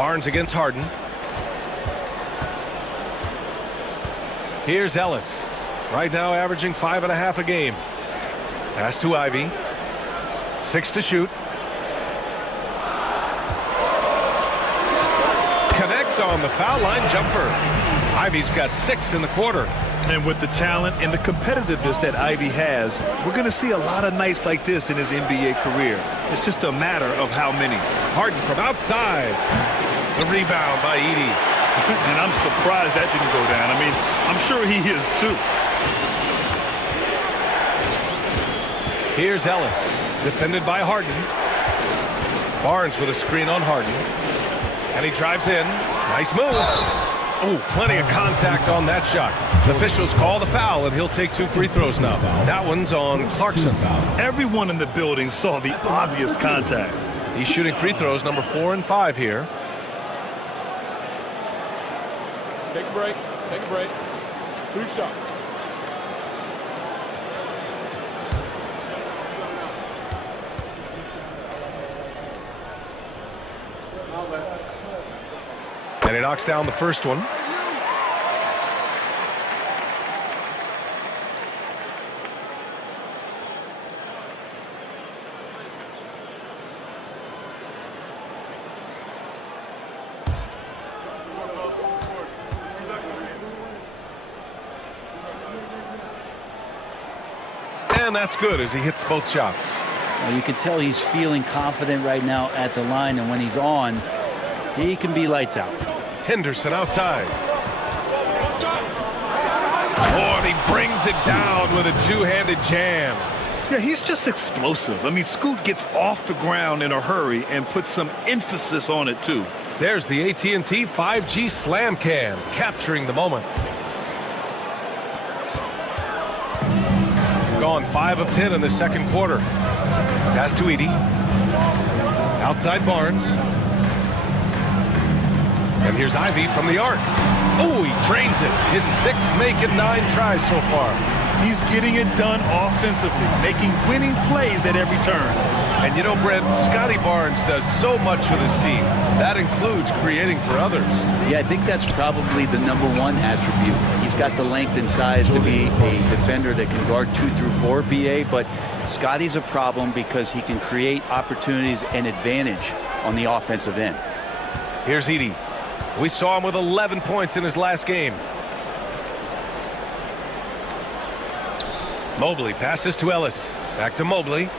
Barnes against Harden. Here's Ellis. Right now averaging 5.5 a game. Pass to Ivy. 6 to shoot. Connects on the foul line jumper. Ivy's got 6 in the quarter. And with the talent and the competitiveness that Ivy has, we're going to see a lot of nights like this in his NBA career. It's just a matter of how many. Harden from outside. The rebound by Edey. And I'm surprised that didn't go down. I mean, I'm sure he is too. Here's Ellis. Defended by Harden. Barnes with a screen on Harden. And he drives in. Nice move. Oh, plenty of contact on that shot. The officials call the foul, and he'll take 2 free throws now. That one's on Clarkson. Everyone in the building saw the obvious contact. He's shooting free throws number 4 and 5 here. Take a break. Take a break. 2 shots. And he knocks down the first one. And that's good as he hits both shots. Well, you can tell he's feeling confident right now at the line, and when he's on, he can be lights out. Henderson outside. Oh, and he brings it down with a 2-handed jam. Yeah, he's just explosive. I mean, Scoot gets off the ground in a hurry and puts some emphasis on it, too. There's the AT&T 5G Slam Cam, capturing the moment. Gone 5 of 10 in the second quarter. Pass to Edey. Outside Barnes. And here's Ivy from the arc. Oh, he drains it. His 6th make in 9 tries so far. He's getting it done offensively, making winning plays at every turn. And you know, Brent, Scotty Barnes does so much for this team. That includes creating for others. Yeah, I think that's probably the #1 attribute. He's got the length and size to be a defender that can guard 2 through 4, BA, but Scotty's a problem because he can create opportunities and advantage on the offensive end. Here's Edey. We saw him with 11 points in his last game. Mobley passes to Ellis. Back to Mobley.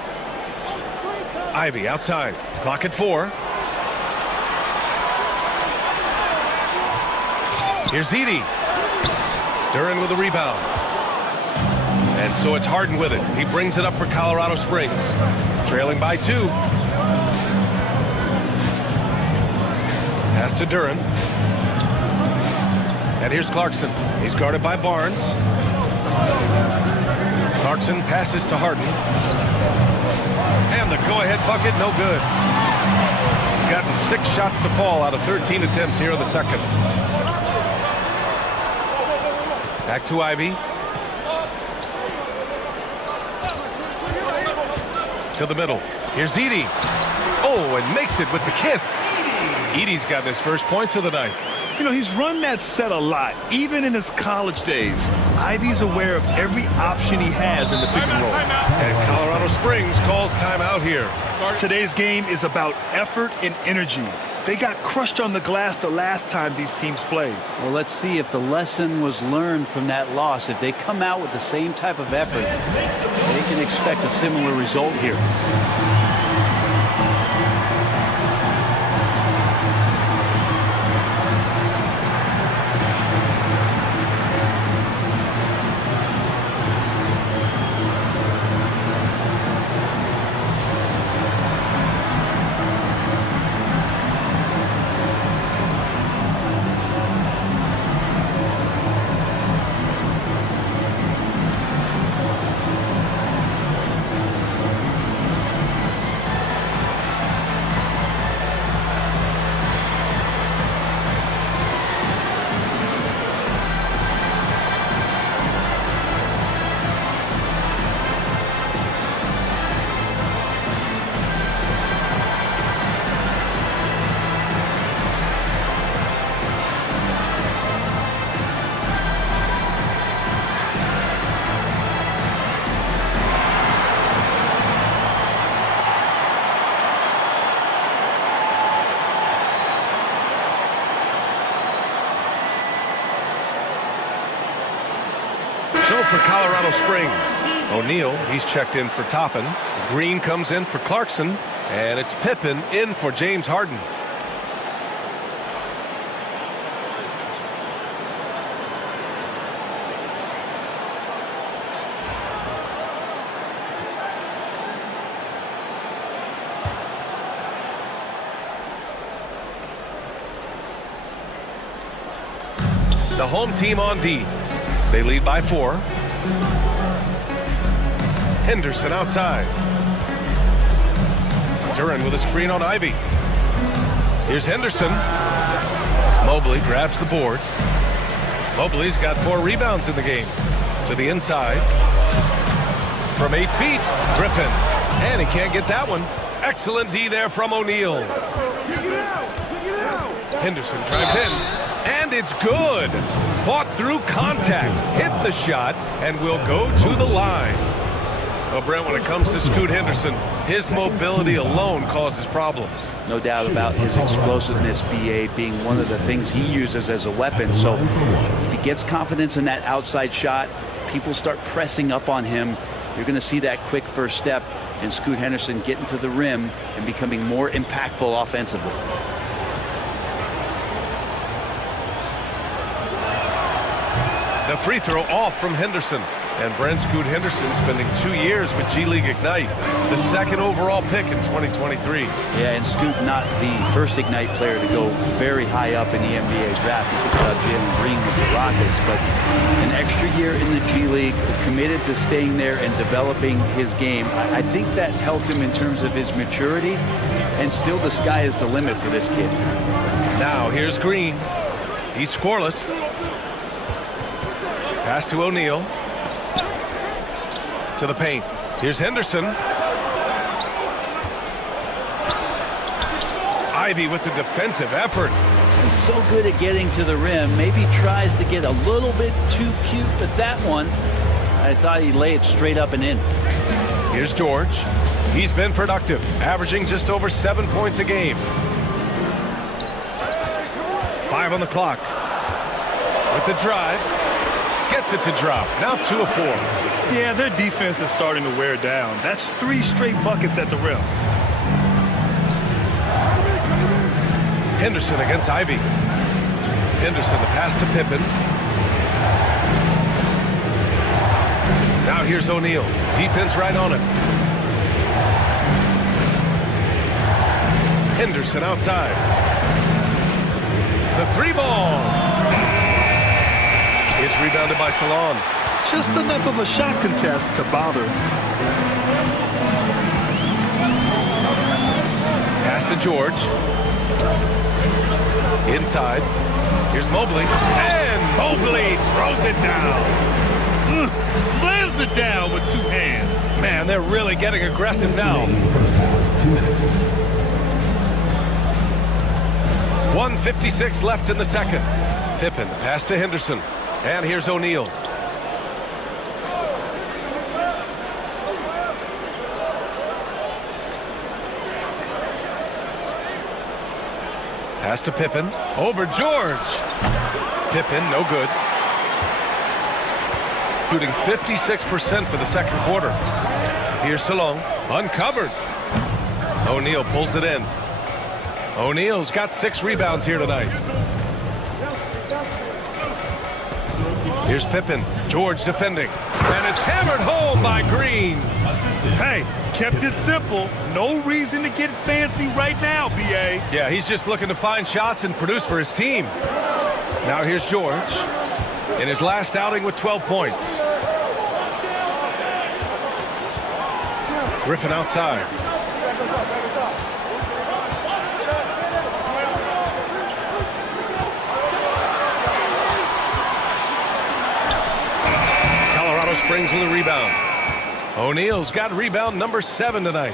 Ivy outside. Clock at 4. Here's Edey. Duren with a rebound. And so it's Harden with it. He brings it up for Colorado Springs. Trailing by 2. Pass to Duren. And here's Clarkson. He's guarded by Barnes. Clarkson passes to Harden. And the go-ahead bucket, no good. Gotten 6 shots to fall out of 13 attempts here in the second. Back to Ivy. To the middle. Here's Edey. Oh, and makes it with the kiss. Edey's got his first points of the night. You know, he's run that set a lot, even in his college days. Ivy's aware of every option he has in the pick and roll. And Colorado Springs calls timeout here. Today's game is about effort and energy. They got crushed on the glass the last time these teams played. Well, let's see if the lesson was learned from that loss. If they come out with the same type of effort, they can expect a similar result here. So for Colorado Springs, O'Neal, he's checked in for Toppin. Green comes in for Clarkson. And it's Pippen in for James Harden. The home team on D. They lead by 4. Henderson outside. Duran with a screen on Ivy. Here's Henderson. Mobley grabs the board. Mobley's got 4 rebounds in the game. To the inside. From 8 feet, Griffin. And he can't get that one. Excellent D there from O'Neal. Henderson drives in. And it's good. Fought through contact. Hit the shot and will go to the line. Well, Brent, when it comes to Scoot Henderson, his mobility alone causes problems. No doubt about his explosiveness, BA, being one of the things he uses as a weapon. So if he gets confidence in that outside shot, people start pressing up on him. You're going to see that quick first step and Scoot Henderson getting to the rim and becoming more impactful offensively. The free throw off from Henderson. And Brent, Scoot Henderson spending 2 years with G League Ignite, the 2nd overall pick in 2023. Yeah, and Scoot not the first Ignite player to go very high up in the NBA draft. You think about Jalen Green with the Rockets, but an extra year in the G League, committed to staying there and developing his game. I think that helped him in terms of his maturity, and still the sky is the limit for this kid. Now here's Green. He's scoreless. Pass to O'Neal. To the paint. Here's Henderson. Ivy with the defensive effort. He's so good at getting to the rim. Maybe tries to get a little bit too cute, but that one, I thought he'd lay it straight up and in. Here's George. He's been productive, averaging just over 7 points a game. 5 on the clock. With the drive. Gets it to drop. Now 2 of 4. Yeah, their defense is starting to wear down. That's 3 straight buckets at the rim. Henderson against Ivy. Henderson, the pass to Pippen. Now here's O'Neal. Defense right on him. Henderson outside. The 3 ball. It's rebounded by Salon. Just enough of a shot contest to bother. Pass to George. Inside. Here's Mobley. And Mobley throws it down. Slams it down with 2 hands. Man, they're really getting aggressive now. 1:56 left in the second. Pippen, pass to Henderson. And here's O'Neal. Pass to Pippen. Over George. Pippen, no good. Shooting 56% for the second quarter. Here's Salon. Uncovered. O'Neal pulls it in. O'Neal's got 6 rebounds here tonight. Here's Pippen. George defending. And it's hammered home by Green. Hey, kept it simple. No reason to get fancy right now, BA. Yeah, he's just looking to find shots and produce for his team. Now here's George. In his last outing with 12 points. Griffin outside. Springs with a rebound. O'Neal's got rebound number 7 tonight.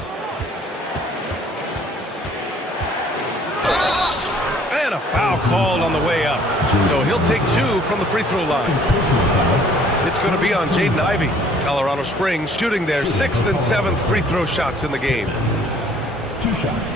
And a foul called on the way up. So he'll take 2 from the free throw line. It's going to be on Jaden Ivey. Colorado Springs shooting their 6th and 7th free throw shots in the game. 2 shots.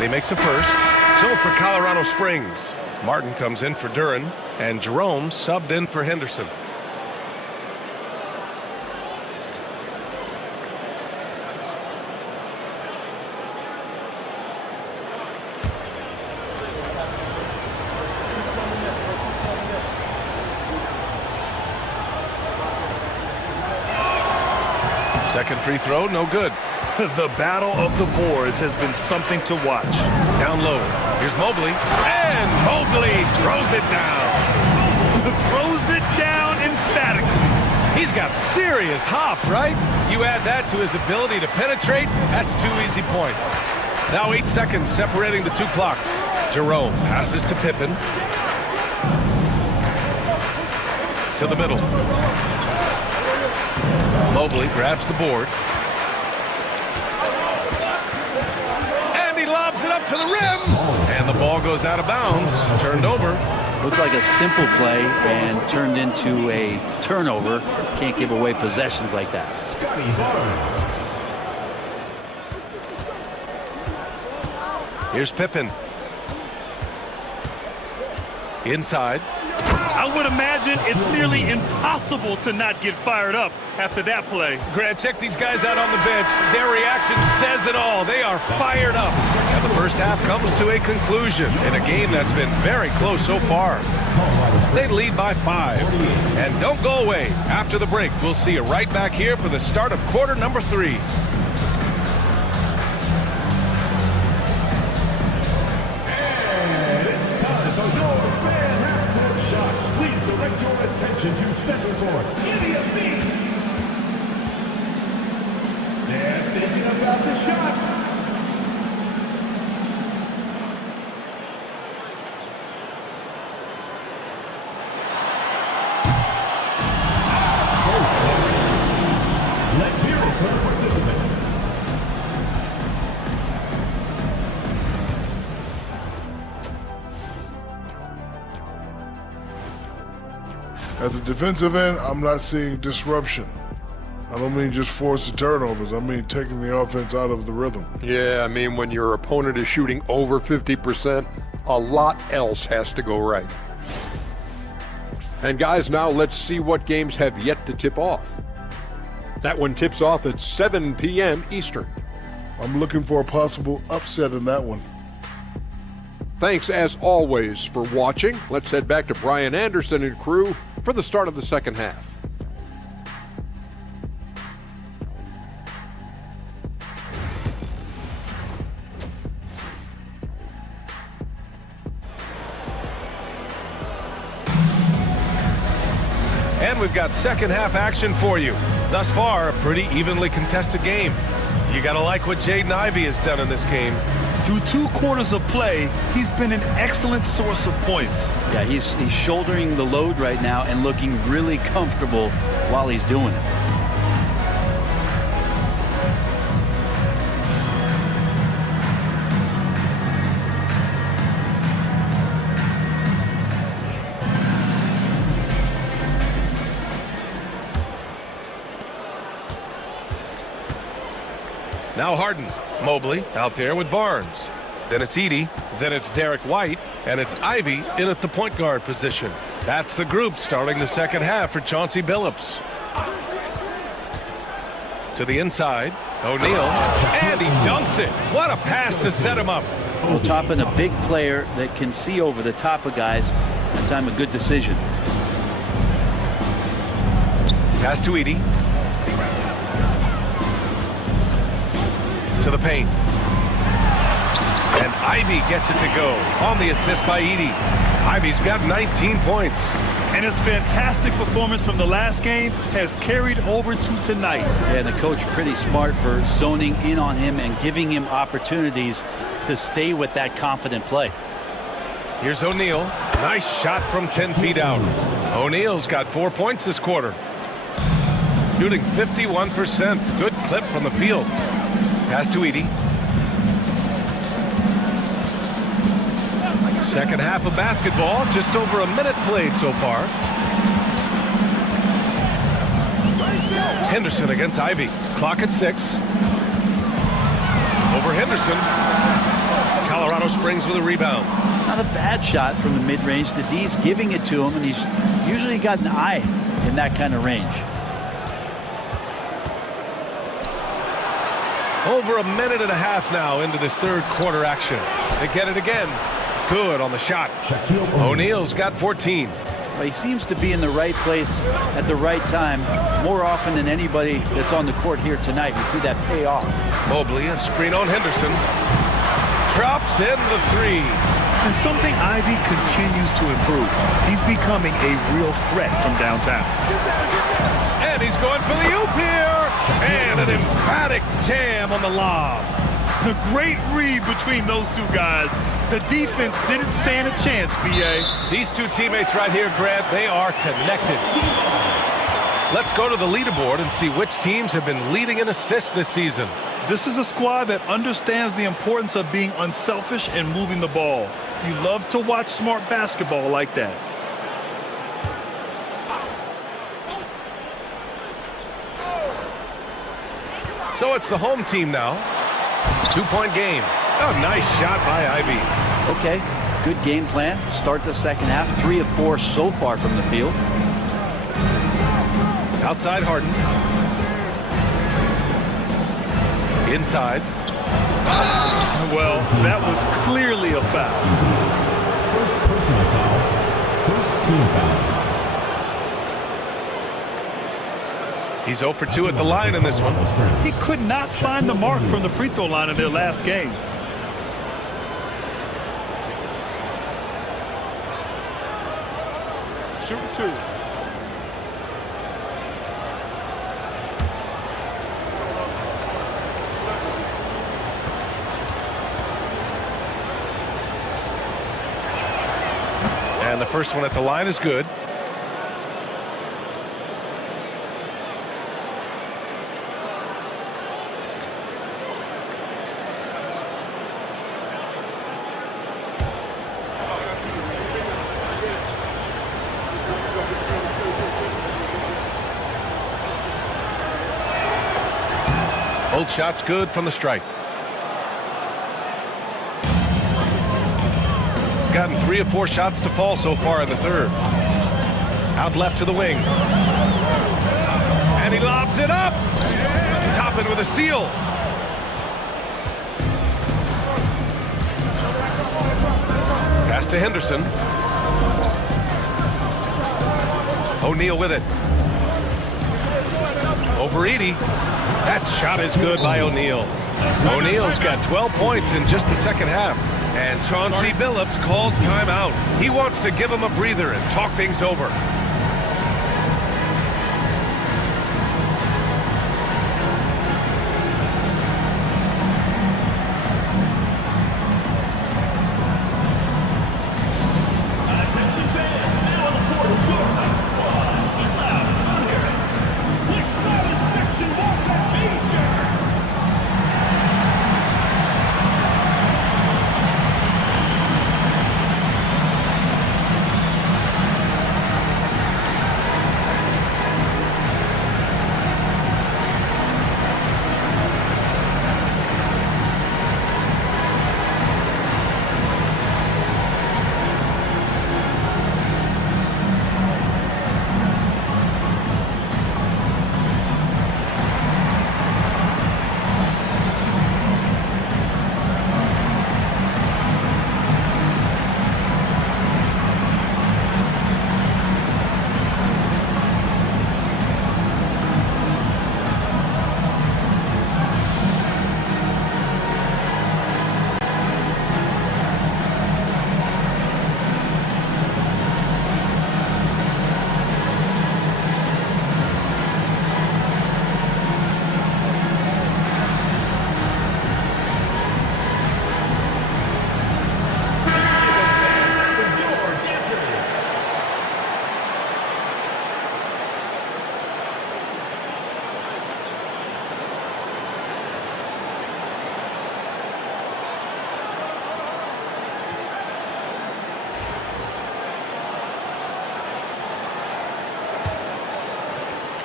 And he makes a first. So for Colorado Springs, Martin comes in for Duran, and Jerome subbed in for Henderson. Second free throw, no good. The battle of the boards has been something to watch. Down low. Here's Mobley. And Mobley throws it down. Throws it down emphatically. He's got serious hop, right? You add that to his ability to penetrate, that's 2 easy points. Now 8 seconds separating the 2 clocks. Jerome passes to Pippen. To the middle. Mobley grabs the board. And he lobs it up to the rim. And the ball goes out of bounds. Turned over. Looked like a simple play and turned into a turnover. Can't give away possessions like that. Here's Pippen. Inside. I would imagine it's nearly impossible to not get fired up after that play. Grant, check these guys out on the bench. Their reaction says it all. They are fired up. And the first half comes to a conclusion in a game that's been very close so far. They lead by 5. And don't go away. After the break, we'll see you right back here for the start of quarter number 3. Direct your attention to center court. Idiot beat. They're thinking about the shot. So sorry. Let's hear it for the participant. At the defensive end, I'm not seeing disruption. I don't mean just forced turnovers. I mean taking the offense out of the rhythm. Yeah, I mean, when your opponent is shooting over 50%, a lot else has to go right. And guys, now let's see what games have yet to tip off. That one tips off at 7 p.m. Eastern. I'm looking for a possible upset in that one. Thanks, as always, for watching. Let's head back to Brian Anderson and crew for the start of the second half. And we've got second half action for you. Thus far, a pretty evenly contested game. You gotta like what Jaden Ivey has done in this game. Through 2 quarters of play, he's been an excellent source of points. Yeah, he's shouldering the load right now and looking really comfortable while he's doing it. Now Harden. Mobley out there with Barnes. Then it's Edey. Then it's Derek White. And it's Ivey in at the point guard position. That's the group starting the second half for Chauncey Billups. To the inside. O'Neal. And he dunks it. What a pass to set him up. Well, topping a big player that can see over the top of guys. That time a good decision. Pass to Edey. To the paint. And Ivey gets it to go on the assist by Edey. Ivey's got 19 points. And his fantastic performance from the last game has carried over to tonight. Yeah, the coach pretty smart for zoning in on him and giving him opportunities to stay with that confident play. Here's O'Neal. Nice shot from 10 feet out. O'Neal's got 4 points this quarter. Shooting 51%. Good clip from the field. Pass to Edey. Second half of basketball, just over a minute played so far. Henderson against Ivey. Clock at 6. Over Henderson. Colorado Springs with a rebound. Not a bad shot from the mid-range. The D's giving it to him, and he's usually got an eye in that kind of range. Over a minute and a half now into this third quarter action. They get it again. Good on the shot. O'Neal's got 14. Well, he seems to be in the right place at the right time more often than anybody that's on the court here tonight. We see that pay off. Mobley, a screen on Henderson. Drops in the three. And something Ivy continues to improve. He's becoming a real threat from downtown. And he's going for the oop here. And an emphatic jam on the lob. A great read between those two guys. The defense didn't stand a chance, B.A. These two teammates right here, Grant, they are connected. Let's go to the leaderboard and see which teams have been leading in assists this season. This is a squad that understands the importance of being unselfish and moving the ball. You love to watch smart basketball like that. So it's the home team now. 2-point game. Oh, nice shot by Ivy. Okay, good game plan. Start the second half. 3 of 4 so far from the field. Outside Harden. Inside. Well, that was clearly a foul. First personal foul. First team foul. He's 0 for 2 at the line in this one. He could not find the mark from the free throw line in their last game. Shoot 2. And the first one at the line is good. Both shots good from the strike. Gotten 3 of 4 shots to fall so far in the third. Out left to the wing. And he lobs it up. Toppin with a steal. Pass to Henderson. O'Neal with it. Over Edey. That shot is good by O'Neal. O'Neal's got 12 points in just the second half. And Chauncey Billups calls timeout. He wants to give him a breather and talk things over.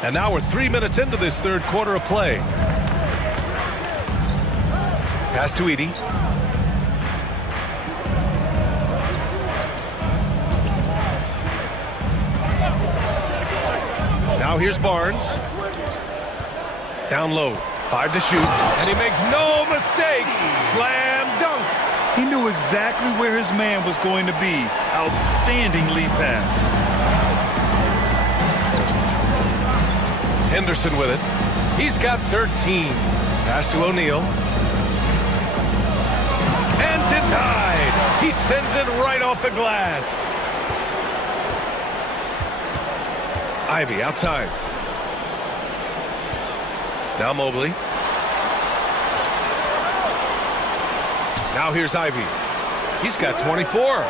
And now we're 3 minutes into this third quarter of play. Pass to Edey. Now here's Barnes. Down low. 5 to shoot. And he makes no mistake. Slam dunk. He knew exactly where his man was going to be. Outstanding lead pass. Henderson with it. He's got 13. Pass to O'Neal. And denied. He sends it right off the glass. Ivy outside. Now Mobley. Now here's Ivy. He's got 24.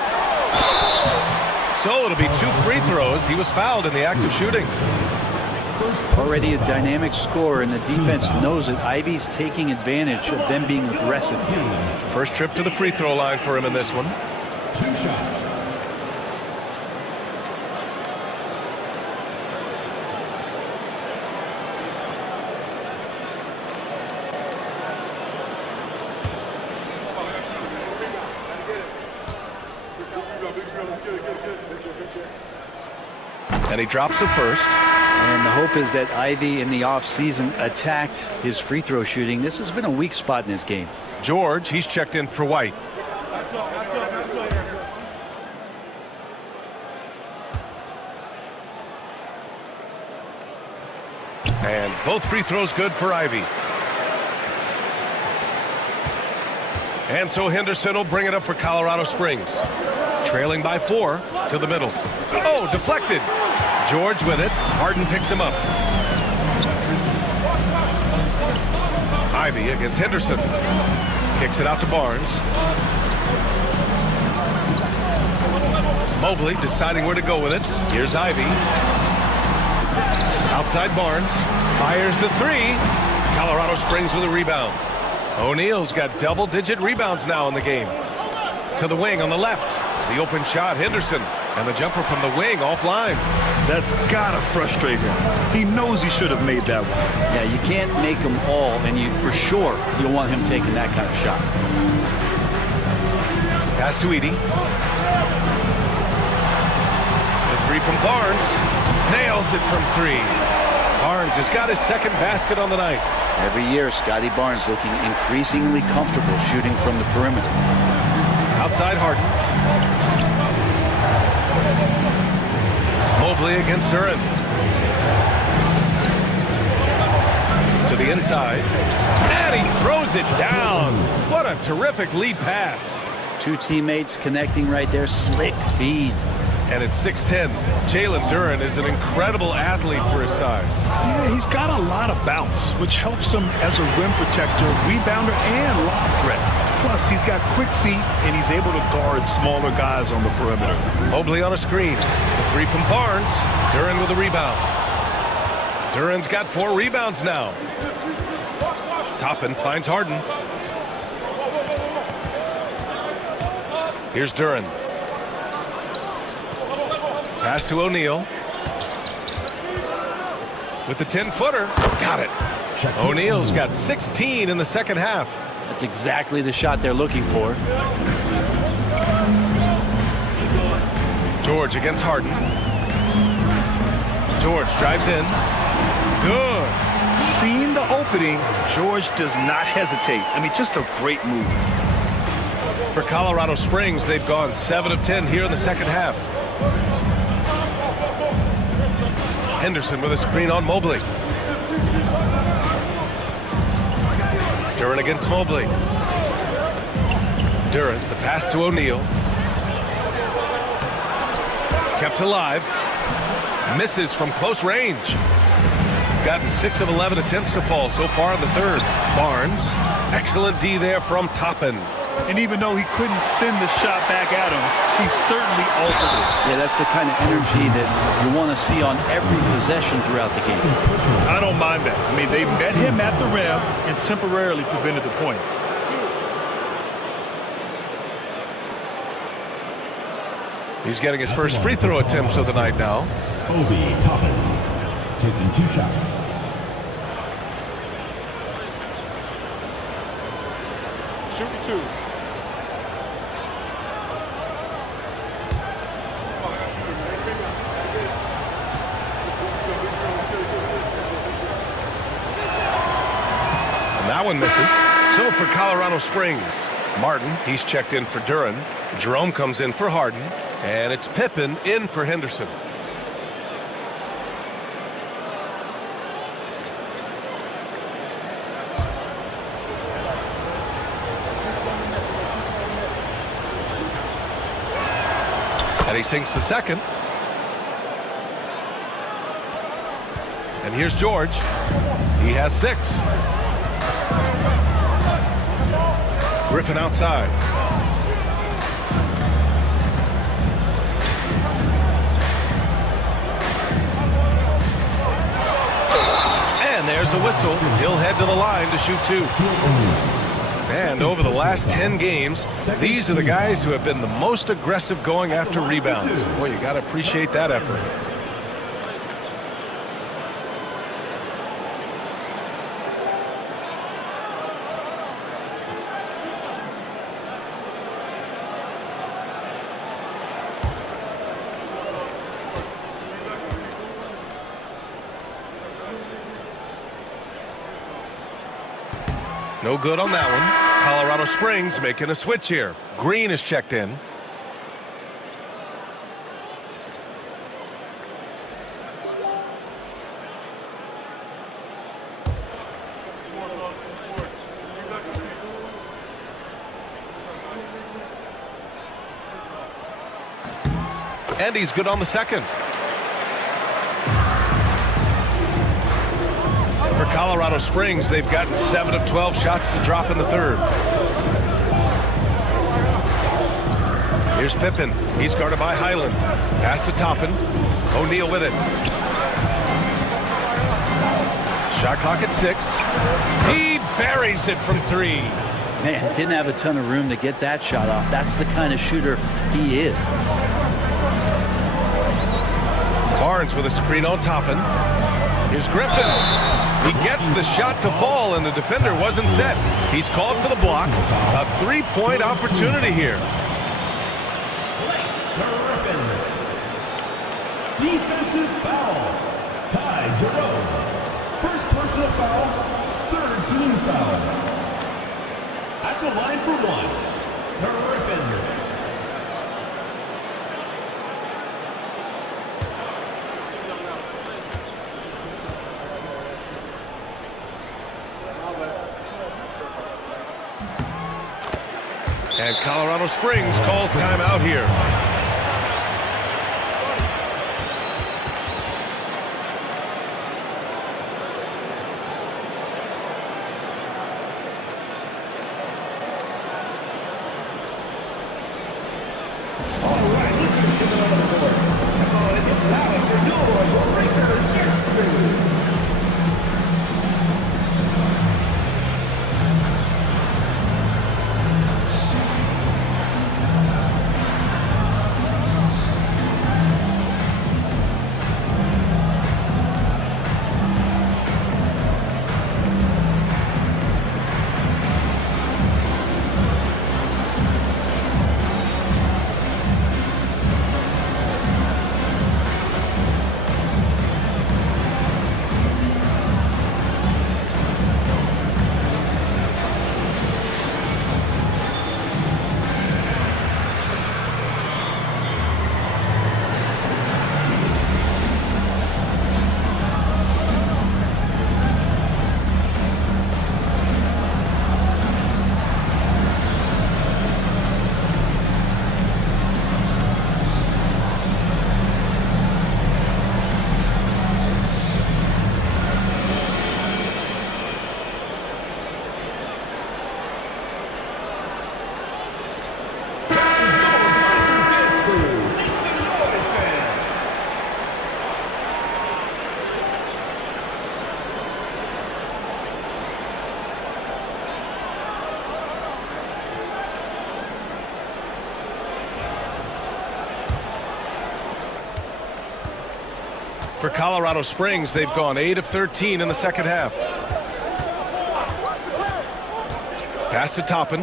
So it'll be 2 free throws. He was fouled in the act of shooting. Already a dynamic scorer, and the defense knows it. Ivy's taking advantage of them being aggressive. First trip to the free throw line for him in this one. 2 shots. And he drops it first. And the hope is that Ivy in the offseason attacked his free throw shooting. This has been a weak spot in this game. George, he's checked in for White. And both free throws good for Ivy. And so Henderson will bring it up for Colorado Springs. Trailing by 4 to the middle. Oh, deflected. George with it. Harden picks him up. Ivy against Henderson. Kicks it out to Barnes. Mobley deciding where to go with it. Here's Ivy. Outside Barnes. Fires the 3. Colorado Springs with a rebound. O'Neal's got double-digit rebounds now in the game. To the wing on the left. The open shot, Henderson. And the jumper from the wing offline. That's gotta frustrate him. He knows he should have made that one. Yeah, you can't make them all, and you for sure you'll want him taking that kind of shot. Pass to Edey. The 3 from Barnes. Nails it from 3. Barnes has got his second basket on the night. Every year, Scotty Barnes looking increasingly comfortable shooting from the perimeter. Outside Harden. Mobley against Duran. To the inside. And he throws it down. What a terrific lead pass. 2 teammates connecting right there. Slick feed. And it's 6'10". Jalen Duran is an incredible athlete for his size. Yeah, he's got a lot of bounce, which helps him as a rim protector, rebounder, and lob threat. Plus, he's got quick feet, and he's able to guard smaller guys on the perimeter. Mobley on a screen. The 3 from Barnes. Duran with a rebound. Duran's got 4 rebounds now. Toppin finds Harden. Here's Duran. Pass to O'Neal. With the 10-footer. Got it. O'Neal's got 16 in the second half. That's exactly the shot they're looking for. George against Harden. George drives in. Good. Seeing the opening, George does not hesitate. I mean, just a great move. For Colorado Springs, they've gone 7 of 10 here in the second half. Henderson with a screen on Mobley. Duran against Mobley. Duran, the pass to O'Neal. Kept alive. Misses from close range. Gotten 6 of 11 attempts to fall so far in the third. Barnes. Excellent D there from Toppin. And even though he couldn't send the shot back at him, he certainly altered it. Yeah, that's the kind of energy that you want to see on every possession throughout the game. I don't mind that. I mean, they met him at the rim and temporarily prevented the points. He's getting his first free throw attempts of the night now. Obi Toppin taking 2 shots. Shooting 2. That one misses. So for Colorado Springs, Martin, he's checked in for Duran. Jerome comes in for Harden. And it's Pippen in for Henderson. And he sinks the second. And here's George. He has 6. Griffin outside. And there's a whistle. He'll head to the line to shoot 2. And over the last 10 games, these are the guys who have been the most aggressive going after rebounds. Boy, you got to appreciate that effort. No good on that one. Colorado Springs making a switch here. Green is checked in. And he's good on the second. For Colorado Springs, they've gotten 7 of 12 shots to drop in the third. Here's Pippen. He's guarded by Highland. Pass to Toppin. O'Neal with it. Shot clock at 6. He buries it from 3. Man, didn't have a ton of room to get that shot off. That's the kind of shooter he is. Barnes with a screen on Toppin. Here's Griffin. He gets the shot to fall, and the defender wasn't set. He's called for the block. A 3-point opportunity here. Griffin. Defensive foul. Ty Jerome. First personal foul. Third team foul. At the line for 1. Griffin. And Colorado Springs calls timeout here. All right, let's get to the middle of the court. Come on, it gets loud for your Breakers next. For Colorado Springs, they've gone 8 of 13 in the second half. Pass to Toppin.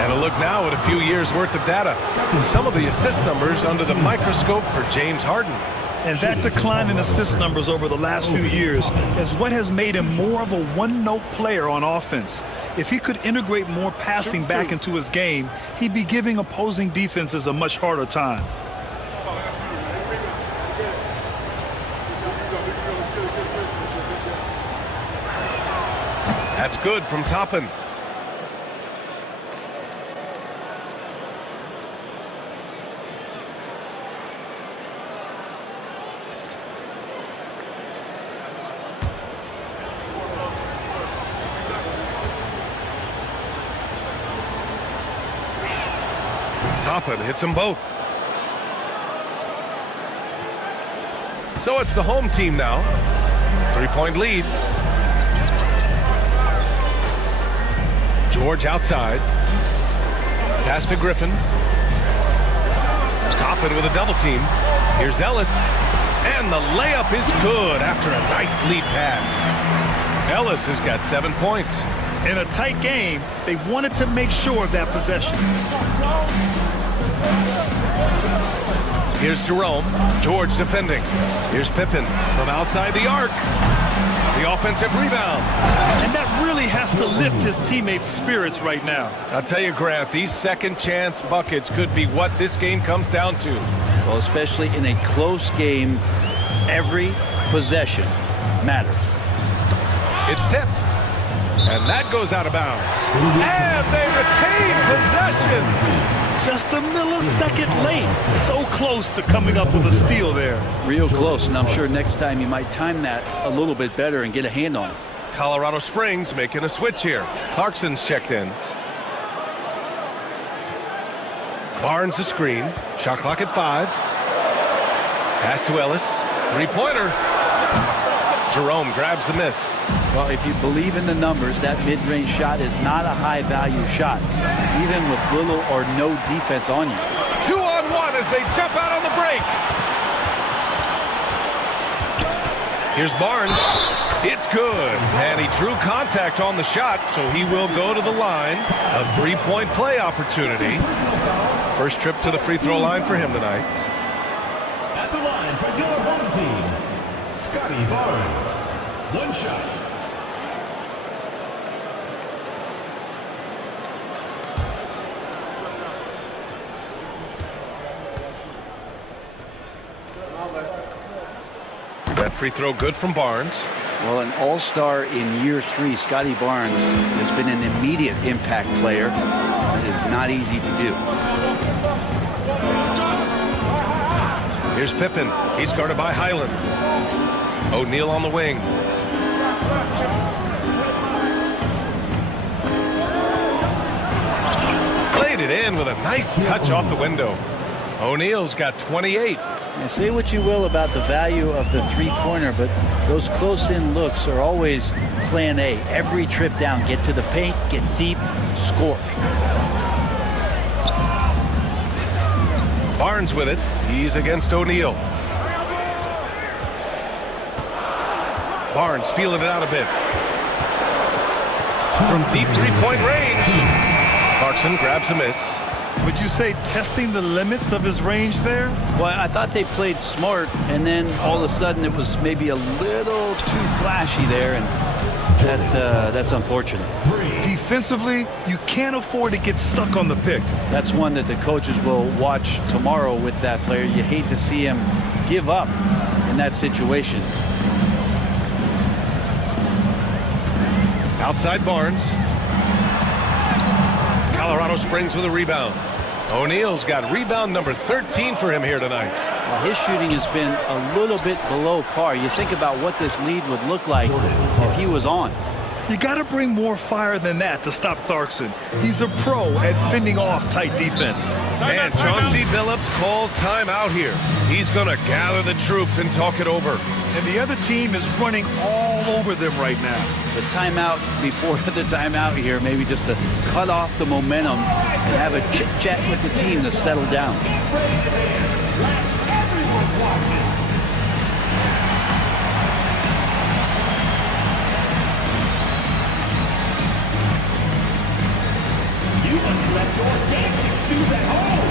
And a look now at a few years worth of data. Some of the assist numbers under the microscope for James Harden. And that decline in assist numbers over the last few years is what has made him more of a one-note player on offense. If he could integrate more passing back into his game, he'd be giving opposing defenses a much harder time. That's good from Toppin. Toppin hits them both. So it's the home team now. 3-point lead. George outside. Pass to Griffin. Toppin with a double team. Here's Ellis. And the layup is good after a nice lead pass. Ellis has got 7 points. In a tight game, they wanted to make sure of that possession. Here's Jerome. George defending. Here's Pippen from outside the arc. The offensive rebound. And that really has to lift his teammates' spirits right now. I'll tell you, Grant, these second chance buckets could be what this game comes down to. Well, especially in a close game, every possession matters. It's tipped. And that goes out of bounds. And they retain possession. Just a millisecond late. So close to coming up with a steal there. Real close, and I'm sure next time you might time that a little bit better and get a hand on it. Colorado Springs making a switch here. Clarkson's checked in. Barnes the screen. Shot clock at 5. Pass to Ellis. Three-pointer. Jerome grabs the miss. Well, if you believe in the numbers, that mid-range shot is not a high-value shot, even with little or no defense on you. 2-on-1 as they jump out on the break. Here's Barnes. It's good. And he drew contact on the shot, so he will go to the line. A 3-point play opportunity. First trip to the free throw line for him tonight. At the line for your home team, Scotty Barnes. One shot. That free throw good from Barnes. Well, an all-star in year 3, Scotty Barnes has been an immediate impact player. It is not easy to do. Here's Pippen. He's guarded by Highland. O'Neal on the wing. Played it in with a nice touch off the window. O'Neal's got 28. Now, say what you will about the value of the three-pointer, but those close-in looks are always plan A. Every trip down, get to the paint, get deep, score. Barnes with it. He's against O'Neal. Barnes feeling it out a bit. From deep three-point range. Clarkson grabs a miss. Would you say testing the limits of his range there? Well, I thought they played smart, and then all of a sudden it was maybe a little too flashy there, and that's unfortunate. Defensively, you can't afford to get stuck on the pick. That's one that the coaches will watch tomorrow with that player. You hate to see him give up in that situation. Outside Barnes. Colorado Springs with a rebound. O'Neal's got rebound number 13 for him here tonight. Well, his shooting has been a little bit below par. You think about what this lead would look like if he was on. You got to bring more fire than that to stop Clarkson. He's a pro at fending off tight defense. And Chauncey Billups calls timeout here. He's going to gather the troops and talk it over. And the other team is running all over them right now. The timeout before the timeout here, maybe just to cut off the momentum and have a chit-chat with the team to settle down. You must let your dancing shoes at home.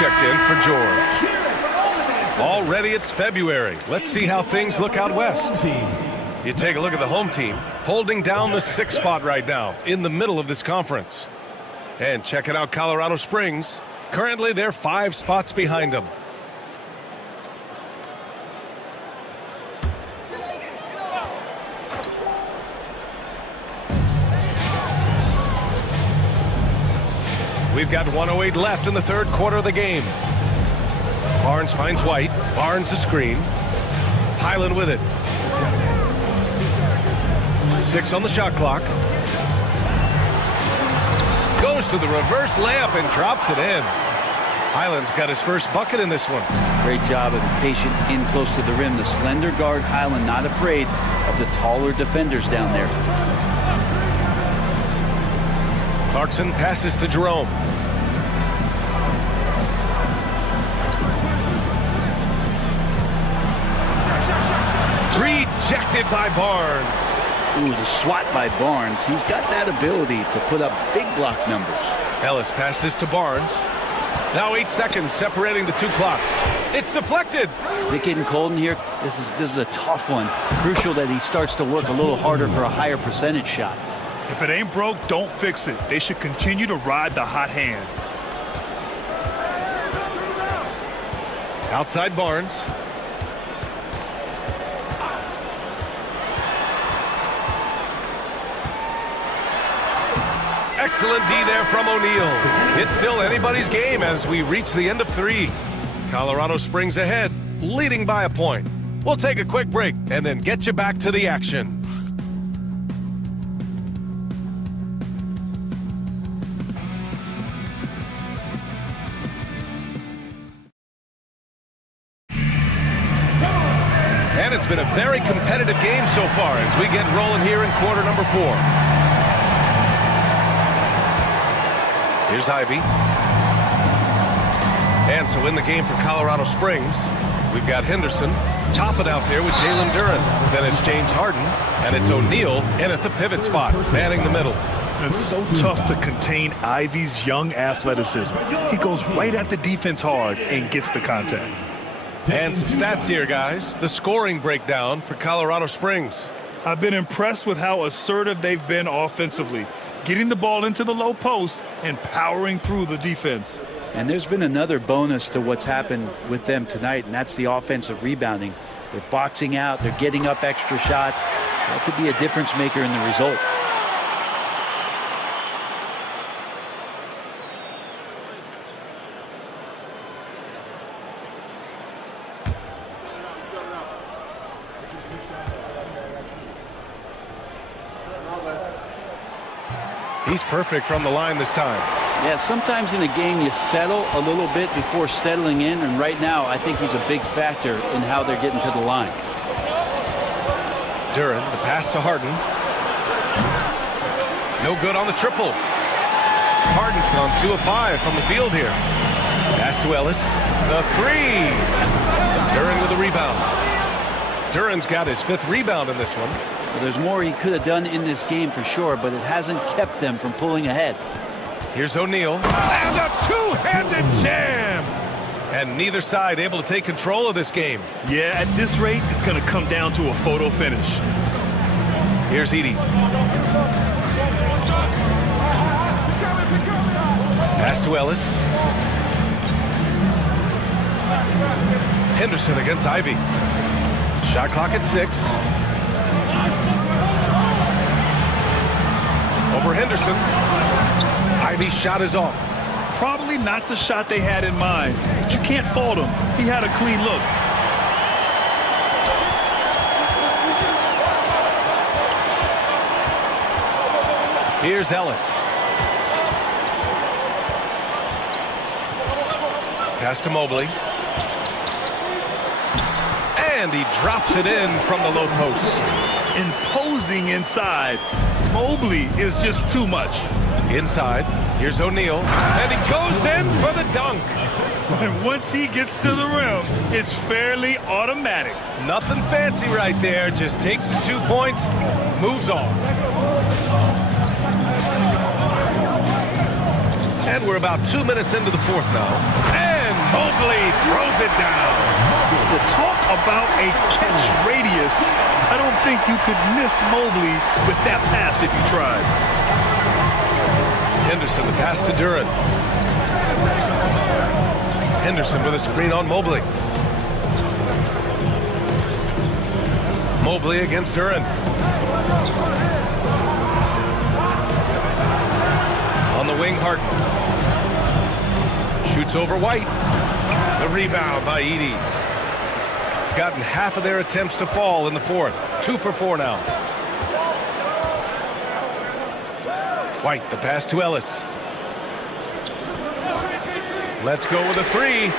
checked in for George. Already it's February. Let's see how things look out west. You take a look at the home team, holding down the 6th spot right now in the middle of this conference. And checking out Colorado Springs. Currently, they're 5 spots behind them. We've got 1:08 left in the 3rd quarter of the game. Barnes finds White. Barnes the screen. Highland with it. 6 on the shot clock. Goes to the reverse layup and drops it in. Highland's got his first bucket in this one. Great job of being patient in close to the rim. The slender guard Highland not afraid of the taller defenders down there. Clarkson passes to Jerome. Rejected by Barnes. Ooh, the swat by Barnes. He's got that ability to put up big block numbers. Ellis passes to Barnes. Now 8 seconds separating the 2 clocks. It's deflected. Is it getting cold in here? This is a tough one. Crucial that he starts to work a little harder for a higher percentage shot. If it ain't broke, don't fix it. They should continue to ride the hot hand. Outside Barnes. Excellent D there from O'Neal. It's still anybody's game as we reach the end of 3. Colorado Springs ahead, leading by a point. We'll take a quick break and then get you back to the action. And it's been a very competitive game so far as we get rolling here in quarter number 4. Here's Ivy. And so in the game for Colorado Springs, we've got Henderson. Top it out there with Jalen Duren. Then it's James Harden. And it's O'Neal in at the pivot spot, manning the middle. It's so tough to contain Ivy's young athleticism. He goes right at the defense hard and gets the contact. And some stats here, guys. The scoring breakdown for Colorado Springs. I've been impressed with how assertive they've been offensively, getting the ball into the low post and powering through the defense. And there's been another bonus to what's happened with them tonight, and that's the offensive rebounding. They're boxing out, they're getting up extra shots. That could be a difference maker in the result. He's perfect from the line this time. Yeah, sometimes in a game you settle a little bit before settling in, and right now I think he's a big factor in how they're getting to the line. Duren, the pass to Harden. No good on the triple. Harden's gone 2 of 5 from the field here. Pass to Ellis. The 3. Duren with a rebound. Duren's got his 5th rebound in this one. Well, there's more he could have done in this game for sure, but it hasn't kept them from pulling ahead. Here's O'Neal. And a two-handed jam! And neither side able to take control of this game. Yeah, at this rate, it's going to come down to a photo finish. Here's Edey. Pass to Ellis. Henderson against Ivy. Shot clock at 6. Over Henderson. Ivy's shot is off. Probably not the shot they had in mind, but you can't fault him. He had a clean look. Here's Ellis. Pass to Mobley. And he drops it in from the low post. Imposing inside. Mobley is just too much. Inside, here's O'Neal, and he goes in for the dunk. And once he gets to the rim, it's fairly automatic. Nothing fancy right there, just takes his 2 points, moves on. And we're about 2 minutes into the 4th now. And Mobley throws it down. The talk about a catch radius. I don't think you could miss Mobley with that pass if you tried. Henderson, the pass to Duren. Henderson with a screen on Mobley. Mobley against Duren. On the wing, Harden. Shoots over White. The rebound by Edey. Gotten half of their attempts to fall in the fourth. 2 for 4 now. White, the pass to Ellis. Let's go with a 3.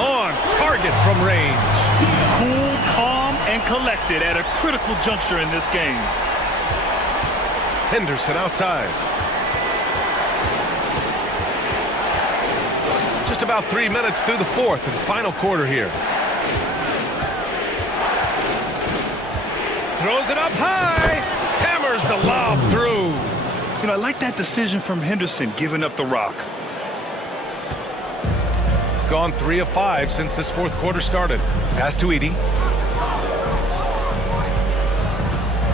On target from range. Cool, calm, and collected at a critical juncture in this game. Henderson outside. Just about 3 minutes through the fourth and final quarter here. Throws it up high. Hammers the lob through. You know, I like that decision from Henderson, giving up the rock. Gone 3 of 5 since this fourth quarter started. Pass to Edey.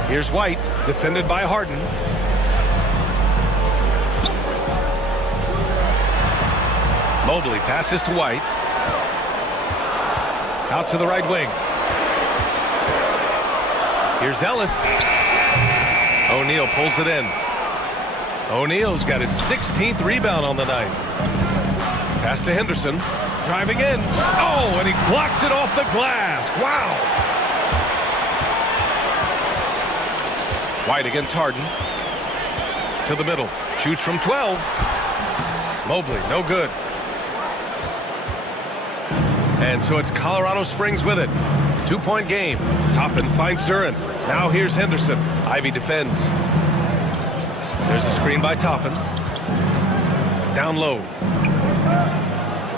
Here's White, defended by Harden. Mobley passes to White. Out to the right wing. Here's Ellis. O'Neal pulls it in. O'Neal's got his 16th rebound on the night. Pass to Henderson. Driving in. Oh, and he blocks it off the glass. Wow. White against Harden. To the middle. Shoots from 12. Mobley, no good. And so it's Colorado Springs with it. 2-point game. Toppin finds Duren. Now here's Henderson. Ivey defends. There's a screen by Toppin. Down low.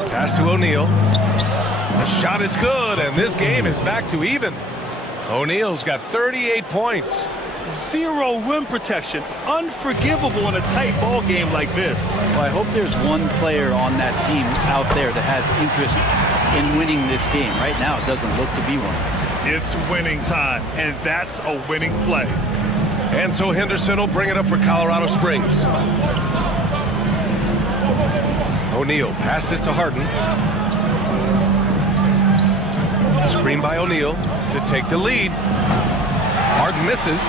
Pass to O'Neal. The shot is good, and this game is back to even. O'Neal's got 38 points. Zero rim protection. Unforgivable in a tight ball game like this. Well, I hope there's one player on that team out there that has interest in winning this game. Right now, it doesn't look to be one. It's winning time, and that's a winning play. And so Henderson will bring it up for Colorado Springs. O'Neal passes to Harden. Screen by O'Neal to take the lead. Harden misses.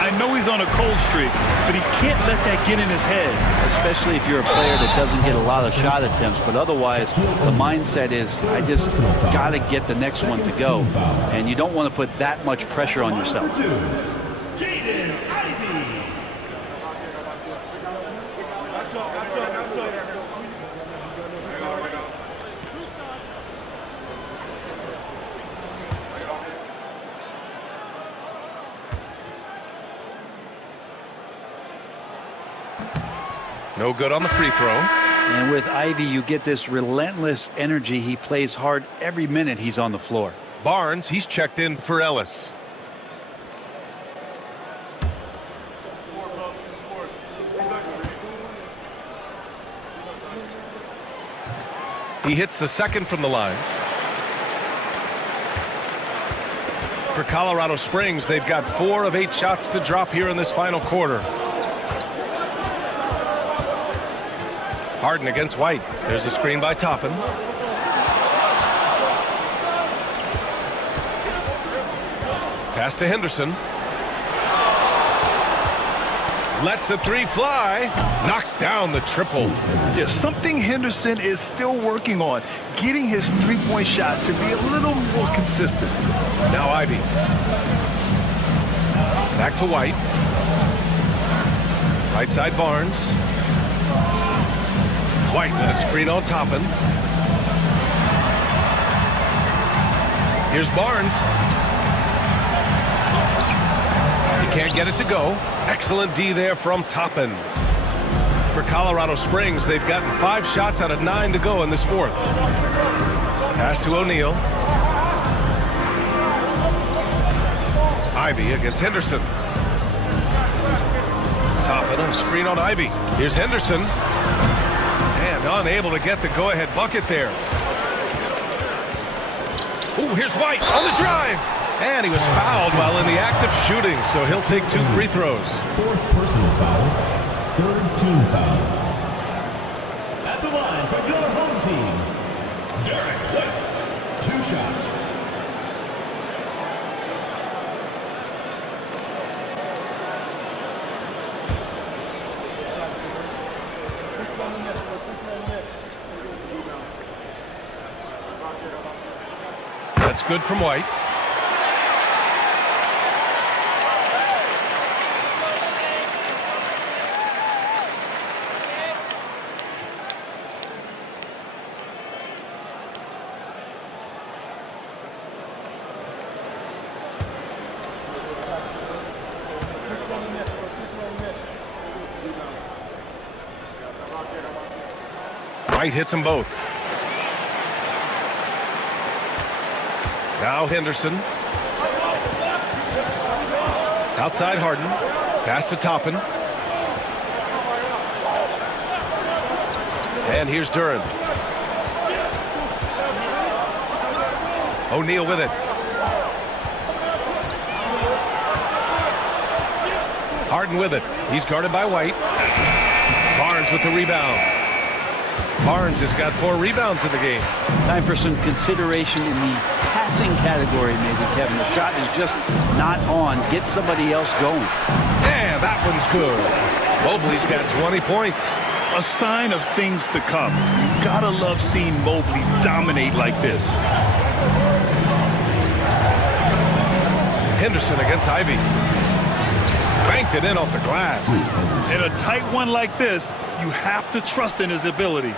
I know he's on a cold streak, but he can't let that get in his head. Especially if you're a player that doesn't get a lot of shot attempts. But otherwise, the mindset is, I just got to get the next one to go. And you don't want to put that much pressure on yourself. No good on the free throw. And with Ivey, you get this relentless energy. He plays hard every minute he's on the floor. Barnes, he's checked in for Ellis. He hits the second from the line. For Colorado Springs, they've got 4 of 8 shots to drop here in this final quarter. Harden against White. There's a screen by Toppin. Pass to Henderson. Lets the 3 fly. Knocks down the triple. There's something Henderson is still working on. Getting his three-point shot to be a little more consistent. Now Ivey. Back to White. Right side Barnes. White with a screen on Toppin. Here's Barnes. He can't get it to go. Excellent D there from Toppin. For Colorado Springs, they've gotten 5 shots out of 9 to go in this fourth. Pass to O'Neal. Ivey against Henderson. Toppin, a screen on Ivey. Here's Henderson. And unable to get the go-ahead bucket there. Ooh, here's White on the drive. And he was fouled while in the act of shooting, so he'll take 2 free throws. Fourth personal foul. Third team foul. At the line for your home team, Derek White. 2 shots. That's good from White. White hits them both. Now Henderson. Outside Harden. Pass to Toppin. And here's Duran. O'Neal with it. Harden with it. He's guarded by White. Barnes with the rebound. Barnes has got 4 rebounds in the game. Time for some consideration in the passing category, maybe, Kevin. The shot is just not on. Get somebody else going. Yeah, that one's good. Mobley's got 20 points. A sign of things to come. You gotta love seeing Mobley dominate like this. Henderson against Ivy. Banked it in off the glass. In a tight one like this, you have to trust in his ability.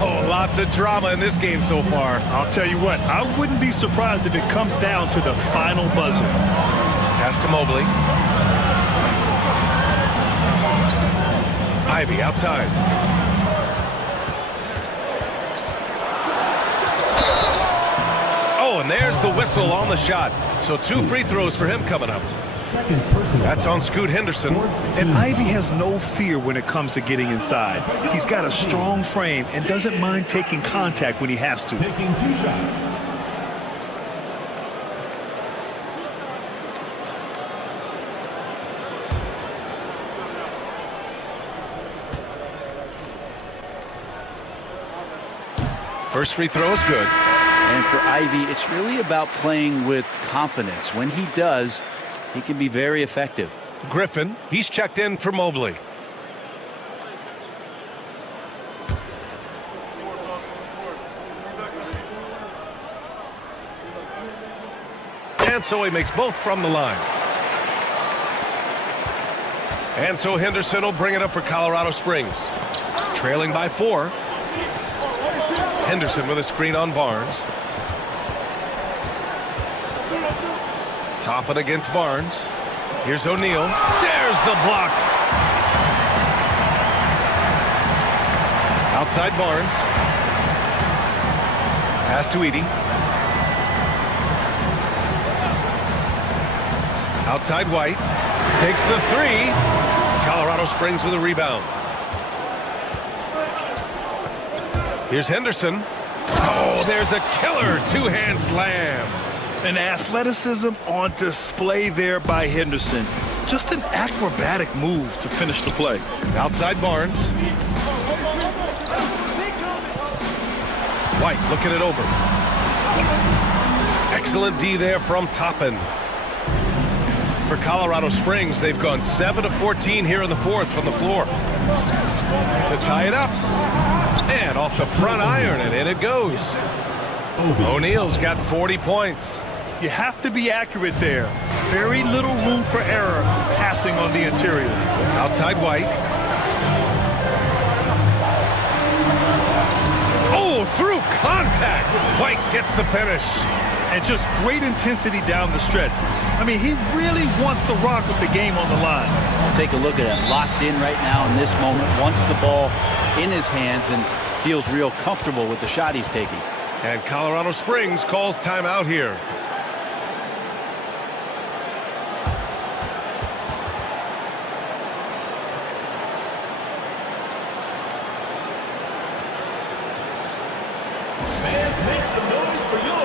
Oh, lots of drama in this game so far. I'll tell you what, I wouldn't be surprised if it comes down to the final buzzer. Pass to Mobley. Ivy outside. Oh, and there's the whistle on the shot. So 2 free throws for him coming up. Second personal That's foul. on Scoot Henderson. And Ivy has no fear when it comes to getting inside. He's got a strong frame and doesn't mind taking contact when he has to. Taking 2 shots. First free throw is good. And for Ivy, it's really about playing with confidence. When he does, he can be very effective. Griffin, he's checked in for Mobley. And so he makes both from the line. And so Henderson will bring it up for Colorado Springs. Trailing by 4. Henderson with a screen on Barnes. Toppin against Barnes. Here's O'Neal. There's the block. Outside Barnes. Pass to Edey. Outside White. Takes the 3. Colorado Springs with a rebound. Here's Henderson. Oh, there's a killer 2-hand slam. An athleticism on display there by Henderson. Just an acrobatic move to finish the play. Outside Barnes. White looking it over. Excellent D there from Toppin. For Colorado Springs, they've gone 7 of 14 here in the 4th from the floor. To tie it up. And off the front iron, and in it goes. O'Neal's got 40 points. You have to be accurate there. Very little room for error passing on the interior. Outside White. Oh, through contact. White gets the finish. And just great intensity down the stretch. I mean, he really wants to rock with the game on the line. Take a look at it. Locked in right now in this moment. Wants the ball in his hands and feels real comfortable with the shot he's taking. And Colorado Springs calls timeout here. Fans, make some noise for your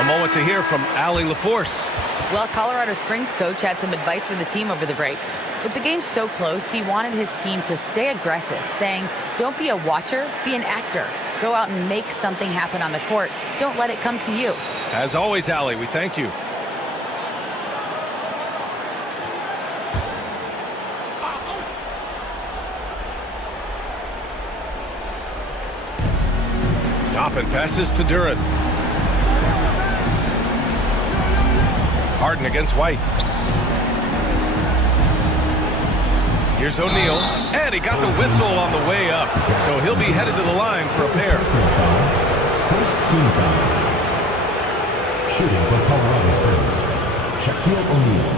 A moment to hear from Allie LaForce. Well, Colorado Springs coach had some advice for the team over the break. With the game so close, he wanted his team to stay aggressive, saying, don't be a watcher, be an actor. Go out and make something happen on the court. Don't let it come to you. As always, Allie, we thank you. Toppin passes to Duran. Harden against White. Here's O'Neal, and he got the whistle on the way up, so he'll be headed to the line for a pair. First team foul. Shooting for Colorado Springs, Shaquille O'Neal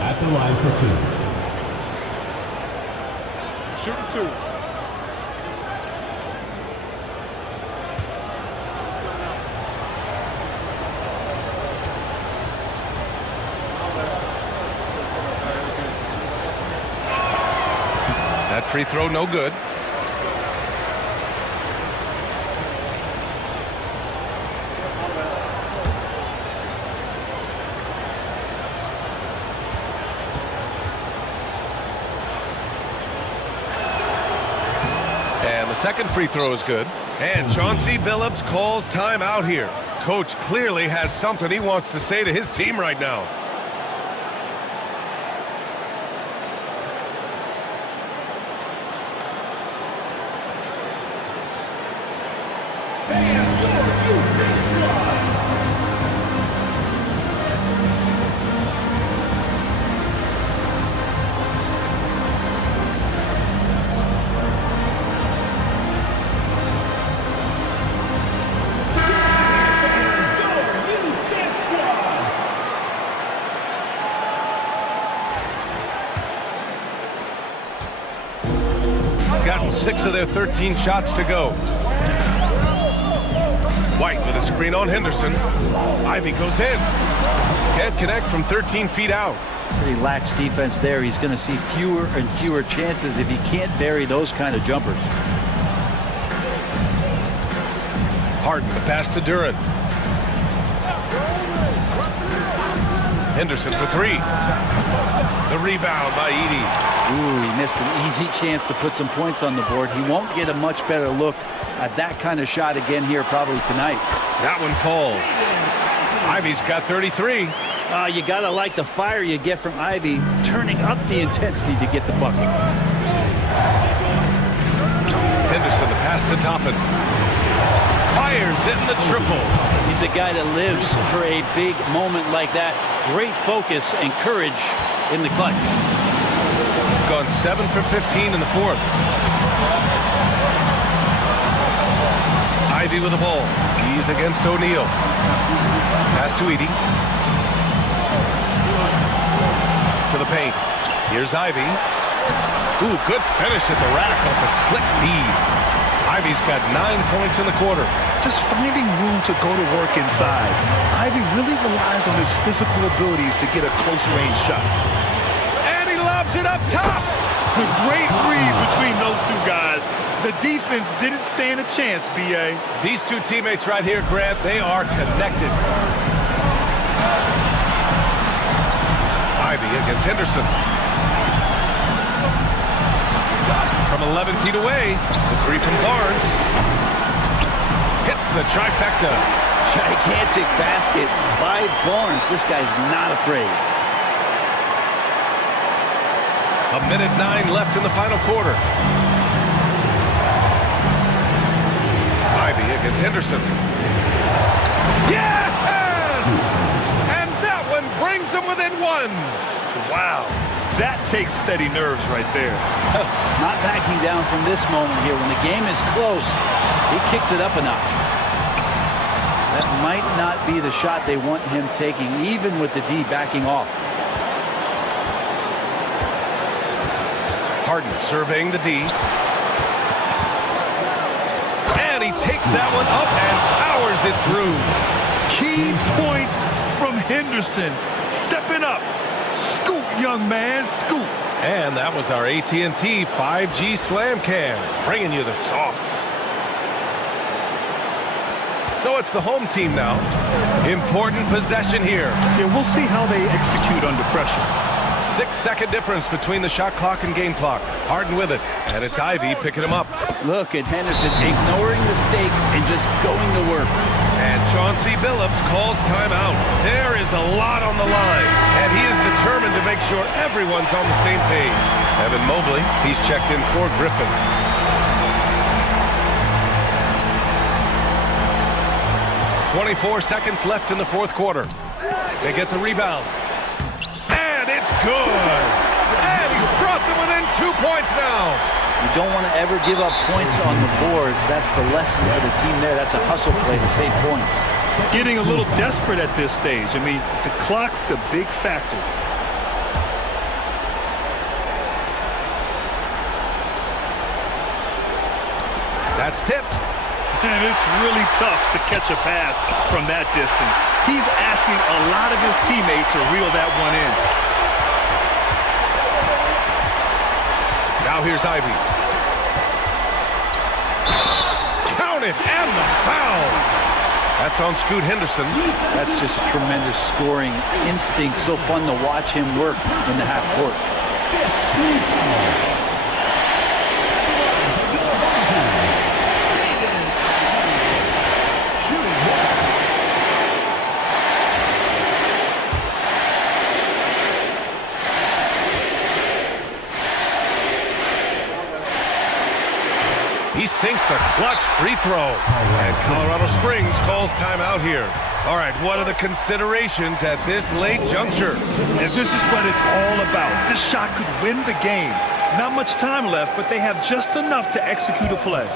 at the line for two. Shoot two. That free throw no good. And the second free throw is good. And Chauncey Billups calls timeout here. Coach clearly has something he wants to say to his team right now. Gotten 6 of their 13 shots to go. White with a screen on Henderson. Ivy goes in. Can't connect from 13 feet out. Pretty lax defense there. He's going to see fewer and fewer chances if he can't bury those kind of jumpers. Harden, the pass to Duran. Henderson for 3. The rebound by Edey. Ooh, he missed an easy chance to put some points on the board. He won't get a much better look at that kind of shot again here probably tonight. That one falls. Ivy's got 33. You gotta like the fire you get from Ivy, turning up the intensity to get the bucket. Henderson, the pass to Toppin. Fires in the triple. He's a guy that lives for a big moment like that. Great focus and courage in the clutch. Gone 7 for 15 in the fourth. Ivy with the ball. He's against O'Neal. Pass to Edey. To the paint. Here's Ivy. Ooh, good finish at the rack off the slick feed. Ivy's got 9 points in the quarter. Just finding room to go to work inside. Ivy really relies on his physical abilities to get a close-range shot. And he lobs it up top. The great read between those two guys. The defense didn't stand a chance, B.A. These two teammates right here, Grant, they are connected. Ivy against Henderson. From 11 feet away, the 3 from Barnes. Hits the trifecta. Gigantic basket by Barnes. This guy's not afraid. A minute 9 left in the final quarter. Ivy against Henderson. Yes! And that one brings them within 1. Wow. That takes steady nerves right there. Not backing down from this moment here. When the game is close, he kicks it up a notch. That might not be the shot they want him taking, even with the D backing off. Harden surveying the D. And he takes that one up and powers it through. Key points from Henderson. Stepping up. Scoop, young man, scoop. And that was our AT&T 5G Slam Cam, bringing you the sauce. So it's the home team now. Important possession here. Yeah, we'll see how they execute under pressure. 6-second difference between the shot clock and game clock. Harden with it, and it's Ivy picking him up. Look at Henderson ignoring the stakes and just going to work. And Chauncey Billups calls timeout. There is a lot on the line, and he is determined to make sure everyone's on the same page. Evan Mobley, he's checked in for Griffin. "24 seconds left in the fourth quarter. They get the rebound. And it's good. And he's brought them within 2 points now. You don't want to ever give up points on the boards. That's the lesson for the team there. That's a hustle play to save points. Getting a little desperate at this stage. I mean, the clock's the big factor. That's tipped. And it's really tough to catch a pass from that distance. He's asking a lot of his teammates to reel that one in. Now here's Ivy. Count it, and the foul. That's on Scoot Henderson. That's just tremendous scoring instinct. So fun to watch him work in the half court. He sinks the clutch free throw. And Colorado Springs calls timeout here. All right, what are the considerations at this late juncture? And this is what it's all about. This shot could win the game. Not much time left, but they have just enough to execute a play.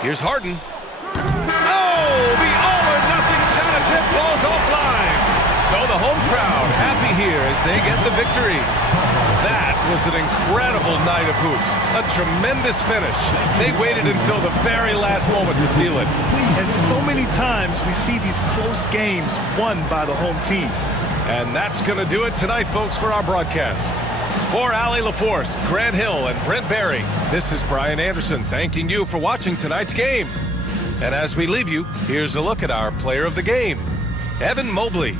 Here's Harden. Oh, the all-or-nothing shot attempt falls offline. So the home crowd happy here as they get the victory. That was an incredible night of hoops. A tremendous finish. They waited until the very last moment to seal it. And so many times we see these close games won by the home team. And that's going to do it tonight, folks, for our broadcast. For Allie LaForce, Grant Hill, and Brent Barry, this is Brian Anderson thanking you for watching tonight's game. And as we leave you, here's a look at our player of the game, Evan Mobley.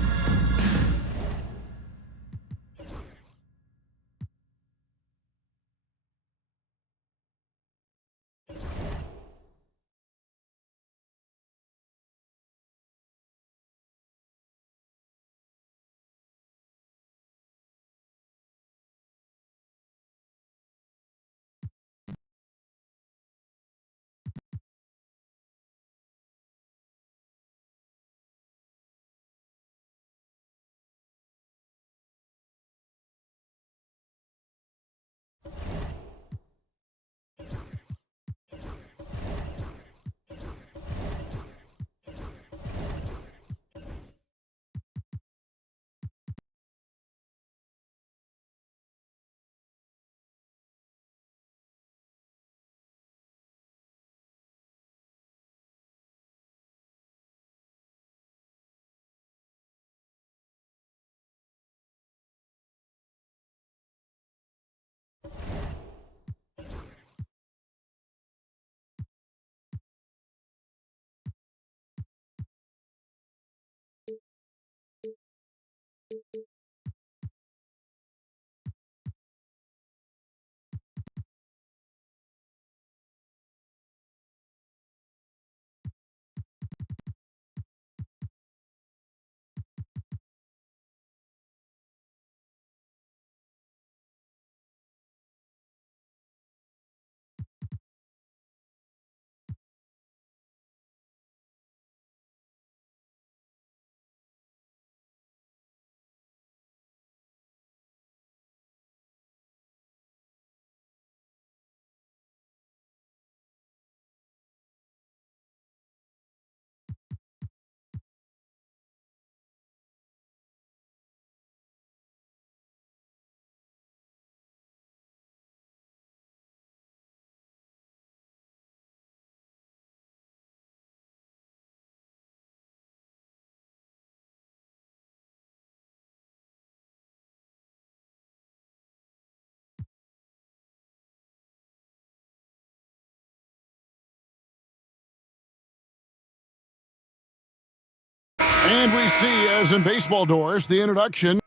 And we see, as in baseball, Doris, the introduction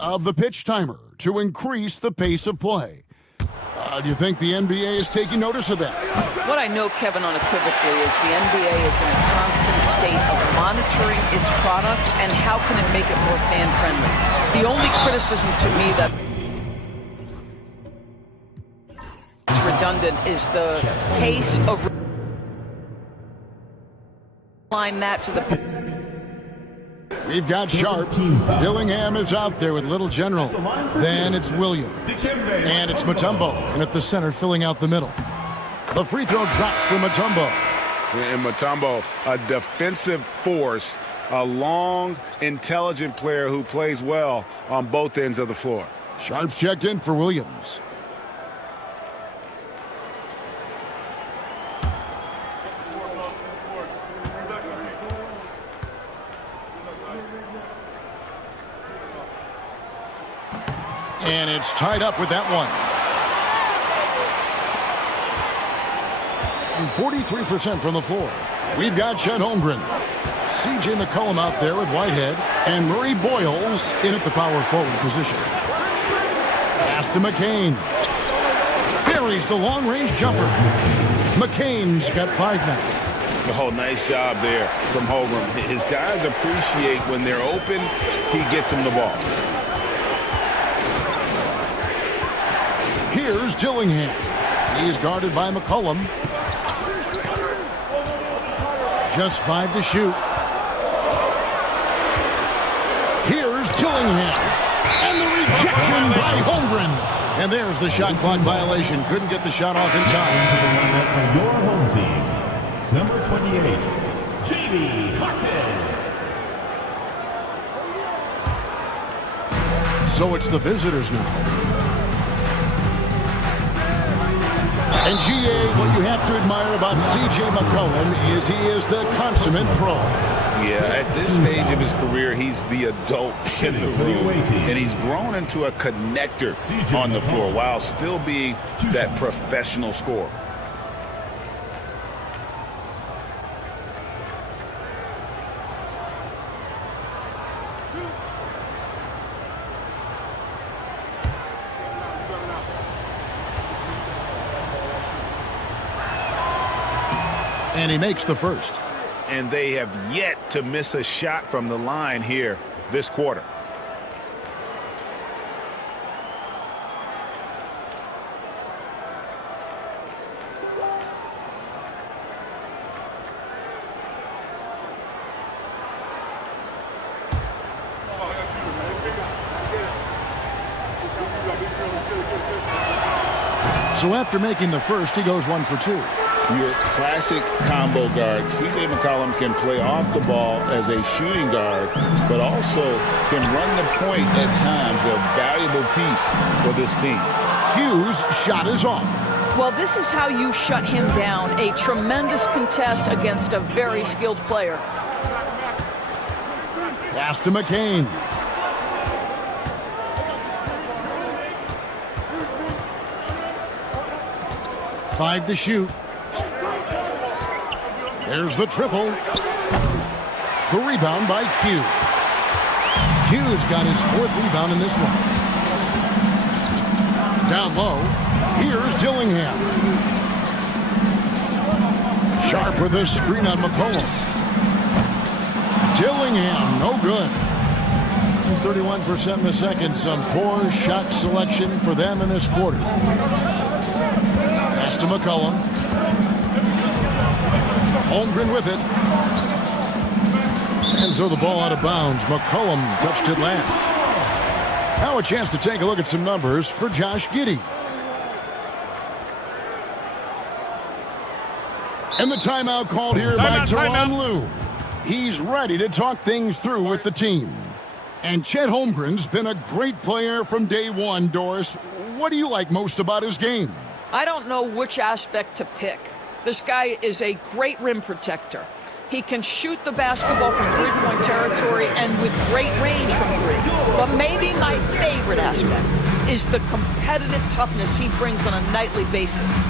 of the pitch timer to increase the pace of play. Do you think the NBA is taking notice of that? What I know, Kevin, unequivocally is the NBA is in a constant state of monitoring its product and how can it make it more fan-friendly. The only criticism to me that it's redundant is the pace of line that to the. We've got Sharp. Dillingham is out there with Little General. Then it's Williams. And it's Mutombo. And at the center, filling out the middle. The free throw drops for Mutombo. And Mutombo, a defensive force, a long, intelligent player who plays well on both ends of the floor. Sharp's checked in for Williams. And it's tied up with that one. 43% from the floor. We've got Chet Holmgren. C.J. McCollum out there with Whitehead. And Murray Boyles in at the power forward position. Pass to McCain. Buries the long-range jumper. McCain's got 5 now. Oh, nice job there from Holmgren. His guys appreciate when they're open, he gets them the ball. Here's Dillingham. He's guarded by McCollum. Just 5 to shoot. Here's Dillingham. And the rejection by Holmgren. And there's the shot clock violation. Couldn't get the shot off in time. For your home team, number 28, Jamie Hawkins. So it's the visitors now. And GA, what you have to admire about C.J. McCollum is he is the consummate pro. Yeah, at this stage of his career, he's the adult in the room. And he's grown into a connector on the floor while still being that professional scorer. And he makes the first. And they have yet to miss a shot from the line here this quarter. So after making the first, he goes 1 for 2. Your classic combo guard. C.J. McCollum can play off the ball as a shooting guard, but also can run the point at times, a valuable piece for this team. Hughes' shot is off. Well, this is how you shut him down. A tremendous contest against a very skilled player. Pass to McCain. Five to shoot. There's the triple. The rebound by Q. Q's got his 4th rebound in this one. Down low, here's Dillingham. Sharp with a screen on McCollum. Dillingham, no good. 31% in the second. Some poor shot selection for them in this quarter. Pass to McCollum. Holmgren with it. And so the ball out of bounds. McCollum touched it last. Now a chance to take a look at some numbers for Josh Giddey. And the timeout called here by Tyronn Lue. He's ready to talk things through with the team. And Chet Holmgren's been a great player from day one, Doris. What do you like most about his game? I don't know which aspect to pick. This guy is a great rim protector. He can shoot the basketball from three-point territory and with great range from three. But maybe my favorite aspect is the competitive toughness he brings on a nightly basis.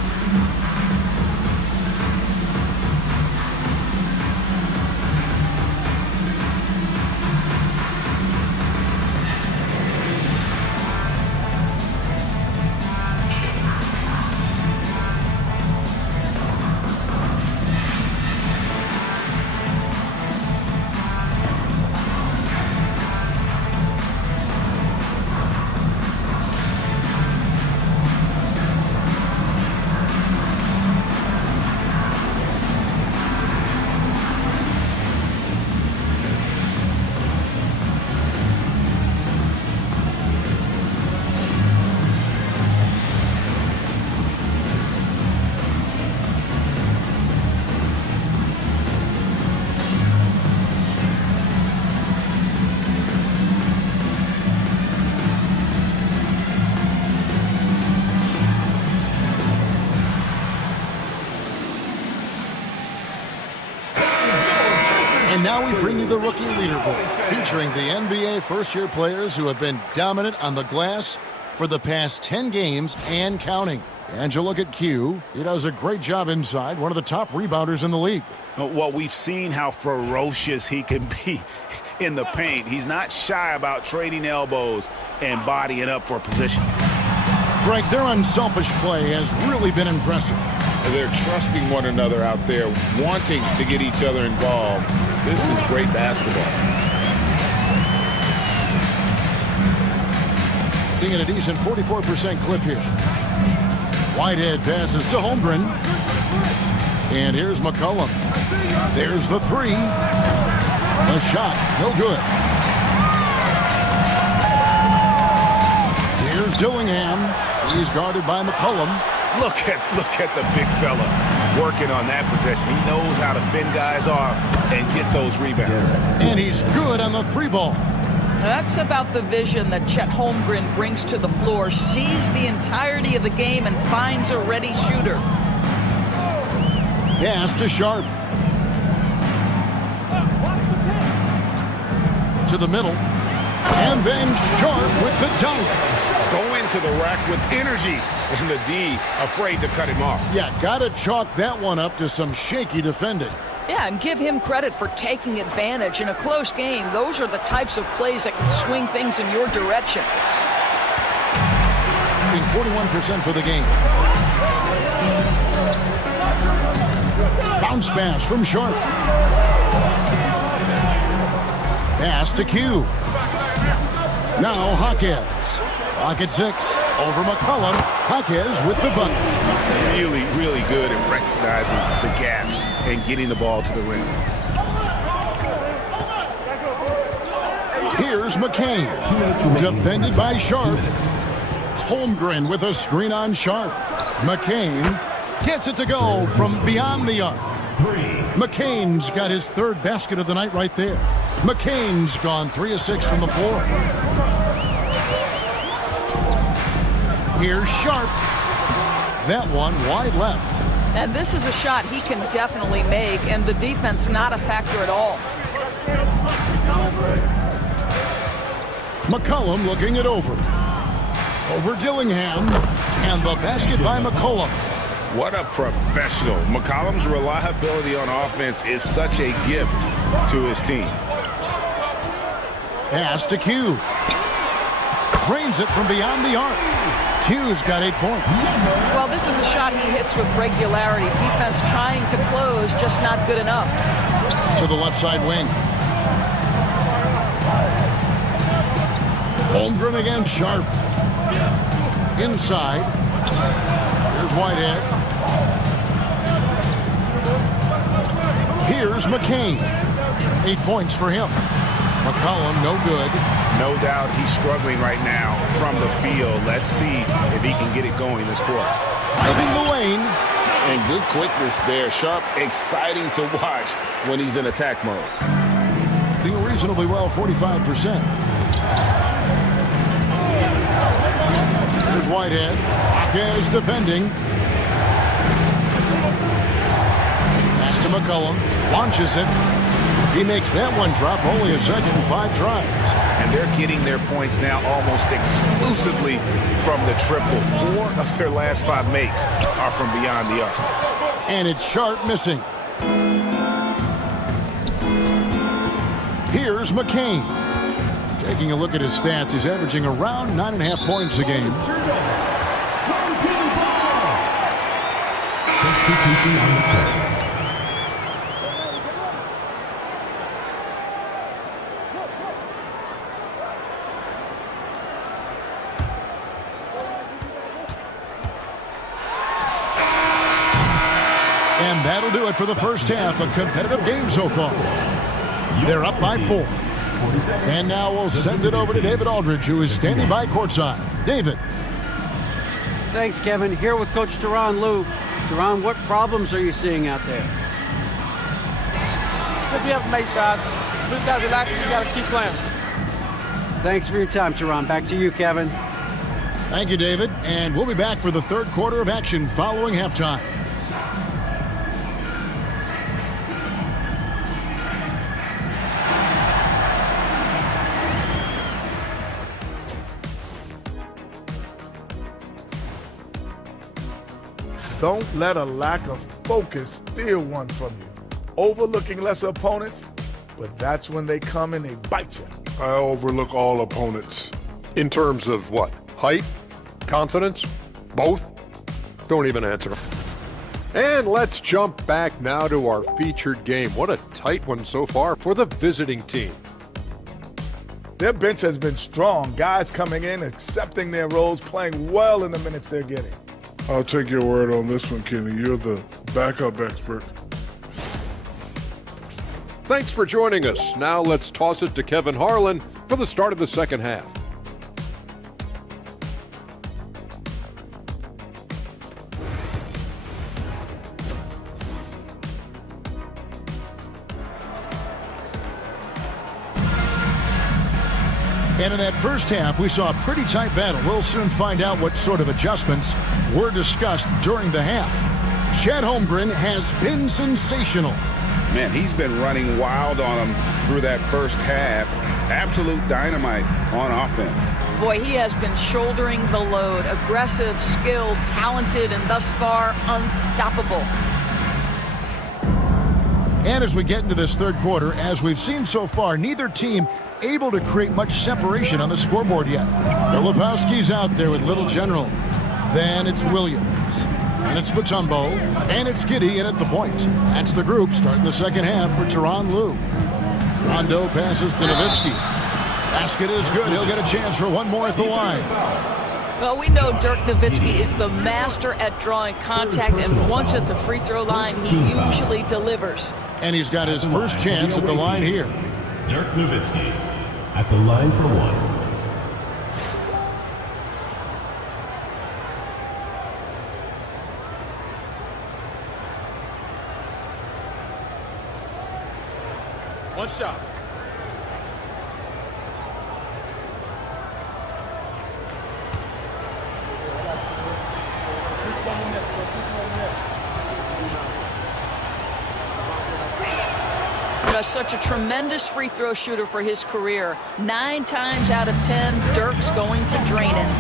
And now we bring you the rookie leaderboard, featuring the NBA first-year players who have been dominant on the glass for the past 10 games and counting. And you look at Q. He does a great job inside, one of the top rebounders in the league. Well, we've seen how ferocious he can be in the paint. He's not shy about trading elbows and bodying up for position. Greg, their unselfish play has really been impressive. They're trusting one another out there, wanting to get each other involved. This is great basketball. Being at a decent 44% clip here. Whitehead passes to Holmgren. And here's McCollum. There's the three. The shot, no good. Here's Dillingham. He's guarded by McCollum. Look at the big fella working on that possession. He knows how to fend guys off and get those rebounds. And he's good on the three ball. That's about the vision that Chet Holmgren brings to the floor, sees the entirety of the game and finds a ready shooter. Pass to Sharp. To the middle. And then Sharp with the dunk. Go into the rack with energy, and the D afraid to cut him off. Yeah, gotta chalk that one up to some shaky defending. Yeah, and give him credit for taking advantage in a close game. Those are the types of plays that can swing things in your direction. 41% for the game. Bounce pass from Sharp. Pass to Q. Now Hawkins. Clock at 6. Over McCollum. Hawkins with the bucket. Really good at recognizing the gaps and getting the ball to the rim. Here's McCain. Defended by Sharp. Holmgren with a screen on Sharp. McCain gets it to go from beyond the arc. McCain's got his third basket of the night right there. McCain's gone 3 of 6 from the floor. Here's Sharp. That one wide left. And this is a shot he can definitely make, and the defense not a factor at all. McCollum looking it over. Over Dillingham. And the basket by McCollum. What a professional. McCollum's reliability on offense is such a gift to his team. Pass to Q. Drains it from beyond the arc. Q's got 8 points. Well, this is a shot he hits with regularity. Defense trying to close, just not good enough. To the left side wing. Holmgren against Sharp. Inside. Here's Whitehead. Here's McCain. 8 points for him. McCollum, no good. No doubt he's struggling right now from the field. Let's see if he can get it going this quarter. Driving the lane. And good quickness there. Sharp, exciting to watch when he's in attack mode. Doing reasonably well, 45%. Here's Whitehead. Hawkins defending. Pass to McCollum. Launches it. He makes that one drop only a second, 5 tries. and they're getting their points now almost exclusively from the triple. 4 of their last 5 makes are from beyond the arc. And it's Sharp missing. Here's McCain. Taking a look at his stats, he's averaging around 9.5 points a game. Substitution on the play. And that'll do it for the first half. A competitive game so far. They're up by 4. And now we'll send it over to David Aldridge, who is standing by courtside. David. Thanks, Kevin. Here with Coach Teron Lue. Teron, what problems are you seeing out there? Just we have to make shots. We just got to relax and we got to keep playing. Thanks for your time, Teron. Back to you, Kevin. Thank you, David. And we'll be back for the third quarter of action following halftime. Don't let a lack of focus steal one from you. Overlooking lesser opponents, but that's when they come and they bite you. I overlook all opponents. In terms of what? Height? Confidence? Both? Don't even answer. And let's jump back now to our featured game. What a tight one so far for the visiting team. Their bench has been strong. Guys coming in, accepting their roles, playing well in the minutes they're getting. I'll take your word on this one, Kenny. You're the backup expert. Thanks for joining us. Now let's toss it to Kevin Harlan for the start of the second half. And in that first half, we saw a pretty tight battle. We'll soon find out what sort of adjustments were discussed during the half. Chet Holmgren has been sensational. Man, he's been running wild on him through that first half. Absolute dynamite on offense. Boy, he has been shouldering the load. Aggressive, skilled, talented, and thus far unstoppable. And as we get into this third quarter, as we've seen so far, neither team able to create much separation on the scoreboard yet. Filipowski's out there with Little General. Then it's Williams. And it's Mutombo. And it's Giddey in at the point. That's the group starting the second half for Teron Lue. Rondo passes to Nowitzki. Basket is good. He'll get a chance for one more at the line. Well, we know Dirk Nowitzki is the master at drawing contact, and once at the free throw line, he usually delivers. And he's got his first chance at the line here. Dirk Nowitzki at the line for one. One shot. Such a tremendous free throw shooter for his career. 9 times out of 10, Dirk's going to drain it.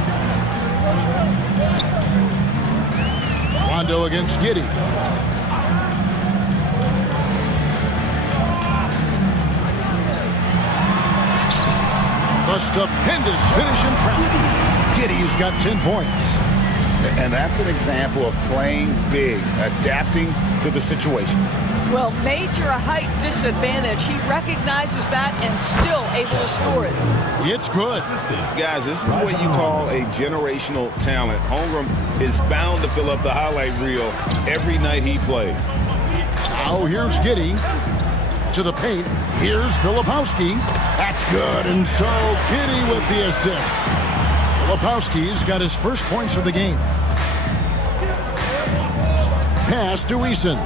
Rondo against Giddey. The stupendous finish in traffic. Giddey's got 10 points. And that's an example of playing big, adapting to the situation. Well, major height disadvantage. He recognizes that and still able to score it. It's good. Guys, this is what you call a generational talent. Holmgren is bound to fill up the highlight reel every night he plays. Now here's Giddey to the paint. Here's Filipowski. That's good. And so Giddey with the assist. Filipowski's got his first points of the game. Pass to Eason.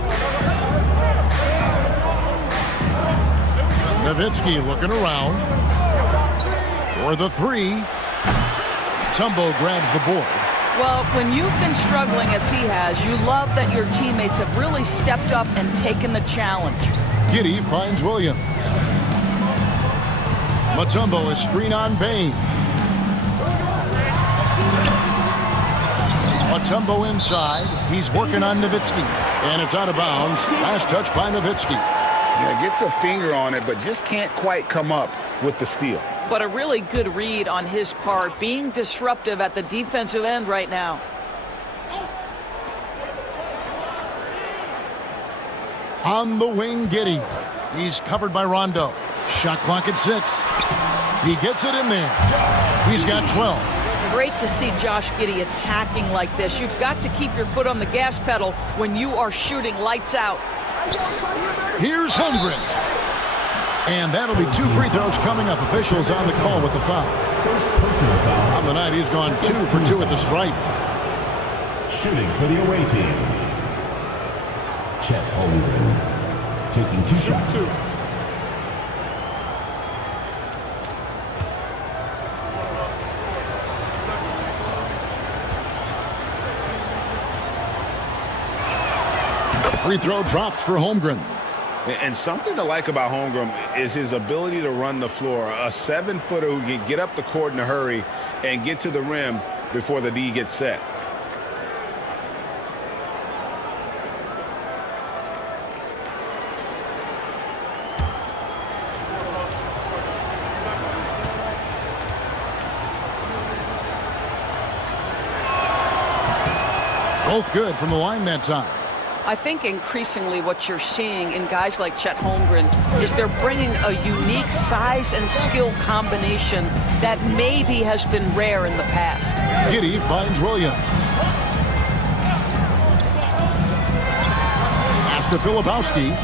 Nowitzki looking around for the three. Tumbo grabs the board. Well, when you've been struggling as he has, you love that your teammates have really stepped up and taken the challenge. Giddey finds Williams. Mutombo is screen on Bain. Mutombo inside. He's working on Nowitzki. And it's out of bounds. Last touch by Nowitzki. Yeah, gets a finger on it, but just can't quite come up with the steal. But a really good read on his part, being disruptive at the defensive end right now. On the wing, Giddey. He's covered by Rondo. Shot clock at 6. He gets it in there. He's got 12. Great to see Josh Giddey attacking like this. You've got to keep your foot on the gas pedal when you are shooting lights out. Here's Holmgren. And that'll be 2 free throws coming up. Officials on the call with the foul. First personal foul. On the night, he's gone 2 for 2 at the stripe. Shooting for the away team. Chet Holmgren taking 2 shots. Free throw drops for Holmgren. And something to like about Holmgren is his ability to run the floor. A 7-footer who can get up the court in a hurry and get to the rim before the D gets set. Both good from the line that time. I think increasingly what you're seeing in guys like Chet Holmgren is they're bringing a unique size and skill combination that maybe has been rare in the past. Giddey finds Williams. Pass to Filipowski.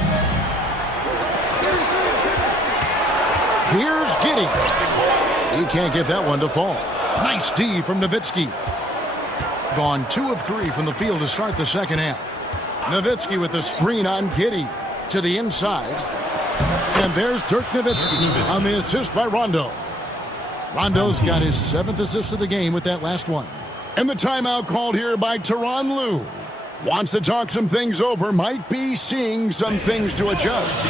Here's Giddey. He can't get that one to fall. Nice D from Nowitzki. Gone 2 of 3 from the field to start the second half. Nowitzki with the screen on Giddey to the inside. And there's Dirk Nowitzki on the assist by Rondo. Rondo's got his 7th assist of the game with that last one. And the timeout called here by Tyronn Lue. Wants to talk some things over, might be seeing some things to adjust.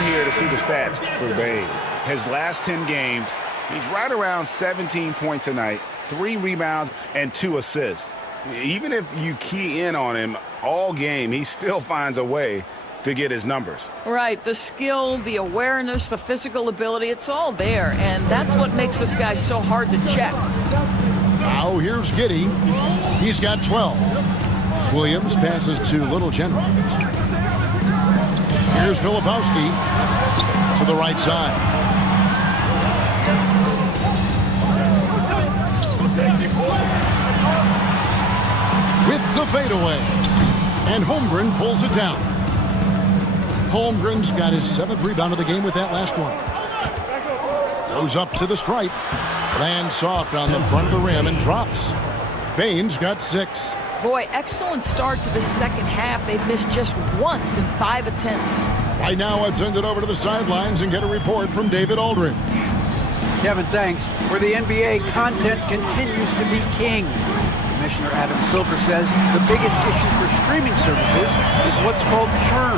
Here to see the stats for Bain. His last 10 games, he's right around 17 points a night, 3 rebounds, and 2 assists. Even if you key in on him all game, he still finds a way to get his numbers. Right, the skill, the awareness, the physical ability, it's all there, and that's what makes this guy so hard to check. Now here's Giddey. He's got 12. Williams passes to Little General. Here's Filipowski to the right side. With the fadeaway. And Holmgren pulls it down. Holmgren's got his 7th rebound of the game with that last one. Goes up to the stripe. Lands soft on the front of the rim and drops. Bain's got 6. Boy, excellent start to the second half. They've missed just once in 5 attempts. Right now, let's send it over to the sidelines and get a report from David Aldridge. Kevin, thanks. For the NBA, content continues to be king. Commissioner Adam Silver says the biggest issue for streaming services is what's called churn.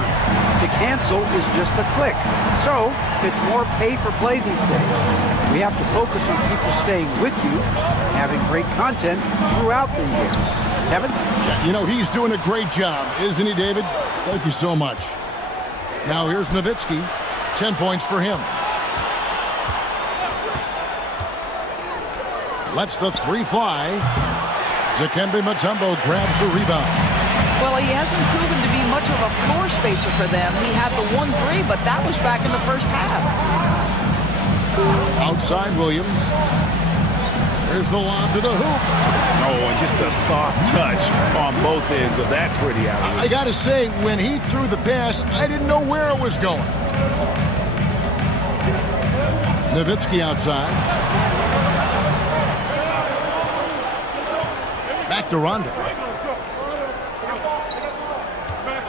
To cancel is just a click. So it's more pay for play these days. We have to focus on people staying with you and having great content throughout the year. Kevin? You know, he's doing a great job, isn't he, David? Thank you so much. Now here's Nowitzki. 10 points for him. Lets the three fly. Dikembe Mutombo grabs the rebound. Well, he hasn't proven to be much of a floor spacer for them. He had the 1-3, but that was back in the first half. Outside Williams. There's the lob to the hoop. Oh, and just a soft touch on both ends of that pretty alley. I got to say, when he threw the pass, I didn't know where it was going. Nowitzki outside. Back to Rondo.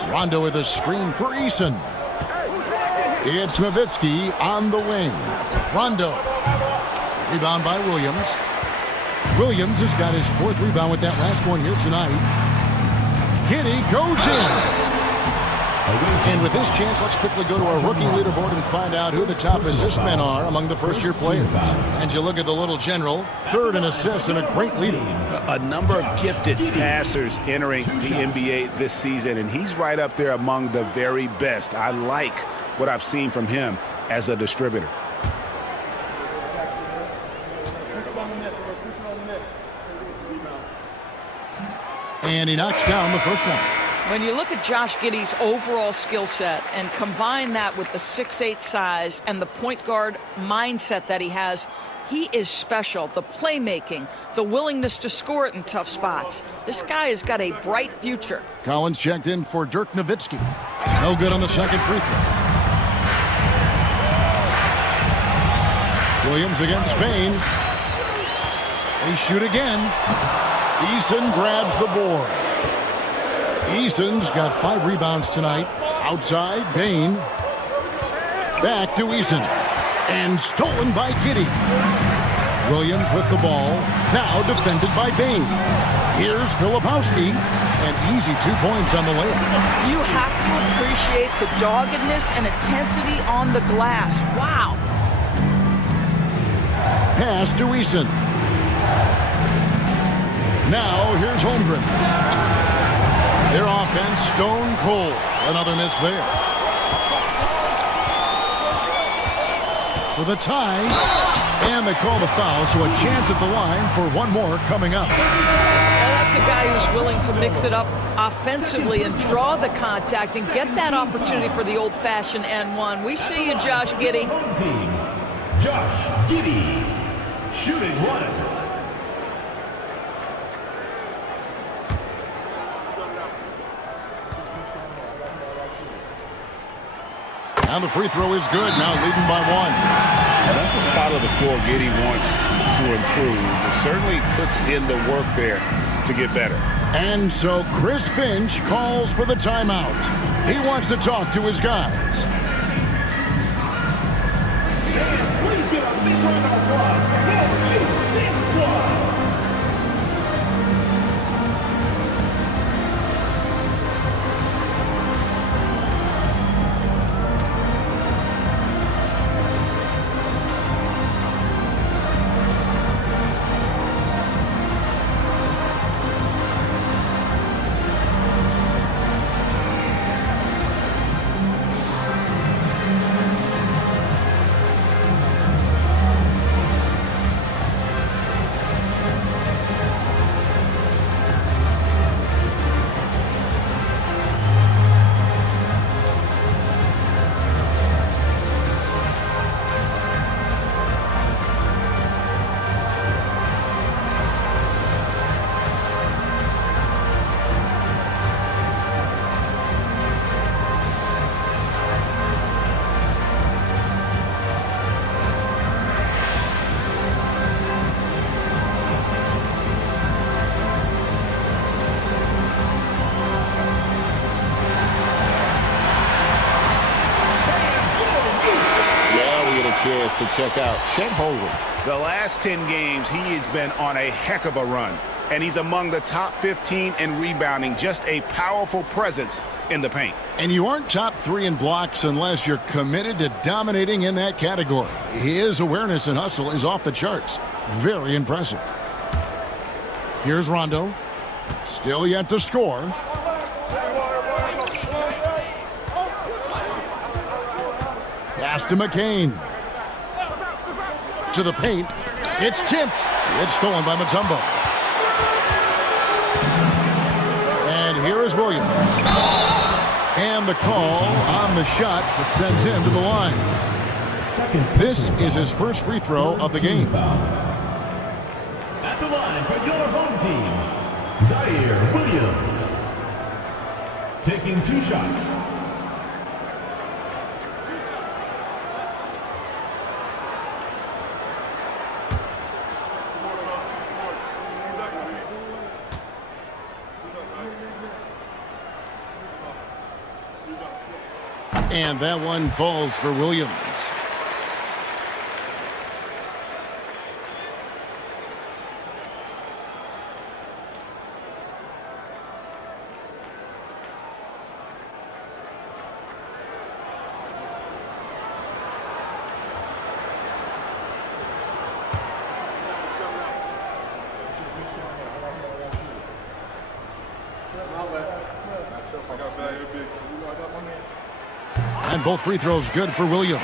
Rondo with a screen for Eason. It's Nowitzki on the wing. Rondo. Rebound by Williams. Williams has got his 4th rebound with that last one here tonight. Giddey goes in. And with this chance, let's quickly go to our rookie leaderboard and find out who the top assist men are among the first-year players. And you look at the little general, 3rd in assists and a great leader. A number of gifted passers entering the NBA this season, and he's right up there among the very best. I like what I've seen from him as a distributor. And he knocks down the first one. When you look at Josh Giddey's overall skill set and combine that with the 6'8" size and the point guard mindset that he has, he is special. The playmaking, the willingness to score it in tough spots. This guy has got a bright future. Collins checked in for Dirk Nowitzki. No good on the second free throw. Williams against Spain. They shoot again. Eason grabs the board. Eason's got 5 rebounds tonight. Outside, Bain. Back to Eason. And stolen by Giddey. Williams with the ball. Now defended by Bain. Here's Filipowski. An easy 2 points on the layup. You have to appreciate the doggedness and intensity on the glass. Wow. Pass to Eason. Now here's Holmgren. Their offense stone cold. Another miss there. For the tie. And they call the foul, so a chance at the line for one more coming up. Well, that's a guy who's willing to mix it up offensively and draw the contact and get that opportunity for the old-fashioned N1. We see you, Josh Giddey. Josh Giddey, shooting 1. And the free throw is good, now leading by 1. Now that's a spot of the floor Giddey wants to improve. It certainly puts in the work there to get better. And so Chris Finch calls for the timeout. He wants to talk to his guys. Please give a big round of applause. This one. Chance to check out Chet Holmgren. The last 10 games, he has been on a heck of a run. and he's among the top 15 in rebounding. Just a powerful presence in the paint. And you aren't top 3 in blocks unless you're committed to dominating in that category. His awareness and hustle is off the charts. Very impressive. Here's Rondo. Still yet to score. Pass to McCain. To the paint. It's tipped. It's stolen by Mutombo. And here is Williams. And the call on the shot that sends him to the line. This is his first free throw of the game. At the line for your home team, Zaire Williams. Taking 2 shots. And that one falls for Williams. And both free throws good for Williams.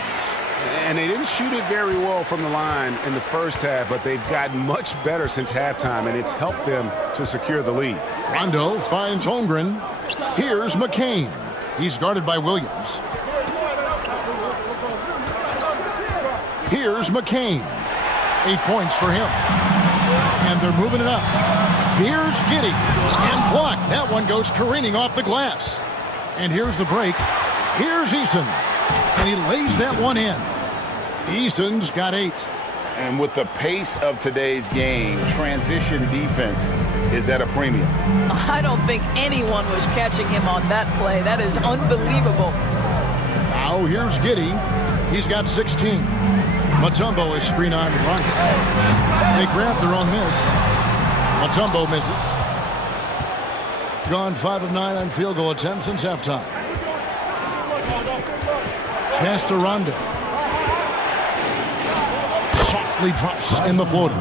And they didn't shoot it very well from the line in the first half, but they've gotten much better since halftime, and it's helped them to secure the lead. Rondo finds Holmgren. Here's McCain. He's guarded by Williams. Here's McCain. 8 points for him. And they're moving it up. Here's Giddey. And blocked. That one goes careening off the glass. And here's the break. Here's Eason. And he lays that one in. Eason's got 8. And with the pace of today's game, transition defense is at a premium. I don't think anyone was catching him on that play. That is unbelievable. Now here's Giddey. He's got 16. Mutombo is screen on Rondo. They grab their own miss. Mutombo misses. Gone 5 of 9 on field goal attempts since halftime. Pass to Rondo. Softly drops in the floater.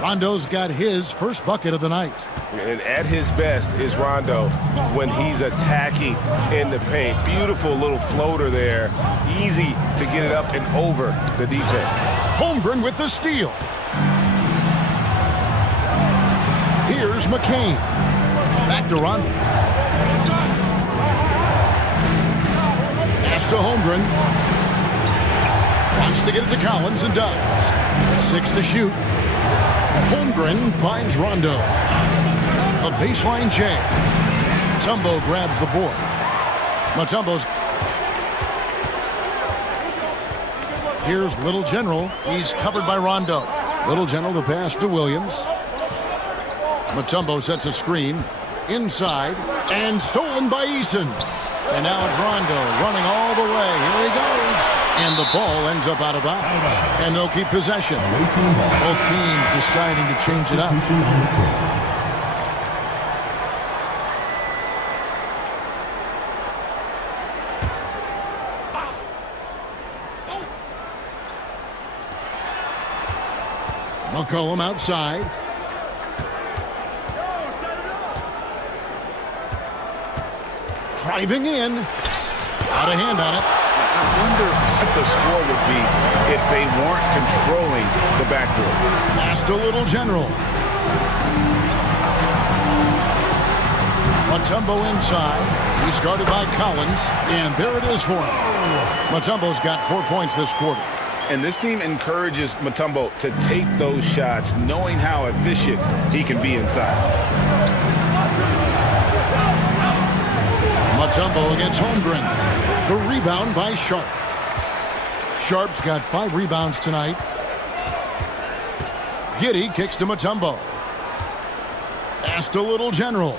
Rondo's got his first bucket of the night. And at his best is Rondo when he's attacking in the paint. Beautiful little floater there. Easy to get it up and over the defense. Holmgren with the steal. Here's McCain. Back to Rondo. Pass to Holmgren. Wants to get it to Collins and does. 6 to shoot. Holmgren finds Rondo. A baseline jam. Mutombo grabs the board. Mutombo's. Here's Little General. He's covered by Rondo. Little General the pass to Williams. Mutombo sets a screen. Inside. And stolen by Eason. And now it's Rondo running all the way. Here he goes. And the ball ends up out of bounds. And they'll keep possession. Both teams deciding to change it up. McCollum outside. Driving in. Out of hand on it. I wonder what the score would be if they weren't controlling the backboard. Pass to Little General. Mutombo inside. He's guarded by Collins. And there it is for him. Mutombo's got 4 points this quarter. And this team encourages Mutombo to take those shots, knowing how efficient he can be inside. Mutombo against Holmgren. The rebound by Sharp. Sharp's got 5 rebounds tonight. Giddey kicks to Mutombo. Pass to Little General.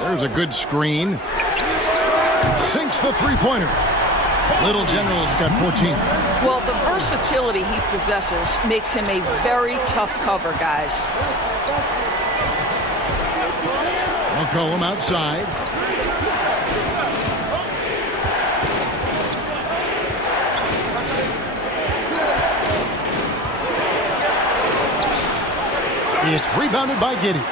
There's a good screen. Sinks the three-pointer. Little General's got 14. Well, the versatility he possesses makes him a very tough cover, guys. McCollum outside. It's rebounded by Giddey.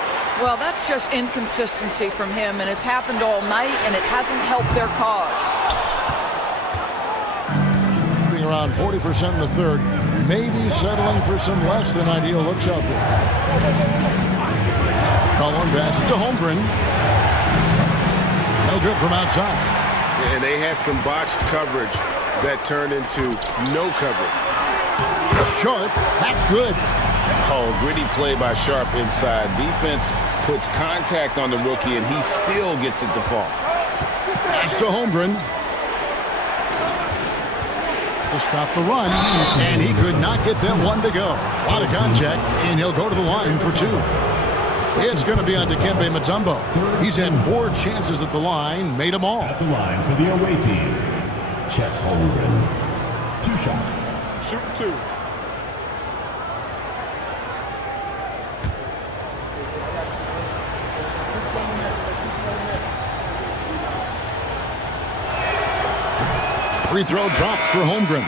Well, that's just inconsistency from him, and it's happened all night, and it hasn't helped their cause. Being around 40% in the third, maybe settling for some less than ideal looks out there. Cullen passes to Holmgren. No good from outside. And they had some botched coverage that turned into no coverage. Sharp, that's good. Oh, gritty play by Sharp inside. Defense puts contact on the rookie, and he still gets it to fall. Pass to Holmgren. To stop the run, and he could not get that one to go. A lot of contact, and he'll go to the line for two. It's going to be on Dikembe Mutombo. He's had 4 chances at the line, made them all. At the line for the away team, Chet Holmgren. 2 shots. Shoot 2. Free throw drops for Holmgren.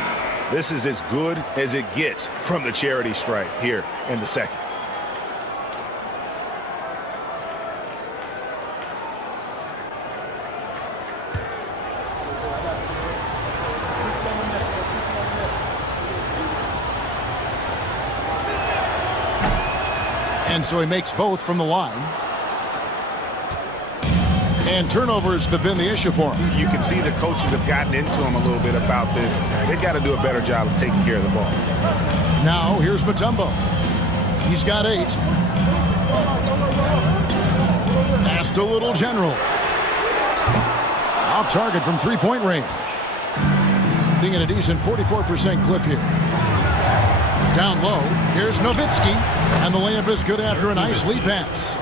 This is as good as it gets from the charity stripe here in the second. And so he makes both from the line. And turnovers have been the issue for him. You can see the coaches have gotten into him a little bit about this. They've got to do a better job of taking care of the ball. Now here's Mutombo. He's got 8. Pass to Little General. Off target from 3-point range. Being at a decent 44% clip here. Down low, here's Nowitzki. And the layup is good after a nice lead pass.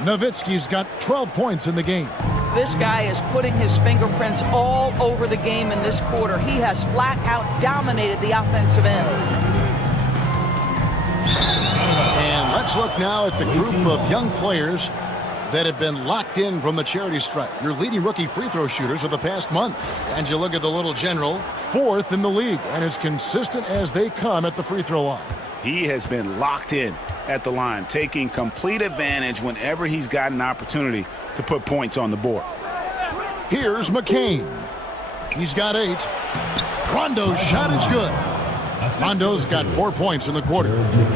Nowitzki's got 12 points in the game. This guy is putting his fingerprints all over the game in this quarter. He has flat out dominated the offensive end. And let's look now at the group of young players that have been locked in from the charity stripe. Your leading rookie free throw shooters of the past month. And you look at the Little General, 4th in the league, and as consistent as they come at the free throw line. He has been locked in at the line, taking complete advantage whenever he's got an opportunity to put points on the board. Here's McCain. He's got 8. Rondo's shot is good. Rondo's got 4 points in the quarter.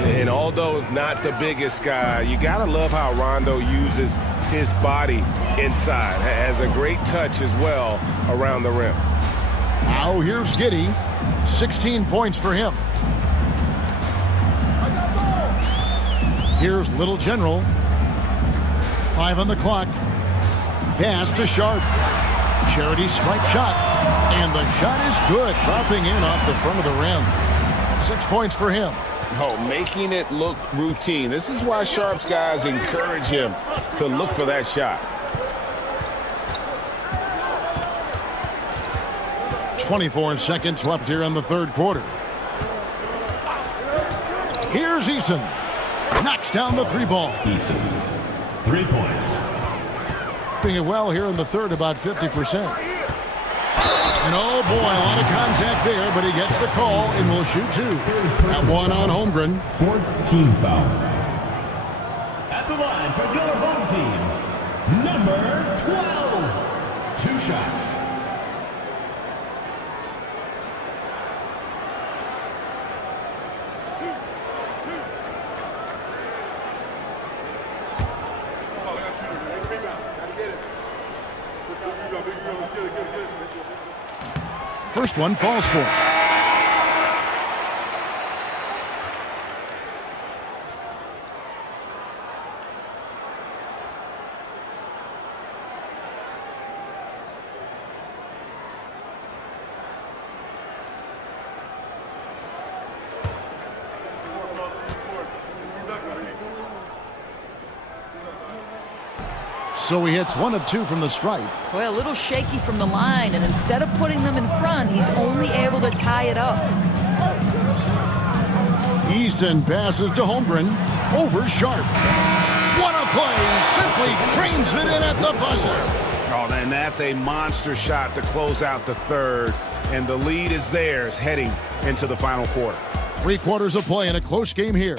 And although not the biggest guy, you got to love how Rondo uses his body inside. Has a great touch as well around the rim. Now here's Giddey. 16 points for him. Here's Little General. 5 on the clock. Pass to Sharp. Charity stripe shot. And the shot is good. Dropping in off the front of the rim. 6 points for him. Oh, making it look routine. This is why Sharp's guys encourage him to look for that shot. 24 seconds left here in the third quarter. Here's Eason. Knocks down the 3 ball. Eason, 3 points. Doing it well here in the third, about 50%. And oh boy, a lot of contact there, but he gets the call and will shoot 2. That one on Holmgren. 4th team foul. At the line for your home team, number 12. 2 shots. First one falls for. So he hits 1 of 2 from the stripe. Well, a little shaky from the line, and instead of putting them in front, he's only able to tie it up. Easton passes to Holmgren. Over Sharp. What a play! Simply trains it in at the buzzer. Oh, and that's a monster shot to close out the third. And the lead is theirs heading into the final quarter. 3 quarters of play in a close game here.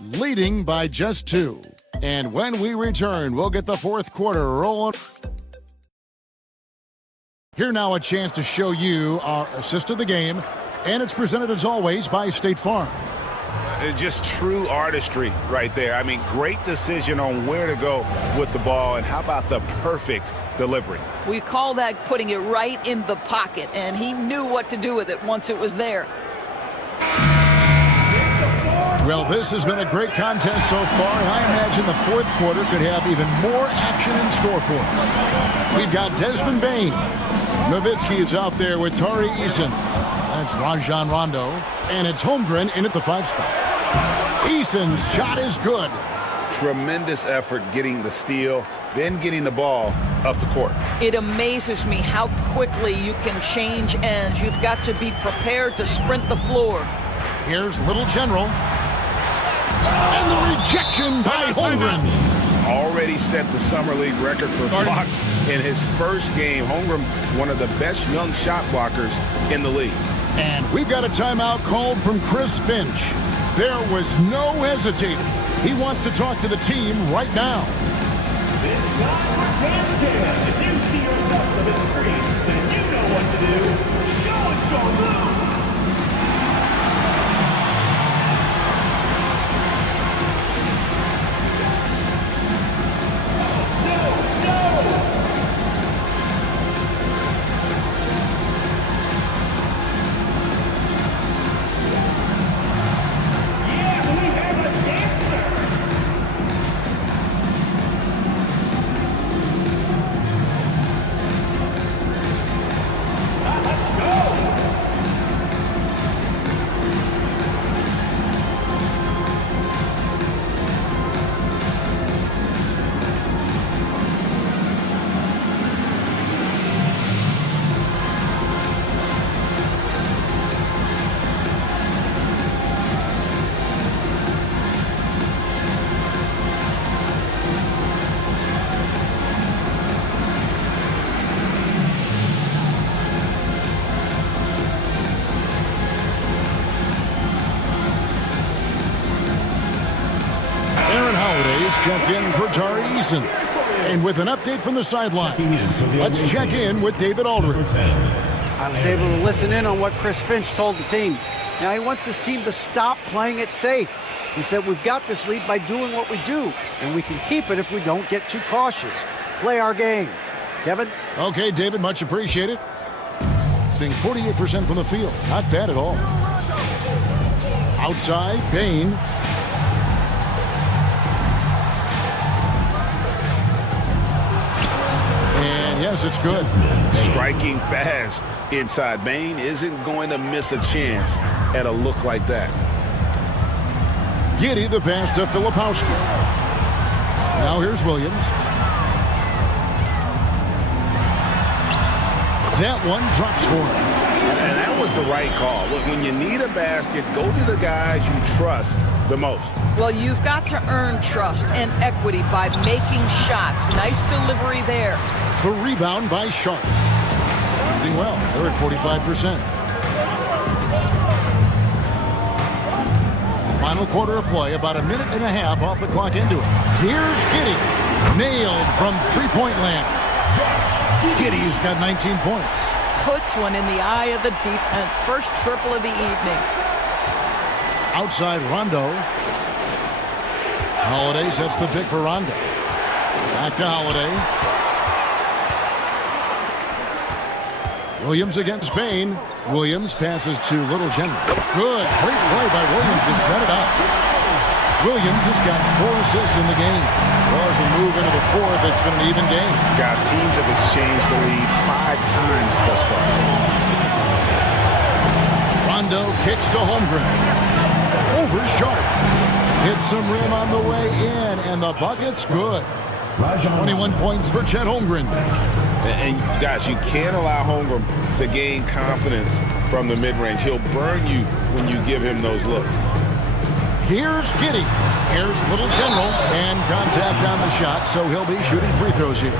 Leading by just 2. And when we return, we'll get the 4th quarter rolling. Here now a chance to show you our assist of the game. And it's presented as always by State Farm. Just true artistry right there. I mean, great decision on where to go with the ball. And how about the perfect delivery? We call that putting it right in the pocket, and he knew what to do with it once it was there. Well, this has been a great contest so far, and I imagine the 4th quarter could have even more action in store for us. We've got Desmond Bain. Nowitzki is out there with Tari Eason. That's Rajon Rondo, and it's Holmgren in at the 5 spot. Eason's shot is good. Tremendous effort getting the steal, then getting the ball up the court. It amazes me how quickly you can change ends. You've got to be prepared to sprint the floor. Here's Little General. And the rejection by Holmgren. Already set the Summer League record for blocks in his first game. Holmgren, one of the best young shot blockers in the league. And we've got a timeout called from Chris Finch. There was no hesitating. He wants to talk to the team right now. It's time for dance cam. If you see yourself on the screen, then you know what to do. Show us your moves. Checked in for Tari Eason. And with an update from the sideline, let's check in with David Aldridge. I was able to listen in on what Chris Finch told the team. Now he wants this team to stop playing it safe. He said we've got this lead by doing what we do, and we can keep it if we don't get too cautious. Play our game. Kevin? Okay, David, much appreciated. Being 48% from the field. Not bad at all. Outside, Bain. Yes, it's good. Striking fast inside. Bain isn't going to miss a chance at a look like that. Giddey the pass to Filipowski. Now here's Williams. That one drops for him. And that was the right call. Look, when you need a basket, go to the guys you trust the most. Well, you've got to earn trust and equity by making shots. Nice delivery there. The rebound by Sharp. Doing well. They're at 45%. Final quarter of play, about a minute and a half off the clock into it. Here's Giddey. Nailed from three-point land. Giddey's got 19 points. Puts one in the eye of the defense. First triple of the evening. Outside Rondo. Holiday sets the pick for Rondo. Back to Holiday. Williams against Bain. Williams passes to Little General. Good. Great play by Williams to set it up. Williams has got 4 assists in the game. Well, as we move into the 4th, it's been an even game. Guys, teams have exchanged the lead 5 times thus far. Rondo kicks to Holmgren. Over Sharp. Hits some rim on the way in, and the bucket's good. 21 points for Chet Holmgren. And guys, you can't allow Holmgren to gain confidence from the mid-range. He'll burn you when you give him those looks. Here's Giddey. Here's Little General. And contact on the shot, so he'll be shooting free throws here.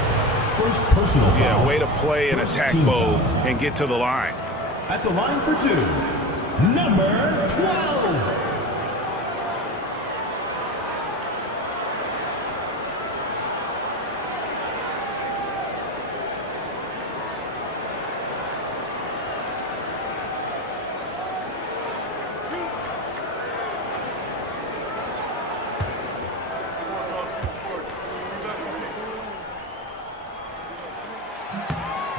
First personal foul. Yeah, way to play in attack mode and get to the line. At the line for two, number 12.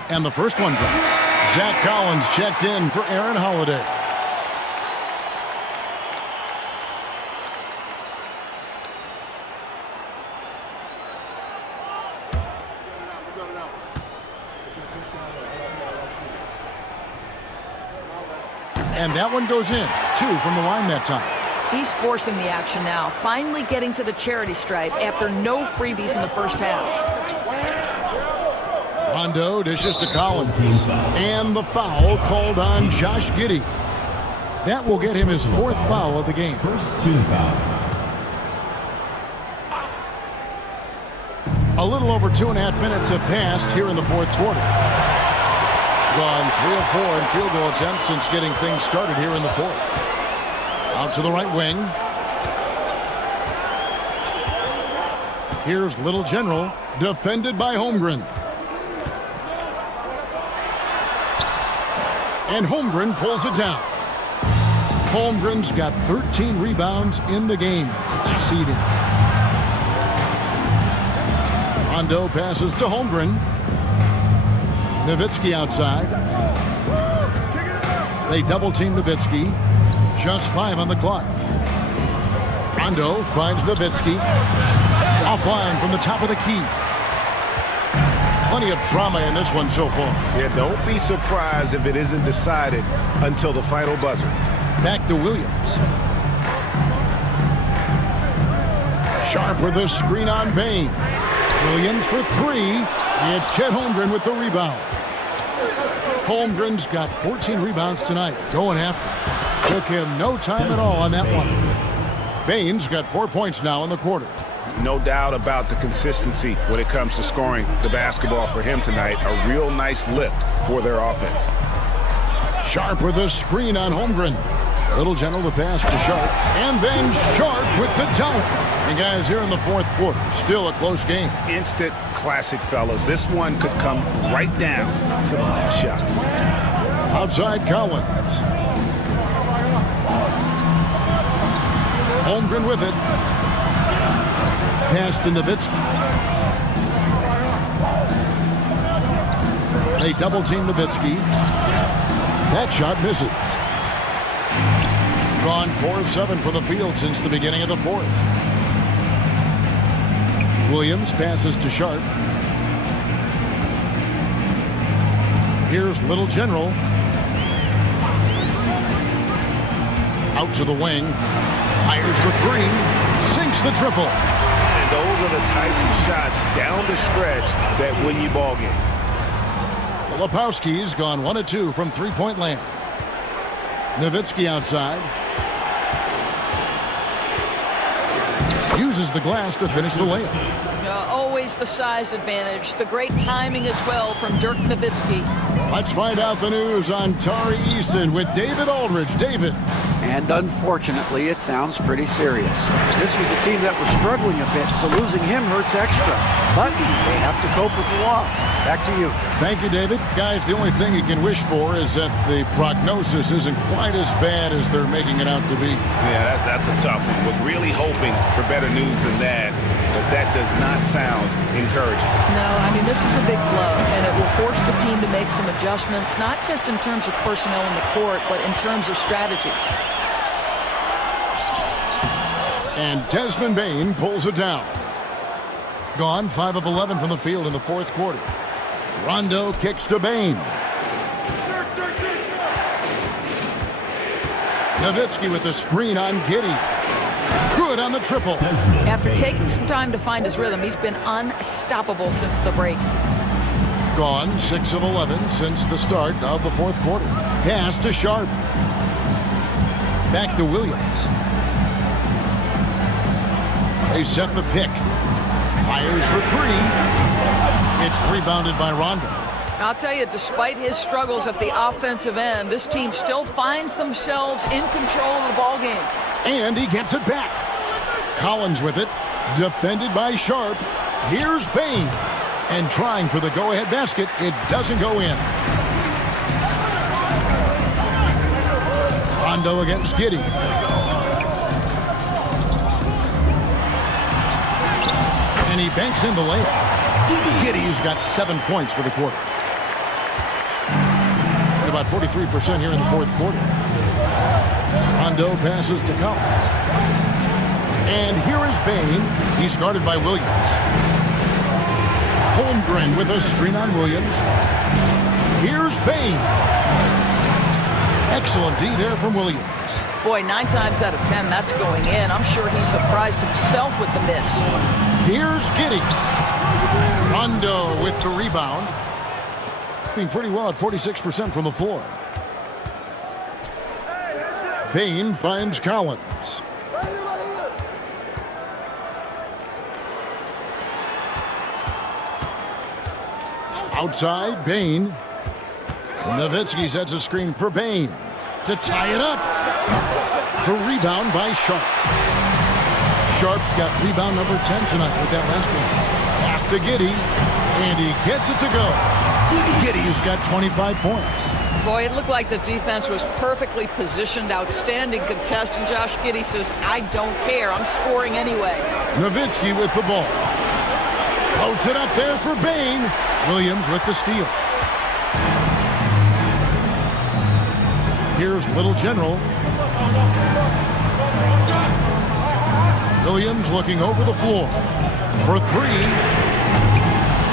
And the first one drops. Zach Collins checked in for Aaron Holiday. And that one goes in. 2 from the line that time. He's forcing the action now, finally getting to the charity stripe after no freebies in the first half. Rondo dishes to Collins. And the foul called on Josh Giddey. That will get him his 4th foul of the game. First team foul. A little over 2.5 minutes have passed here in the 4th quarter. Gone 3 of 4 in field goal attempts since getting things started here in the 4th. Out to the right wing. Here's Little General, defended by Holmgren. And Holmgren pulls it down. Holmgren's got 13 rebounds in the game. Class eating. Rondo passes to Holmgren. Nowitzki outside. They double team Nowitzki. Just 5 on the clock. Rondo finds Nowitzki. Offline from the top of the key. Plenty of drama in this one so far. Yeah, don't be surprised if it isn't decided until the final buzzer. Back to Williams. Sharp with a screen on Bain. Williams for 3. It's Chet Holmgren with the rebound. Holmgren's got 14 rebounds tonight. Going after. Took him no time at all on that one. Bain's got 4 points now in the quarter. No doubt about the consistency when it comes to scoring the basketball for him tonight. A real nice lift for their offense. Sharp with a screen on Holmgren. Little General the pass to Sharp. And then Sharp with the dunk. And guys, here in the 4th quarter, still a close game. Instant classic, fellas. This one could come right down to the last shot. Outside Collins. Holmgren with it. Pass to Nowitzki. They double team Nowitzki. That shot misses. Gone 4 of 7 for the field since the beginning of the 4th. Williams passes to Sharp. Here's Little General. Out to the wing. Fires the 3. Sinks the triple. And those are the types of shots down the stretch that win you ball game. Lepowski's gone 1 of 2 from 3-point land. Nowitzki outside. Uses the glass to finish the layup. Always the size advantage. The great timing as well from Dirk Nowitzki. Let's find out the news on Tari Eason with David Aldridge. David. And unfortunately, it sounds pretty serious. This was a team that was struggling a bit, so losing him hurts extra. But they have to cope with the loss. Back to you. Thank you, David. Guys, the only thing you can wish for is that the prognosis isn't quite as bad as they're making it out to be. Yeah, that's a tough one. Was really hoping for better news than that, but that does not sound encouraging. No, I mean, this is a big blow, and it will force the team to make some adjustments, not just in terms of personnel in the court, but in terms of strategy. And Desmond Bain pulls it down. Gone 5 of 11 from the field in the 4th quarter. Rondo kicks to Bain. Nowitzki with the screen on Giddey. Good on the triple. After taking some time to find his rhythm, he's been unstoppable since the break. Gone 6 of 11 since the start of the fourth quarter. Pass to Sharp. Back to Williams. They set the pick. Fires for three. It's rebounded by Rondo. I'll tell you, despite his struggles at the offensive end, this team still finds themselves in control of the ball game. And he gets it back. Collins with it. Defended by Sharp. Here's Bain. And trying for the go-ahead basket. It doesn't go in. Rondo against Giddey. And he banks in the layup. Giddey's got 7 points for the quarter. About 43% here in the fourth quarter. Rondo passes to Collins. And here is Bain. He's guarded by Williams. Holmgren with a screen on Williams. Here's Bain. Excellent D there from Williams. Boy, 9 times out of 10, that's going in. I'm sure he surprised himself with the miss. Here's Giddey. Rondo with the rebound. Doing pretty well at 46% from the floor. Bain finds Collins. Outside, Bain. Nowitzki sets a screen for Bain to tie it up. The rebound by Sharp. Sharp's got rebound number 10 tonight with that last one. Pass to Giddey, and he gets it to go. Giddey's got 25 points. Boy, it looked like the defense was perfectly positioned, outstanding contest, and Josh Giddey says, I don't care, I'm scoring anyway. Nowitzki with the ball. Floats it up there for Bain. Williams with the steal. Here's Little General. Williams looking over the floor for three.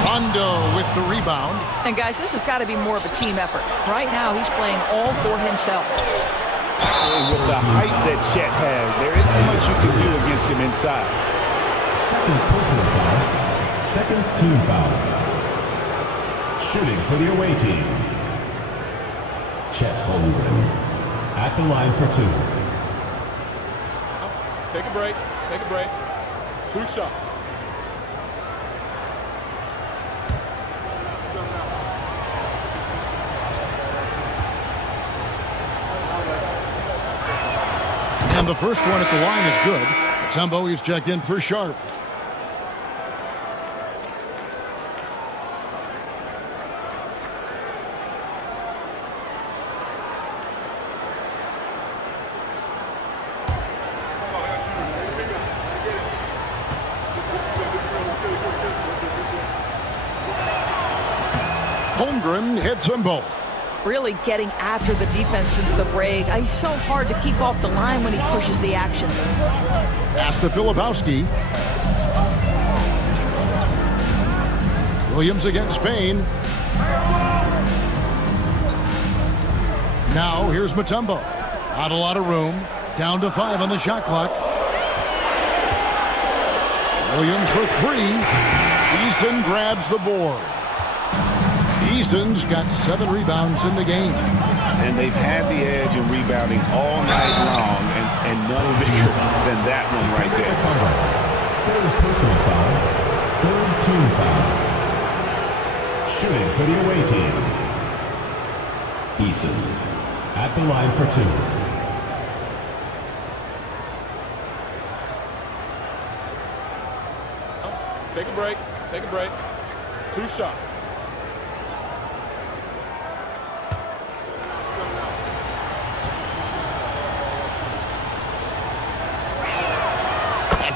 Rondo with the rebound. And guys, this has got to be more of a team effort. Right now, he's playing all for himself. With the height that Chet has, there isn't much you can do against him inside. Second personal foul. Second team foul. Shooting for the away team. Chet Holmgren at the line for 2. Take a break. Take a break. 2 shots. And the first one at the line is good. Mutombo is checked in for Sharp. Holmgren hits them both. Really getting after the defense since the break. He's so hard to keep off the line when he pushes the action. Pass to Filipowski. Williams against Bain. Now here's Mutombo. Not a lot of room. Down to 5 on the shot clock. Williams for 3. Eason grabs the board. Eason's got 7 rebounds in the game. And they've had the edge in rebounding all night long, and none bigger than that one right there. Third personal foul. Third team foul. Shooting for the away team. Eason at the line for 2. Take a break. Take a break. 2 shots.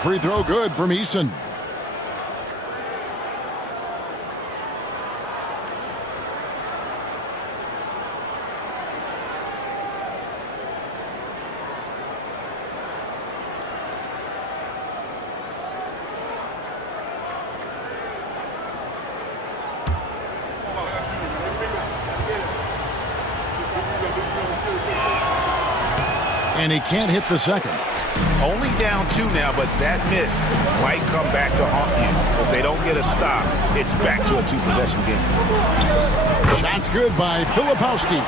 Free throw good from Eason. And he can't hit the second. Only down 2 now, but that miss might come back to haunt you. If they don't get a stop, it's back to a 2-possession game. Shot's good by Filipowski.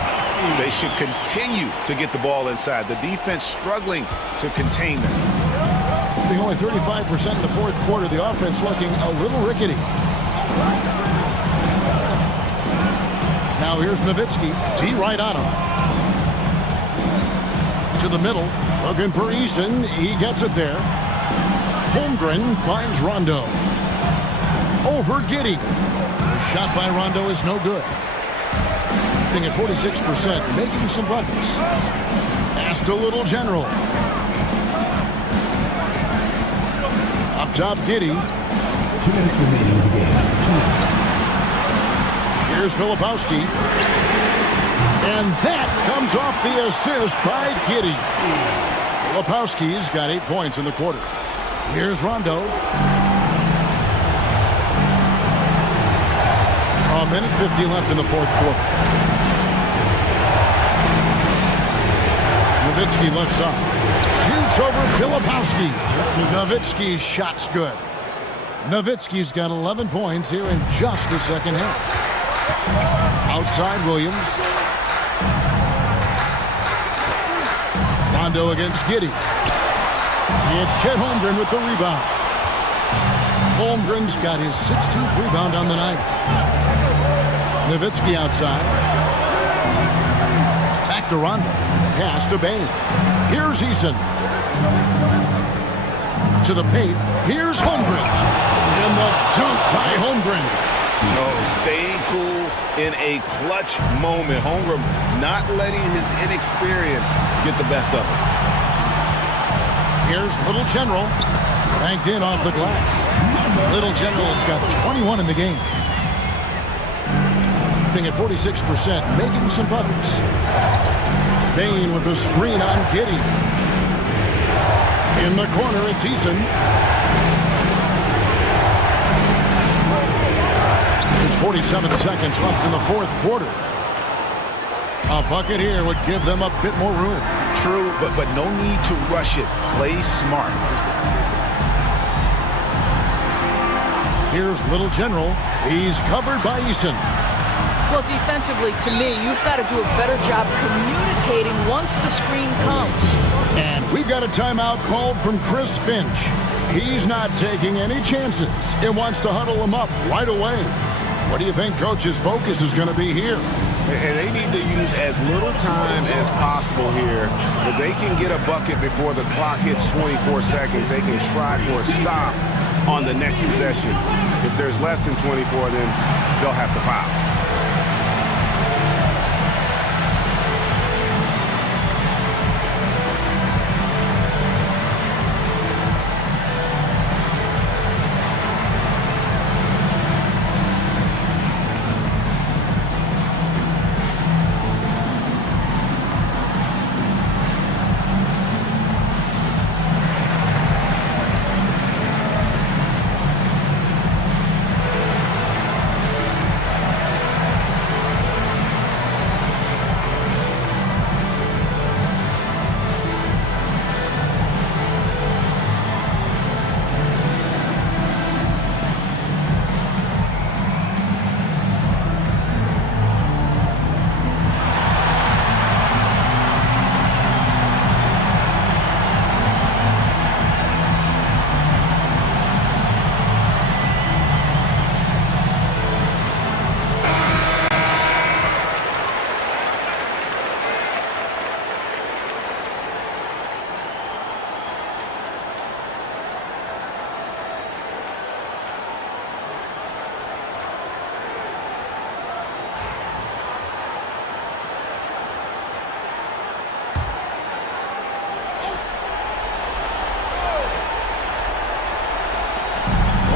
They should continue to get the ball inside. The defense struggling to contain them. Being only 35% in the fourth quarter, the offense looking a little rickety. Now here's Nowitzki. T right on him. To the middle. Looking for Eason. He gets it there. Holmgren finds Rondo. Over Giddey. The shot by Rondo is no good. Hitting at 46%, making some buckets. Pass to Little General. Up top, Giddey. 2 minutes remaining in the game. 2 minutes. Here's Filipowski. And that comes off the assist by Giddey. Filipowski's got 8 points in the quarter. Here's Rondo. A minute 50 left in the fourth quarter. Nowitzki lifts up. Shoots over Filipowski. Nowitzki's shot's good. Nowitzki's got 11 points here in just the second half. Outside Williams. Rondo against Giddey. It's Chet Holmgren with the rebound. Holmgren's got his 16th rebound on the night. Nowitzki outside. Back to Rondo. Pass to Bain. Here's Eason. To the paint. Here's Holmgren. And the dunk by Holmgren. Staying cool in a clutch moment. Holmgren not letting his inexperience get the best of him. Here's Little General. Banked in off the glass. Little General's got 21 in the game. Being at 46%, making some buckets. Bain with the screen on Giddey. In the corner, it's Eason. It's 47 seconds left in the fourth quarter. A bucket here would give them a bit more room. True, but no need to rush it. Play smart. Here's Little General. He's covered by Eason. Well, defensively, to me, you've got to do a better job communicating once the screen comes. And we've got a timeout called from Chris Finch. He's not taking any chances and wants to huddle him up right away. What do you think Coach's focus is going to be here? And they need to use as little time as possible here. If they can get a bucket before the clock hits 24 seconds, they can try for a stop on the next possession. If there's less than 24, then they'll have to foul.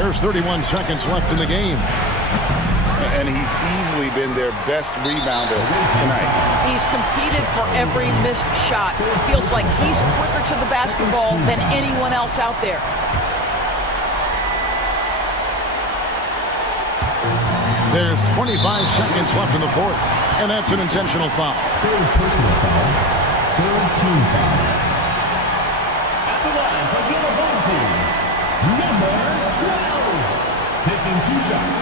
There's 31 seconds left in the game. And he's easily been their best rebounder tonight. He's competed for every missed shot. It feels like he's quicker to the basketball than anyone else out there. There's 25 seconds left in the fourth, and that's an intentional foul. Third personal foul. Third team foul. At the taking 2 shots.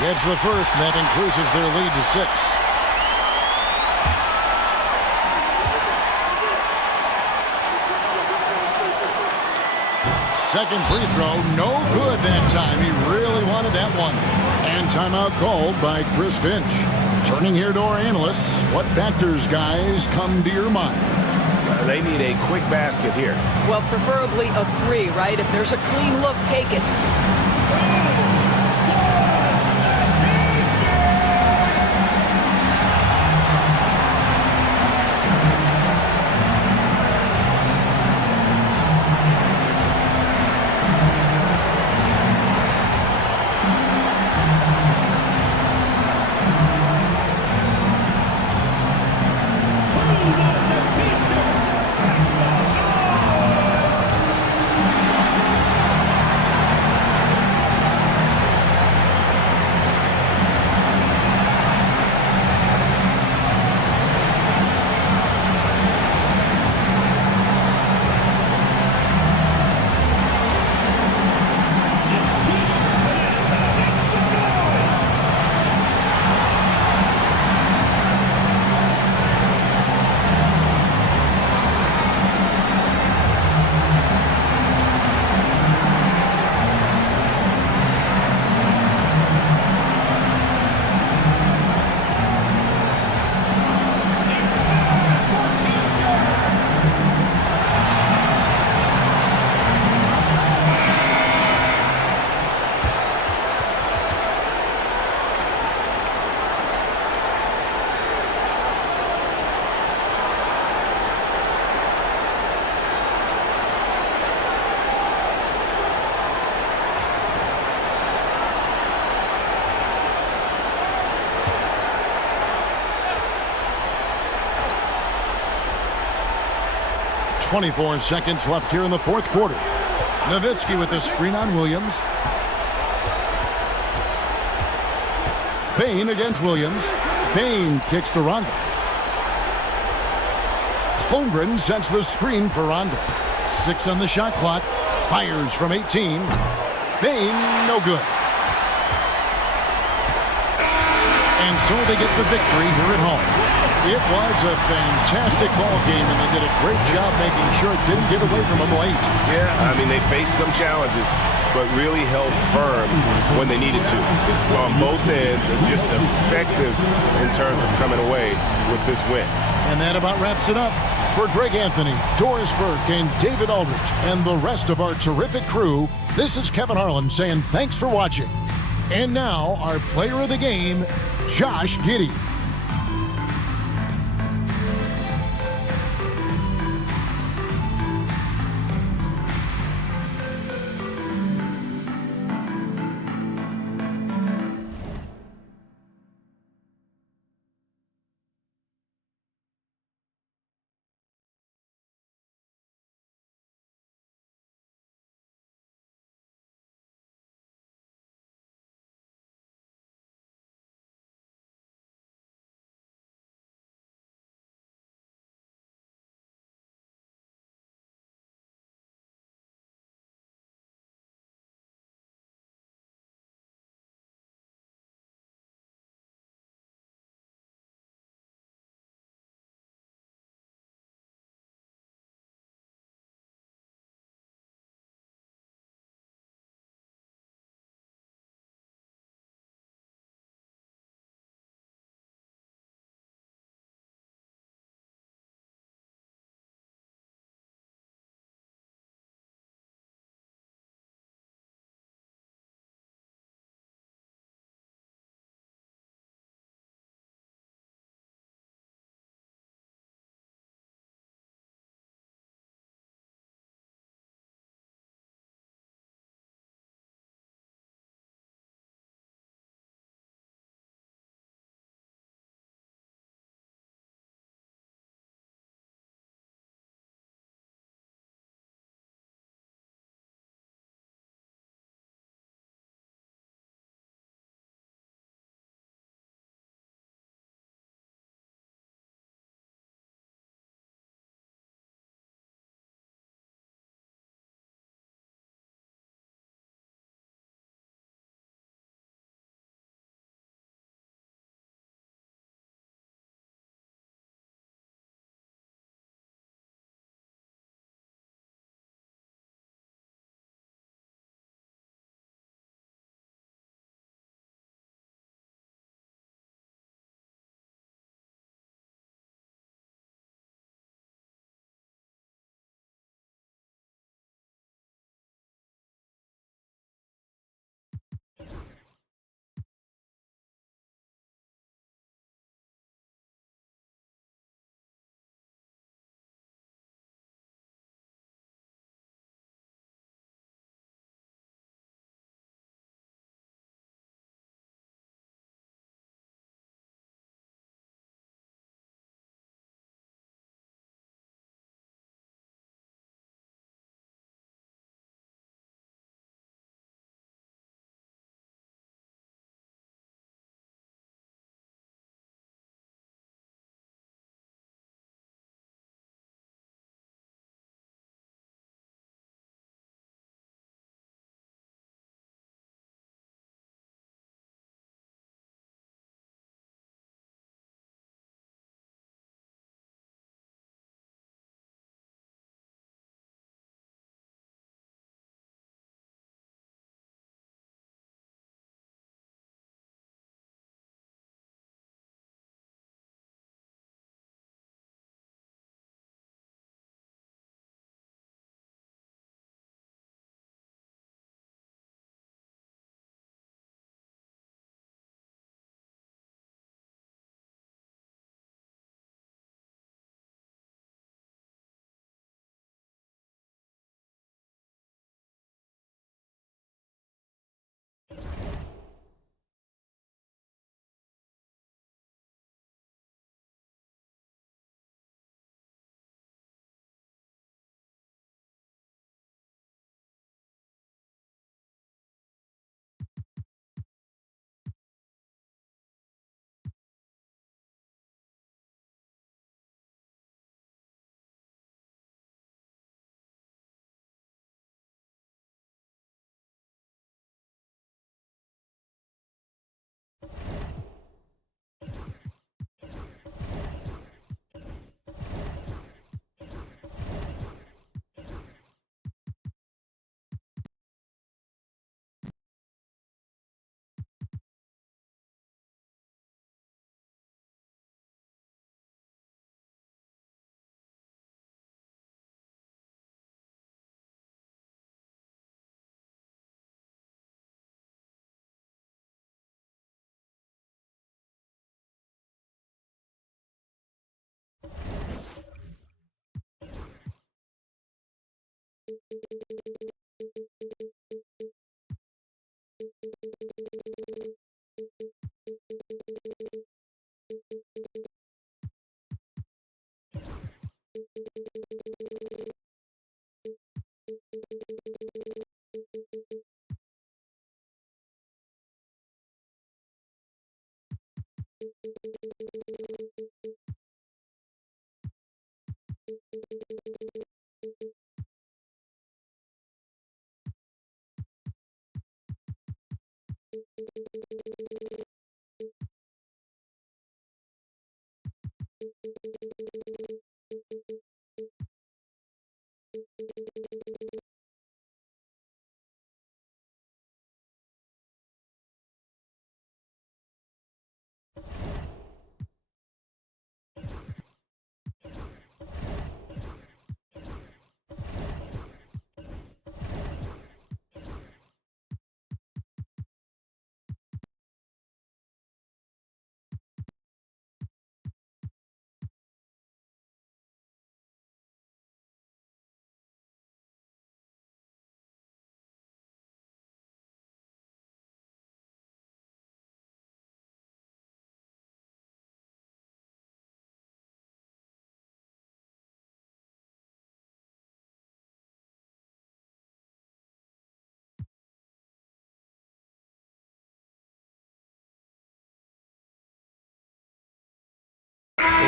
Gets the first, and that increases their lead to 6. Second free throw, no good that time. He really wanted that one. And timeout called by Chris Finch. Turning here to our analysts, what factors, guys, come to your mind? They need a quick basket here. Well, preferably a 3, right? If there's a clean look, take it. .24 seconds left here in the fourth quarter. Nowitzki with the screen on Williams. Bain against Williams. Bain kicks to Rondo. Holmgren sets the screen for Rondo. 6 on the shot clock. Fires from 18. Bain, no good. And so they get the victory here at home. It was a fantastic ball game, and they did a great job making sure it didn't get away from them late. Yeah, I mean, they faced some challenges, but really held firm when they needed to. On both ends, and just effective in terms of coming away with this win. And that about wraps it up. For Greg Anthony, Doris Burke, and David Aldridge, and the rest of our terrific crew, this is Kevin Harlan saying thanks for watching. And now, our player of the game, Josh Giddey.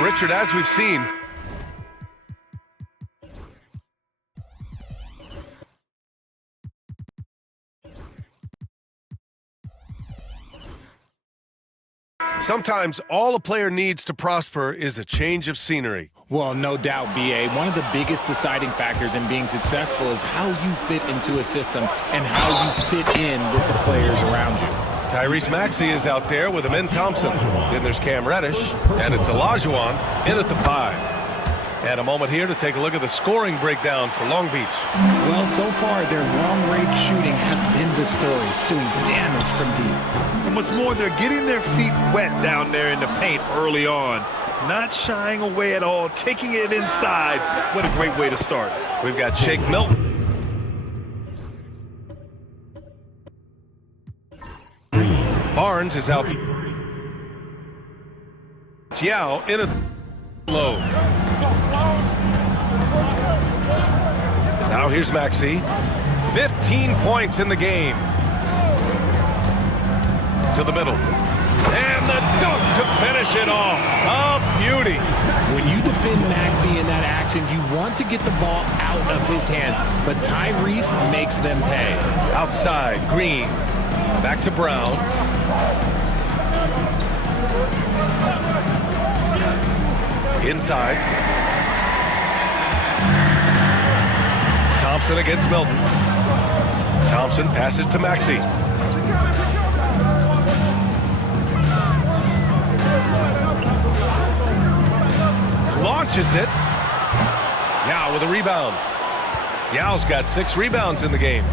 Richard, as we've seen, sometimes all a player needs to prosper is a change of scenery. Well, no doubt, B.A. One of the biggest deciding factors in being successful is how you fit into a system and how you fit in with the players around you. Tyrese Maxey is out there with Amin Thompson. Then there's Cam Reddish, and it's Olajuwon in at the 5. And a moment here to take a look at the scoring breakdown for Long Beach. Well, so far, their long-range shooting has been the story, doing damage from deep. And what's more, they're getting their feet wet down there in the paint early on. Not shying away at all, taking it inside. What a great way to start. We've got Shake Milton. Barnes is out. Yao in a low. Now here's Maxey. 15 points in the game. To the middle. And the dunk to finish it off. A beauty. When you defend Maxey in that action, you want to get the ball out of his hands, but Tyrese makes them pay. Outside, Green. Back to Brown. Inside. Thompson against Milton. Thompson passes to Maxey. Launches it. Yao with a rebound. Yao's got 6 rebounds in the game.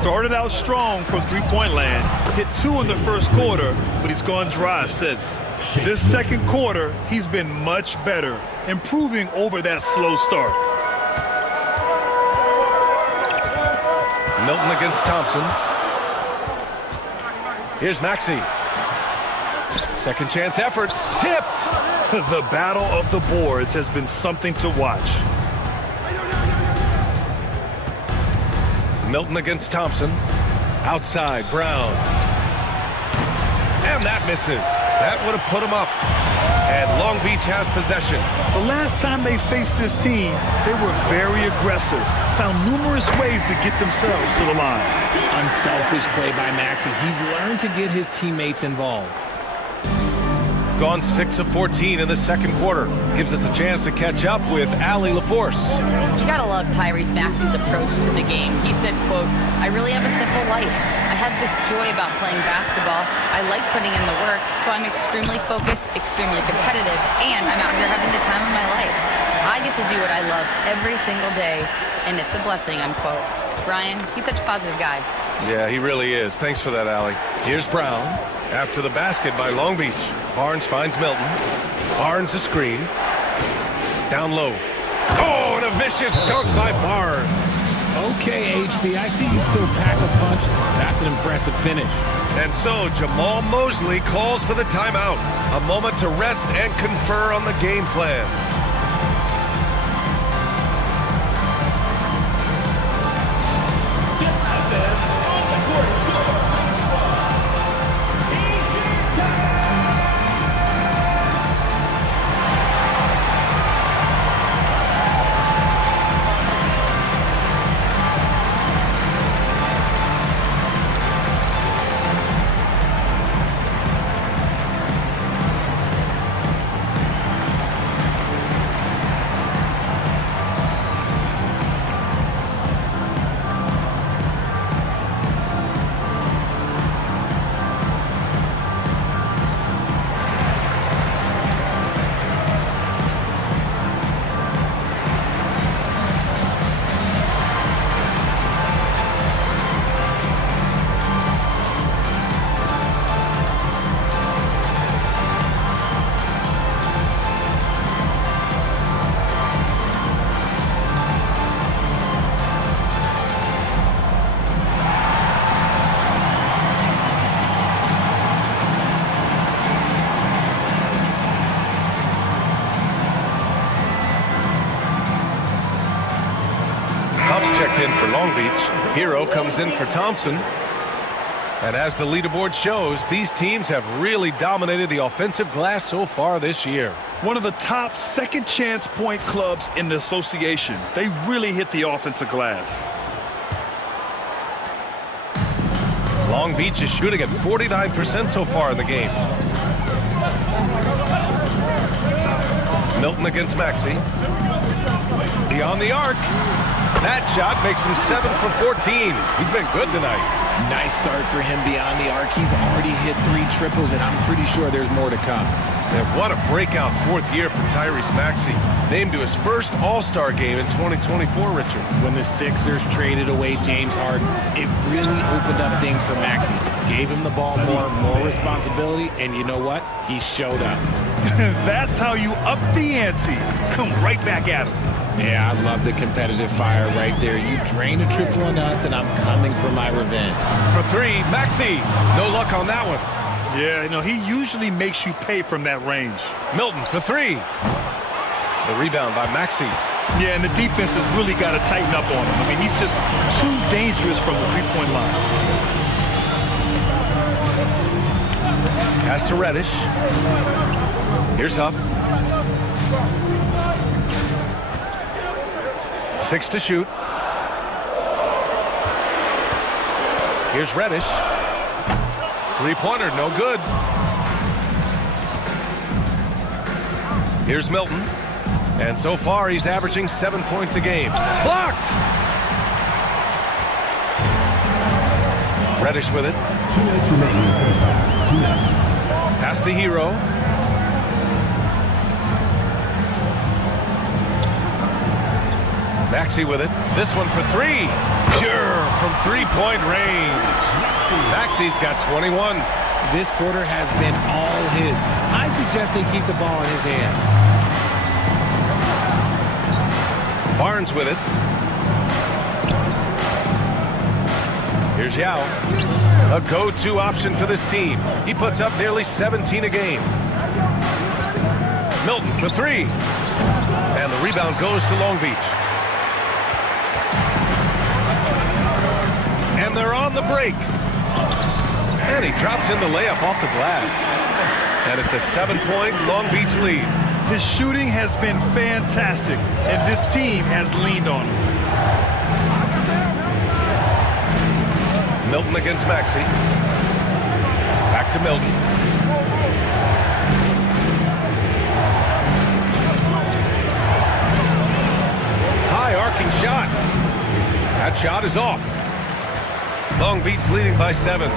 Started out strong from three-point land. Hit 2 in the first quarter, but he's gone dry since. This second quarter, he's been much better, improving over that slow start. Milton against Thompson. Here's Maxey. Second chance effort. Tipped. The battle of the boards has been something to watch. Milton against Thompson. Outside, Brown. And that misses. That would have put him up. And Long Beach has possession. The last time they faced this team, they were very aggressive, found numerous ways to get themselves to the line. Unselfish play by Maxey. He's learned to get his teammates involved. Gone 6 of 14 in the second quarter. Gives us a chance to catch up with Allie LaForce. You gotta love Tyrese Maxey's approach to the game. He said, quote, "I really have a simple life. I have this joy about playing basketball. I like putting in the work, so I'm extremely focused, extremely competitive, and I'm out here having the time of my life. I get to do what I love every single day, and it's a blessing," unquote. Brian, he's such a positive guy. Yeah, he really is. Thanks for that, Allie. Here's Brown. After the basket by Long Beach. Barnes finds Milton. Barnes a screen. Down low. Oh, and a vicious dunk by Barnes. Okay, HB, I see you still pack a punch. That's an impressive finish. And so Jamal Mosley calls for the timeout. A moment to rest and confer on the game plan. Hero comes in for Thompson. And as the leaderboard shows, these teams have really dominated the offensive glass so far this year. One of the top second chance point clubs in the association. They really hit the offensive glass. Long Beach is shooting at 49% so far in the game. Milton against Maxey. Beyond the arc. That shot makes him 7 for 14. He's been good tonight. Nice start for him beyond the arc. He's already hit 3 triples, and I'm pretty sure there's more to come. And what a breakout 4th year for Tyrese Maxey. Named to his first All-Star game in 2024, Richard. When the Sixers traded away James Harden, it really opened up things for Maxey. Gave him the ball more responsibility, and you know what? He showed up. That's how you up the ante. Come right back at him. Yeah, I love the competitive fire right there. You drain a triple on us, and I'm coming for my revenge. For 3, Maxey. No luck on that one. Yeah, he usually makes you pay from that range. Milton for 3. The rebound by Maxey. Yeah, and the defense has really got to tighten up on him. I mean, he's just too dangerous from the three-point line. Pass to Reddish. Here's Huff. 6 to shoot. Here's Reddish. 3-pointer, no good. Here's Milton. And so far, he's averaging 7 points a game. Blocked! Reddish with it. 2 minutes remaining in the first half. 2 minutes. Pass to Hero. Maxey with it. This one for 3. Pure from 3-point range. Maxey's got 21. This quarter has been all his. I suggest they keep the ball in his hands. Barnes with it. Here's Yao. A go-to option for this team. He puts up nearly 17 a game. Milton for 3. And the rebound goes to Long Beach. And they're on the break. And he drops in the layup off the glass. And it's a 7-point Long Beach lead. His shooting has been fantastic, and this team has leaned on him. Milton against Maxey. Back to Milton. High arcing shot. That shot is off. Long Beach leading by 7.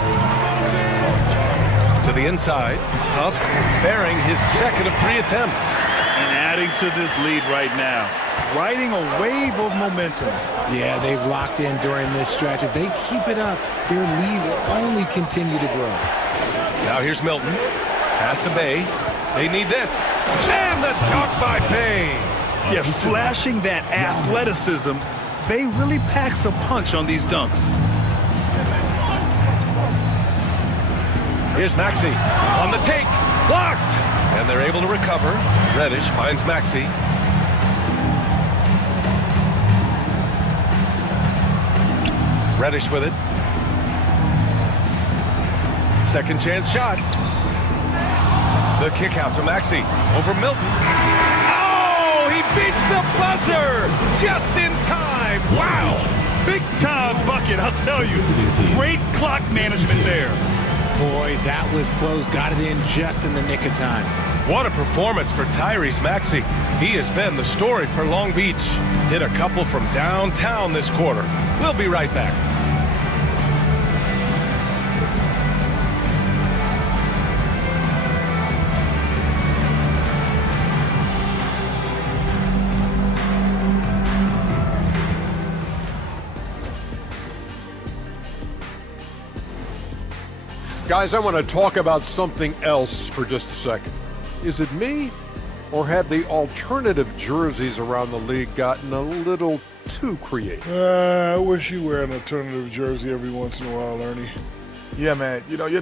To the inside. Huff bearing his second of 3 attempts. And adding to this lead right now. Riding a wave of momentum. Yeah, they've locked in during this stretch. If they keep it up, their lead will only continue to grow. Now here's Milton. Pass to Bay. They need this. And the dunk by Bay. Yeah, flashing that athleticism. Bay really packs a punch on these dunks. Here's Maxey on the take. Blocked. And they're able to recover. Reddish finds Maxey. Reddish with it. Second chance shot. The kick out to Maxey. Over Milton. Oh, he beats the buzzer just in time. Wow. Big time bucket, I'll tell you. Great clock management there. Boy, that was close. Got it in just in the nick of time. What a performance for Tyrese Maxey. He has been the story for Long Beach. Hit a couple from downtown this quarter. We'll be right back. Guys, I want to talk about something else for just a second. Is it me, or have the alternative jerseys around the league gotten a little too creative? I wish you wear an alternative jersey every once in a while, Ernie. Yeah, man. You're...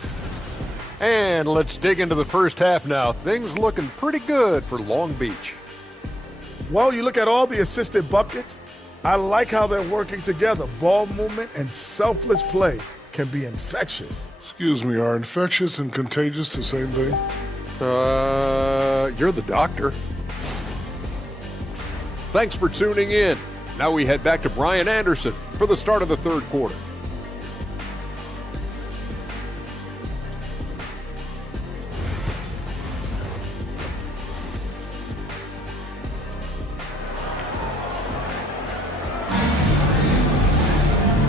And let's dig into the first half now. Things looking pretty good for Long Beach. Well, you look at all the assisted buckets, I like how they're working together. Ball movement and selfless play can be infectious. Excuse me, are infectious and contagious the same thing? You're the doctor. Thanks for tuning in. Now we head back to Brian Anderson for the start of the third quarter.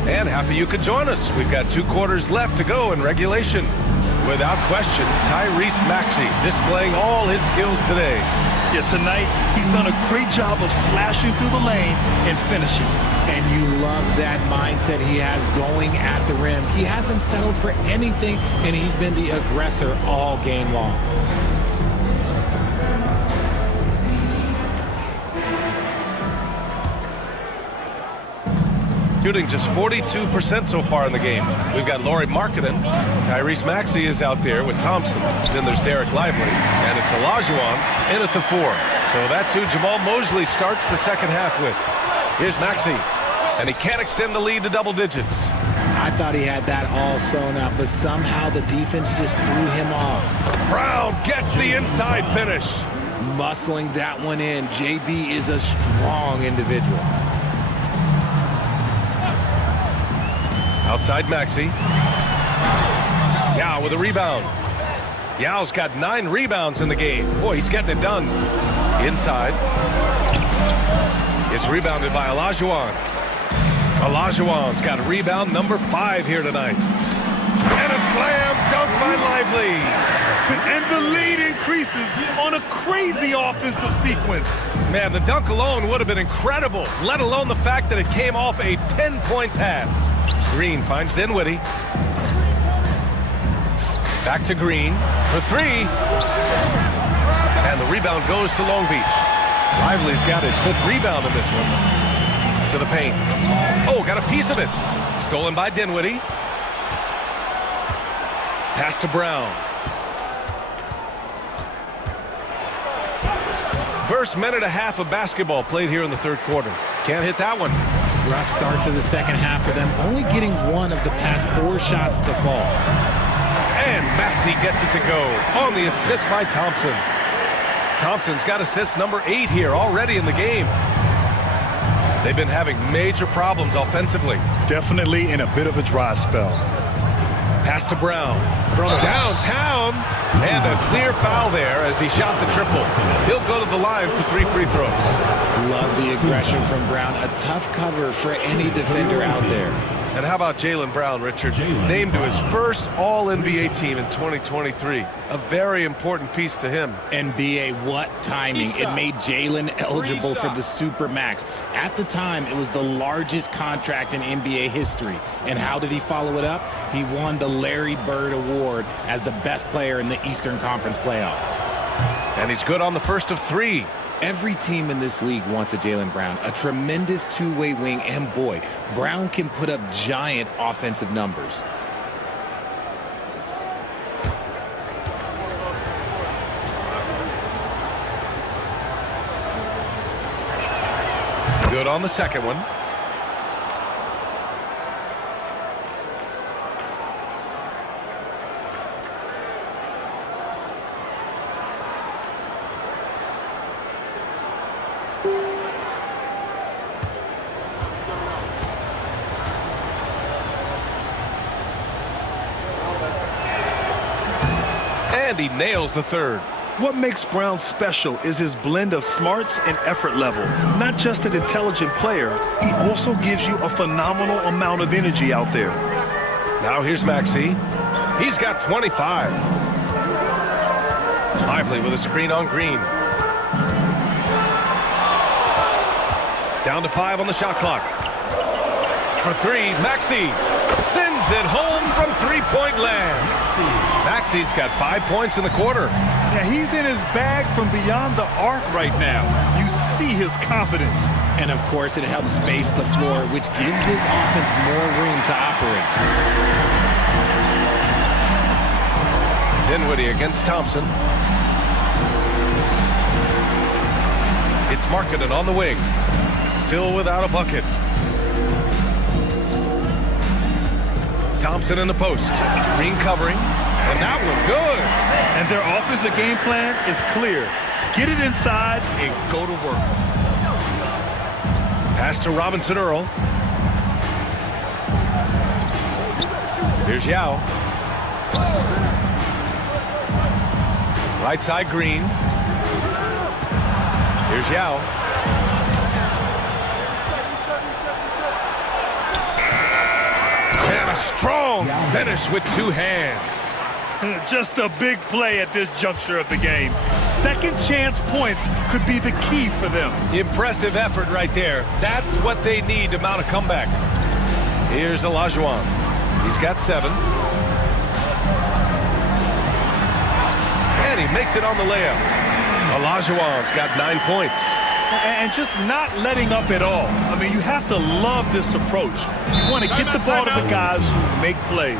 And happy you could join us. We've got 2 quarters left to go in regulation. Without question, Tyrese Maxey displaying all his skills today. Yeah, tonight he's done a great job of slashing through the lane and finishing. And you love that mindset he has going at the rim. He hasn't settled for anything, and he's been the aggressor all game long. Shooting just 42% so far in the game. We've got Lauri Markkanen. Tyrese Maxey is out there with Thompson. Then there's Derek Lively. And it's Olajuwon in at the 4. So that's who Jamal Mosley starts the second half with. Here's Maxey. And he can't extend the lead to double digits. I thought he had that all sewn up, but somehow the defense just threw him off. Brown gets the inside finish. Muscling that one in. JB is a strong individual. Outside Maxey. Yao with a rebound. Yao's got 9 rebounds in the game. Boy, he's getting it done. Inside. It's rebounded by Olajuwon. Olajuwon's got rebound number 5 here tonight. And a slam dunk by Lively. And the lead increases on a crazy offensive sequence. Man, the dunk alone would have been incredible, let alone the fact that it came off a pinpoint pass. Green finds Dinwiddie. Back to Green for 3. And the rebound goes to Long Beach. Lively's got his 5th rebound in this one. To the paint. Oh, got a piece of it. Stolen by Dinwiddie. Pass to Brown. First minute and a half of basketball played here in the third quarter. Can't hit that one. Rough start to the second half for them, only getting 1 of the past 4 shots to fall. And Maxey gets it to go on the assist by Thompson. Thompson's got assist number 8 here already in the game. They've been having major problems offensively. Definitely in a bit of a dry spell. Pass to Brown from downtown. And a clear foul there as he shot the triple. He'll go to the line for 3 free throws. Love the aggression from Brown. A tough cover for any defender out there. And how about Jaylen Brown, Richard? Named to his first All-NBA team in 2023. A very important piece to him. NBA, what timing. It made Jaylen eligible for the Supermax. At the time, it was the largest contract in NBA history. And how did he follow it up? He won the Larry Bird Award as the best player in the Eastern Conference playoffs. And he's good on the first of 3. Every team in this league wants a Jaylen Brown, a tremendous two-way wing, and boy, Brown can put up giant offensive numbers. Good on the second one. And he nails the third. What makes Brown special is his blend of smarts and effort level. Not just an intelligent player, he also gives you a phenomenal amount of energy out there. Now here's Maxey. He's got 25. Lively with a screen on Green. Down to 5 on the shot clock. For 3, Maxey sends it home from three-point land. Maxey's got 5 points in the quarter. Yeah, he's in his bag from beyond the arc right now. You see his confidence. And of course, it helps space the floor, which gives this offense more room to operate. Dinwiddie against Thompson. It's Markkanen on the wing. still without a bucket. Thompson in the post. Green covering. And that one good. And their offensive game plan is clear. Get it inside and go to work. Pass to Robinson Earl. Here's Yao. Right side Green. Here's Yao. And a strong finish with two hands. Just a big play at this juncture of the game. Second chance points could be the key for them. Impressive effort right there. That's what they need to mount a comeback. Here's Olajuwon. He's got 7. And he makes it on the layup. Olajuwon's got 9 points. And just not letting up at all. I mean, you have to love this approach. You want to get the ball to the guys who make plays.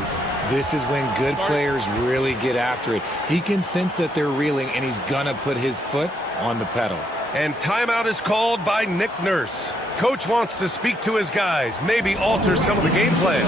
This is when good players really get after it. He can sense that they're reeling, and he's going to put his foot on the pedal. And timeout is called by Nick Nurse. Coach wants to speak to his guys, maybe alter some of the game plan.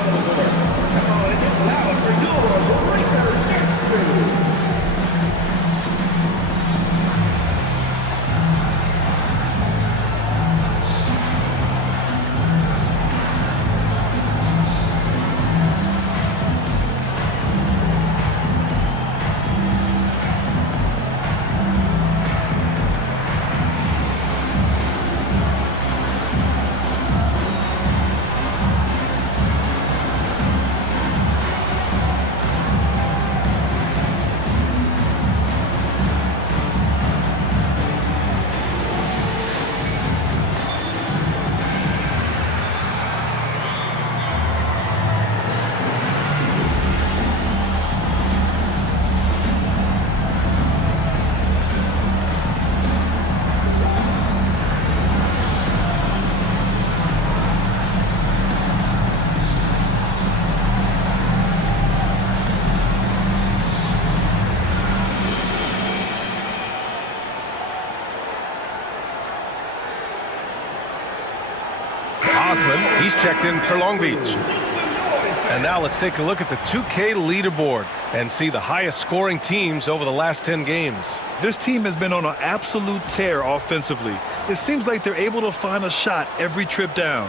He's checked in for Long Beach. And now let's take a look at the 2K leaderboard and see the highest scoring teams over the last 10 games. This team has been on an absolute tear offensively. It seems like they're able to find a shot every trip down.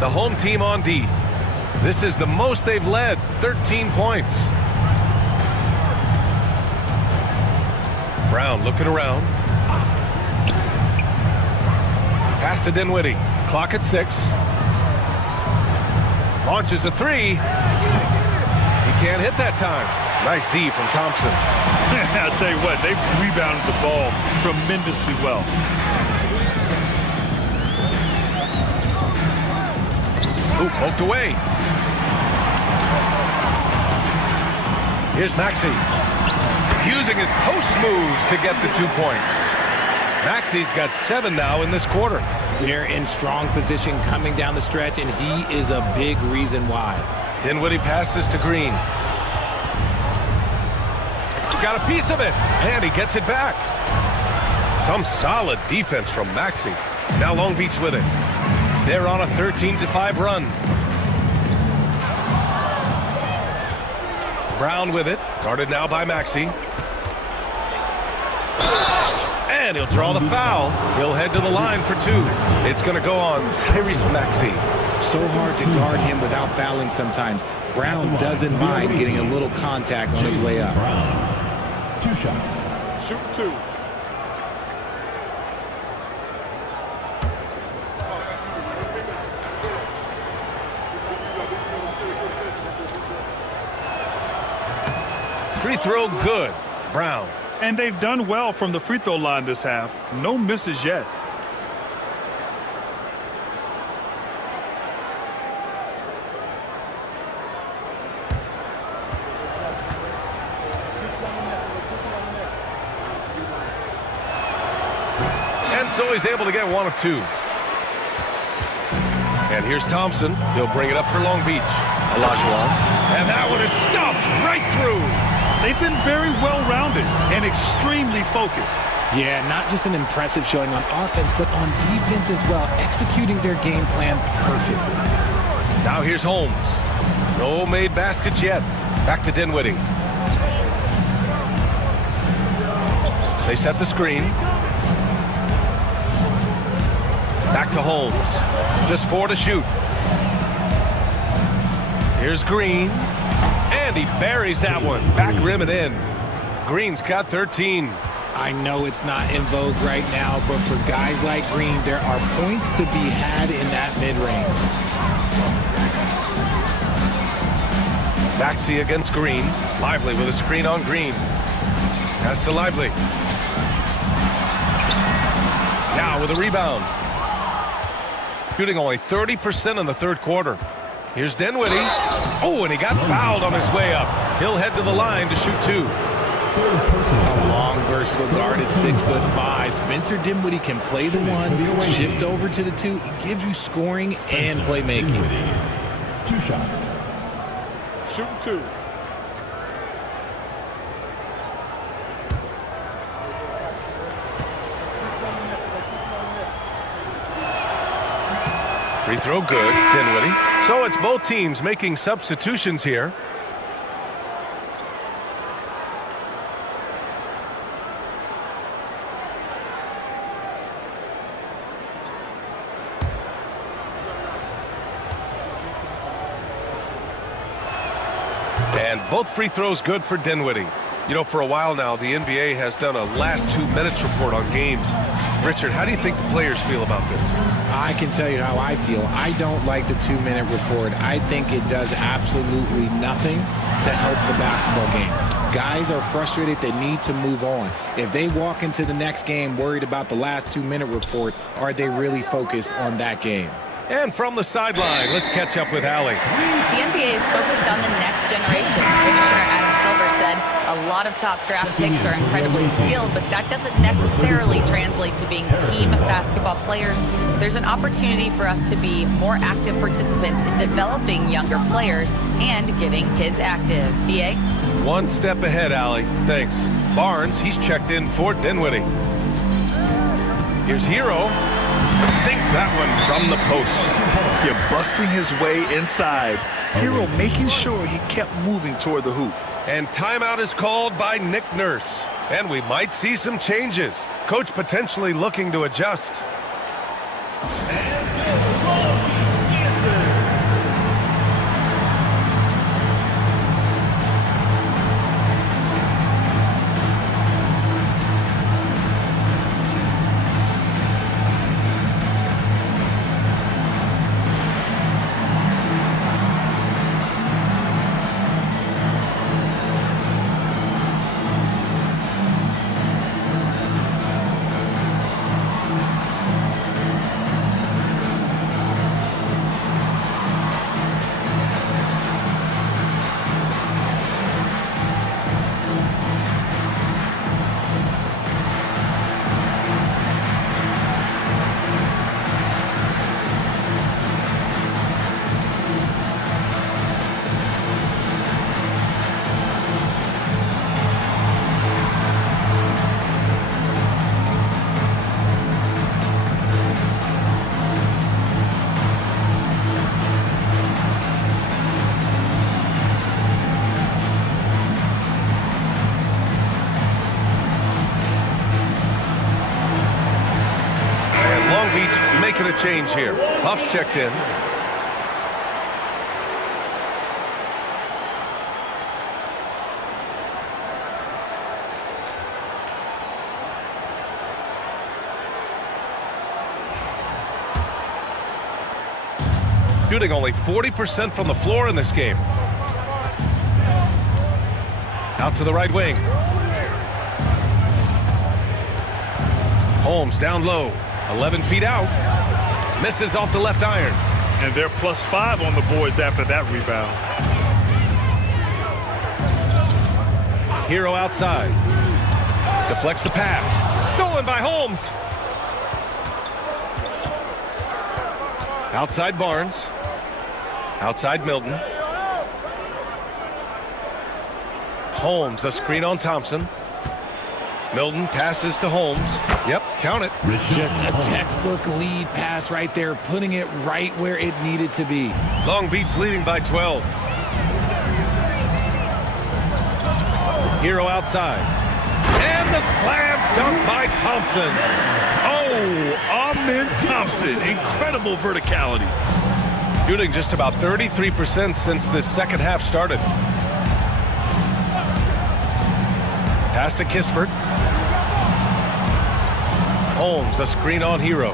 The home team on D. This is the most they've led, 13 points. Brown looking around. Pass to Dinwiddie. Clock at 6. Launches a 3. He can't hit that time. Nice D from Thompson. I'll tell you what, they've rebounded the ball tremendously well. Ooh, poked away. Here's Maxey. Using his post moves to get the 2 points. Maxey's got 7 now in this quarter. They're in strong position coming down the stretch, and he is a big reason why. Dinwiddie passes to Green. Got a piece of it, and he gets it back. Some solid defense from Maxey. Now Long Beach with it. They're on a 13-5 run. Brown with it. Guarded now by Maxey. And he'll draw the foul. He'll head to the line for 2. It's going to go on Tyrese Maxey. So hard to guard him without fouling sometimes. Brown doesn't mind getting a little contact on his way up. Brown, 2 shots. Shoot 2. Free throw good. Brown. And they've done well from the free throw line this half. No misses yet. And so he's able to get 1 of 2. And here's Thompson. He'll bring it up for Long Beach. Olajuwon. And that one is stuffed right through. They've been very well-rounded and extremely focused. Yeah, not just an impressive showing on offense, but on defense as well, executing their game plan perfectly. Now here's Holmes. No made baskets yet. Back to Dinwiddie. They set the screen. Back to Holmes. Just 4 to shoot. Here's Green. And he buries that one. Back rim and in. Green's got 13. I know it's not in vogue right now, but for guys like Green, there are points to be had in that mid-range. Maxey against Green. Lively with a screen on Green. Pass to Lively. Now with a rebound. Shooting only 30% in the third quarter. Here's Dinwiddie. Oh, and he got fouled on his way up. He'll head to the line to shoot 2. A long, versatile guard at 6'5". Spencer Dinwiddie can play the 1, shift over to the 2. It gives you scoring and playmaking. 2 shots. Shoot 2. Free throw good, Dinwiddie. So it's both teams making substitutions here. And both free throws good for Dinwiddie. You know, for a while now, the NBA has done a last 2 minutes report on games. Richard, how do you think the players feel about this? I can tell you how I feel. I don't like the 2-minute report. I think it does absolutely nothing to help the basketball game. Guys are frustrated. They need to move on. If they walk into the next game worried about the last 2-minute report, are they really focused on that game? And from the sideline, let's catch up with Allie. The NBA is focused on the next generation. Commissioner Adam Silver said a lot of top draft picks are incredibly skilled, but that doesn't necessarily translate to being team basketball players. There's an opportunity for us to be more active participants in developing younger players and getting kids active. BA? One step ahead, Allie. Thanks. Barnes, he's checked in for Dinwiddie. Here's Hero. Sinks that one from the post. You're busting his way inside. Hero making sure he kept moving toward the hoop. And timeout is called by Nick Nurse. And we might see some changes. Coach potentially looking to adjust. Making a change here. Huff's checked in. Shooting only 40% from the floor in this game. Out to the right wing. Holmes down low. 11 feet out. Misses off the left iron. And they're +5 on the boards after that rebound. Hero outside. Deflects the pass. Stolen by Holmes. Outside Barnes. Outside Milton. Holmes, a screen on Thompson. Milton passes to Holmes. Yep, count it. Just a textbook lead pass right there, putting it right where it needed to be. Long Beach leading by 12. Hero outside. And the slam dunk by Thompson. Oh, Amen Thompson. Incredible verticality. Shooting just about 33% since this second half started. Pass to Kispert. Holmes, a screen on Hero.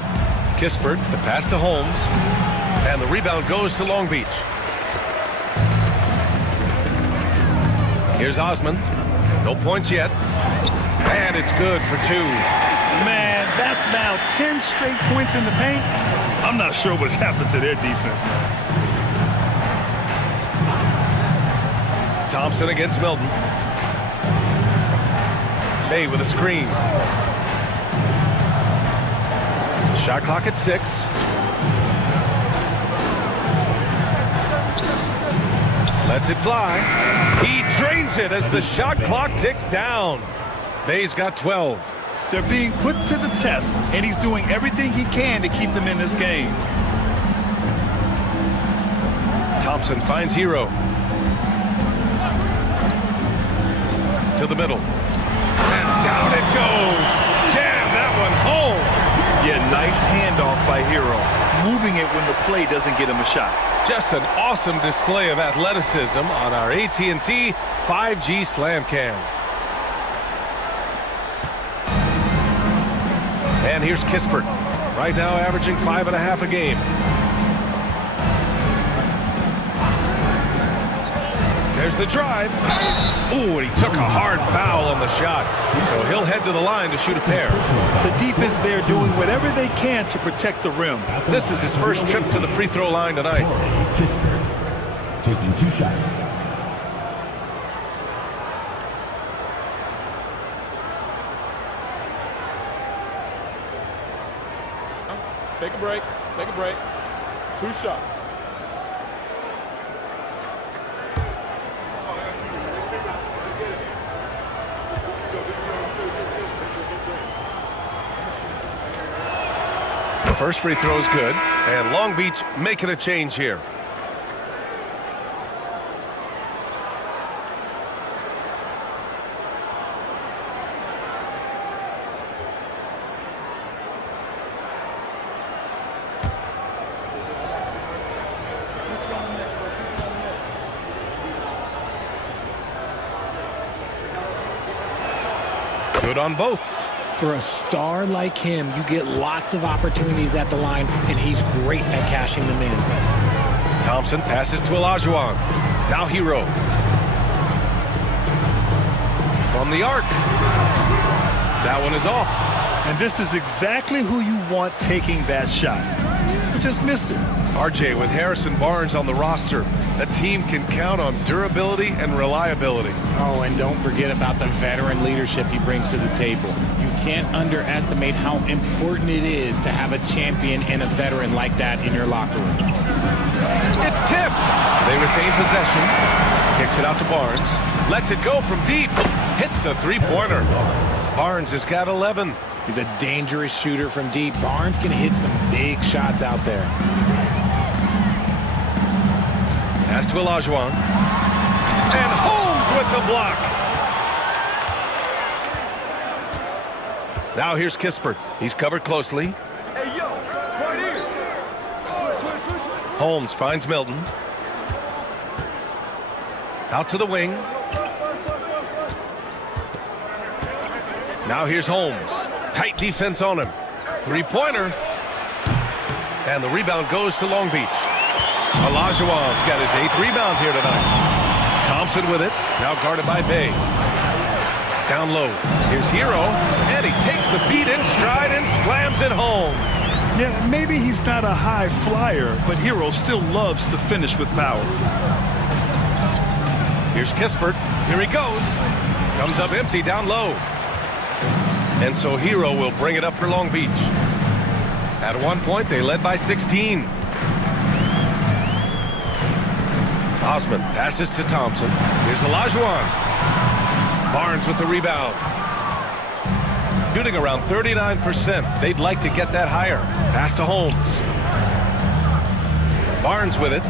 Kispert, the pass to Holmes. And the rebound goes to Long Beach. Here's Osman. No points yet. And it's good for 2. Man, that's now 10 straight points in the paint. I'm not sure what's happened to their defense. Thompson against Milton. Bay with a screen. Shot clock at 6. Lets it fly. He drains it as the shot clock ticks down. Bay's got 12. They're being put to the test, and he's doing everything he can to keep them in this game. Thompson finds Hero. To the middle. And down it goes. Jam that one home. Yeah, nice handoff by Hero. Moving it when the play doesn't get him a shot. Just an awesome display of athleticism on our AT&T 5G Slam Cam. And here's Kispert. Right now averaging 5.5 a game. There's the drive. Ooh, and he took a hard foul on the shot. So he'll head to the line to shoot a pair. The defense there doing whatever they can to protect the rim. This is his first trip to the free throw line tonight. Kispert taking 2 shots. Take a break. Take a break. 2 shots. The first free throw is good, and Long Beach making a change here. Good on both. For a star like him, you get lots of opportunities at the line, and he's great at cashing them in. Thompson passes to Olajuwon. Now Hero. From the arc. That one is off. And this is exactly who you want taking that shot. You just missed it. RJ with Harrison Barnes on the roster. A team can count on durability and reliability. Oh, and don't forget about the veteran leadership he brings to the table. You can't underestimate how important it is to have a champion and a veteran like that in your locker room. It's tipped. They retain possession. Kicks it out to Barnes. Lets it go from deep. Hits the three-pointer. Barnes has got 11. He's a dangerous shooter from deep. Barnes can hit some big shots out there. Pass to Olajuwon. And Holmes with the block. Now here's Kispert. He's covered closely. Hey, yo, right here. Switch. Holmes finds Milton. Out to the wing. Now here's Holmes. Tight defense on him. Three-pointer. And the rebound goes to Long Beach. Olajuwon's got his 8th rebound here tonight. Thompson with it. Now guarded by Bay. Down low. Here's Hero. And he takes the feet in stride and slams it home. Yeah, maybe he's not a high flyer, but Hero still loves to finish with power. Here's Kispert. Here he goes. Comes up empty down low. And so Hero will bring it up for Long Beach. At one point, they led by 16. Osman passes to Thompson. Here's Olajuwon. Barnes with the rebound. Shooting around 39%. They'd like to get that higher. Pass to Holmes. Barnes with it.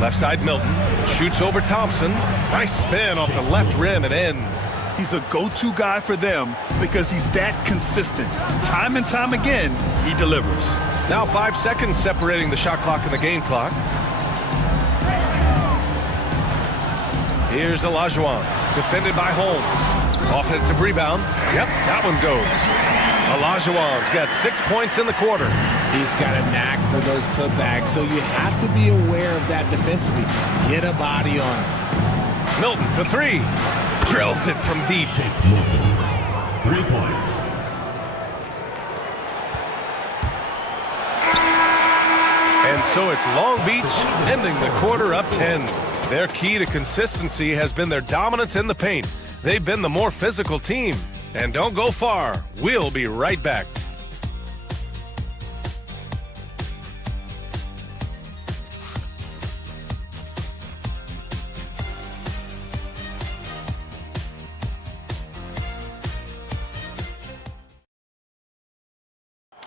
Left side Milton. Shoots over Thompson. Nice spin off the left rim and in. He's a go-to guy for them because he's that consistent. Time and time again, he delivers. Now 5 seconds separating the shot clock and the game clock. Here's Olajuwon, defended by Holmes. Offensive rebound. Yep, that one goes. Olajuwon's got 6 points in the quarter. He's got a knack for those putbacks, so you have to be aware of that defensively. Get a body on him. Milton for three. Drills it from deep. 3 points. And so it's Long Beach ending the quarter up 10. Their key to consistency has been their dominance in the paint. They've been the more physical team. And don't go far. We'll be right back.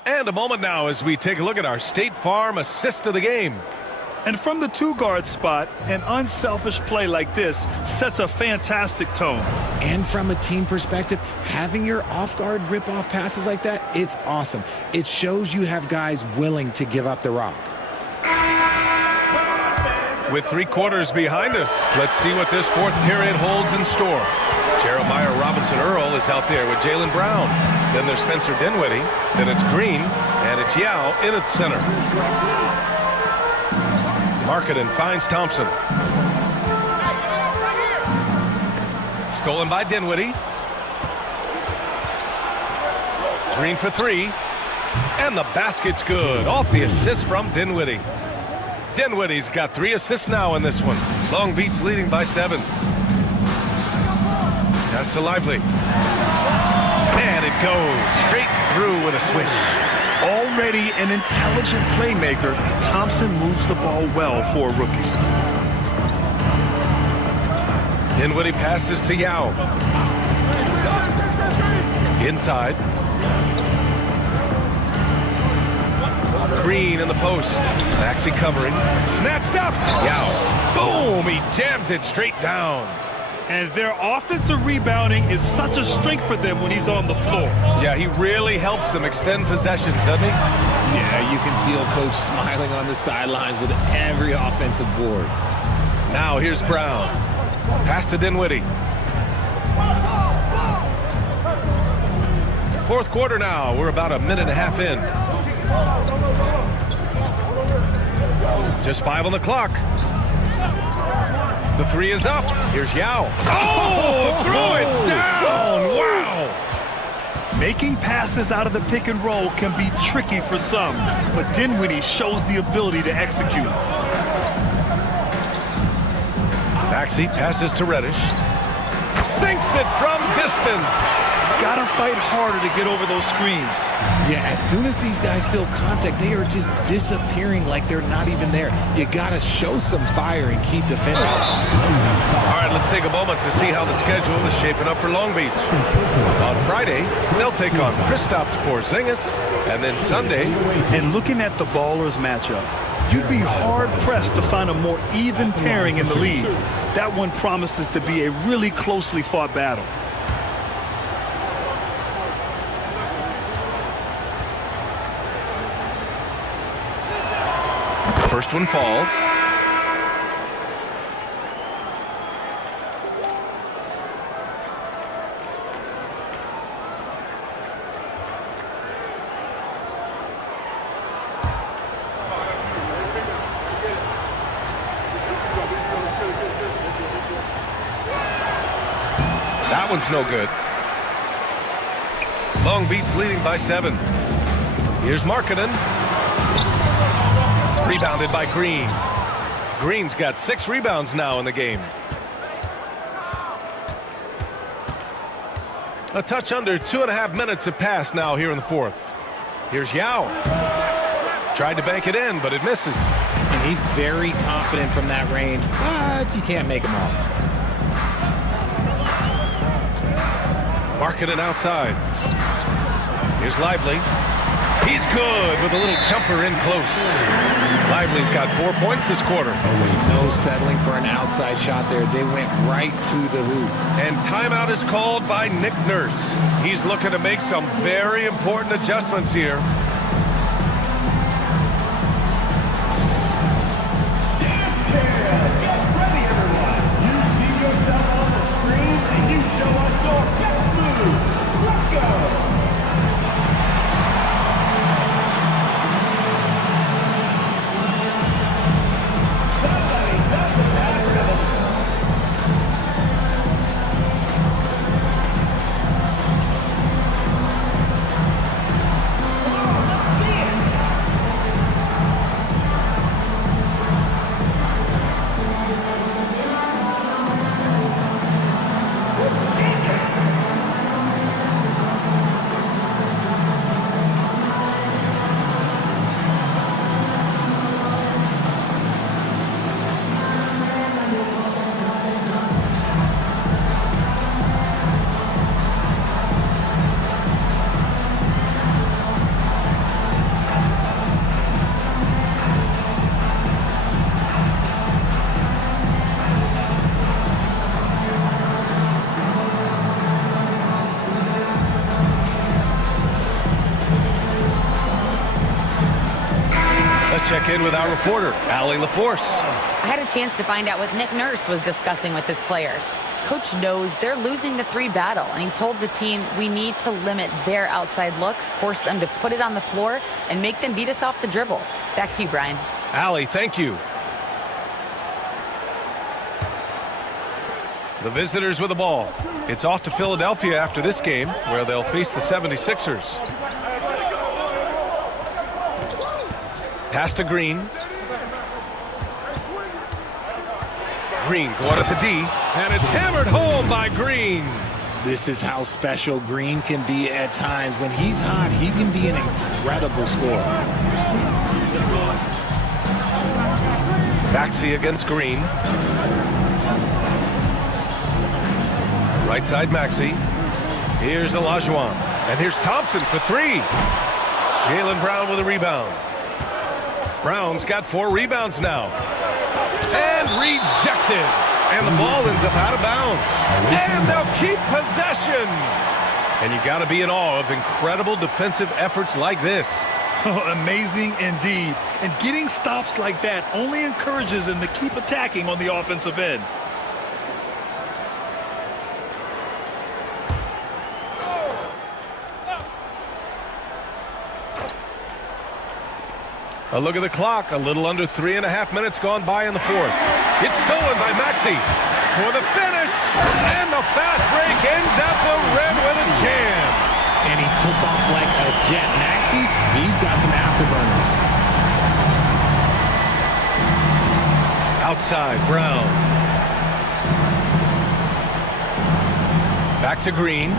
And a moment now as we take a look at our State Farm assist of the game. And from the two-guard spot, an unselfish play like this sets a fantastic tone. And from a team perspective, having your off-guard rip-off passes like that, it's awesome. It shows you have guys willing to give up the rock. With 3 quarters behind us, let's see what this fourth period holds in store. Jeremiah Robinson-Earl is out there with Jaylen Brown. Then there's Spencer Dinwiddie. Then it's Green. And it's Yao in at center. Markkanen finds Thompson. Stolen by Dinwiddie. Green for 3. And the basket's good. Off the assist from Dinwiddie. Dinwiddie's got 3 assists now in this one. Long Beach leading by 7. Pass to Lively. And it goes straight through with a swish. Already an intelligent playmaker, Thompson moves the ball well for a rookie. Dinwiddie passes to Yao. Inside. Green in the post. Maxey covering. Snatched up. Yao. Boom! He jams it straight down. And their offensive rebounding is such a strength for them when he's on the floor. Yeah, he really helps them extend possessions, doesn't he? Yeah, you can feel Coach smiling on the sidelines with every offensive board. Now here's Brown. Pass to Dinwiddie. Fourth quarter now. We're about a minute and a half in. Just 5 on the clock. The 3 is up. Here's Yao. Oh, throw it down. Wow. Making passes out of the pick and roll can be tricky for some, but Dinwiddie shows the ability to execute. Maxey passes to Reddish. Sinks it from distance. Gotta fight harder to get over those screens. Yeah, as soon as these guys feel contact, they are just disappearing like they're not even there. You gotta show some fire and keep defending. All right, let's take a moment to see how the schedule is shaping up for Long Beach. On Friday, they'll take on Kristaps Porzingis, and then Sunday. And looking at the Ballers matchup, you'd be hard-pressed to find a more even pairing in the league. That one promises to be a really closely fought battle. First one falls. That one's no good. Long Beach leading by 7. Here's Markkanen. Rebounded by Green. Green's got 6 rebounds now in the game. A touch under 2.5 minutes have passed now here in the fourth. Here's Yao. Tried to bank it in, but it misses. And he's very confident from that range, but you can't make him all. Marking it outside. Here's Lively. He's good with a little jumper in close. Lively's got 4 points this quarter. No settling for an outside shot there. They went right to the hoop. And timeout is called by Nick Nurse. He's looking to make some very important adjustments here. Get ready, everyone. You see yourself on the screen and you show us your best moves. Let's go. Somebody doesn't have a rhythm. Come on, let's see it. Let's check in with our reporter, Allie LaForce. I had a chance to find out what Nick Nurse was discussing with his players. Coach knows they're losing the 3 battle, and he told the team we need to limit their outside looks, force them to put it on the floor, and make them beat us off the dribble. Back to you, Brian. Allie, thank you. The visitors with the ball. It's off to Philadelphia after this game, where they'll face the 76ers. Pass to Green. Green going at the D, and it's hammered home by Green. This is how special Green can be at times. When he's hot, he can be an incredible scorer. Maxey against Green. Right side Maxey. Here's Olajuwon. And here's Thompson for 3. Jaylen Brown with a rebound. Brown's got 4 rebounds now. And rejected. And the ball ends up out of bounds. And they'll keep possession. And you got to be in awe of incredible defensive efforts like this. Amazing indeed. And getting stops like that only encourages them to keep attacking on the offensive end. A look at the clock. A little under 3.5 minutes gone by in the 4th. It's stolen by Maxey for the finish. And the fast break ends at the rim with a jam. And he took off like a jet. Maxey, he's got some afterburners. Outside, Brown. Back to Green.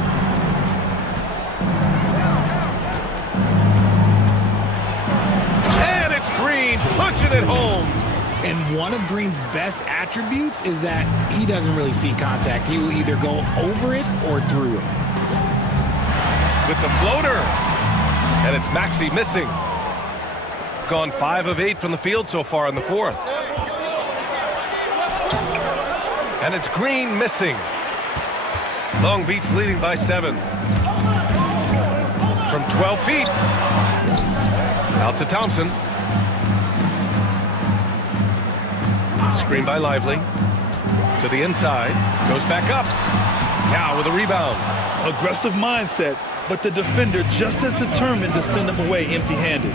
And it's Green punching it home. And one of Green's best attributes is that he doesn't really see contact. He will either go over it or through it. With the floater. And it's Maxey missing. Gone 5 of 8 from the field so far in the 4th. And it's Green missing. Long Beach leading by 7. From 12 feet. Out to Thompson. Screen by Lively. To the inside. Goes back up. Now with a rebound. Aggressive mindset, but the defender just as determined to send him away empty-handed.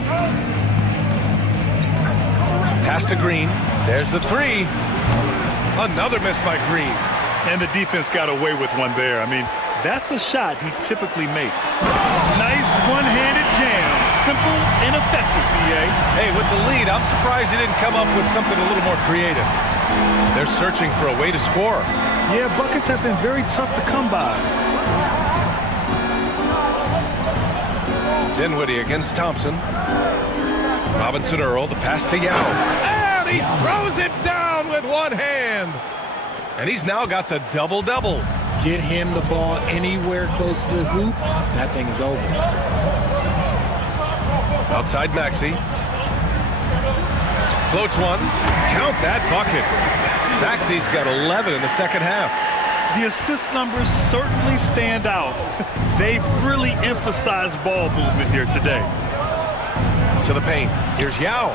Pass to Green. There's the 3. Another miss by Green. And the defense got away with one there. I mean, that's a shot he typically makes. Nice one-handed jam. Simple and effective, B.A. Hey, with the lead, I'm surprised he didn't come up with something a little more creative. They're searching for a way to score. Yeah, buckets have been very tough to come by. Dinwiddie against Thompson. Robinson Earl, the pass to Yao. And he throws it down with one hand. And he's now got the double-double. Get him the ball anywhere close to the hoop, that thing is over. Outside Maxey. Floats one. Count that bucket. Maxey's got 11 in the second half. The assist numbers certainly stand out. They've really emphasized ball movement here today. To the paint. Here's Yao.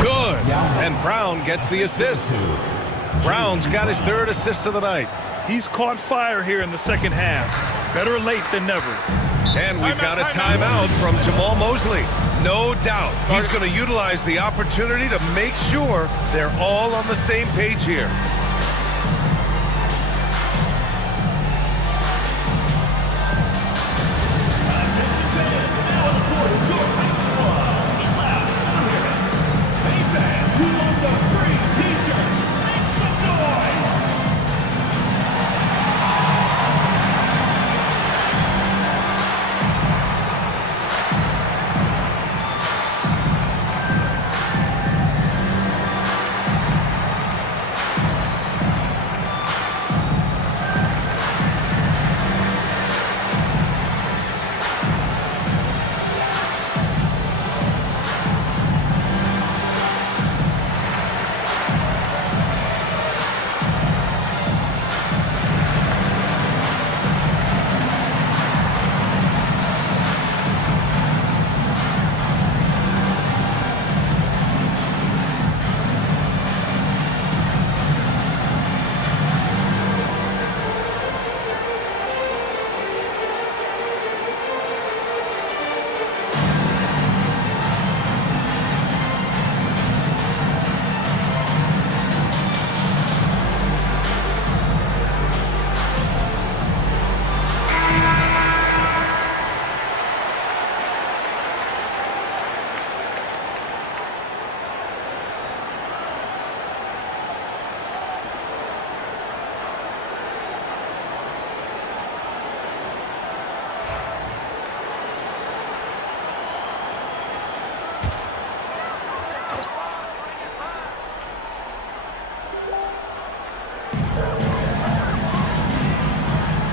Good. And Brown gets the assist. Brown's got his third assist of the night. He's caught fire here in the second half. Better late than never. And we've got a timeout from Jamal Mosley. No doubt he's going to utilize the opportunity to make sure they're all on the same page here.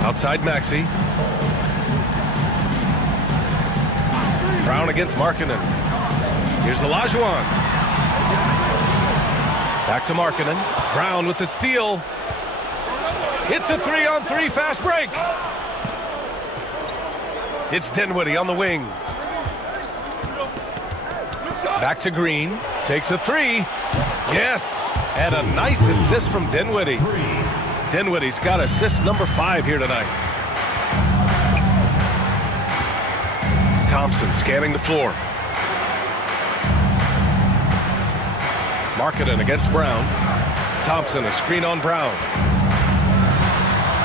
Outside Maxey. Brown against Markkanen. Here's Olajuwon. Back to Markkanen. Brown with the steal. It's a 3-on-3 fast break. It's Dinwiddie on the wing. Back to Green. Takes a three. Yes. And a nice assist from Dinwiddie. Dinwiddie's got assist number 5 here tonight. Thompson scanning the floor. Markkanen against Brown. Thompson, a screen on Brown.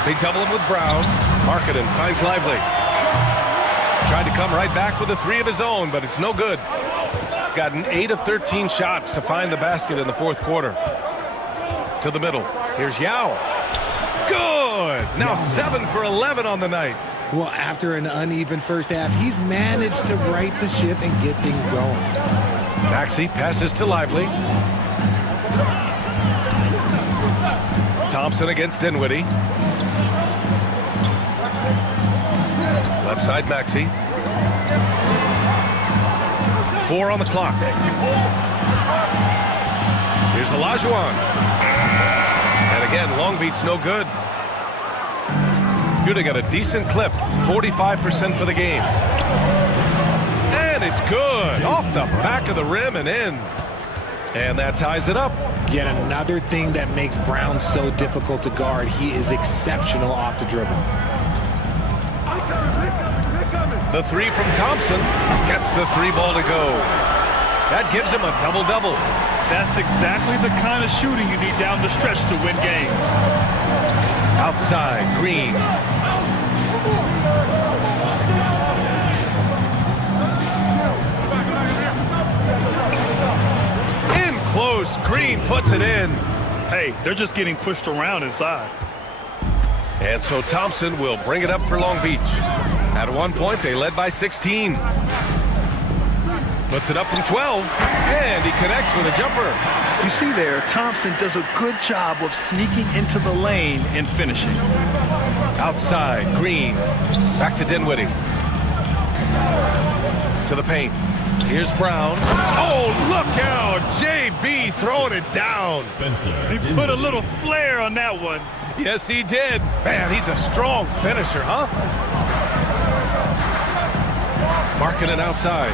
They double him with Brown. Markkanen finds Lively. Tried to come right back with a 3 of his own, but it's no good. Got an 8 of 13 shots to find the basket in the fourth quarter. To the middle. Here's Yao. Good. Now 7 for 11 on the night. Well, after an uneven first half, he's managed to right the ship and get things going. Maxey passes to Lively. Thompson against Dinwiddie. Left side Maxey. 4 on the clock. Here's Olajuwon. And again, Long Beach's no good. Shooting at a decent clip, 45% for the game. And it's good. Off the back of the rim and in. And that ties it up. Yet another thing that makes Brown so difficult to guard. He is exceptional off the dribble. The 3 from Thompson gets the 3 ball to go. That gives him a double-double. That's exactly the kind of shooting you need down the stretch to win games. Outside, Green. In close, Green puts it in. Hey, they're just getting pushed around inside. And so Thompson will bring it up for Long Beach. At one point, they led by 16. Puts it up from 12, and he connects with a jumper. You see there, Thompson does a good job of sneaking into the lane and finishing. Outside, Green. Back to Dinwiddie. To the paint. Here's Brown. Oh, look out! JB throwing it down. He put a little flair on that one. Yes, he did. Man, he's a strong finisher, huh? Marking it outside.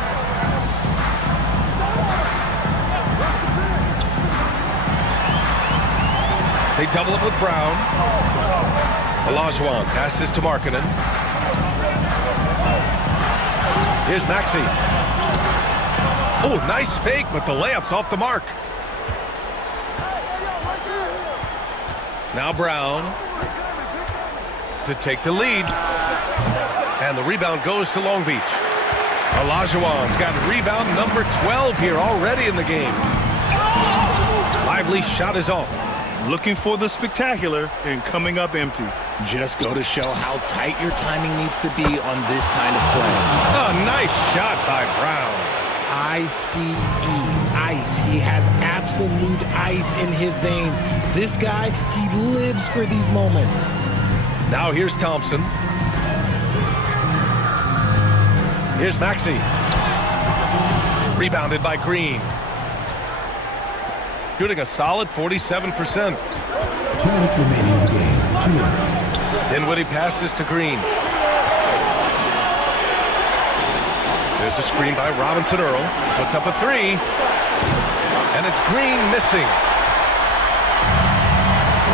They double it with Brown. Olajuwon passes to Markkanen. Here's Maxey. Oh, nice fake, but the layup's off the mark. Now Brown to take the lead. And the rebound goes to Long Beach. Olajuwon's got rebound number 12 here already in the game. Lively shot is off. Looking for the spectacular and coming up empty. Just go to show how tight your timing needs to be on this kind of play. A nice shot by Brown. ICE, ice. He has absolute ice in his veins. This guy, he lives for these moments. Now here's Thompson. Here's Maxey. Rebounded by Green. Shooting a solid 47%. 2 minutes remaining in the game. 2 minutes. Dinwiddie passes to Green. There's a screen by Robinson Earl. Puts up a three. And it's Green missing.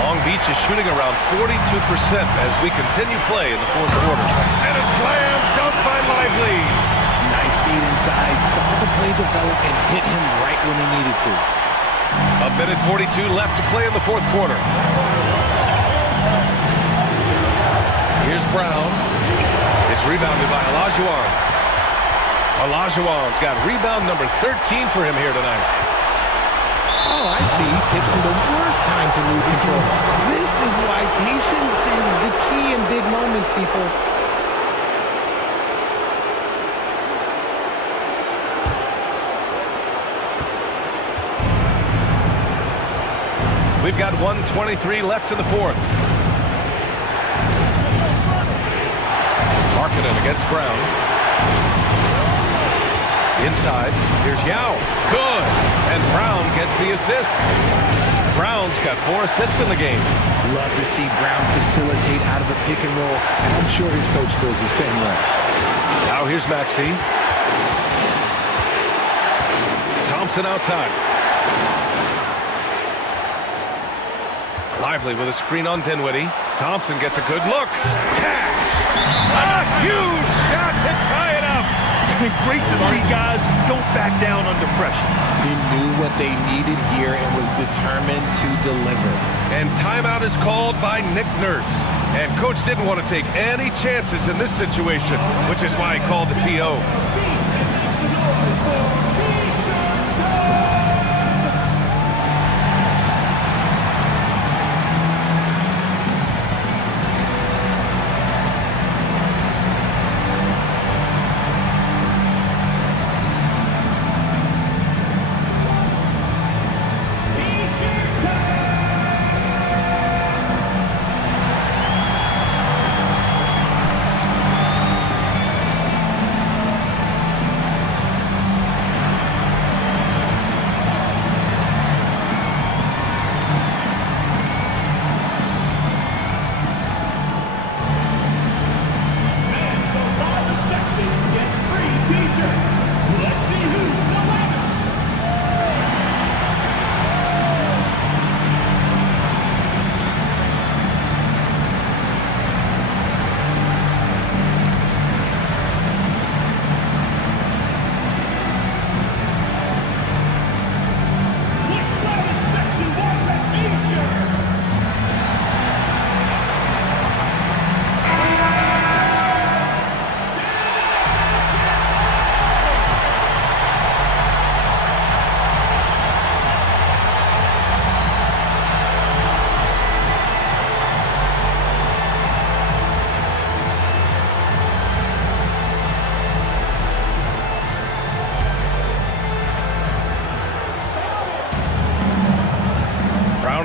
Long Beach is shooting around 42% as we continue play in the fourth quarter. And a slam dunk by Lively. Nice feed inside. Saw the play develop and hit him right when he needed to. A minute 42 left to play in the fourth quarter. Here's Brown. It's rebounded by Olajuwon. Olajuwon's got rebound number 13 for him here tonight. Oh, I see. Picking the worst time to lose control. This is why patience is the key in big moments, people. We've got 1:23 left in the fourth. Markkanen against Brown. Inside, here's Yao. Good. And Brown gets the assist. Brown's got 4 assists in the game. Love to see Brown facilitate out of a pick and roll, and I'm sure his coach feels the same way. Now here's Maxey. Thompson outside. Lively with a screen on Dinwiddie. Thompson gets a good look. Cash! A huge shot to tie it up! Great to see guys who don't back down under pressure. He knew what they needed here and was determined to deliver. And timeout is called by Nick Nurse. And coach didn't want to take any chances in this situation, which is why he called the TO.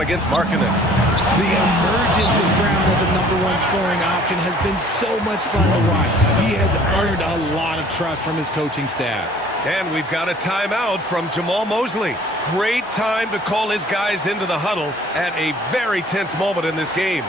against Markkinen. The emergence of Brown as a #1 scoring option has been so much fun to watch. He has earned a lot of trust from his coaching staff. And we've got a timeout from Jamal Mosley. Great time to call his guys into the huddle at a very tense moment in this game.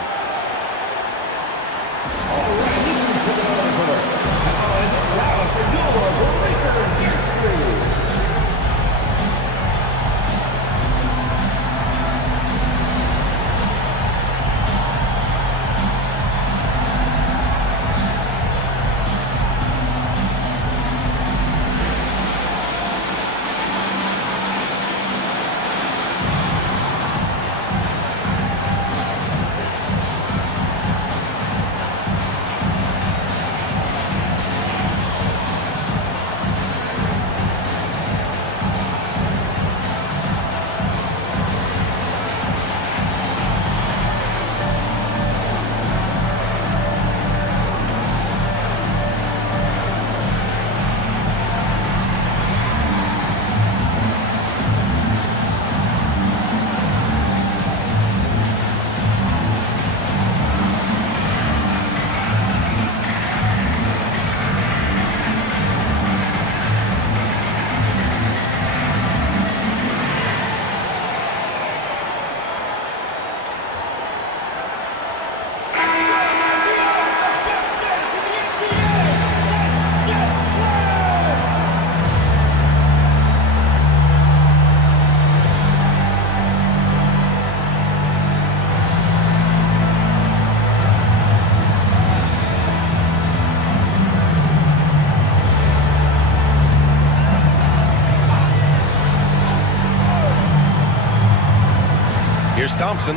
Here's Thompson.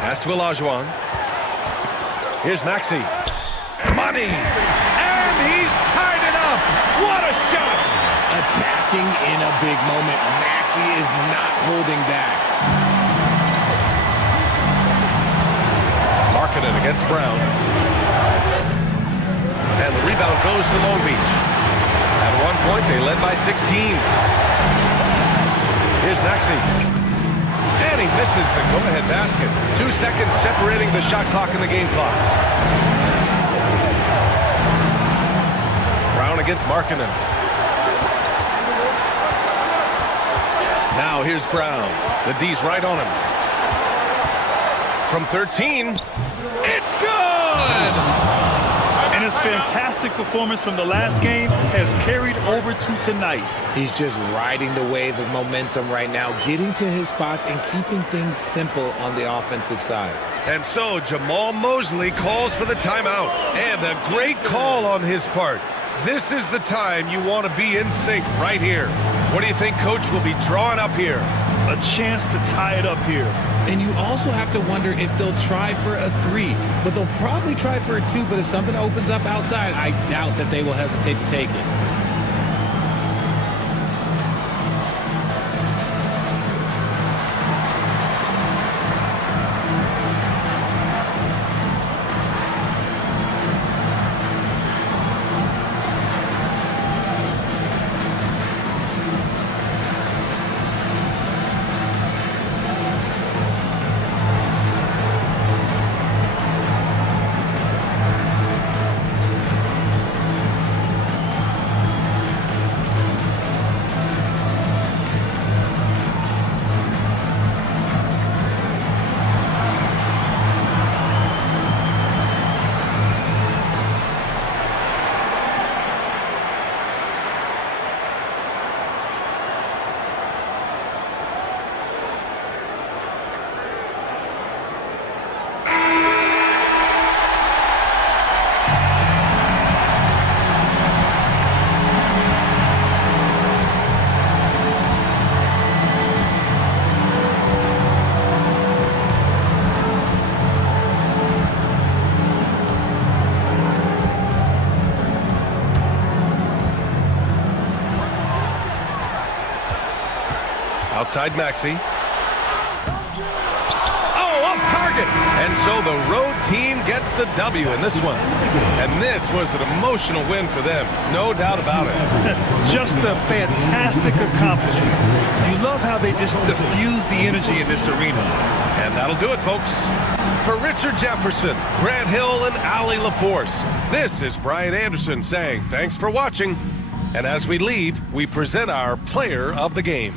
Pass to Olajuwon. Here's Maxey. Money! And he's tied it up! What a shot! Attacking in a big moment. Maxey is not holding back. Markkinen against Brown. And the rebound goes to Long Beach. At one point, they led by 16. Here's Maxey. And he misses the go-ahead basket. 2 seconds separating the shot clock and the game clock. Brown against Markkinen. Now here's Brown. The D's right on him. From 13, it's good! And his fantastic performance from the last game has carried over to tonight. He's just riding the wave of momentum right now, getting to his spots and keeping things simple on the offensive side. And so Jamal Mosley calls for the timeout. And a great call on his part. This is the time you want to be in sync right here. What do you think Coach will be drawing up here? A chance to tie it up here. And you also have to wonder if they'll try for a 3, but they'll probably try for a 2, but if something opens up outside, I doubt that they will hesitate to take it. Outside Maxey. Oh, off target! target. And so the road team gets the W in this one. And this was an emotional win for them, no doubt about it. Just a fantastic accomplishment. You love how they just diffuse the energy in this arena. And that'll do it, folks. For Richard Jefferson, Grant Hill, and Allie LaForce, this is Brian Anderson saying thanks for watching. And as we leave, we present our player of the game.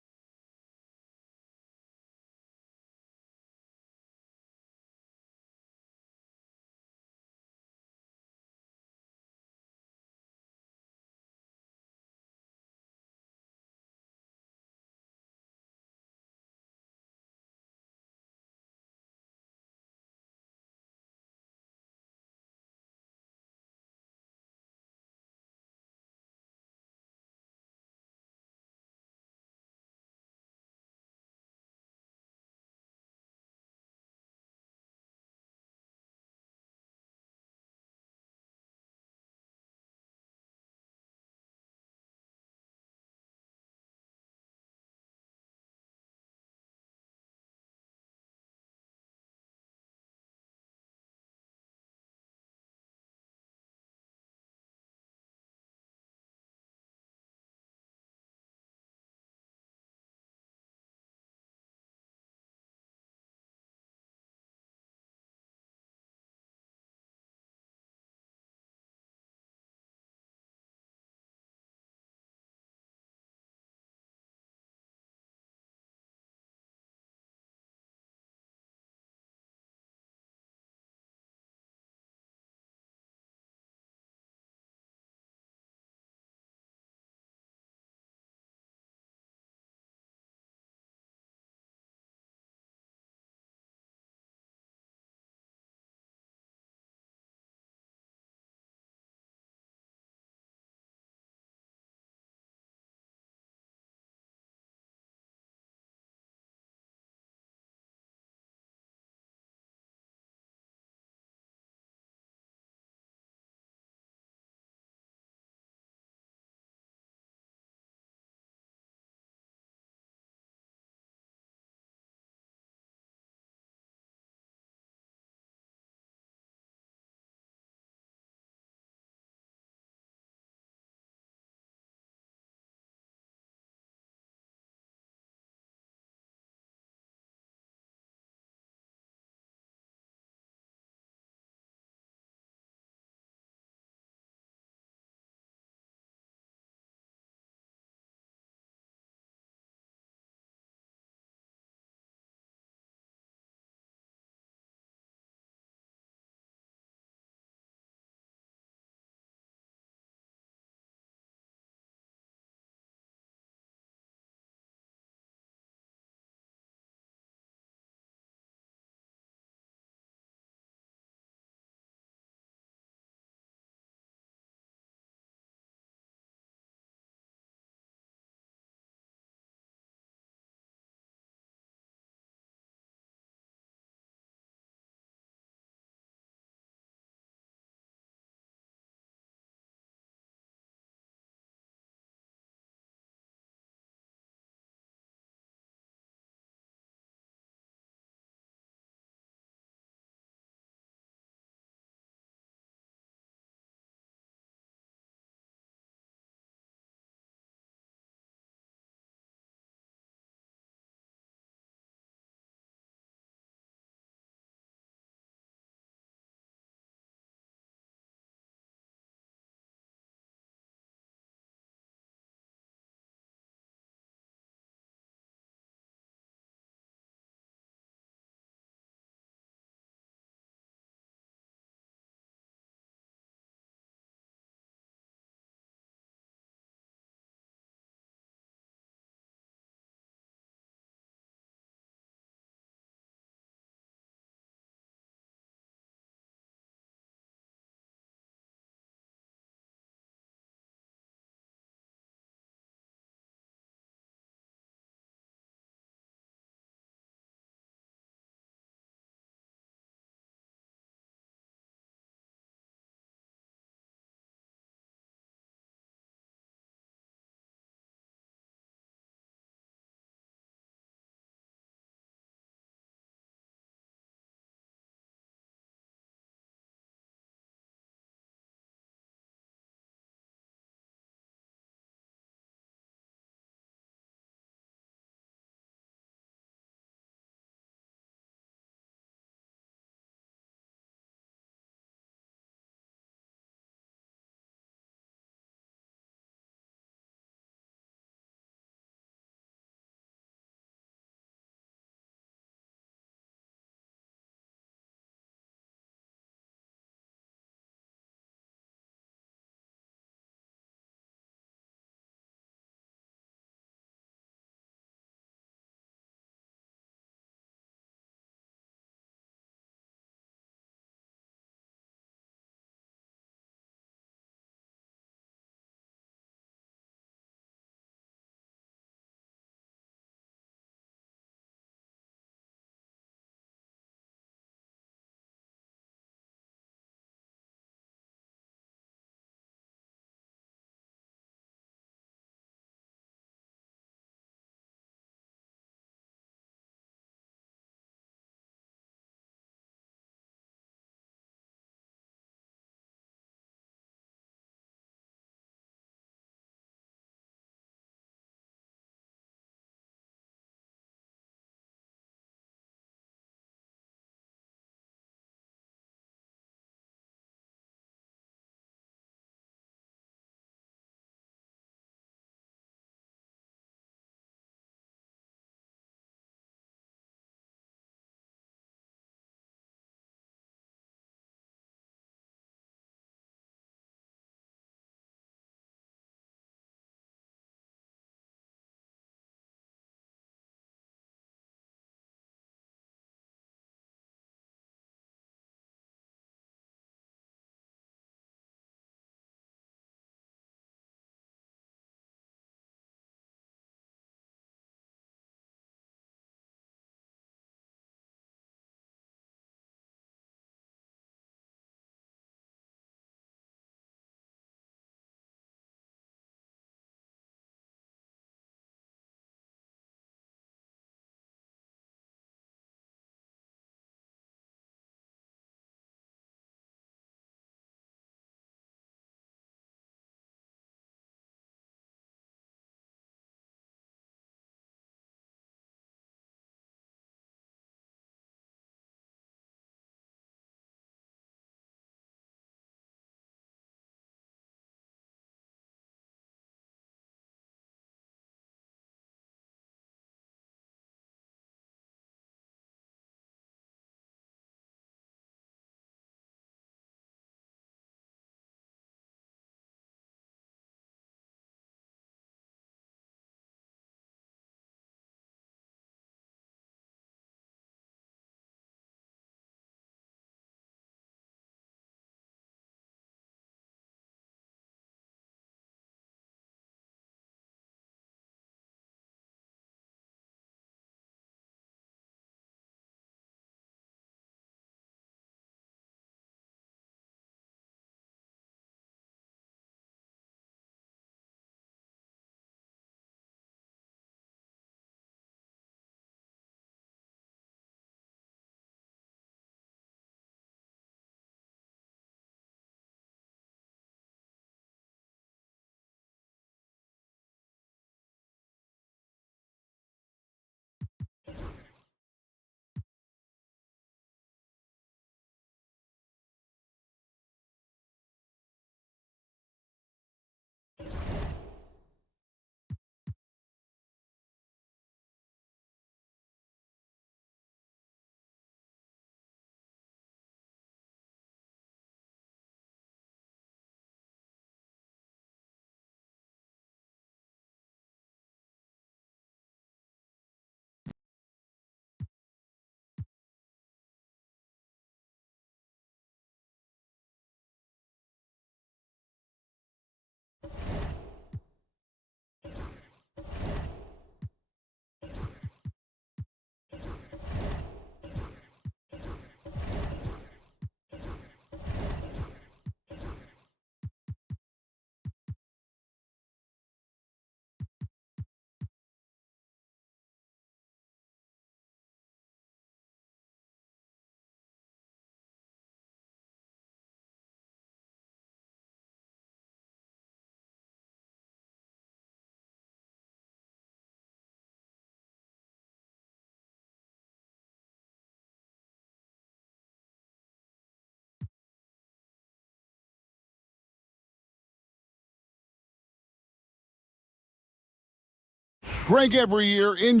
Greg every year in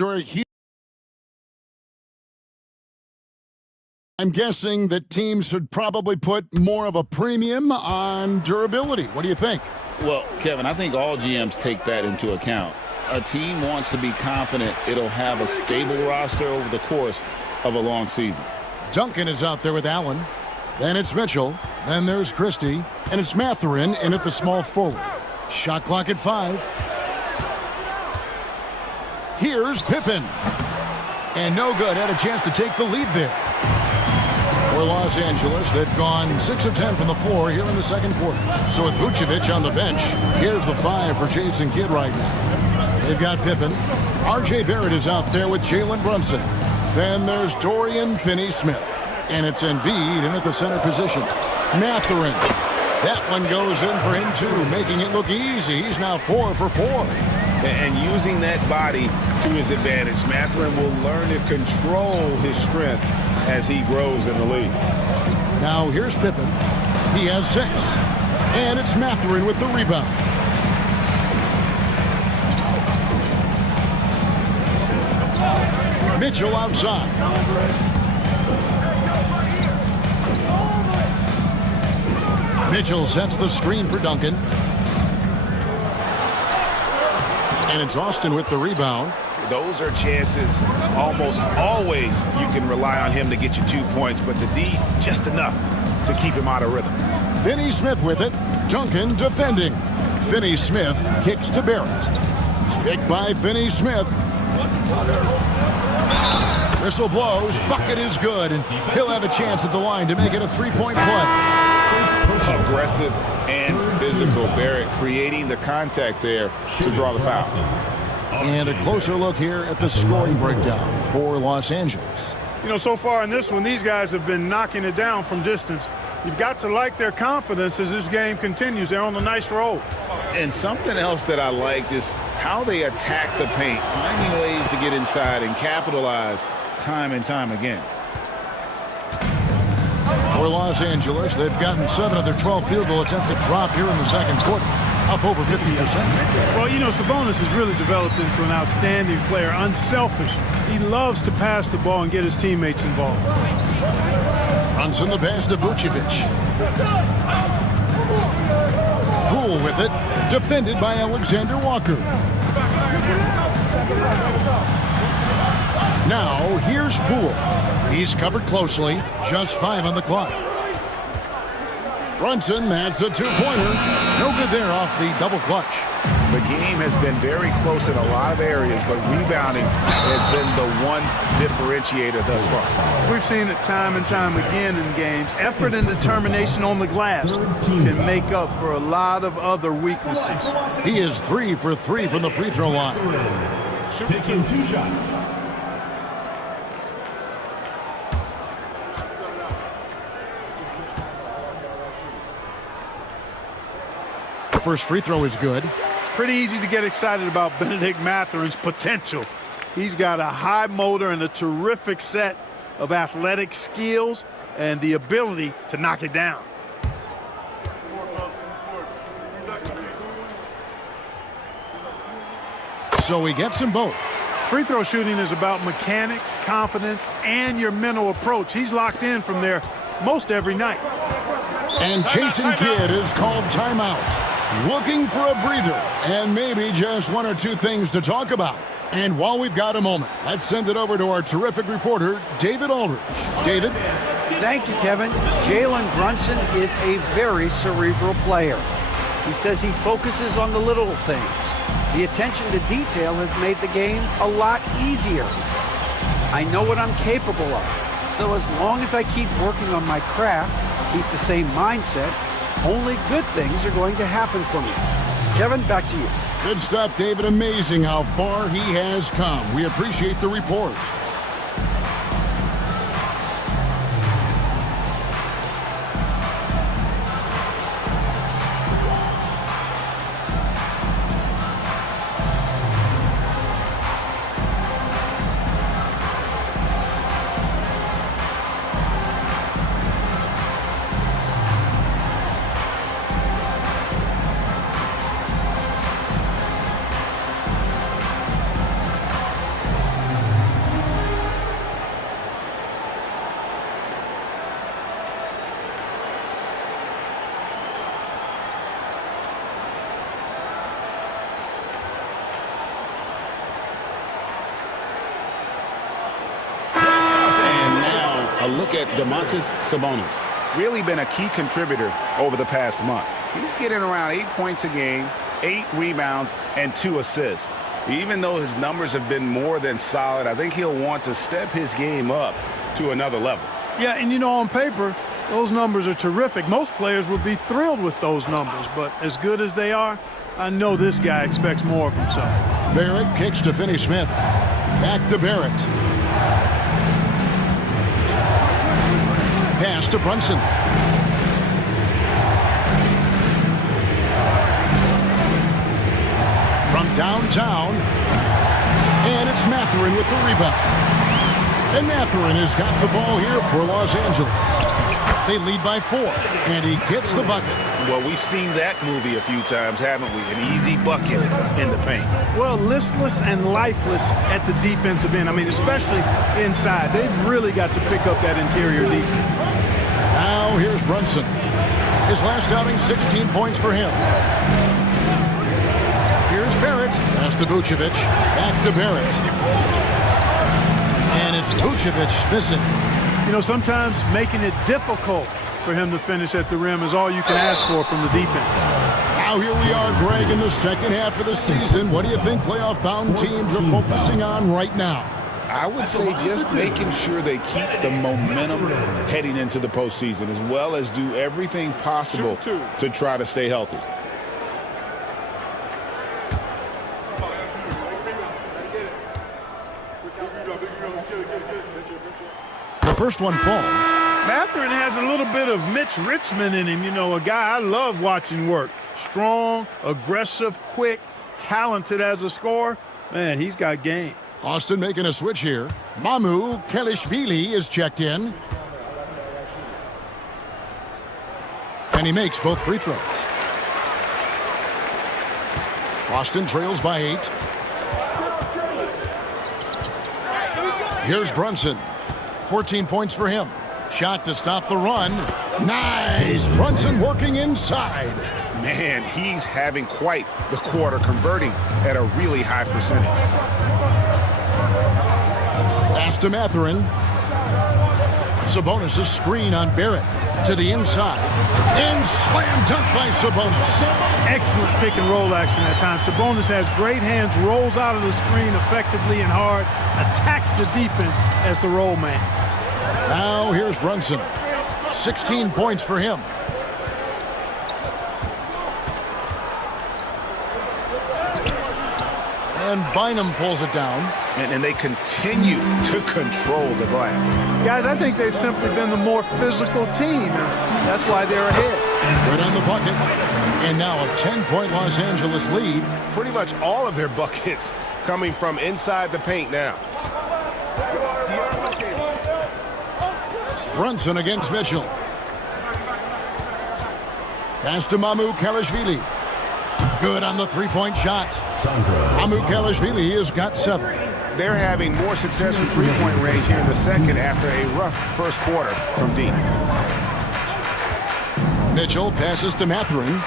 are a huge. I'm guessing that teams should probably put more of a premium on durability. What do you think? Well, Kevin, I think all GMs take that into account. A team wants to be confident it'll have a stable roster over the course of a long season. Duncan is out there with Allen. Then it's Mitchell. Then there's Christie. And it's Mathurin in at the small forward. Shot clock at 5. Here's Pippen. And no good. Had a chance to take the lead there. For Los Angeles, they've gone 6 of 10 from the floor here in the second quarter. So with Vucevic on the bench, here's the 5 for Jason Kidd right now. They've got Pippen. R.J. Barrett is out there with Jalen Brunson. Then there's Dorian Finney-Smith. And it's Embiid in at the center position. Mathurin. That one goes in for him, too, making it look easy. He's now 4 for 4. And using that body to his advantage, Mathurin will learn to control his strength as he grows in the league. Now here's Pippen. He has 6. And it's Mathurin with the rebound. Mitchell outside. Mitchell sets the screen for Duncan. And it's Austin with the rebound. Those are chances almost always you can rely on him to get you 2 points, but the D just enough to keep him out of rhythm. Finney-Smith with it. Duncan defending. Finney-Smith kicks to Barrett. Picked by Finney-Smith. Whistle blows. Bucket is good, and he'll have a chance at the line to make it a 3-point play. Aggressive and physical. Barrett creating the contact there to draw the foul. And a closer look here at the scoring breakdown for Los Angeles. You know, so far in this one, these guys have been knocking it down from distance. You've got to like their confidence as this game continues. They're on a nice roll. And something else that I liked is how they attack the paint, finding ways to get inside and capitalize time and time again. For Los Angeles, they've gotten 7 of their 12 field goal attempts to drop here in the second quarter, up over 50%. Well, you know, Sabonis has really developed into an outstanding player, unselfish. He loves to pass the ball and get his teammates involved. Brunson the pass to Vucevic. Poole with it, defended by Alexander Walker. Now, here's Poole. He's covered closely, just 5 on the clock. Brunson, that's a 2-pointer. No good there off the double clutch. The game has been very close in a lot of areas, but rebounding has been the one differentiator thus far. We've seen it time and time again in games. Effort and determination on the glass can make up for a lot of other weaknesses. He is 3 for 3 from the free throw line. Taking 2 shots. First free throw is good. Pretty easy to get excited about Benedict Mathurin's potential. He's got a high motor and a terrific set of athletic skills and the ability to knock it down. So he gets them both. Free throw shooting is about mechanics, confidence, and your mental approach. He's locked in from there most every night. And Jason Kidd is called timeout. Looking for a breather and maybe just 1 or 2 things to talk about. And while we've got a moment, let's send it over to our terrific reporter, David Aldridge. David? Thank you, Kevin. Jalen Brunson is a very cerebral player. He says he focuses on the little things. The attention to detail has made the game a lot easier. I know what I'm capable of. So as long as I keep working on my craft, keep the same mindset, only good things are going to happen for me. Kevin, back to you. Good stuff, David. Amazing how far he has come. We appreciate the report. A look at Domantas Sabonis. Really been a key contributor over the past month. He's getting around 8 points a game, 8 rebounds, and 2 assists. Even though his numbers have been more than solid, I think he'll want to step his game up to another level. Yeah, and you know, on paper, those numbers are terrific. Most players would be thrilled with those numbers, but as good as they are, I know this guy expects more of himself. Barrett kicks to Finney-Smith. Back to Barrett. Pass to Brunson. From downtown, and it's Mathurin with the rebound. And Mathurin has got the ball here for Los Angeles. They lead by 4, and he gets the bucket. Well, we've seen that movie a few times, haven't we? An easy bucket in the paint. Well, listless and lifeless at the defensive end. I mean, especially inside. They've really got to pick up that interior defense. Now here's Brunson. His last outing, 16 points for him. Here's Barrett. Pass to Vucevic. Back to Barrett. And it's Vucevic missing. You know, sometimes making it difficult for him to finish at the rim is all you can ask for from the defense. Now here we are, Greg, in the second half of the season. What do you think playoff-bound teams are focusing on right now? I would say just making sure they keep the momentum heading into the postseason, as well as do everything possible to try to stay healthy. The first one falls. Mathurin has a little bit of Mitch Richmond in him. You know, a guy I love watching work. Strong, aggressive, quick, talented as a scorer. Man, he's got game. Austin making a switch here. Mamu Kelishvili is checked in. And he makes both free throws. Austin trails by 8. Here's Brunson. 14 points for him. Shot to stop the run. Nice! Brunson working inside. Man, he's having quite the quarter, converting at a really high percentage. Pass to Mathurin. Sabonis' screen on Barrett to the inside. And slam dunk by Sabonis. Excellent pick and roll action at times. Sabonis has great hands, rolls out of the screen effectively and hard, attacks the defense as the roll man. Now here's Brunson. 16 points for him. And Bynum pulls it down. And they continue to control the glass. Guys, I think they've simply been the more physical team, and that's why they're ahead. Right on the bucket. And now a 10-point Los Angeles lead. Pretty much all of their buckets coming from inside the paint now. Brunson against Mitchell. Pass to Mamu Kelishvili. Good on the three-point shot. Mamu Kelishvili has got 7. They're having more success from three-point range here in the second after a rough first quarter from deep. Mitchell passes to Mathurin.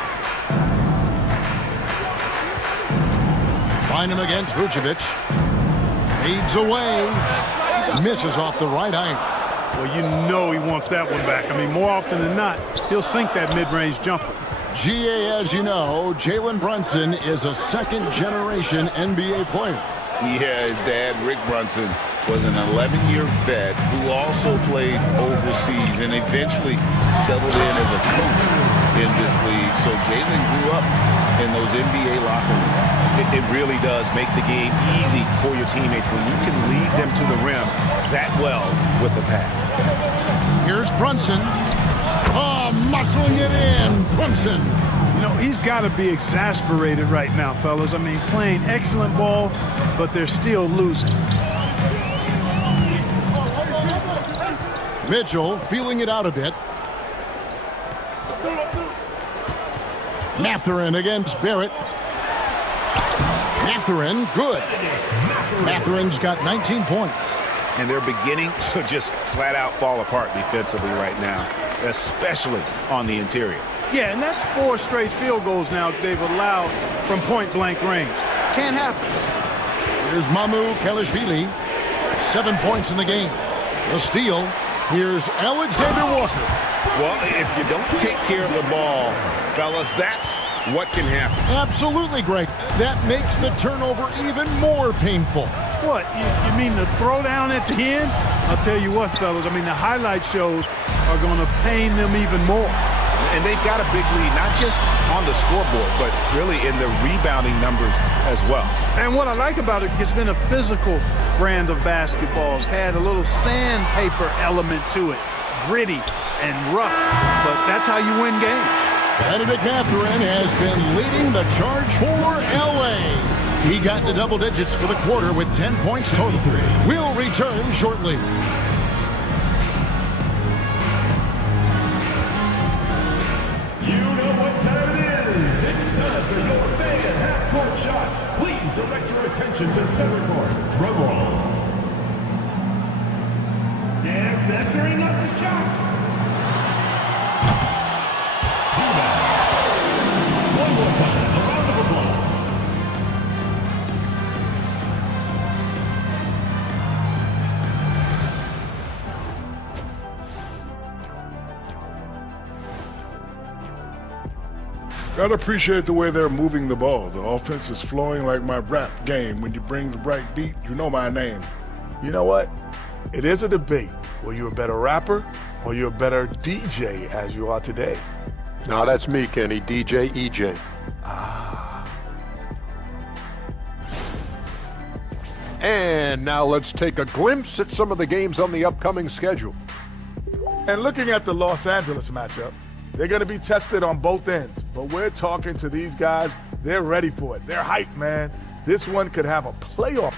Bynum against Vucevic. Fades away. Misses off the right iron. Well, you know he wants that one back. I mean, more often than not, he'll sink that mid-range jumper. GA, as you know, Jalen Brunson is a second-generation NBA player. Yeah, his dad, Rick Brunson, was an 11-year vet who also played overseas and eventually settled in as a coach in this league. So Jalen grew up in those NBA locker rooms. It really does make the game easy for your teammates when you can lead them to the rim that well with a pass. Here's Brunson. Oh, muscling it in. Brunson. You know, he's got to be exasperated right now, fellas. I mean, playing excellent ball, but they're still losing. Mitchell feeling it out a bit. Mathurin against Barrett. Mathurin, good. Mathurin's got 19 points. And they're beginning to just flat out fall apart defensively right now, especially on the interior. Yeah, and that's 4 straight field goals now they've allowed from point-blank range. Can't happen. Here's Mamu Kelishvili. 7 points in the game. The steal. Here's Alexander Walker. Well, if you don't take care of the ball, fellas, that's what can happen. Absolutely, Greg. That makes the turnover even more painful. What, you mean the throwdown at the end? I'll tell you what, fellas, I mean, the highlight shows are going to pain them even more. And they've got a big lead, not just on the scoreboard, but really in the rebounding numbers as well. And what I like about it, it's been a physical brand of basketball. It's had a little sandpaper element to it, gritty and rough, but that's how you win games. Benedict Mathurin has been leading the charge for LA. He got into double digits for the quarter with 10 points total. We'll return shortly. You know what time it is. It's time for your fan half-court shots. Please direct your attention to center court. Drum roll. Yeah, measuring up the shot. One more time, a round of applause. Gotta appreciate the way they're moving the ball. The offense is flowing like my rap game. When you bring the right beat, you know my name. You know what? It is a debate. Were you a better rapper or you a better DJ as you are today? No, that's me, Kenny. DJ EJ. And now let's take a glimpse at some of the games on the upcoming schedule. And looking at the Los Angeles matchup, they're going to be tested on both ends. But we're talking to these guys. They're ready for it. They're hyped, man. This one could have a playoff.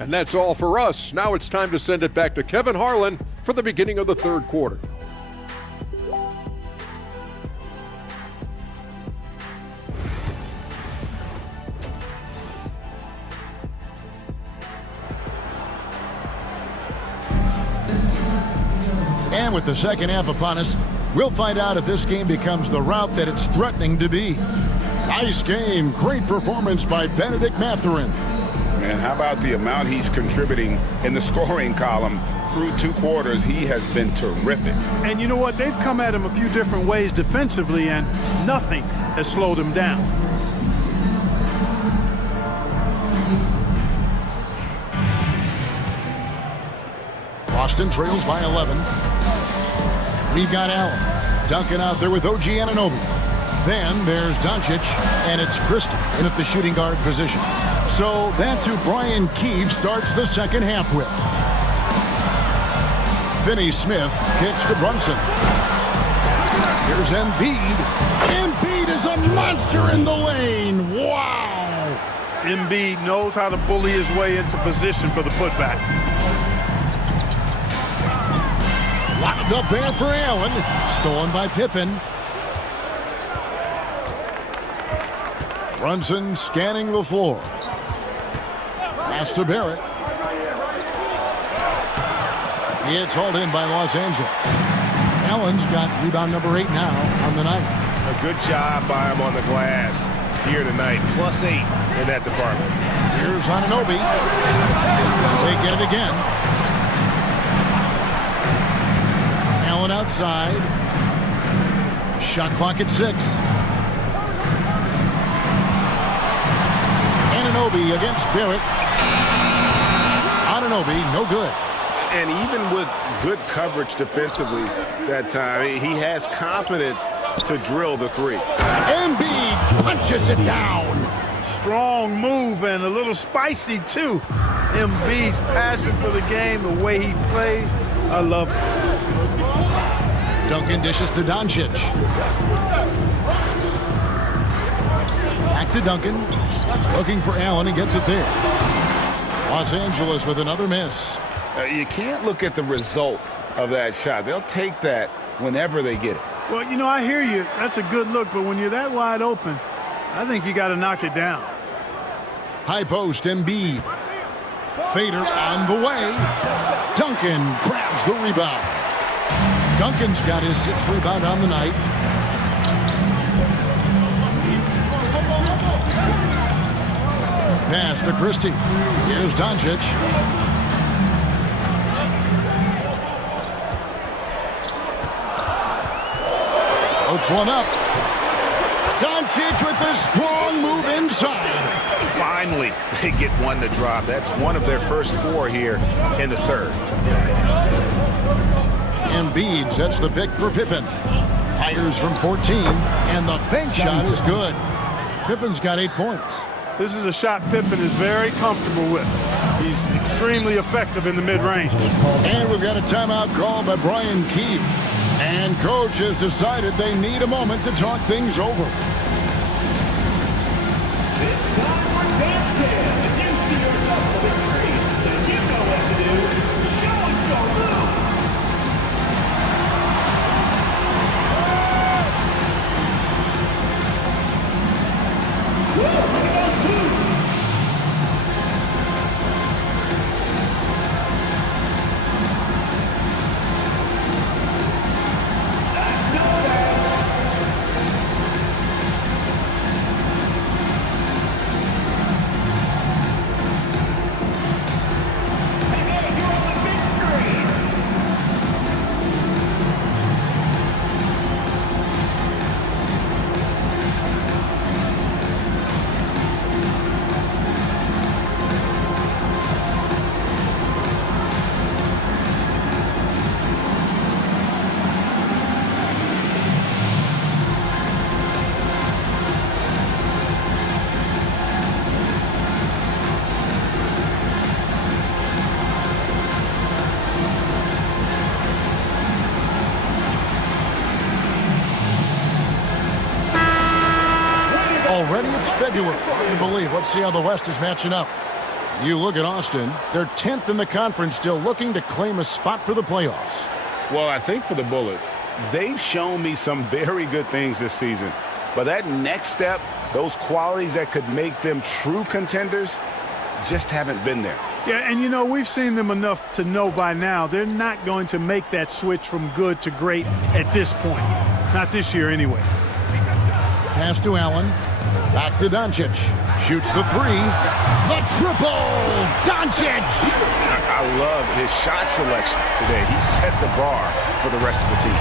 And that's all for us. Now it's time to send it back to Kevin Harlan for the beginning of the third quarter. And with the second half upon us, we'll find out if this game becomes the route that it's threatening to be. Nice game. Great performance by Benedict Mathurin. And how about the amount he's contributing in the scoring column through 2 quarters? He has been terrific. And you know what? They've come at him a few different ways defensively, and nothing has slowed him down. Boston trails by 11. We've got Allen. Duncan out there with OG Anunoby. Then there's Doncic, and it's Christie in at the shooting guard position. So that's who Brian Keefe starts the second half with. Finney Smith kicks to Brunson. Here's Embiid. Embiid is a monster in the lane. Wow! Embiid knows how to bully his way into position for the putback. Locked up there for Allen. Stolen by Pippen. Brunson scanning the floor. Pass to Barrett. It's hauled in by Los Angeles. Allen's got rebound number 8 now on the night. A good job by him on the glass here tonight. +8 in that department. Here's Anunoby. They get it again. Allen outside. Shot clock at 6. Anunoby against Barrett. Anunoby, no good. And even with good coverage defensively that time, he has confidence to drill the 3. Embiid punches it down. Strong move and a little spicy, too. Embiid's passion for the game, the way he plays, I love it. Duncan dishes to Doncic. Back to Duncan. Looking for Allen. He gets it there. Los Angeles with another miss. You can't look at the result of that shot. They'll take that whenever they get it. Well, you know, I hear you. That's a good look, but when you're that wide open, I think you got to knock it down. High post, Embiid. Fader on the way. Duncan grabs the rebound. Duncan's got his 6th rebound on the night. Pass to Christie. Here's Doncic. Puts one up. Doncic with a strong move inside. Finally, they get one to drop. That's one of their first 4 here in the third. Embiid sets the pick for Pippen. Fires from 14, and the bank shot is good. Pippen's got 8 points. This is a shot Pippen is very comfortable with. He's extremely effective in the mid-range. And we've got a timeout called by Brian Keefe. And coach has decided they need a moment to talk things over. It's time for Dance Cam. If you see yourself on the big screen, then you know what to do. Show us your move. Woo! Look at those moves. Already it's February. Hard to believe. Let's see how the West is matching up. You look at Austin. They're 10th in the conference, still looking to claim a spot for the playoffs. Well, I think for the Bullets, they've shown me some very good things this season. But that next step, those qualities that could make them true contenders, just haven't been there. Yeah, and you know, we've seen them enough to know by now they're not going to make that switch from good to great at this point. Not this year anyway. Pass to Allen. Back to Doncic. Shoots the 3. The triple! Doncic! I love his shot selection today. He set the bar for the rest of the team.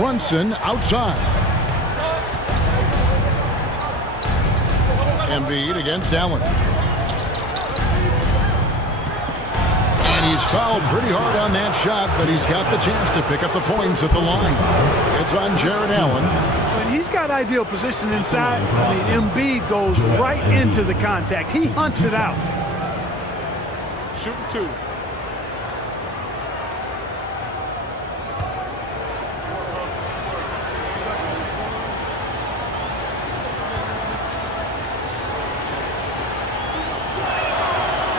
Brunson outside. Embiid against Allen. And he's fouled pretty hard on that shot, but he's got the chance to pick up the points at the line. It's on Jared Allen. When he's got ideal position inside, I mean, Embiid goes right into the contact. He hunts it out. Shooting 2.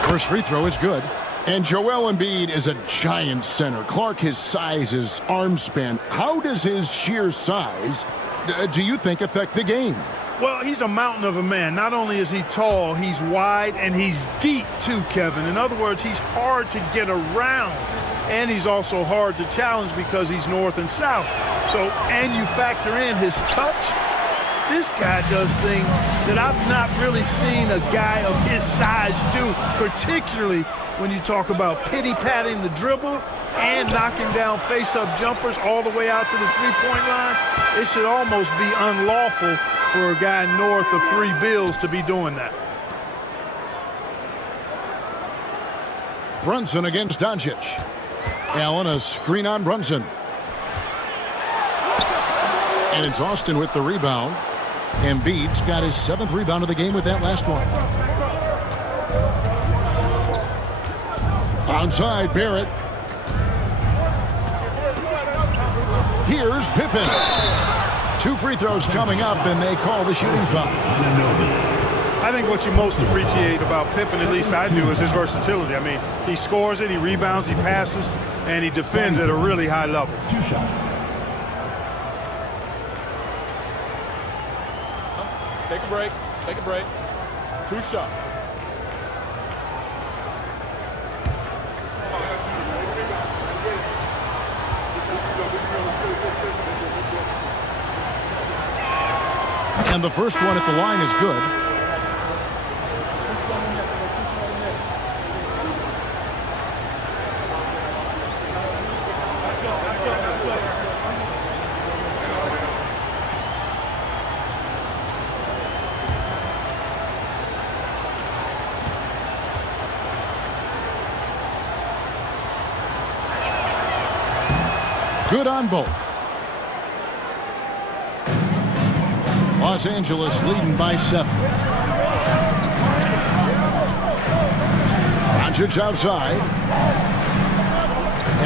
First free throw is good. And Joel Embiid is a giant center. Clark, his size, his arm span. How does his sheer size, do you think, affect the game? Well, he's a mountain of a man. Not only is he tall, he's wide, and he's deep too, Kevin. In other words, he's hard to get around. And he's also hard to challenge because he's north and south. So, and you factor in his touch. This guy does things that I've not really seen a guy of his size do, particularly when you talk about pity-patting the dribble and knocking down face-up jumpers all the way out to the three-point line. It should almost be unlawful for a guy north of 3 bills to be doing that. Brunson against Doncic. Allen, a screen on Brunson. And it's Austin with the rebound. Embiid's got his 7th rebound of the game with that last one. Onside, Barrett. Here's Pippen. 2 free throws coming up, and they call the shooting foul. I think what you most appreciate about Pippen, at least I do, is his versatility. I mean, he scores it, he rebounds, he passes, and he defends at a really high level. 2 shots. Take a break. Take a break. 2 shots. And the first one at the line is good. Good on both. Los Angeles leading by 7. Doncic outside.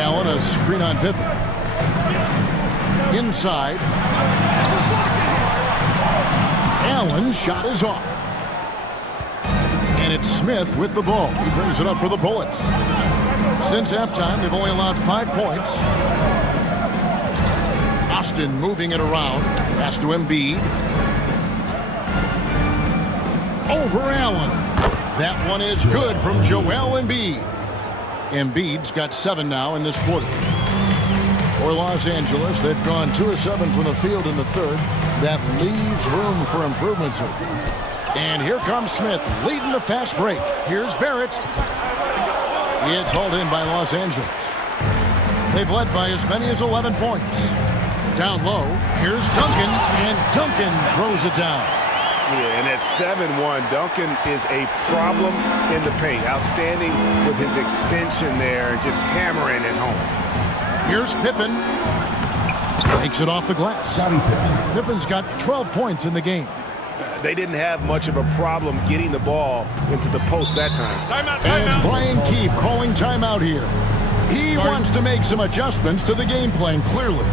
Allen, a screen on Pippen. Inside. Allen's shot is off. And it's Smith with the ball. He brings it up for the Bullets. Since halftime, they've only allowed 5 points. Austin moving it around. Pass to Embiid. Over Allen. That one is good from Joel Embiid. Embiid's got 7 now in this quarter. For Los Angeles, they've gone 2 of 7 from the field in the third. That leaves room for improvements. And here comes Smith leading the fast break. Here's Barrett. It's hauled in by Los Angeles. They've led by as many as 11 points. Down low, here's Duncan, and Duncan throws it down. Yeah, and at 7-1, Duncan is a problem in the paint. Outstanding with his extension there, just hammering it home. Here's Pippen. Takes it off the glass. Pippen's got 12 points in the game. They didn't have much of a problem getting the ball into the post that time. And it's Brian Keefe calling timeout here. He wants to make some adjustments to the game plan, clearly.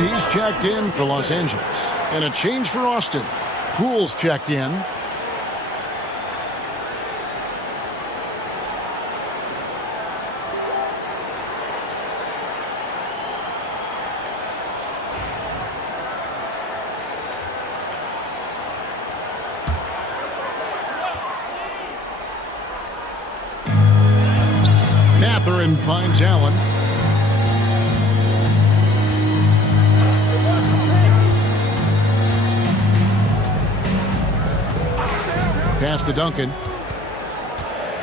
He's checked in for Los Angeles. And a change for Austin. Poole's checked in. Mathurin finds Allen. Pass to Duncan.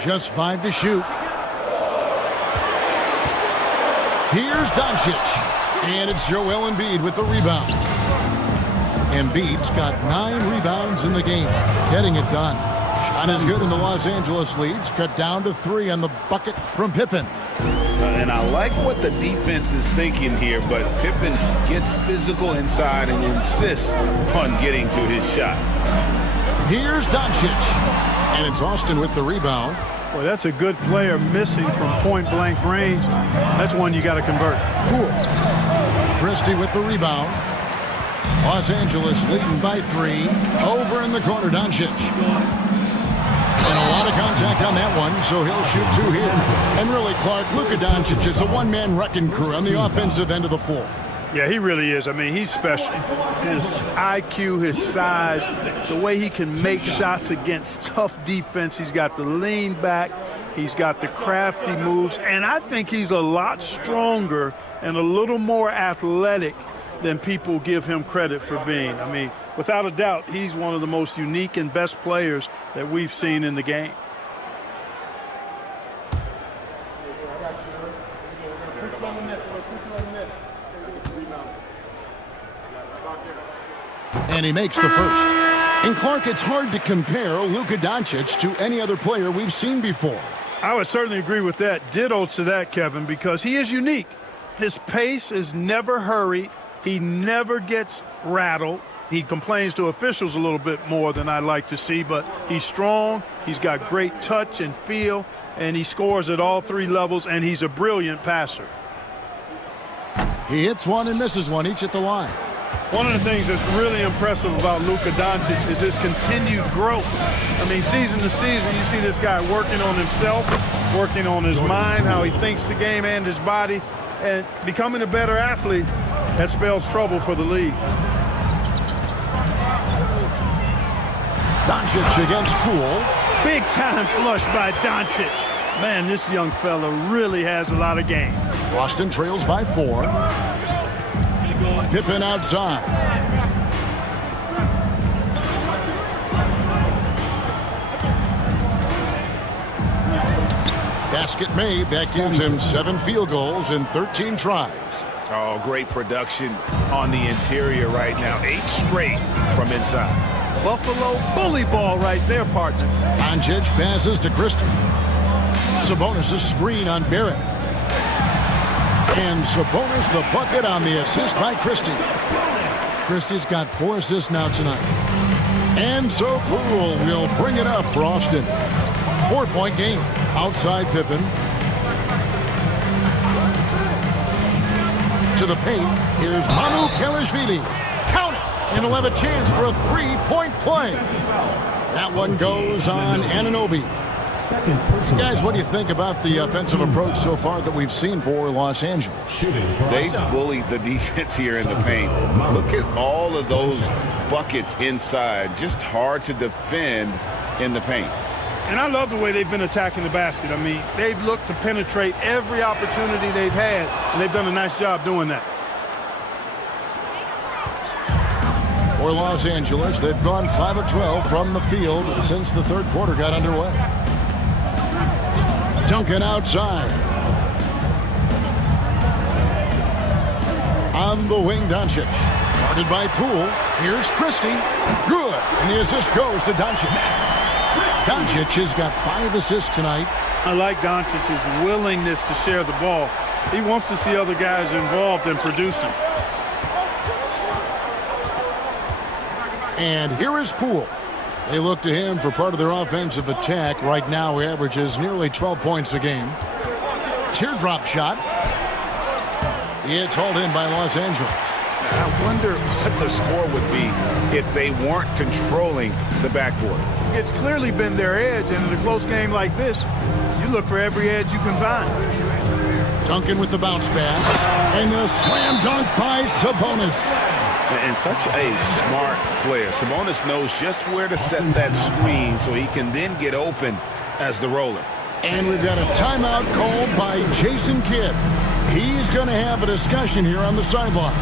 Just 5 to shoot. Here's Doncic. And it's Joel Embiid with the rebound. Embiid's got 9 rebounds in the game. Getting it done. Shot is good, and the Los Angeles leads cut down to 3 on the bucket from Pippen. And I like what the defense is thinking here, but Pippen gets physical inside and insists on getting to his shot. Here's Doncic, and it's Austin with the rebound. Well, that's a good player missing from point-blank range. That's one you got to convert. Cool. Christie with the rebound. Los Angeles leading by 3. Over in the corner, Doncic. And a lot of contact on that one, so he'll shoot 2 here. And really, Clark, Luka Doncic is a one-man wrecking crew on the offensive end of the floor. Yeah, he really is. I mean, he's special. His IQ, his size, the way he can make shots against tough defense. He's got the lean back. He's got the crafty moves. And I think he's a lot stronger and a little more athletic than people give him credit for being. I mean, without a doubt, he's one of the most unique and best players that we've seen in the game. And he makes the first. And Clark, it's hard to compare Luka Doncic to any other player we've seen before. I would certainly agree with that. Ditto to that, Kevin, because he is unique. His pace is never hurried. He never gets rattled. He complains to officials a little bit more than I'd like to see, but he's strong. He's got great touch and feel, and he scores at all three levels, and he's a brilliant passer. He hits one and misses one, each at the line. One of the things that's really impressive about Luka Doncic is his continued growth. I mean, season to season, you see this guy working on himself, working on his mind, how he thinks the game and his body, and becoming a better athlete. That spells trouble for the league. Doncic against Poole. Big time flush by Doncic. Man, this young fella really has a lot of game. Boston trails by 4. Pippen outside. Basket made. That gives him 7 field goals in 13 tries. Oh, great production on the interior right now. 8 straight from inside. Buffalo bully ball right there, partner. Doncic passes to Christie. Sabonis' screen on Barrett. And Sabonis the bucket on the assist by Christie. Christie's got 4 assists now tonight. And so Poole will bring it up for Austin. 4-point game. Outside Pippen. To the paint. Here's Manu Kelishvili. Count it. And he'll have a chance for a 3-point play. That one goes on Anunoby. Guys, what do you think about the offensive approach so far that we've seen for Los Angeles? They bullied the defense here in the paint. Look at all of those buckets inside. Just hard to defend in the paint. And I love the way they've been attacking the basket. I mean, they've looked to penetrate every opportunity they've had, and they've done a nice job doing that. For Los Angeles, they've gone 5 of 12 from the field since the third quarter got underway. Duncan outside. On the wing, Doncic. Guarded by Poole. Here's Christie. Good. And the assist goes to Doncic. Doncic has got 5 assists tonight. I like Doncic's willingness to share the ball. He wants to see other guys involved in producing. And here is Poole. They look to him for part of their offensive attack. Right now, he averages nearly 12 points a game. Teardrop shot. It's hauled in by Los Angeles. I wonder what the score would be if they weren't controlling the backboard. It's clearly been their edge, and in a close game like this, you look for every edge you can find. Duncan with the bounce pass. And the slam dunk by Sabonis. And such a smart player. Sabonis knows just where to set that screen so he can then get open as the roller. And we've got a timeout called by Jason Kidd. He's going to have a discussion here on the sideline.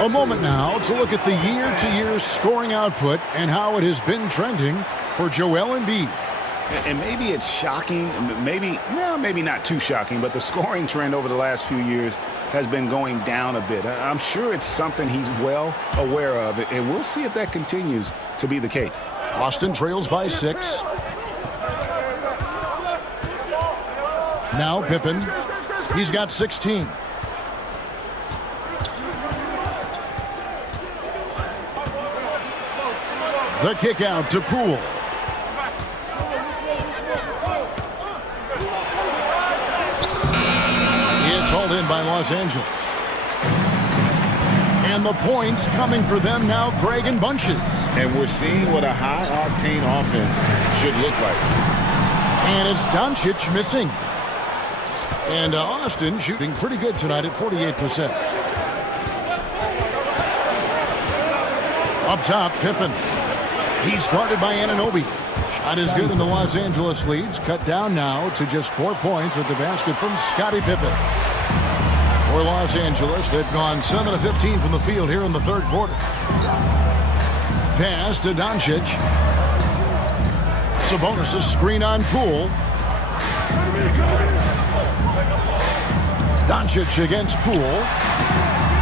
A moment now to look at the year-to-year scoring output and how it has been trending for Joel Embiid. And maybe it's shocking, maybe not too shocking, but the scoring trend over the last few years has been going down a bit. I'm sure it's something he's well aware of, and we'll see if that continues to be the case. Boston trails by 6. Now Pippen. He's got 16. The kick out to Poole. It's hauled in by Los Angeles. And the points coming for them now, Greg and bunches. And we're seeing what a high-octane offense should look like. And it's Doncic missing. And Austin shooting pretty good tonight at 48%. Up top, Pippen. He's guarded by Anunoby. Shot is good in the Los Angeles leads. Cut down now to just 4 points with the basket from Scottie Pippen. For Los Angeles, they've gone 7 of 15 from the field here in the third quarter. Pass to Doncic. Sabonis' screen on Poole. Doncic against Poole.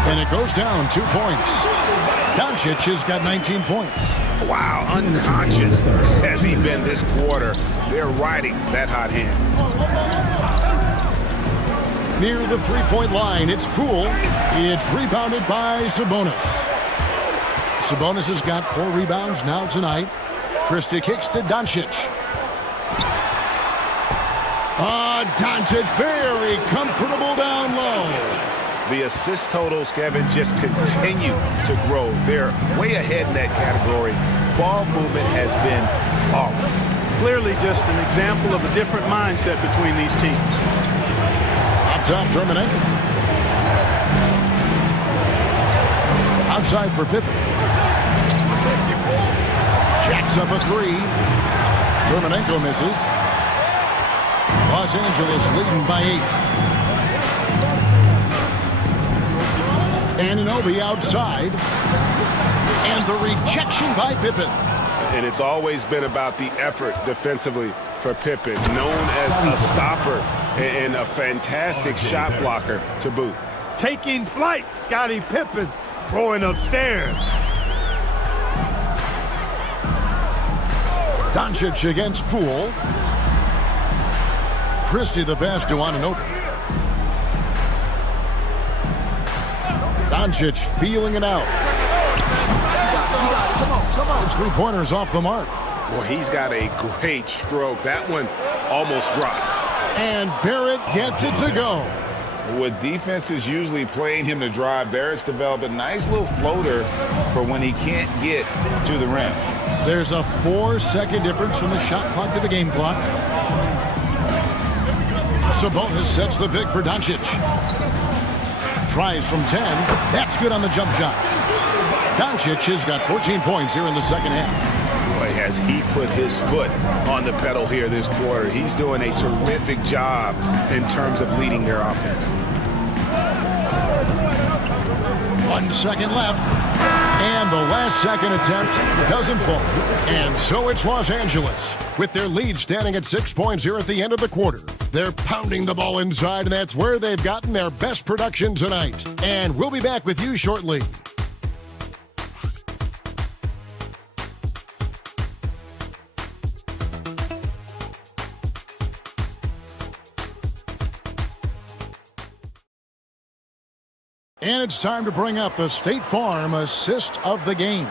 And it goes down 2 points. Doncic has got 19 points. Wow, unconscious has he been this quarter. They're riding that hot hand. Near the three-point line, it's Poole. It's rebounded by Sabonis. Sabonis has got 4 rebounds now tonight. Christie kicks to Doncic. Doncic very comfortable down low. The assist totals, Kevin, just continue to grow. They're way ahead in that category. Ball movement has been flawless. Clearly just an example of a different mindset between these teams. Up top, Dermanenko. Outside for Pippen. Jacks up a 3. Dermanenko misses. Los Angeles leading by 8. Anunoby outside. And the rejection by Pippen. And it's always been about the effort defensively for Pippen, known as a stopper and a fantastic shot blocker to boot. Taking flight, Scottie Pippen going upstairs. Doncic against Poole. Christie the pass to Anunoby. Doncic feeling it out. His three-pointers off the mark. Well, he's got a great stroke. That one almost dropped. And Barrett gets it to go. With defenses usually playing him to drive, Barrett's developed a nice little floater for when he can't get to the rim. There's a 4-second difference from the shot clock to the game clock. Sabonis sets the pick for Doncic. Tries from 10. That's good on the jump shot. Doncic has got 14 points here in the second half. Boy, has he put his foot on the pedal here this quarter. He's doing a terrific job in terms of leading their offense. 1 second left. And the last second attempt doesn't fall. And so it's Los Angeles with their lead standing at 6 points here at the end of the quarter. They're pounding the ball inside, and that's where they've gotten their best production tonight. And we'll be back with you shortly. And it's time to bring up the State Farm assist of the game.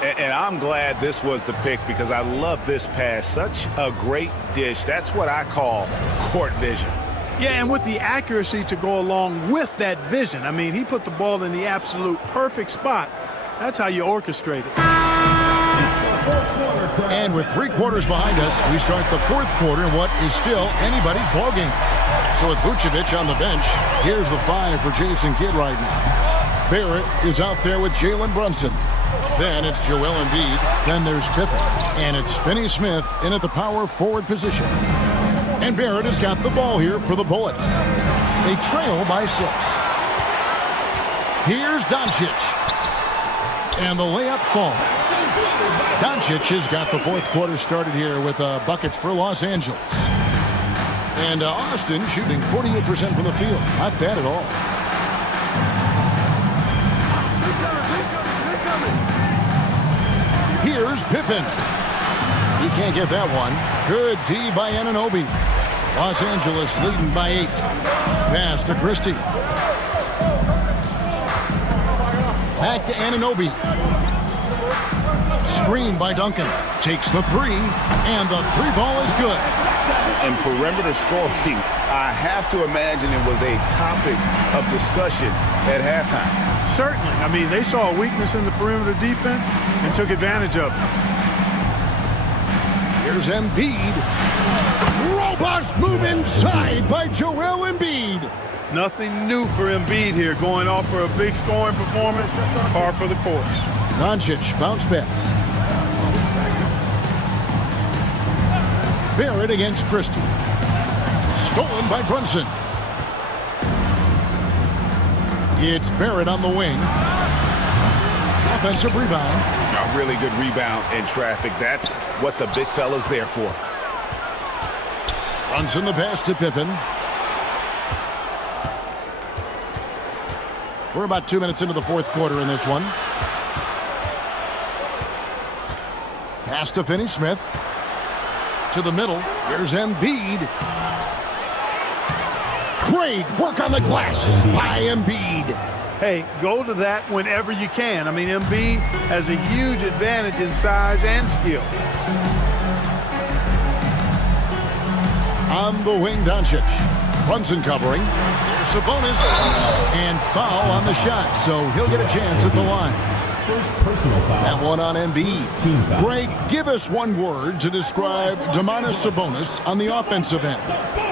And I'm glad this was the pick because I love this pass. Such a great dish. That's what I call court vision. Yeah, and with the accuracy to go along with that vision. I mean, he put the ball in the absolute perfect spot. That's how you orchestrate it. And with 3 quarters behind us, we start the fourth quarter in what is still anybody's ballgame. So with Vucevic on the bench, here's the 5 for Jason Kidd right now. Barrett is out there with Jalen Brunson. Then it's Joel Embiid. Then there's Pippen. And it's Finney Smith in at the power forward position. And Barrett has got the ball here for the Bullets. They trail by 6. Here's Doncic. And the layup falls. Doncic has got the fourth quarter started here with buckets for Los Angeles. And Austin shooting 48% from the field. Not bad at all. Here's Pippen. He can't get that one. Good D by Anunoby. Los Angeles leading by 8. Pass to Christie. Back to Anunoby. Screen by Duncan. Takes the 3, and the 3 ball is good. And perimeter scoring, I have to imagine it was a topic of discussion at halftime. Certainly. I mean, they saw a weakness in the perimeter defense and took advantage of it. Here's Embiid. Robust move inside by Joel Embiid. Nothing new for Embiid here, going off for a big scoring performance, par for the course. Doncic bounce pass. Barrett against Christie. Stolen by Brunson. It's Barrett on the wing. Offensive rebound. A really good rebound in traffic. That's what the big fella's there for. Brunson the pass to Pippen. We're about 2 minutes into the fourth quarter in this one. Pass to Finney-Smith. To the middle. Here's Embiid. Great work on the glass by Embiid. Hey, go to that whenever you can. I mean, Embiid has a huge advantage in size and skill. On the wing, Doncic. Brunson covering. Sabonis. And foul on the shot, so he'll get a chance at the line. First personal foul. That one on Embiid. Team foul. Greg, give us one word to describe Domantas Sabonis on the offensive end.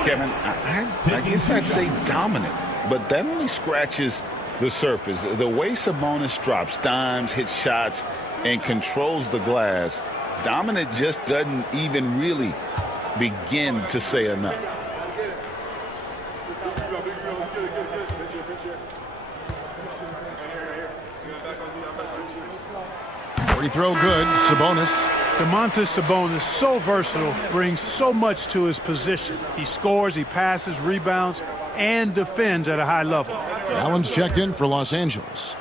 Kevin, I guess I'd say dominant, but that only scratches the surface. The way Sabonis drops dimes, hits shots, and controls the glass, dominant just doesn't even really begin to say enough. Free throw good, Sabonis. Domantas Sabonis, so versatile, brings so much to his position. He scores, he passes, rebounds, and defends at a high level. Allen's checked in for Los Angeles.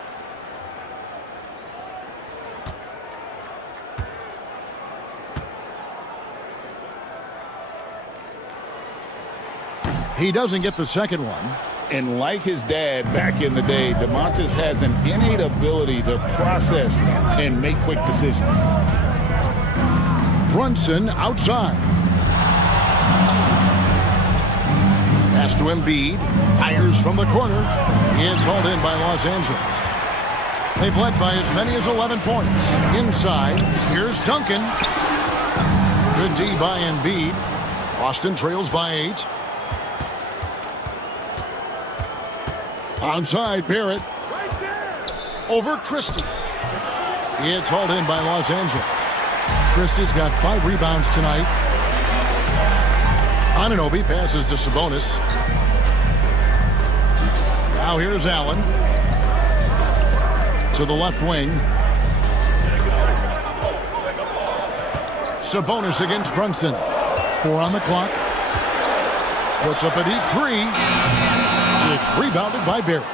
He doesn't get the second one. And like his dad back in the day, Domantas has an innate ability to process and make quick decisions. Brunson outside. Pass to Embiid. Fires from the corner. It's hauled in by Los Angeles. They've led by as many as 11 points. Inside, here's Duncan. Good D by Embiid. Boston trails by 8. Outside, Barrett. Over Christie. It's hauled in by Los Angeles. Christie's got 5 rebounds tonight. Anunoby passes to Sabonis. Now here's Allen. To the left wing. Sabonis against Brunson. 4 on the clock. Puts up a deep 3. It's rebounded by Barrett.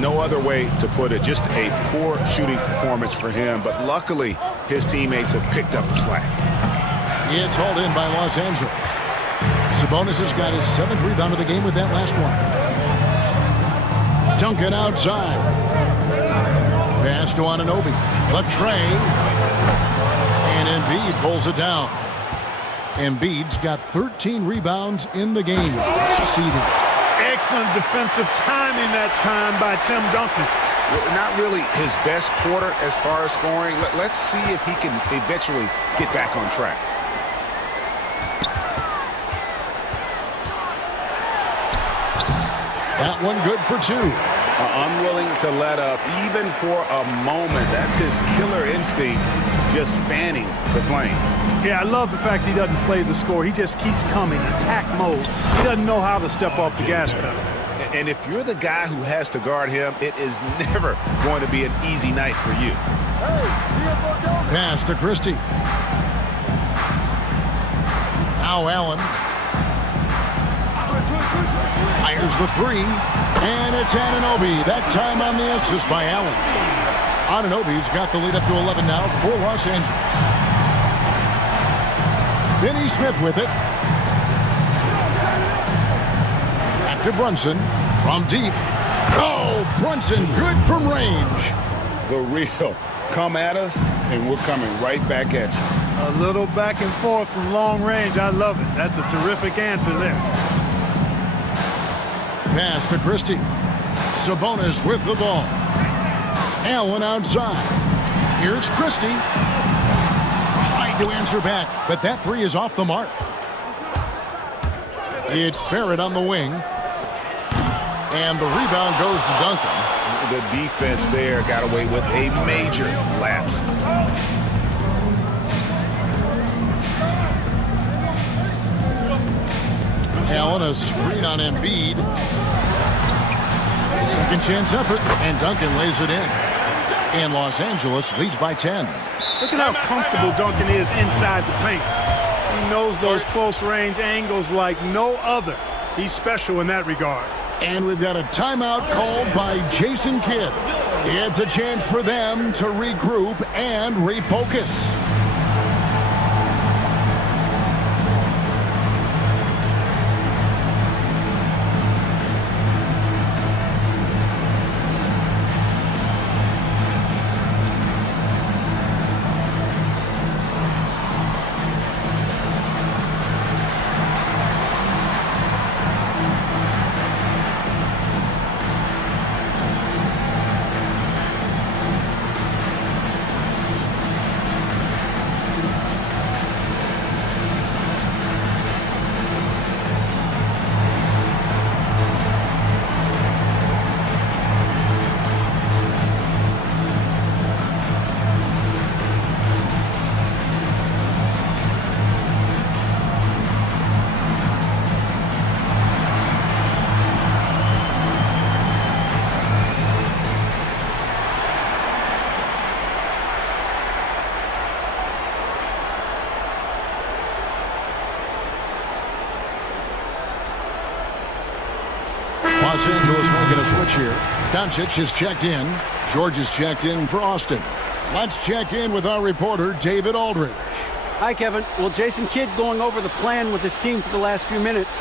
No other way to put it. Just a poor shooting performance for him. But luckily, his teammates have picked up the slack. It's hauled in by Los Angeles. Sabonis has got his 7th rebound of the game with that last one. Duncan outside. Pass to Anunoby. The tray. And Embiid pulls it down. Embiid's got 13 rebounds in the game. Seeding. Excellent defensive timing that time by Tim Duncan. Not really his best quarter as far as scoring. Let's see if he can eventually get back on track. That one good for 2. Unwilling to let up even for a moment. That's his killer instinct, just fanning the flames. Yeah, I love the fact he doesn't play the score. He just keeps coming, attack mode. He doesn't know how to step off the gas pedal. And if you're the guy who has to guard him, it is never going to be an easy night for you. Pass to Christie. Now Allen. Fires the 3. And it's Anunoby. That time on the assist by Allen. Anunoby's got the lead up to 11 now for Los Angeles. Finney-Smith with it. to Brunson from deep. Oh, Brunson good from range. The real. Come at us, and we're coming right back at you. A little back and forth from long range. I love it. That's a terrific answer there. Pass to Christie. Sabonis with the ball. Allen outside. Here's Christie. Tried to answer back, but that three is off the mark. It's Barrett on the wing. And the rebound goes to Duncan. The defense there got away with a major lapse. Allen, a screen on Embiid. Second chance effort, and Duncan lays it in. And Los Angeles leads by 10. Look at how comfortable Duncan is inside the paint. He knows those close range angles like no other. He's special in that regard. And we've got a timeout called by Jason Kidd. It's a chance for them to regroup and refocus. Los Angeles making a switch here. Doncic is checked in. George is checked in for Austin. Let's check in with our reporter, David Aldridge. Hi, Kevin. Well, Jason Kidd going over the plan with his team for the last few minutes.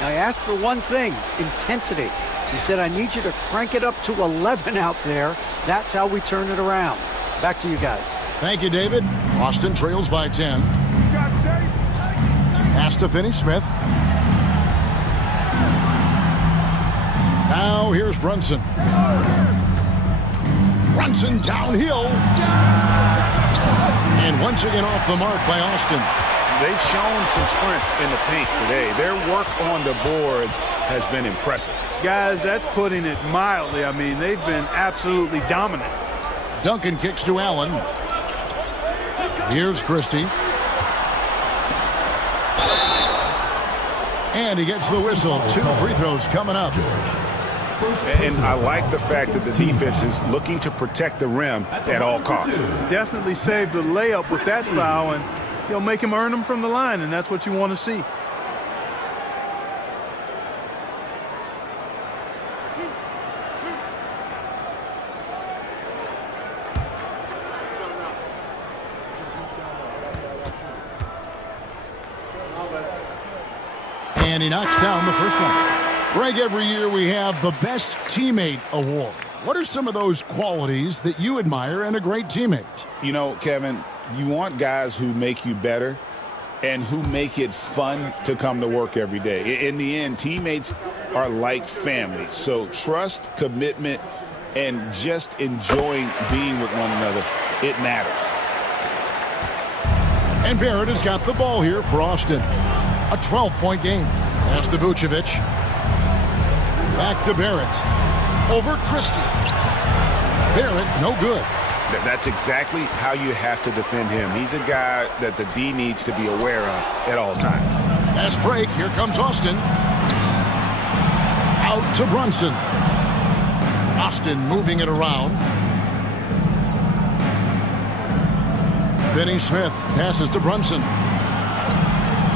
Now, he asked for one thing, intensity. He said, I need you to crank it up to 11 out there. That's how we turn it around. Back to you guys. Thank you, David. Austin trails by 10. Pass to Finney-Smith. Now here's Brunson. Brunson downhill. And once again off the mark by Austin. They've shown some strength in the paint today. Their work on the boards has been impressive. Guys, that's putting it mildly. I mean, they've been absolutely dominant. Duncan kicks to Allen. Here's Christie. And he gets the whistle. 2 free throws coming up. And I like the fact that the defense is looking to protect the rim at all costs. Definitely saved the layup with that foul, and he'll make him earn them from the line, and that's what you want to see. And he knocks down the first one. Greg, every year we have the Best Teammate Award. What are some of those qualities that you admire in a great teammate? You know, Kevin, you want guys who make you better and who make it fun to come to work every day. In the end, teammates are like family. So trust, commitment, and just enjoying being with one another, it matters. And Barrett has got the ball here for Austin. A 12-point game. Pass to Vucevic. Back to Barrett. Over Christie. Barrett, no good. That's exactly how you have to defend him. He's a guy that the D needs to be aware of at all times. Pass break. Here comes Austin. Out to Brunson. Austin moving it around. Finney-Smith passes to Brunson.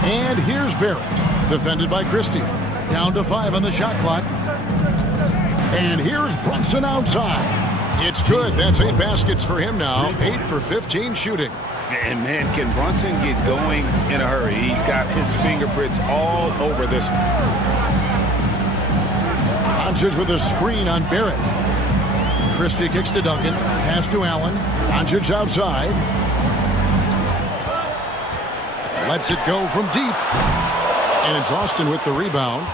And here's Barrett. Defended by Christie. Down to 5 on the shot clock. And here's Brunson outside. It's good. That's 8 baskets for him now. 8 for 15 shooting. And, man, can Brunson get going in a hurry? He's got his fingerprints all over this one. Doncic with a screen on Barrett. Christie kicks to Duncan. Pass to Allen. Doncic outside. Lets it go from deep. And it's Austin with the rebound.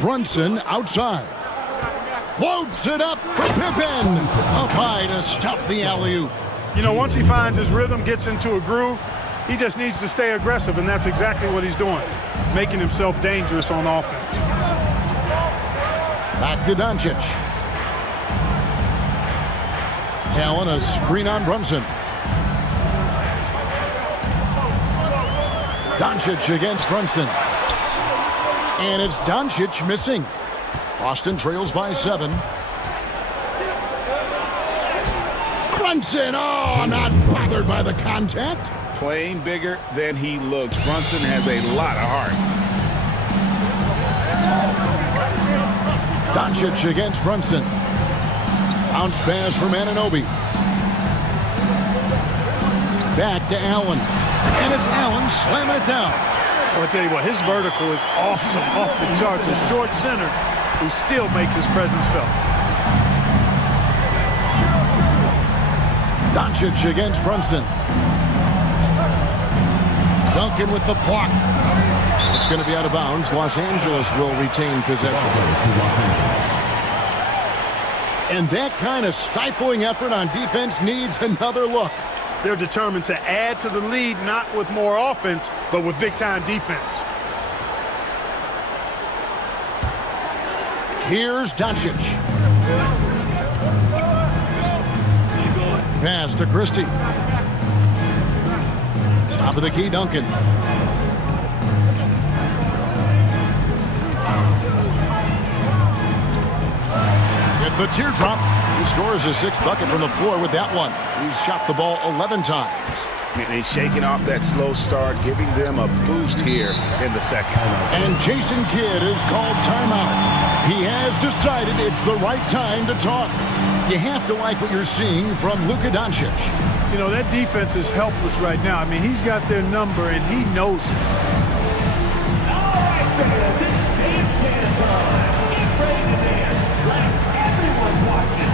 Brunson outside. Floats it up for Pippen. Up high to stuff the alley-oop. You know, once he finds his rhythm, gets into a groove, he just needs to stay aggressive, and that's exactly what he's doing, making himself dangerous on offense. Back to Doncic. Allen, a screen on Brunson. Doncic against Brunson. And it's Doncic missing. Boston trails by 7. Brunson, oh, not bothered by the contact. Playing bigger than he looks. Brunson has a lot of heart. Doncic against Brunson. Bounce pass from Anunoby. Back to Allen. And it's Allen slamming it down. Well, I tell you what, his vertical is awesome, off the charts. A short center who still makes his presence felt. Doncic against Brunson. Duncan with the block. It's going to be out of bounds. Los Angeles will retain possession. And that kind of stifling effort on defense needs another look. They're determined to add to the lead, not with more offense, but with big-time defense. Here's Doncic. Pass to Christie. Top of the key, Duncan. Get the teardrop. He scores his 6th bucket from the floor with that one. He's shot the ball 11 times. And he's shaking off that slow start, giving them a boost here in the second. And Jason Kidd is called timeout. He has decided it's the right time to talk. You have to like what you're seeing from Luka Doncic. You know, that defense is helpless right now. I mean, he's got their number, and he knows it. All right, fans, it's dance time. Get ready to dance like everyone's watching.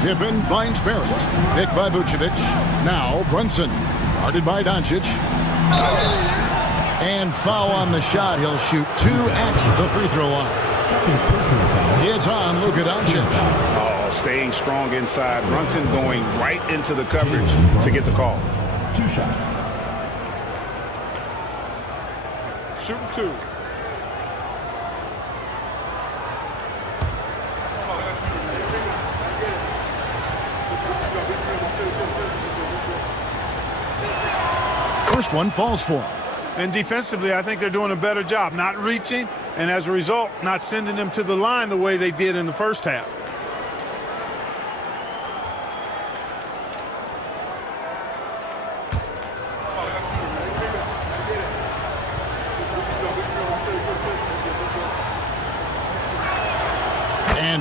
Pippen finds Barrett. Picked by Vucevic. Now Brunson. Guarded by Doncic. And foul on the shot. He'll shoot 2 at the free throw line. It's on Luka Doncic. Oh, staying strong inside. Brunson going right into the coverage to get the call. 2 shots. Shooting 2. First one falls for him. And defensively, I think they're doing a better job, not reaching, and as a result, not sending them to the line the way they did in the first half.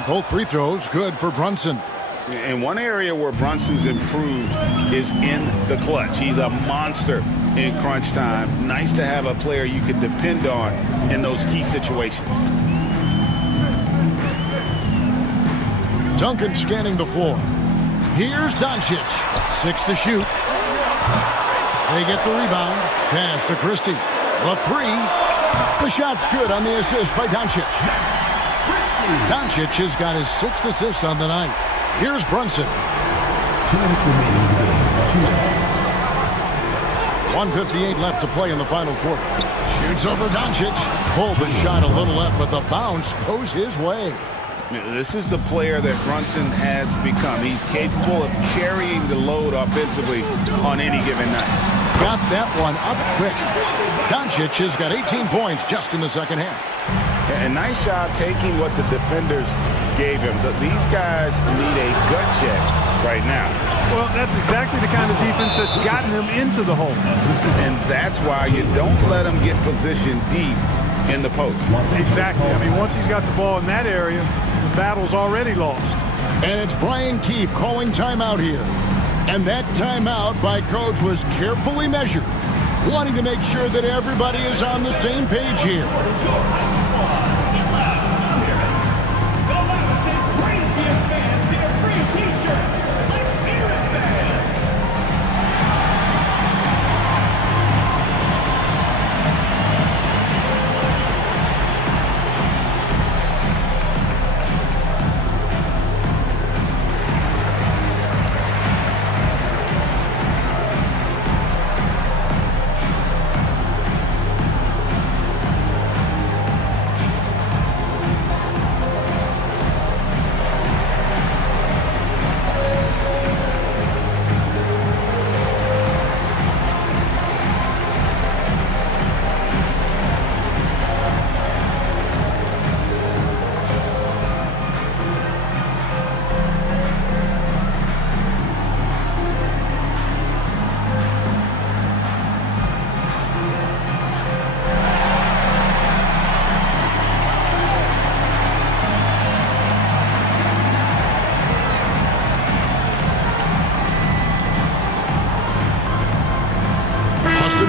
Both free throws good for Brunson. And one area where Brunson's improved is in the clutch. He's a monster in crunch time. Nice to have a player you can depend on in those key situations. Duncan scanning the floor. Here's Doncic. 6 to shoot. They get the rebound. Pass to Christie. The three. The shot's good on the assist by Doncic. Doncic has got his 6th assist on the night. Here's Brunson. 1:58 left to play in the final quarter. Shoots over Doncic. Pulled the shot a little left, but the bounce goes his way. This is the player that Brunson has become. He's capable of carrying the load offensively on any given night. Got that one up quick. Doncic has got 18 points just in the second half. And nice job taking what the defenders gave him. These guys need a gut check right now. Well, that's exactly the kind of defense that's gotten them into the hole. And that's why you don't let them get positioned deep in the post. Exactly. I mean, once he's got the ball in that area, the battle's already lost. And it's Brian Keefe calling timeout here. And that timeout by Coach was carefully measured, wanting to make sure that everybody is on the same page here.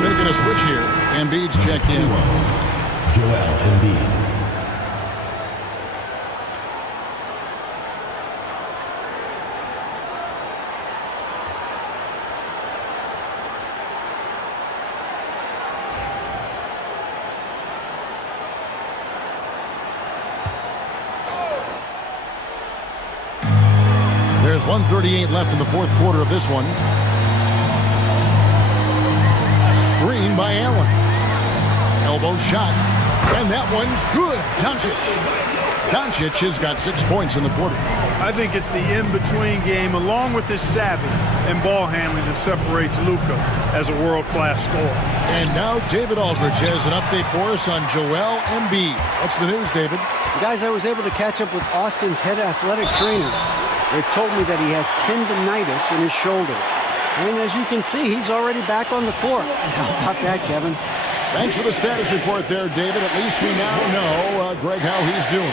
Making a switch here. Embiid's checked in. Joel Embiid. There's 1:38 left in the fourth quarter of this one. Screen by Allen. Elbow shot. And that one's good. Doncic has got 6 points in the quarter. I think it's the in-between game, along with his savvy and ball handling, that separates Luka as a world-class scorer. And now David Aldridge has an update for us on Joel Embiid. What's the news, David? Guys, I was able to catch up with Austin's head athletic trainer. They've told me that he has tendinitis in his shoulder. And as you can see, he's already back on the court. How about that, Kevin? Thanks for the status report there, David. At least we now know, Greg, how he's doing.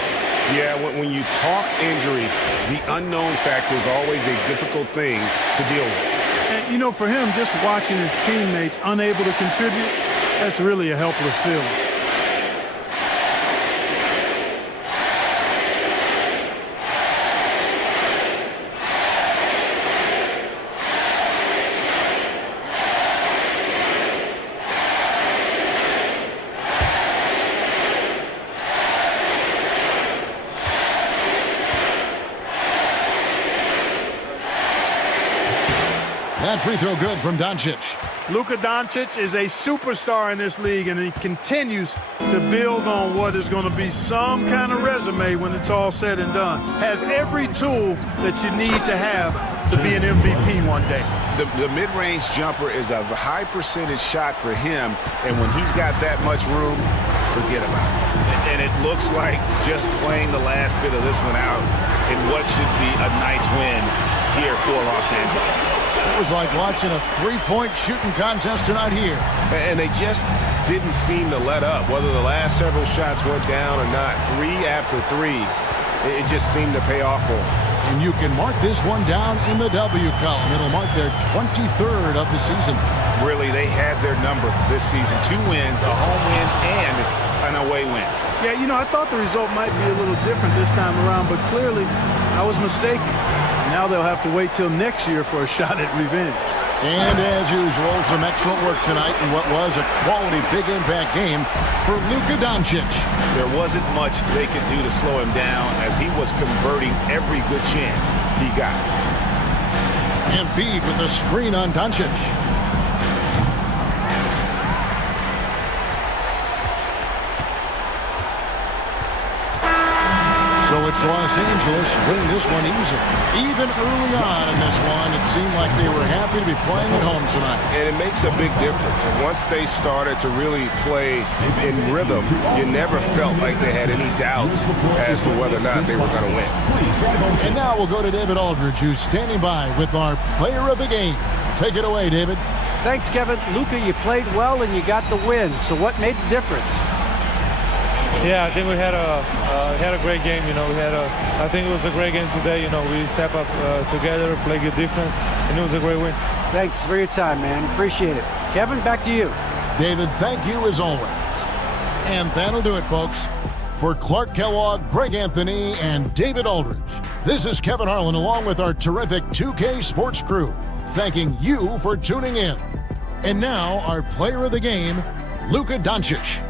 Yeah, when you talk injury, the unknown factor is always a difficult thing to deal with. And, you know, for him, just watching his teammates unable to contribute, that's really a helpless feeling. That free throw good from Doncic. Luka Doncic is a superstar in this league, and he continues to build on what is going to be some kind of resume when it's all said and done. Has every tool that you need to have to be an MVP one day. The mid-range jumper is a high percentage shot for him, and when he's got that much room, forget about it. And it looks like just playing the last bit of this one out in what should be a nice win here for Los Angeles. It was like watching a three-point shooting contest tonight here. And they just didn't seem to let up, whether the last several shots went down or not. 3 after 3. it just seemed to pay off for them. And you can mark this one down in the W column. It'll mark their 23rd of the season. Really, they had their number this season. 2 wins, a home win, and an away win. Yeah, you know, I thought the result might be a little different this time around, but clearly I was mistaken. Now they'll have to wait till next year for a shot at revenge. And as usual, some excellent work tonight in what was a quality big impact game for Luka Doncic. There wasn't much they could do to slow him down as he was converting every good chance he got. Embiid with a screen on Doncic. So it's Los Angeles winning this one easily. Even early on in this one, it seemed like they were happy to be playing at home tonight. And it makes a big difference. Once they started to really play in rhythm, you never felt like they had any doubts as to whether or not they were going to win. And now we'll go to David Aldridge, who's standing by with our player of the game. Take it away, David. Thanks, Kevin. Luka, you played well and you got the win. So what made the difference? Yeah, I think we had a great game. You know, I think it was a great game today. You know, we step up together, play good defense, and it was a great win. Thanks for your time, man. Appreciate it. Kevin, back to you. David, thank you as always. And that'll do it, folks. For Clark Kellogg, Greg Anthony, and David Aldridge, this is Kevin Harlan along with our terrific 2K Sports crew, thanking you for tuning in. And now, our player of the game, Luka Doncic.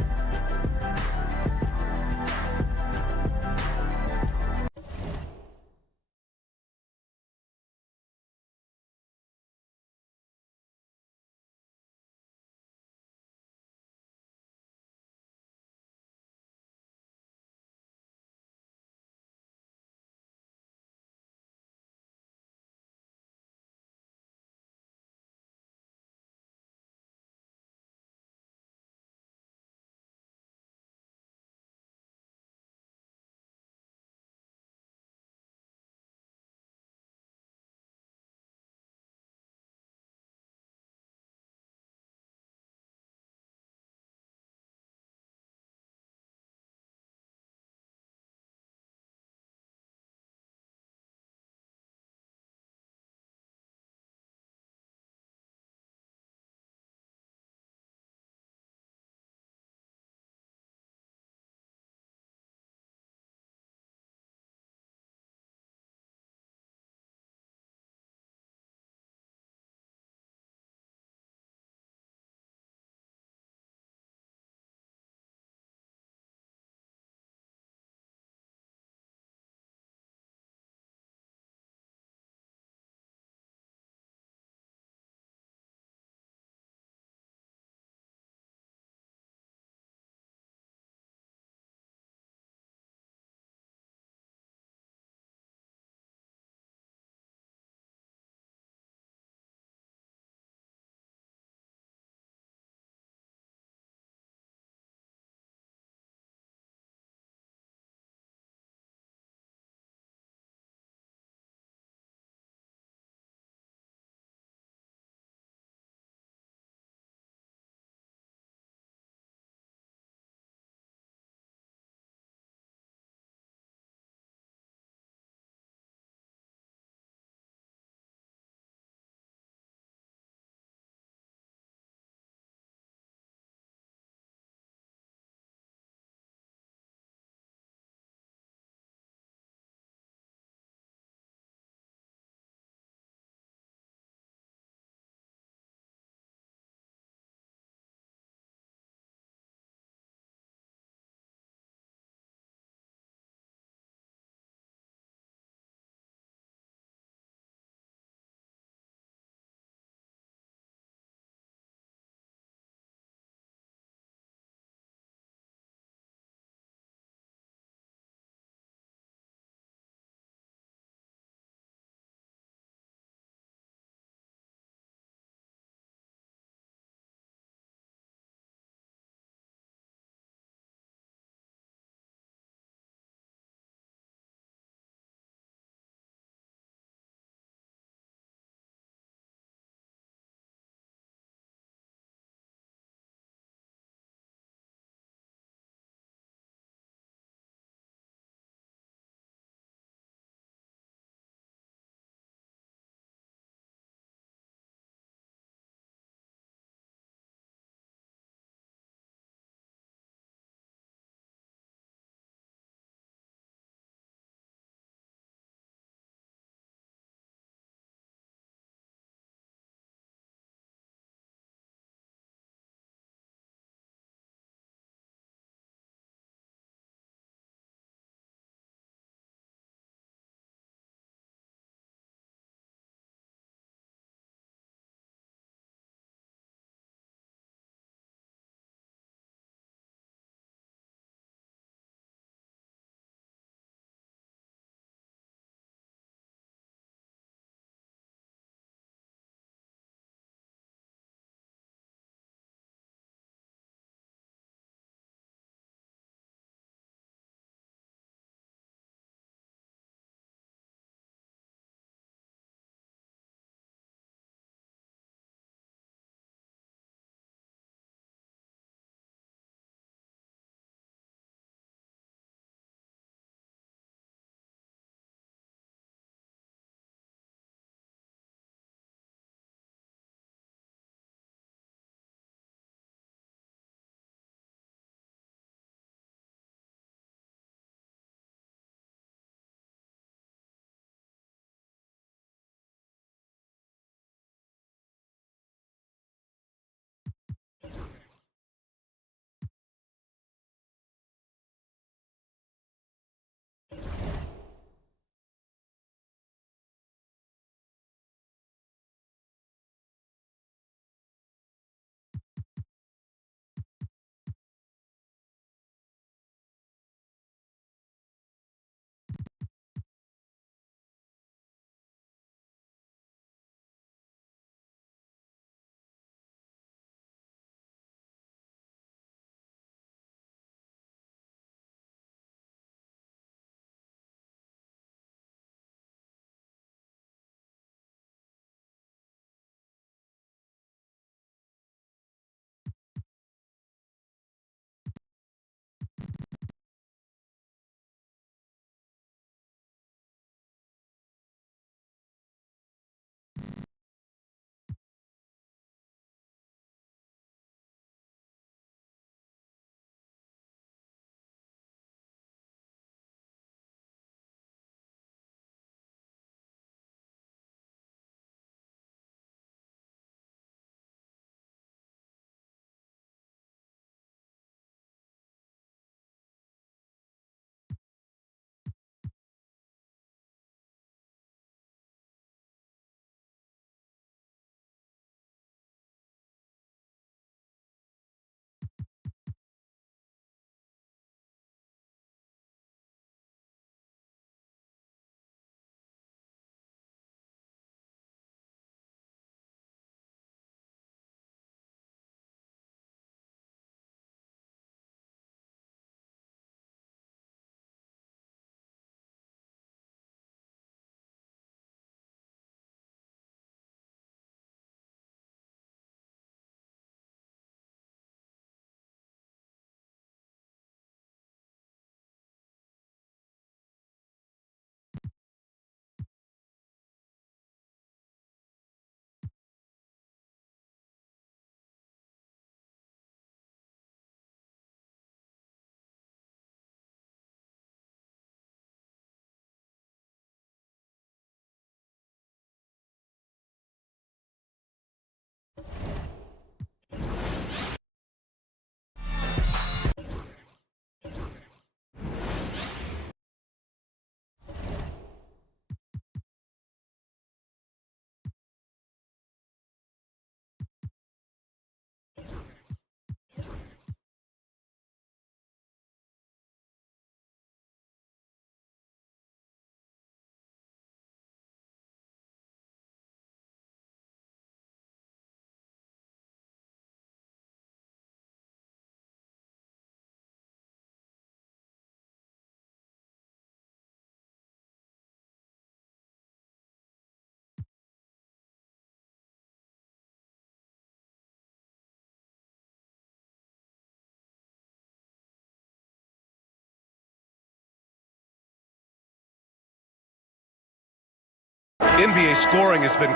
NBA scoring has been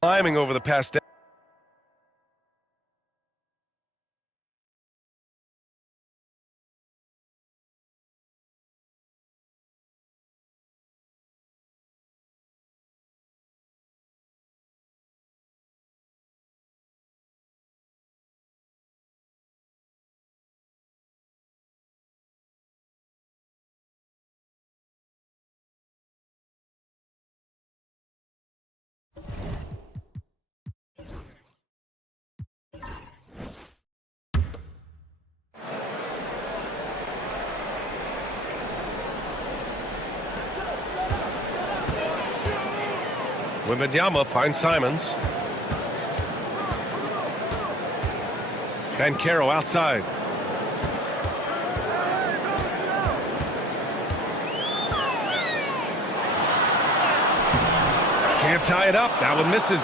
climbing over the past decade. Wembanyama finds Simons. Banchero outside. Can't tie it up. That one misses.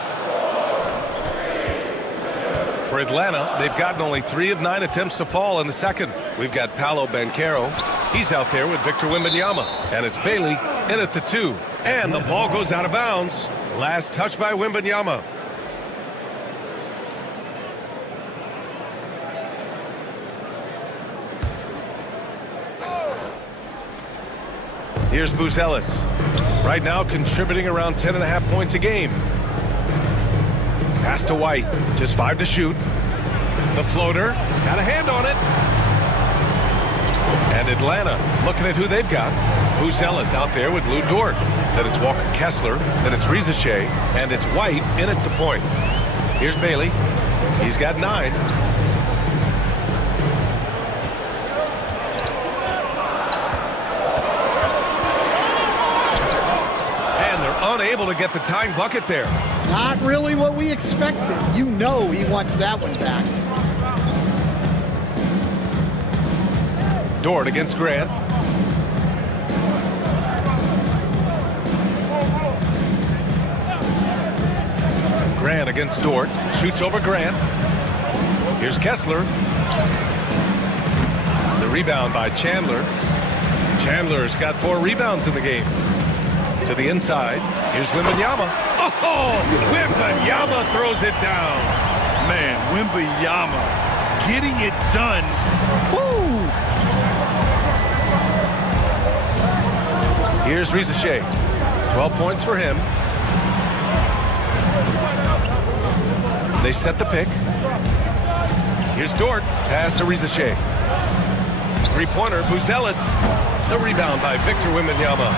For Atlanta, they've gotten only 3 of 9 attempts to fall in the second. We've got Paolo Banchero. He's out there with Victor Wembanyama. And it's Bailey in at the 2. And the ball goes out of bounds. Last touch by Wembanyama. Here's Buzelis. Right now contributing around 10.5 points a game. Pass to White. Just 5 to shoot. The floater. Got a hand on it. And Atlanta looking at who they've got. Buzelis out there with Lou Dort. Then it's Walker Kessler. Then it's Rizachet. And it's White in at the point. Here's Bailey. He's got 9. And they're unable to get the tying bucket there. Not really what we expected. You know he wants that one back. Dort against Grant. Grant against Dort. Shoots over Grant. Here's Kessler. The rebound by Chandler. Chandler's got 4 rebounds in the game. To the inside. Here's Wembanyama. Oh! Wembanyama throws it down. Man, Wembanyama getting it done. Woo! Here's Rizachet. 12 points for him. They set the pick. Here's Dort. Pass to Rizachet. 3-pointer, Buzelis. The rebound by Victor Wembanyama.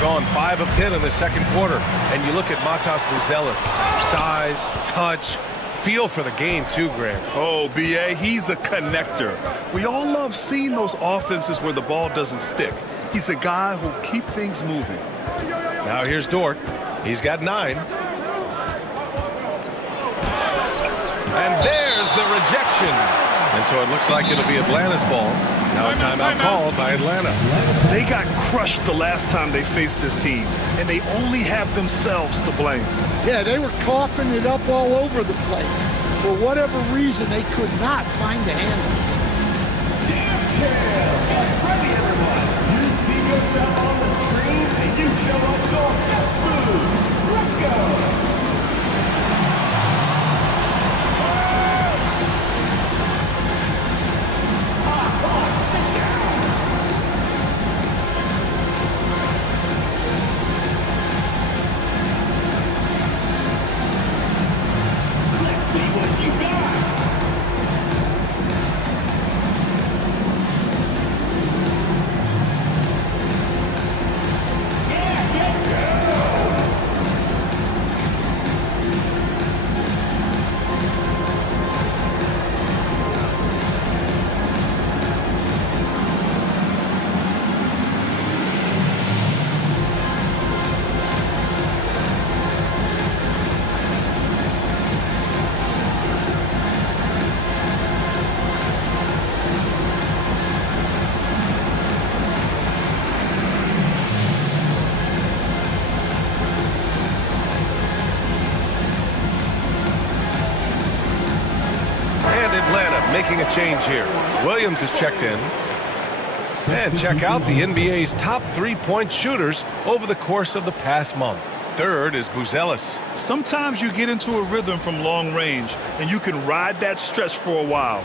Gone 5 of 10 in the second quarter. And you look at Matas Buzelis. Size, touch, feel for the game too, Grant. Oh, B.A., he's a connector. We all love seeing those offenses where the ball doesn't stick. He's a guy who'll keep things moving. Now here's Dort. He's got 9. And there's the rejection. And so it looks like it'll be Atlanta's ball. Now a timeout called by Atlanta. They got crushed the last time they faced this team, and they only have themselves to blame. Yeah, they were coughing it up all over the place. For whatever reason, they could not find the handle. Ready, everyone. You see yourself on the screen, and you show up your best moves. Let's go. making a change here. Williams is checked in. And check out the NBA's top three-point shooters over the course of the past month. Third is GODBLESS. Sometimes you get into a rhythm from long range, and you can ride that stretch for a while.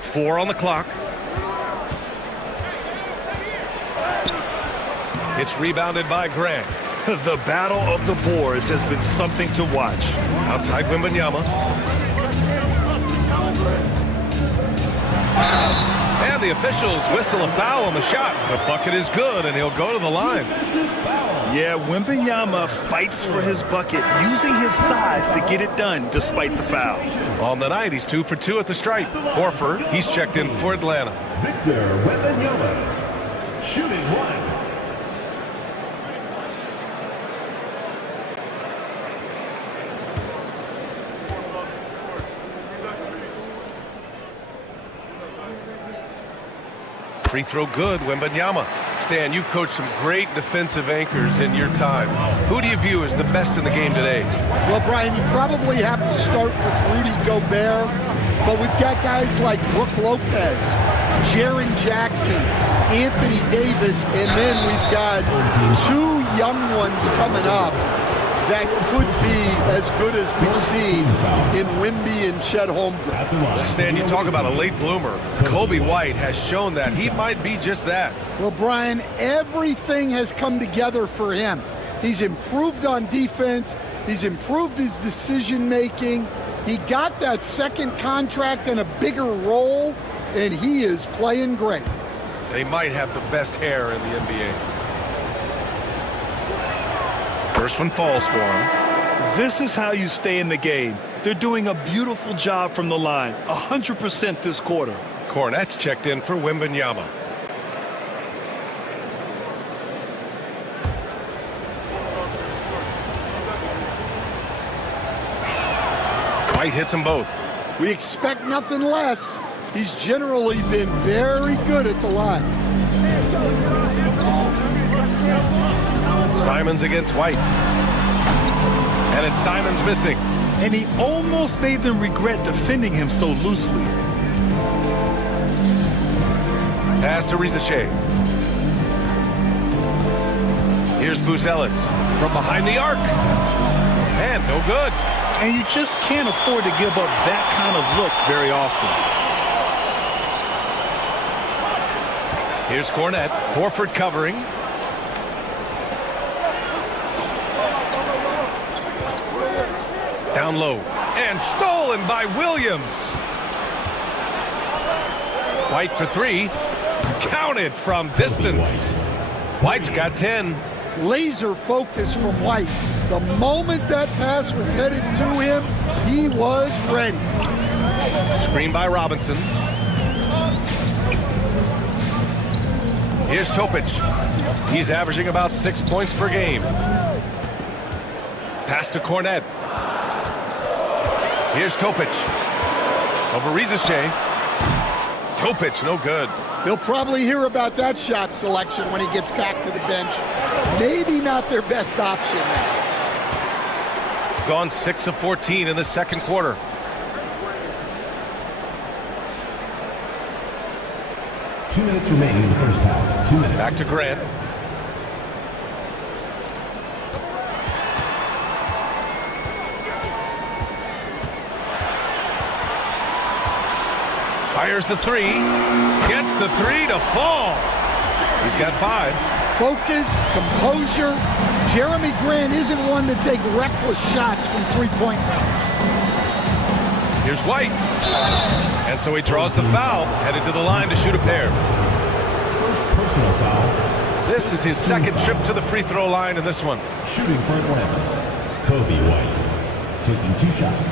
Four on the clock. It's rebounded by Grant. The battle of the boards has been something to watch. Outside Wembanyama. And the officials whistle a foul on the shot. The bucket is good, and he'll go to the line. Yeah, Wembanyama fights for his bucket, using his size to get it done despite the foul. On the night, he's 2 for 2 at the stripe. Horford, he's checked in for Atlanta. Victor Wembanyama, shooting one. Free throw good, Wembanyama. Stan, you've coached some great defensive anchors in your time. Who do you view as the best in the game today? Well, Brian, you probably have to start with Rudy Gobert, but we've got guys like Brook Lopez, Jaren Jackson, Anthony Davis, and then we've got two young ones coming up that could be as good as we've seen in Wemby and Chet Holmgren. Well, Stan, you talk about a late bloomer. Kobe White has shown that he might be just that. Well, Brian, everything has come together for him. He's improved on defense. He's improved his decision-making. He got that second contract and a bigger role, and he is playing great. They might have the best hair in the NBA. First one falls for him. This is how you stay in the game. They're doing a beautiful job from the line, 100% this quarter. Cornette's checked in for Wembanyama. White hits them both. We expect nothing less. He's generally been very good at the line. Simons against White. And it's Simons missing. And he almost made them regret defending him so loosely. Pass to Rizashay. Here's GODBLESS from behind the arc. And no good. And you just can't afford to give up that kind of look very often. Here's Cornette. Horford covering. Down low. And stolen by Williams. White for three. Counted from distance. White's got 10. Laser focus from White. The moment that pass was headed to him, he was ready. Screen by Robinson. Here's Topic. He's averaging about 6 points per game. Pass to Cornette. Here's Topic. Over Rizashay. Topic, no good. He'll probably hear about that shot selection when he gets back to the bench. Maybe not their best option now. Gone 6 of 14 in the second quarter. Two minutes remaining in the first half. 2 minutes. Back to Grant. Fires the three. Gets the three to fall. He's got 5. Focus, composure. Jeremy Grant isn't one to take reckless shots from three-point. Here's White. And so he draws the foul, headed to the line to shoot a pair. First personal foul. This is his second trip to the free throw line in this one. Shooting for Atlanta, Kobe White, taking 2 shots.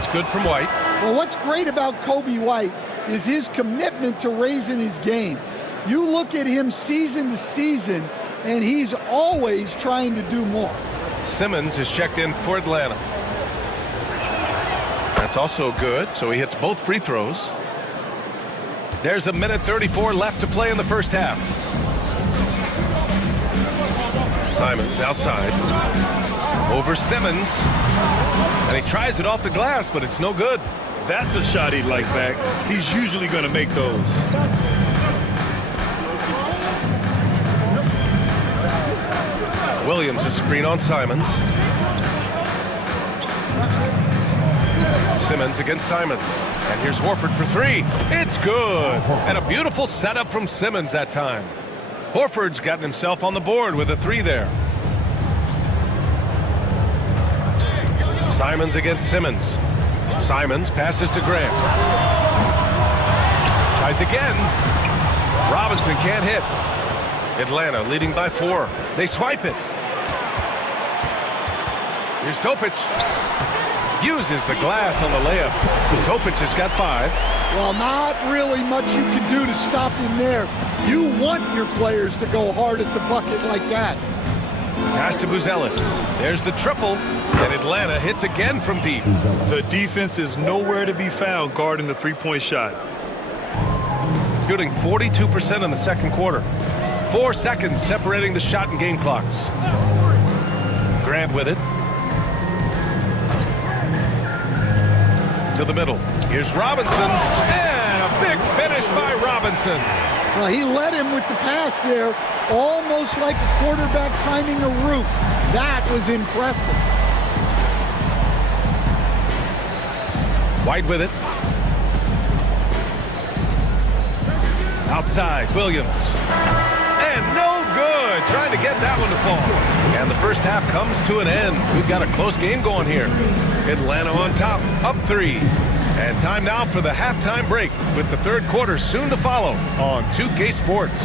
That's good from White. Well, what's great about Kobe White is his commitment to raising his game. You look at him season to season, and he's always trying to do more. Simmons is checked in for Atlanta. That's also good, so he hits both free throws. There's a minute 34 left to play in the first half. Simons outside. Over Simmons. And he tries it off the glass, but it's no good. That's a shot he'd like back. He's usually going to make those. Williams a screen on Simons. Simmons against Simons. And here's Horford for three. It's good. And a beautiful setup from Simmons that time. Horford's gotten himself on the board with a three there. Simons against Simmons. Simons passes to Grant. Tries again. Robinson can't hit. Atlanta leading by 4. They swipe it. Here's Topic. Uses the glass on the layup. Topic has got 5. Well, not really much you can do to stop him there. You want your players to go hard at the bucket like that. Pass to Buzelis. There's the triple. And Atlanta hits again from deep. The defense is nowhere to be found guarding the three-point shot. Shooting 42% in the second quarter. 4 seconds separating the shot and game clocks. Grant with it. To the middle. Here's Robinson. And a big finish by Robinson. Well, he led him with the pass there, almost like a quarterback timing a route. That was impressive. White with it. Outside, Williams. And no good. Trying to get that one to fall. And the first half comes to an end. We've got a close game going here. Atlanta on top, up 3. And time now for the halftime break with the third quarter soon to follow on 2K Sports.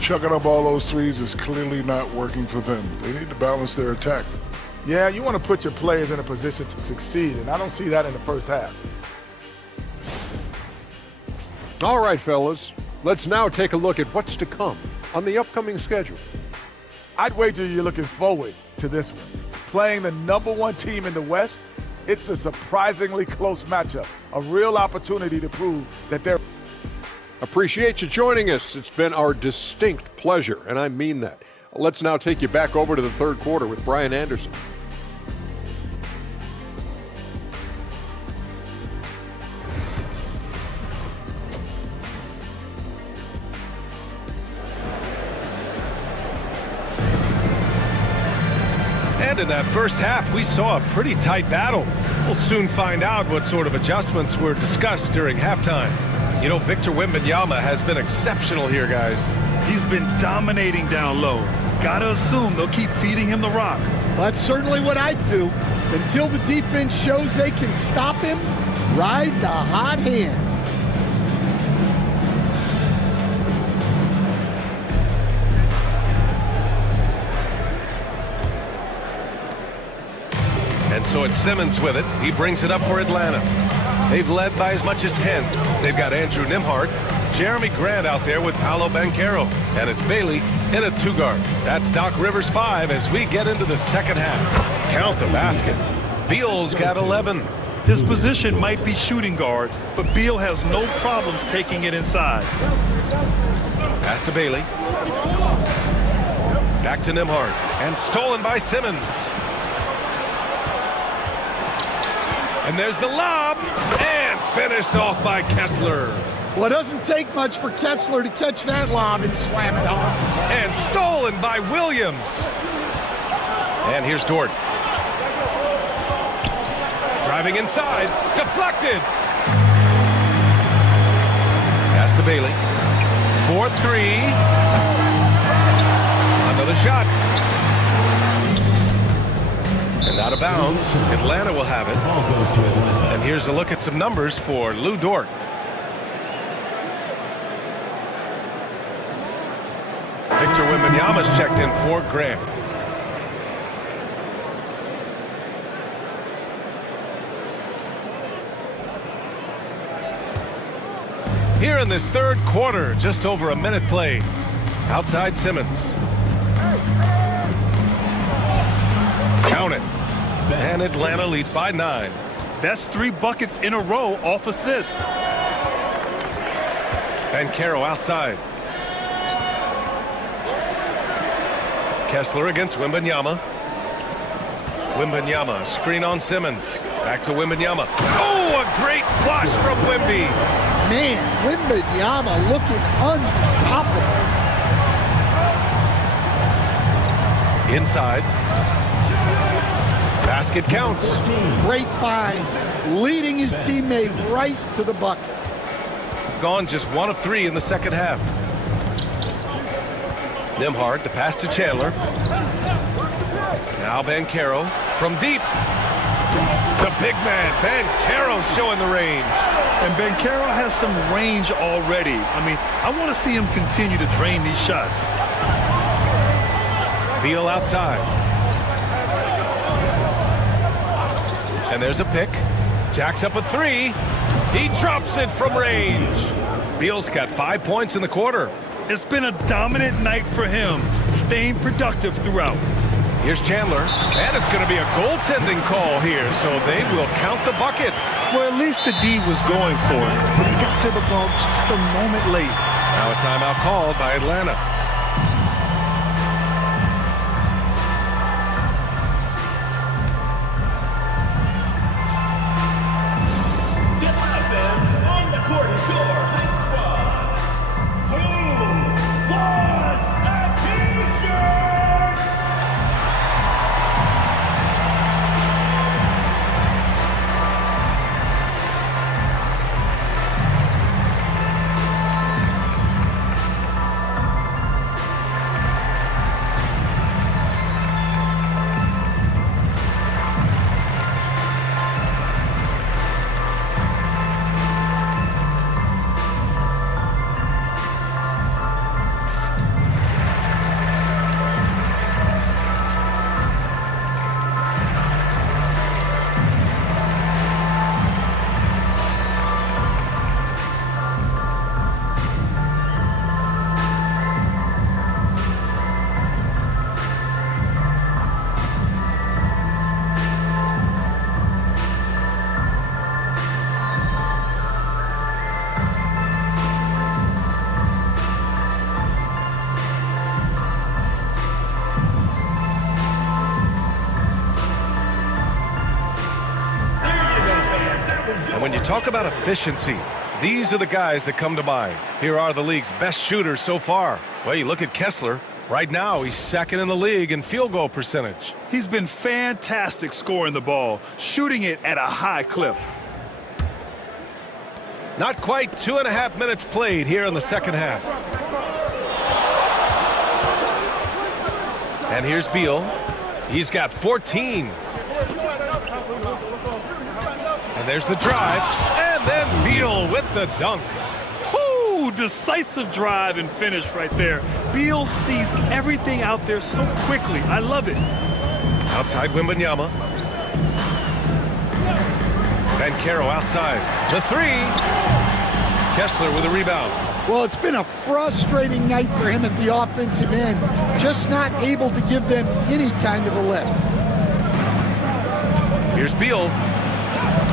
Chucking up all those threes is clearly not working for them. They need to balance their attack. Yeah, you want to put your players in a position to succeed, and I don't see that in the first half. All right, fellas. Let's now take a look at what's to come on the upcoming schedule. I'd wager you're looking forward to this one. Playing the #1 team in the West, it's a surprisingly close matchup. A real opportunity to prove that they're... Appreciate you joining us. It's been our distinct pleasure, and I mean that. Let's now take you back over to the third quarter with Brian Anderson. And in that first half, we saw a pretty tight battle. We'll soon find out what sort of adjustments were discussed during halftime. You know, Victor Wembanyama has been exceptional here, guys. He's been dominating down low. Gotta assume they'll keep feeding him the rock. That's certainly what I'd do. Until the defense shows they can stop him, ride the hot hand. And so it's Simmons with it. He brings it up for Atlanta. They've led by as much as 10. They've got Andrew Nembhard, Jeremy Grant out there with Paolo Banchero, and it's Bailey in a 2-guard. That's Doc Rivers 5 as we get into the second half. Count the basket. Beal's got 11. His position might be shooting guard, but Beal has no problems taking it inside. Pass to Bailey. Back to Nembhard, and stolen by Simmons. And there's the lob, and finished off by Kessler. Well, it doesn't take much for Kessler to catch that lob and slam it home. And stolen by Williams. And here's Dort. Driving inside, deflected. Pass to Bailey. 4-3. Another shot. Out of bounds. Atlanta will have it. Ball goes to Atlanta. And here's a look at some numbers for Lou Dort. Victor Wembanyama's checked in for Grant. Here in this third quarter, just over a minute played. Outside Simmons. Count it. And Atlanta leads by 9. That's 3 buckets in a row off assist. Banchero outside. Kessler against Wembanyama. Wembanyama, screen on Simmons. Back to Wembanyama. Oh, a great flush from Wemby. Man, Wembanyama looking unstoppable. Inside. Basket counts. Great find, leading his teammate right to the bucket. Gone just 1 of 3 in the second half. Nembhard, the pass to Chandler. Now Banchero from deep. The big man, Banchero, showing the range. And Banchero has some range already. I mean, I want to see him continue to drain these shots. Beal outside. And there's a pick. Jacks up a 3. He drops it from range. Beal's got 5 points in the quarter. It's been a dominant night for him, staying productive throughout. Here's Chandler, and it's going to be a goaltending call here, so they will count the bucket. Well, at least the D was going for it, but he got to the ball just a moment late. Now a timeout called by Atlanta. The Atlanta fans on the court is your hype squad. Who wants a t-shirt? And when you talk about efficiency, these are the guys that come to mind. Here are the league's best shooters so far. Well, you look at Kessler. Right now, he's second in the league in field goal percentage. He's been fantastic scoring the ball, shooting it at a high clip. Not quite 2.5 minutes played here in the second half. And here's Beal. He's got 14. And there's the drive. And then Beal with the dunk. Woo! Decisive drive and finish right there. Beal sees everything out there so quickly. I love it. Outside Wembanyama. Banchero outside. The 3. Kessler with a rebound. Well, it's been a frustrating night for him at the offensive end. Just not able to give them any kind of a lift. Here's Beal.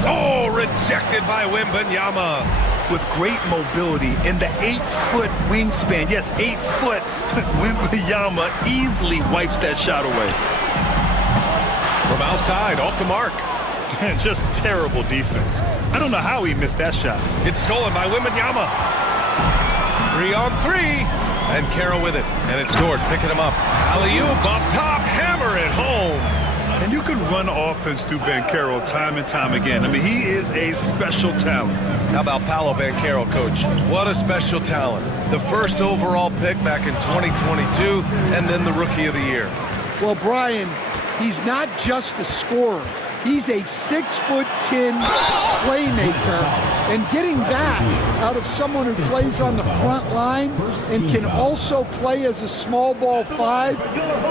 Oh, rejected by Wembanyama. With great mobility and the 8-foot wingspan. Yes, 8 foot. Wembanyama easily wipes that shot away. From outside, off the mark. Just terrible defense. I don't know how he missed that shot. It's stolen by Wembanyama. 3 on 3. And Carroll with it. And it's Dort picking him up. Alley-oop up top. Hammer it home. And you can run offense through Banchero time and time again. I mean, he is a special talent. How about Paolo Banchero, coach? What a special talent. The first overall pick back in 2022, and then the Rookie of the Year. Well, Brian, he's not just a scorer. He's a 6'10" playmaker, and getting that out of someone who plays on the front line and can also play as a small ball 5,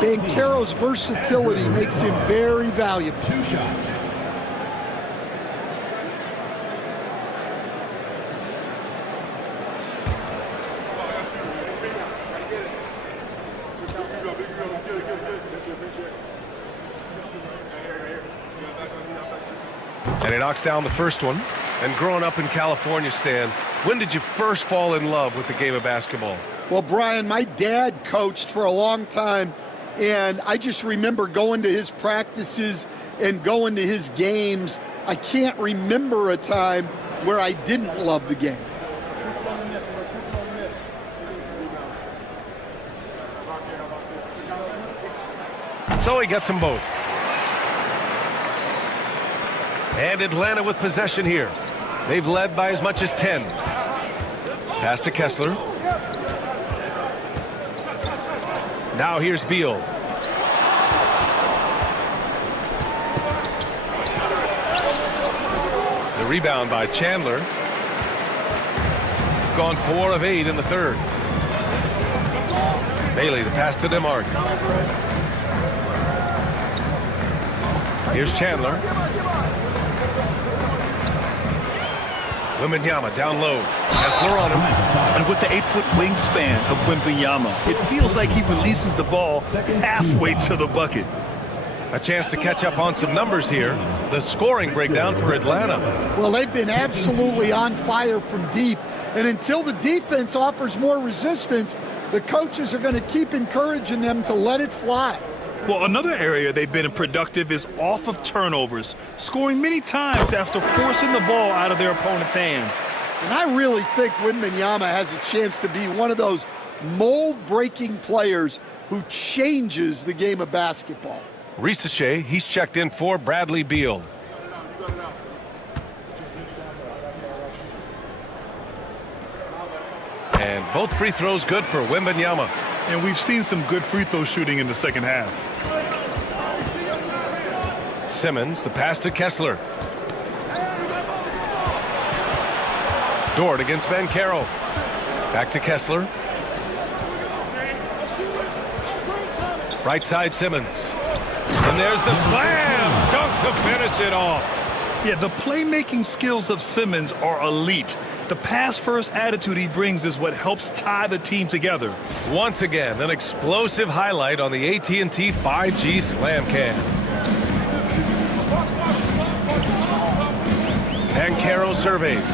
Banchero's versatility makes him very valuable. 2 shots. And he knocks down the first one. And growing up in California, Stan, when did you first fall in love with the game of basketball? Well, Brian, my dad coached for a long time, and I just remember going to his practices and going to his games. I can't remember a time where I didn't love the game. So he gets them both. And Atlanta with possession here. They've led by as much as 10. Pass to Kessler. Now here's Beal. The rebound by Chandler. Gone 4 of 8 in the third. Bailey, the pass to DeMarc. Here's Chandler. Wembanyama down low. Kessler on him. And with the 8-foot wingspan of Wembanyama, it feels like he releases the ball halfway to the bucket. A chance to catch up on some numbers here. The scoring breakdown for Atlanta. Well, they've been absolutely on fire from deep. And until the defense offers more resistance, the coaches are going to keep encouraging them to let it fly. Well, another area they've been productive is off of turnovers, scoring many times after forcing the ball out of their opponent's hands. And I really think Wembanyama has a chance to be one of those mold-breaking players who changes the game of basketball. Ricochet, he's checked in for Bradley Beal. And both free throws good for Wembanyama. And we've seen some good free throw shooting in the second half. Simmons, the pass to Kessler. Dort against Banchero. Back to Kessler. Right side Simmons. And there's the slam dunk to finish it off. Yeah, the playmaking skills of Simmons are elite. The pass-first attitude he brings is what helps tie the team together. Once again, an explosive highlight on the AT&T 5G Slam Cam. Banchero surveys.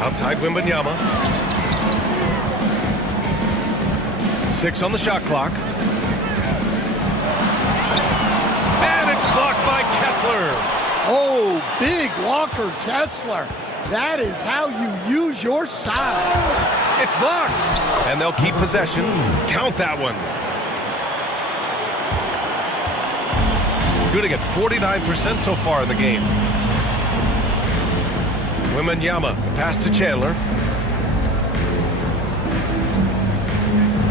Outside Wembanyama. 6 on the shot clock. And it's blocked by Kessler. Oh, big Walker Kessler. That is how you use your size. It's blocked. And they'll keep possession. Count that one. Shooting at 49% so far in the game. Wembanyama, the pass to Chandler.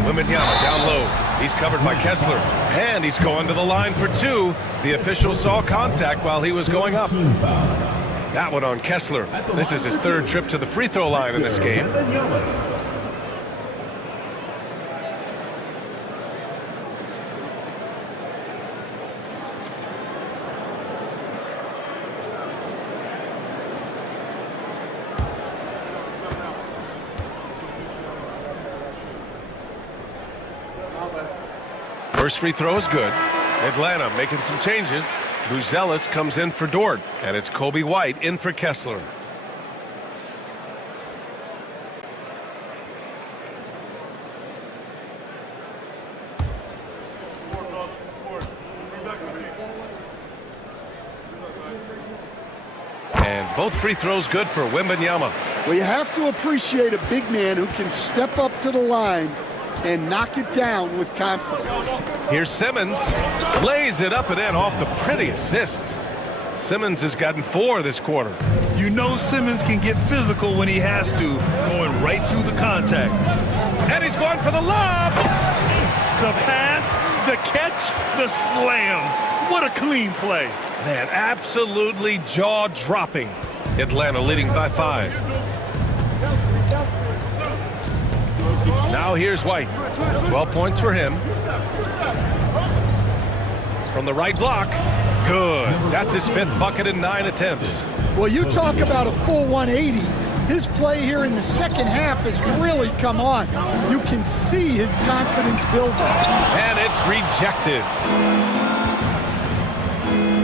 Wembanyama down low. He's covered by Kessler. And he's going to the line for 2. The official saw contact while he was going up. That one on Kessler. This is his 3rd trip to the free throw line in this game. First free throw is good. Atlanta making some changes. Buzelis comes in for Dort, and it's Kobe White in for Kessler. And both free throws good for Wembanyama. Well, you have to appreciate a big man who can step up to the line and knock it down with confidence. Here's Simmons. Lays it up and in off the pretty assist. Simmons has gotten 4 this quarter. You know Simmons can get physical when he has to, going right through the contact. And he's going for the lob. The pass, the catch, the slam. What a clean play. Man, absolutely jaw-dropping. Atlanta leading by 5. Now here's White. 12 points for him. From the right block. Good. That's his 5th bucket in 9 attempts. Well, you talk about a full 180. His play here in the second half has really come on. You can see his confidence building. And it's rejected.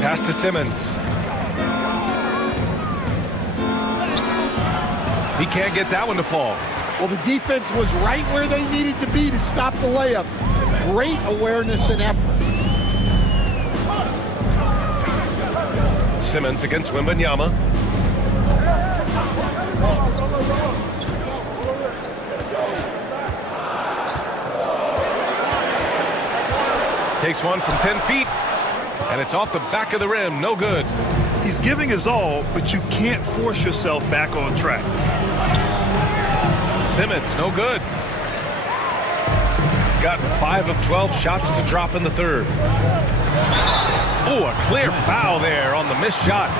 Pass to Simmons. He can't get that one to fall. Well, the defense was right where they needed to be to stop the layup. Great awareness and effort. Simmons against Wembanyama. Takes one from 10 feet, and it's off the back of the rim. No good. He's giving his all, but you can't force yourself back on track. Simmons, no good. Gotten 5 of 12 shots to drop in the 3rd. Oh, a clear foul there on the missed shot.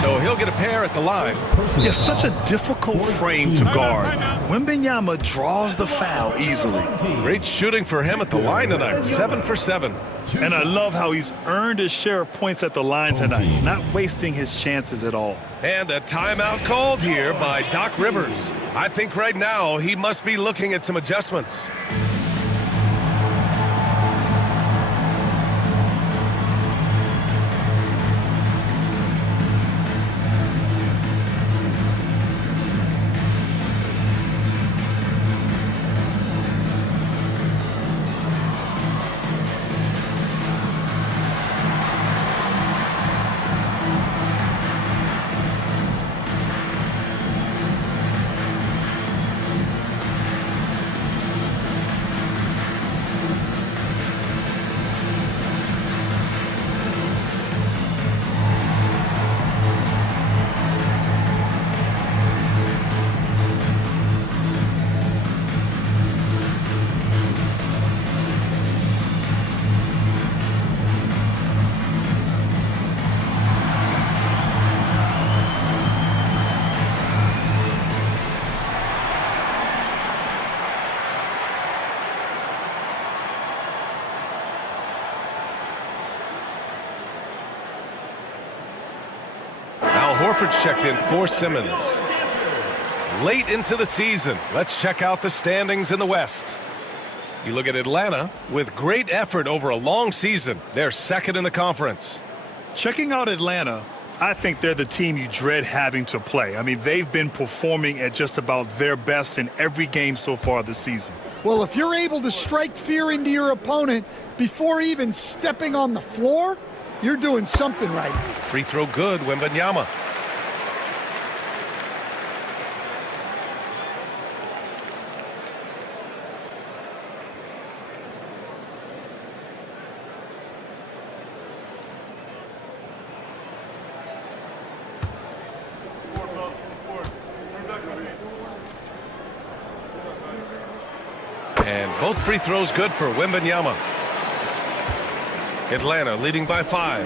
So he'll get a pair at the line. Yeah, such a difficult frame to guard. Wembanyama draws the foul easily. Great shooting for him at the line tonight. 7 for 7. And I love how he's earned his share of points at the line tonight, not wasting his chances at all. And a timeout called here by Doc Rivers. I think right now he must be looking at some adjustments. Horford's checked in for Simmons. Late into the season, let's check out the standings in the West. You look at Atlanta with great effort over a long season. They're 2nd in the conference. Checking out Atlanta, I think they're the team you dread having to play. I mean, they've been performing at just about their best in every game so far this season. Well, if you're able to strike fear into your opponent before even stepping on the floor, you're doing something right. Free throw good, Wembanyama. And both free throws good for Wembanyama. Atlanta leading by 5.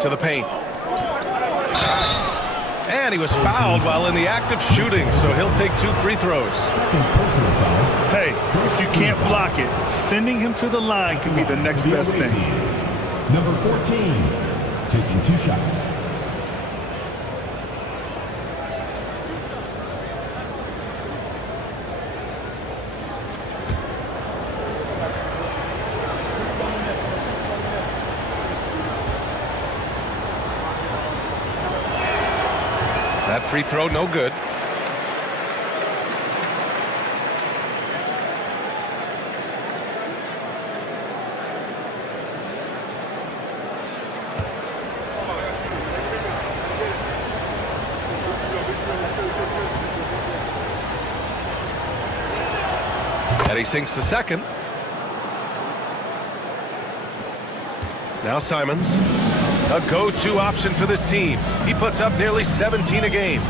To the paint. And he was fouled while in the act of shooting, so he'll take 2 free throws. Hey, if you can't block it, sending him to the line can be the next best thing. Number 14, taking 2 shots. That free throw, no good. And he sinks the second. Now Simons. A go-to option for this team. He puts up nearly 17 a game.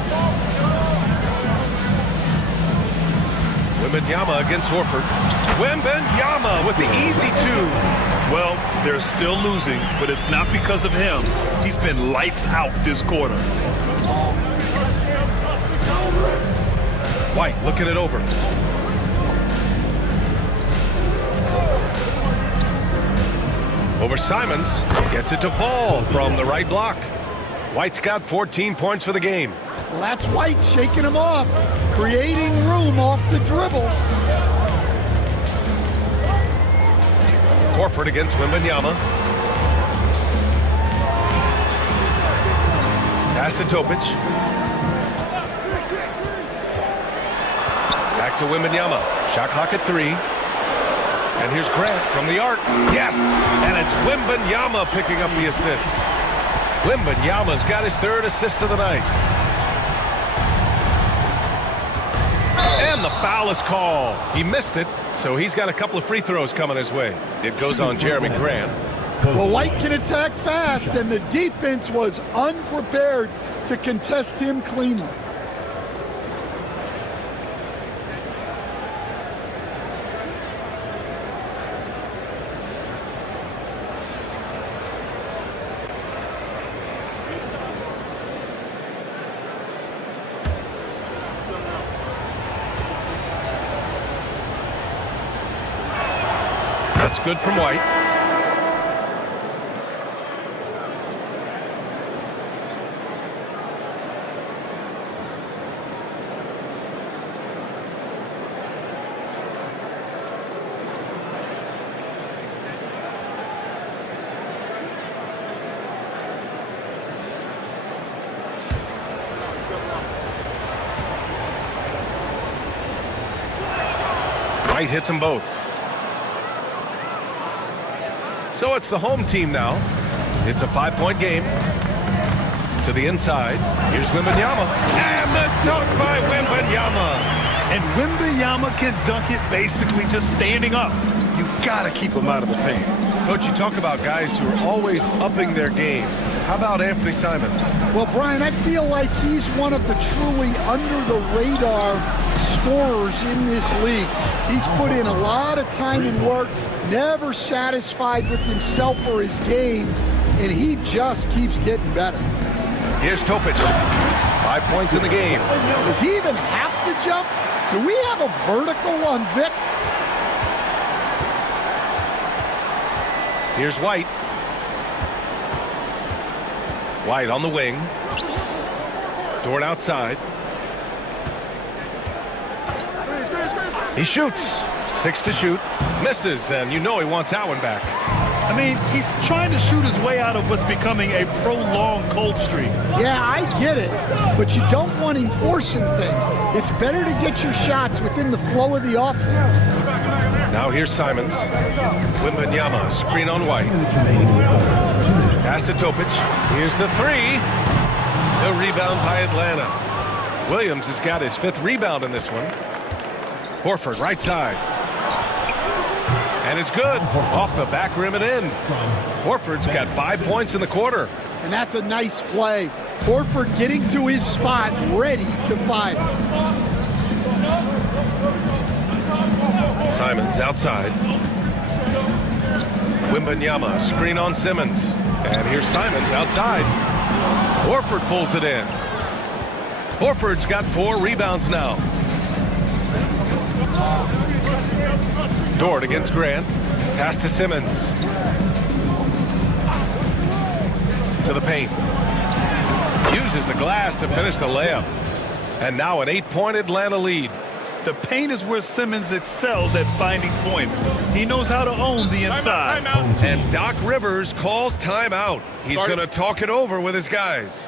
Wembanyama against Horford. Wembanyama with the easy two. Well, they're still losing, but it's not because of him. He's been lights out this quarter. White looking it over. Over Simons, gets it to fall from the right block. White's got 14 points for the game. Well, that's White shaking him off, creating room off the dribble. Horford against Wembanyama. Pass to Topic. Back to Wembanyama. Shot clock at 3. And here's Grant from the arc. Yes! And it's Wembanyama picking up the assist. Wembanyama's got his 3rd assist of the night. And the foul is called. He missed it, so he's got a couple of free throws coming his way. It goes on Jeremy Grant. Well, White can attack fast, and the defense was unprepared to contest him cleanly. That's good from White. White hits them both. So it's the home team now. It's a 5-point game. To the inside. Here's Wembanyama. And the dunk by Wembanyama. And Wembanyama can dunk it basically just standing up. You gotta keep him out of the paint. Coach, you talk about guys who are always upping their game. How about Anthony Simons? Well, Brian, I feel like he's one of the truly under-the-radar scorers in this league. He's put in a lot of time and work, never satisfied with himself or his game, and he just keeps getting better. Here's Topic. 5 points in the game. Does he even have to jump? Do we have a vertical on Vic? Here's White. White on the wing. Dort outside. He shoots. 6 to shoot. Misses, and you know he wants that one back. I mean, he's trying to shoot his way out of what's becoming a prolonged cold streak. Yeah, I get it, but you don't want him forcing things. It's better to get your shots within the flow of the offense. Now here's Simons. Wembanyama, screen on White. Pass to Topic. Here's the 3. The rebound by Atlanta. Williams has got his 5th rebound in this one. Horford, right side. And it's good. Off the back rim and in. Horford's got 5 points in the quarter. And that's a nice play. Horford getting to his spot, ready to fire. Simons outside. Wembanyama, screen on Simmons. And here's Simons outside. Horford pulls it in. Horford's got 4 rebounds now. Dort against Grant. Pass to Simmons. To the paint. Uses the glass to finish the layup. And now an 8-point Atlanta lead. The paint is where Simmons excels at finding points. He knows how to own the inside. Timeout. And Doc Rivers calls timeout. He's going to talk it over with his guys.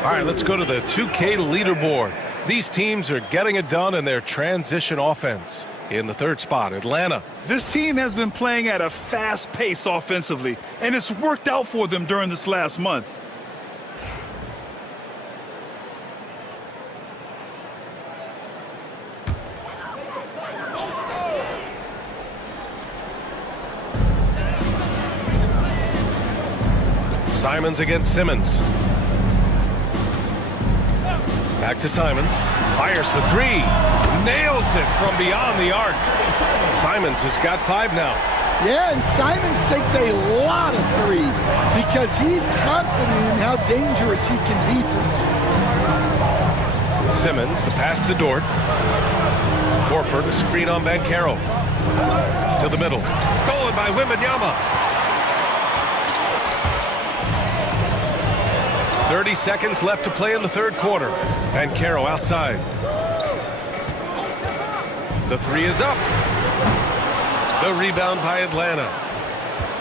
All right, let's go to the 2K leaderboard. These teams are getting it done in their transition offense. In the third spot, Atlanta. This team has been playing at a fast pace offensively, and it's worked out for them during this last month. Simons against Simmons. Back to Simons. Fires for three. Nails it from beyond the arc. Simons has got 5 now. Yeah, and Simons takes a lot of threes because he's confident in how dangerous he can be for them. Simmons, the pass to Dort. Horford, a screen on Banchero. To the middle. Stolen by Wembanyama. 30 seconds left to play in the third quarter. Banchero outside. The 3 is up. The rebound by Atlanta.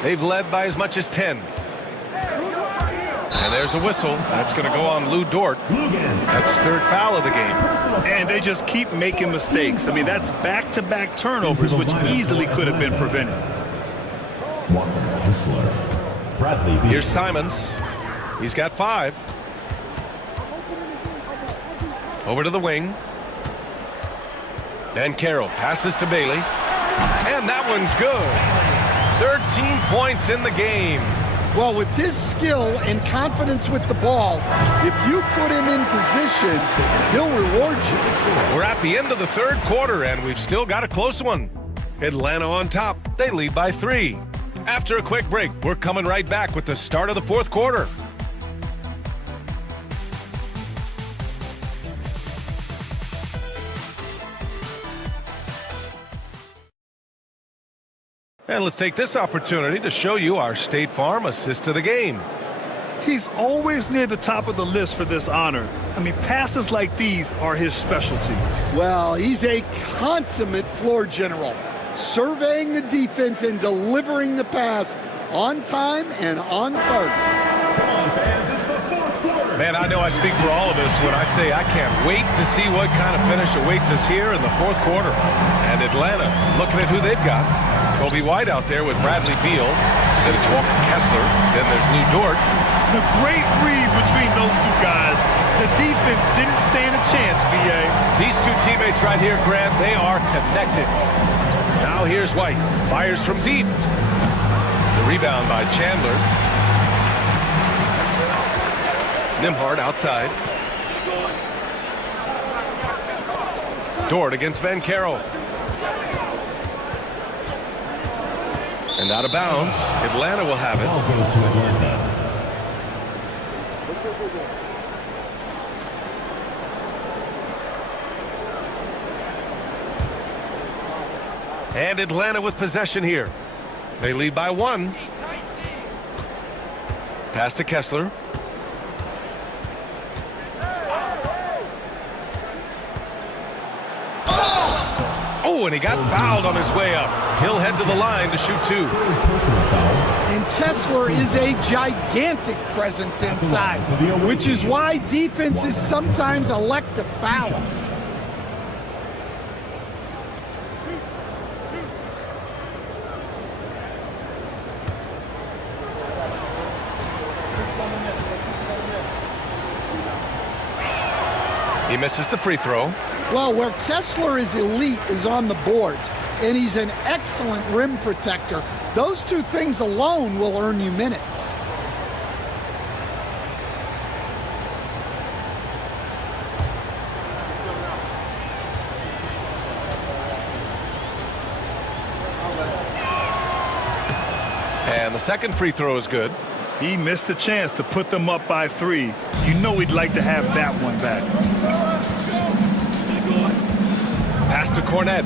They've led by as much as 10. And there's a whistle. That's going to go on Lou Dort. That's his 3rd foul of the game. And they just keep making mistakes. I mean, that's back-to-back turnovers, which easily could have been prevented. Here's Simons. He's got 5. Over to the wing. Banchero passes to Bailey. And that one's good. 13 points in the game. Well, with his skill and confidence with the ball, if you put him in position, he'll reward you. We're at the end of the third quarter, and we've still got a close one. Atlanta on top. They lead by 3. After a quick break, we're coming right back with the start of the fourth quarter. And let's take this opportunity to show you our State Farm assist of the game. He's always near the top of the list for this honor. I mean, passes like these are his specialty. Well, he's a consummate floor general, surveying the defense and delivering the pass on time and on target. Come on, fans, it's the fourth quarter. Man, I know I speak for all of us when I say I can't wait to see what kind of finish awaits us here in the fourth quarter. And Atlanta, looking at who they've got. Kobe White out there with Bradley Beal. Then it's Walker Kessler. Then there's Lou Dort. The great read between those two guys. The defense didn't stand a chance, B.A. These two teammates right here, Grant, they are connected. Now here's White. Fires from deep. The rebound by Chandler. Nembhard outside. Dort against Banchero. And out of bounds. Atlanta will have it. Ball goes to Atlanta. And Atlanta with possession here. They lead by 1. Pass to Kessler. Oh, and he got fouled on his way up. He'll head to the line to shoot 2. And Kessler is a gigantic presence inside, which is why defenses sometimes elect to foul. He misses the free throw. Well, where Kessler is elite is on the boards, and he's an excellent rim protector. Those two things alone will earn you minutes. And the second free throw is good. He missed a chance to put them up by 3. You know he'd like to have that one back. Pass to Cornette.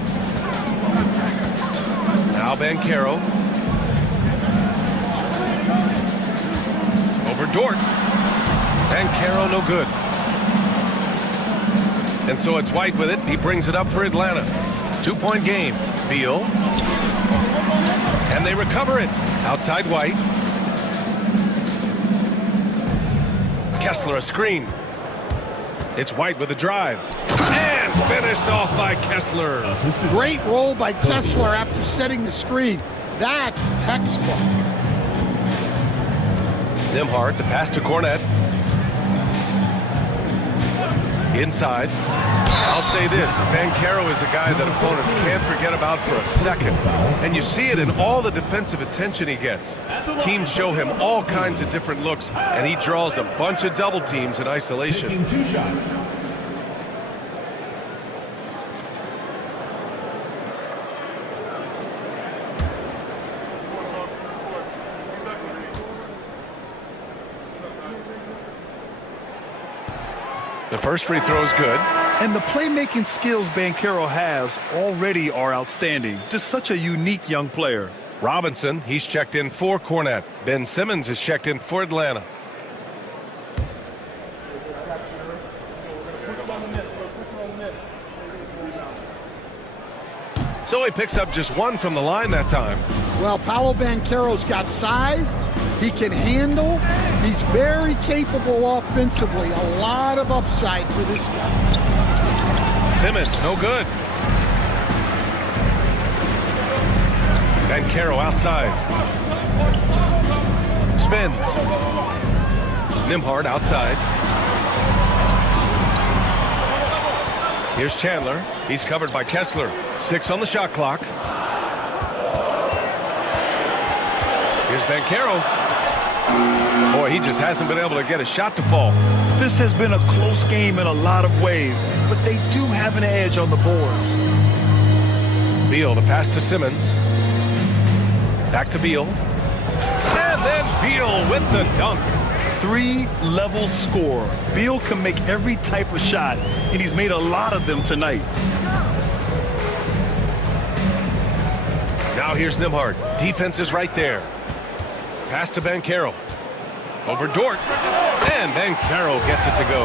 Now Banchero. Over Dort. Banchero no good. And so it's White with it. He brings it up for Atlanta. 2-point game. Beal. And they recover it. Outside White. Kessler a screen. It's White with a drive. And finished off by Kessler. Great roll by Kessler after setting the screen. That's textbook. Nembhard, the pass to Cornette. Inside. I'll say this, Banchero is a guy that opponents can't forget about for a second. And you see it in all the defensive attention he gets. Teams show him all kinds of different looks, and he draws a bunch of double teams in isolation. Taking 2 shots. The first free throw is good. And the playmaking skills Banchero has already are outstanding. Just such a unique young player. Robinson, he's checked in for Cornette. Ben Simmons is checked in for Atlanta. So he picks up just 1 from the line that time. Well, Paolo Banchero's got size. He can handle. He's very capable offensively. A lot of upside for this guy. Simmons, no good. Banchero outside. Spins. Nembhard outside. Here's Chandler. He's covered by Kessler. 6 on the shot clock. Here's Banchero. Boy, he just hasn't been able to get a shot to fall. This has been a close game in a lot of ways, but they do have an edge on the boards. Beal, the pass to Simmons. Back to Beal. And then Beal with the dunk. 3-level score. Beal can make every type of shot, and he's made a lot of them tonight. Now here's Nembhard. Defense is right there. Pass to Banchero. Over Dort. And Banchero gets it to go.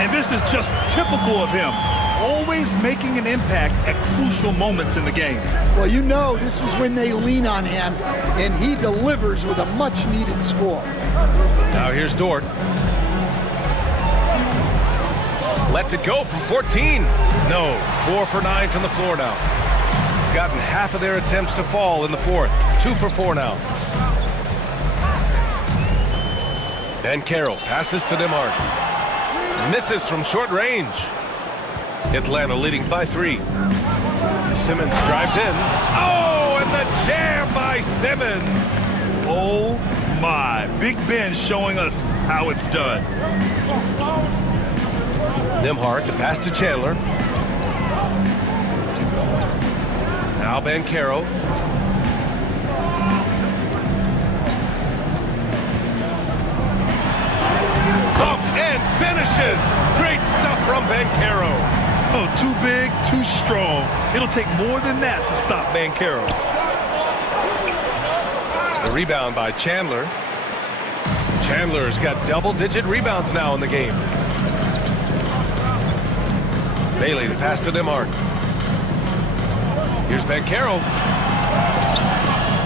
And this is just typical of him. Always making an impact at crucial moments in the game. Well, you know this is when they lean on him, and he delivers with a much-needed score. Now here's Dort. Lets it go from 14. No, 4 for 9 from the floor now. Gotten half of their attempts to fall in the fourth. 2 for 4 now. Banchero passes to Nembhard. Misses from short range. Atlanta leading by 3. Simmons drives in. Oh, and the jam by Simmons. Oh, my. Big Ben showing us how it's done. Nembhard, the pass to Chandler. Now Banchero. Bumped and finishes. Great stuff from Banchero. Oh, too big, too strong. It'll take more than that to stop Banchero. The rebound by Chandler. Chandler's got double-digit rebounds now in the game. Bailey, the pass to Nembhard. Here's Banchero.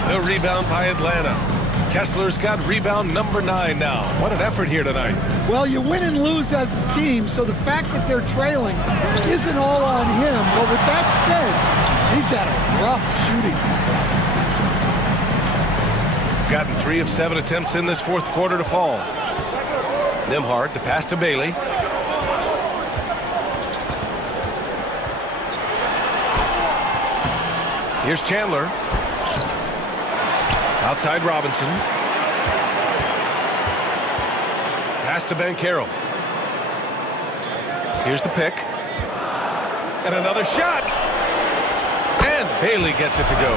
The rebound by Atlanta. Kessler's got rebound number 9 now. What an effort here tonight. Well, you win and lose as a team, so the fact that they're trailing isn't all on him. But with that said, he's had a rough shooting. Gotten 3 of 7 attempts in this fourth quarter to fall. Nembhard, the pass to Bailey. Here's Chandler. Outside Robinson. Pass to Banchero. Here's the pick. And another shot. And Bailey gets it to go.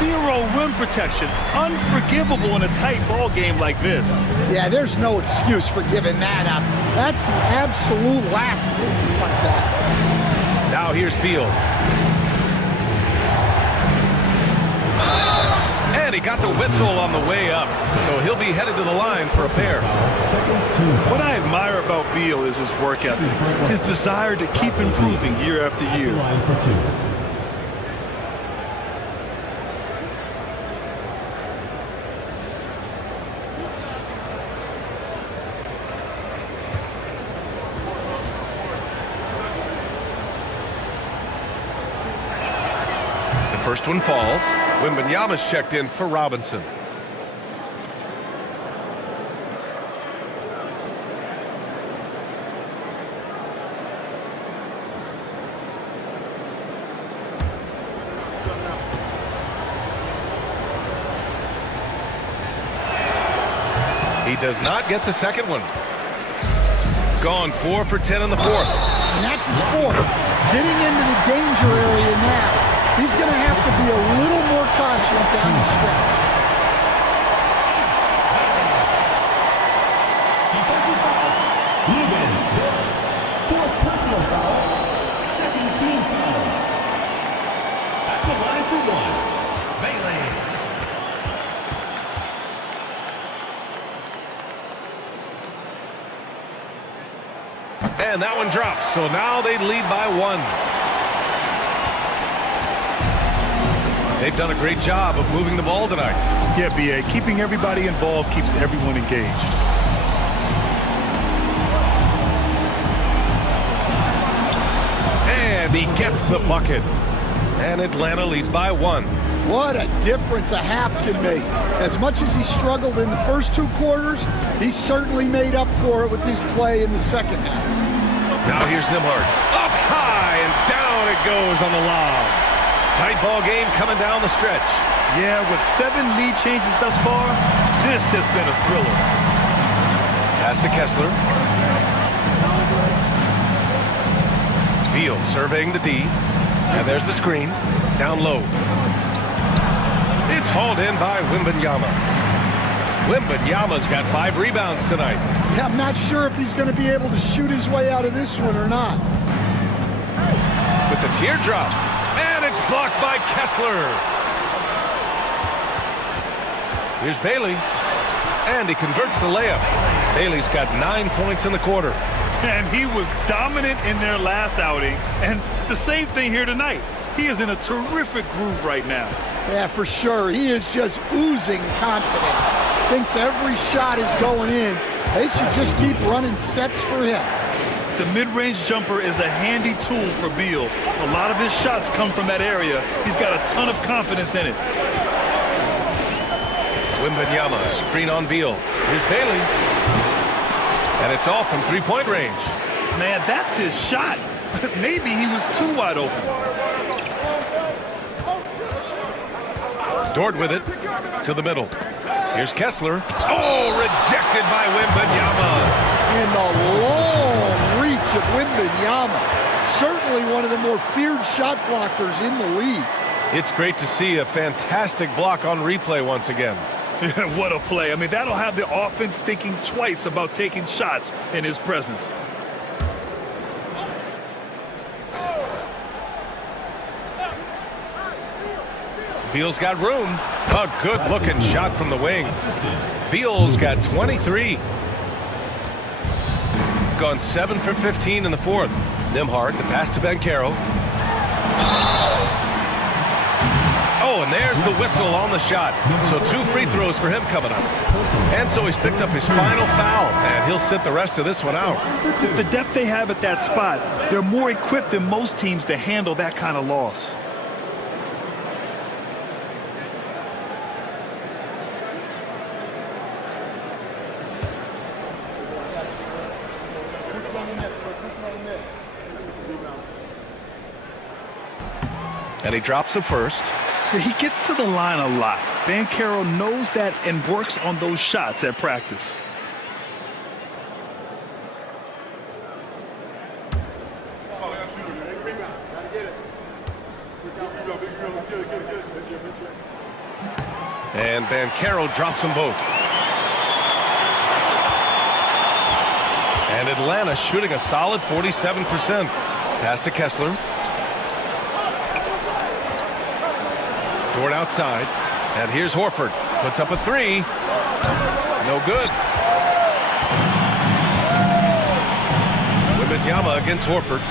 0 rim protection. Unforgivable in a tight ball game like this. Yeah, there's no excuse for giving that up. That's the absolute last thing you want to have. Now here's Beal. And he got the whistle on the way up, so he'll be headed to the line for a pair. What I admire about Beal is his work ethic, his desire to keep improving year after year. First one falls. Wembanyama's checked in for Robinson. He does not get the second one. Gone 4 for 10 in the fourth. And that's his fourth. Getting into the danger area now. He's going to have to be a little more cautious down the stretch. Defensive foul. Lugans. Fourth personal foul. Second team foul. At the line for one. Bailey. And that one drops, so now they lead by 1. They've done a great job of moving the ball tonight. Yeah, B.A. Keeping everybody involved keeps everyone engaged. And he gets the bucket. And Atlanta leads by 1. What a difference a half can make. As much as he struggled in the first 2 quarters, he certainly made up for it with his play in the second half. Now here's Nembhard. Up high and down it goes on the lob. Tight ball game coming down the stretch. Yeah, with 7 lead changes thus far, this has been a thriller. Pass to Kessler. Beal surveying the D. And there's the screen. Down low. It's hauled in by Wembanyama. Wembanyama's got 5 rebounds tonight. Yeah, I'm not sure if he's going to be able to shoot his way out of this one or not. With the teardrop. And it's blocked by Kessler. Here's Bailey. And he converts the layup. Bailey's got 9 points in the quarter. And he was dominant in their last outing. And the same thing here tonight. He is in a terrific groove right now. Yeah, for sure. He is just oozing confidence. Thinks every shot is going in. They should just keep running sets for him. The mid-range jumper is a handy tool for Beal. A lot of his shots come from that area. He's got a ton of confidence in it. Wembanyama, screen on Beal. Here's Bailey. And it's off from 3-point range. Man, that's his shot. Maybe he was too wide open. Dort with it to the middle. Here's Kessler. Oh, rejected by Wembanyama. And the long reach of Wembanyama. Certainly one of the more feared shot blockers in the league. It's great to see a fantastic block on replay once again. What a play. I mean, that'll have the offense thinking twice about taking shots in his presence. Beal's got room. A good-looking shot from the wing. Beal's got 23. Gone 7 for 15 in the fourth. Nembhard, the pass to Banchero. Oh, and there's the whistle on the shot. So 2 free throws for him coming up. And so he's picked up his final foul, and he'll sit the rest of this one out. With the depth they have at that spot, they're more equipped than most teams to handle that kind of loss. And he drops the first. He gets to the line a lot. Banchero knows that and works on those shots at practice. And Banchero drops them both. And Atlanta shooting a solid 47%. Pass to Kessler. Dort outside. And here's Horford. Puts up a 3. No good. Wembanyama against Horford.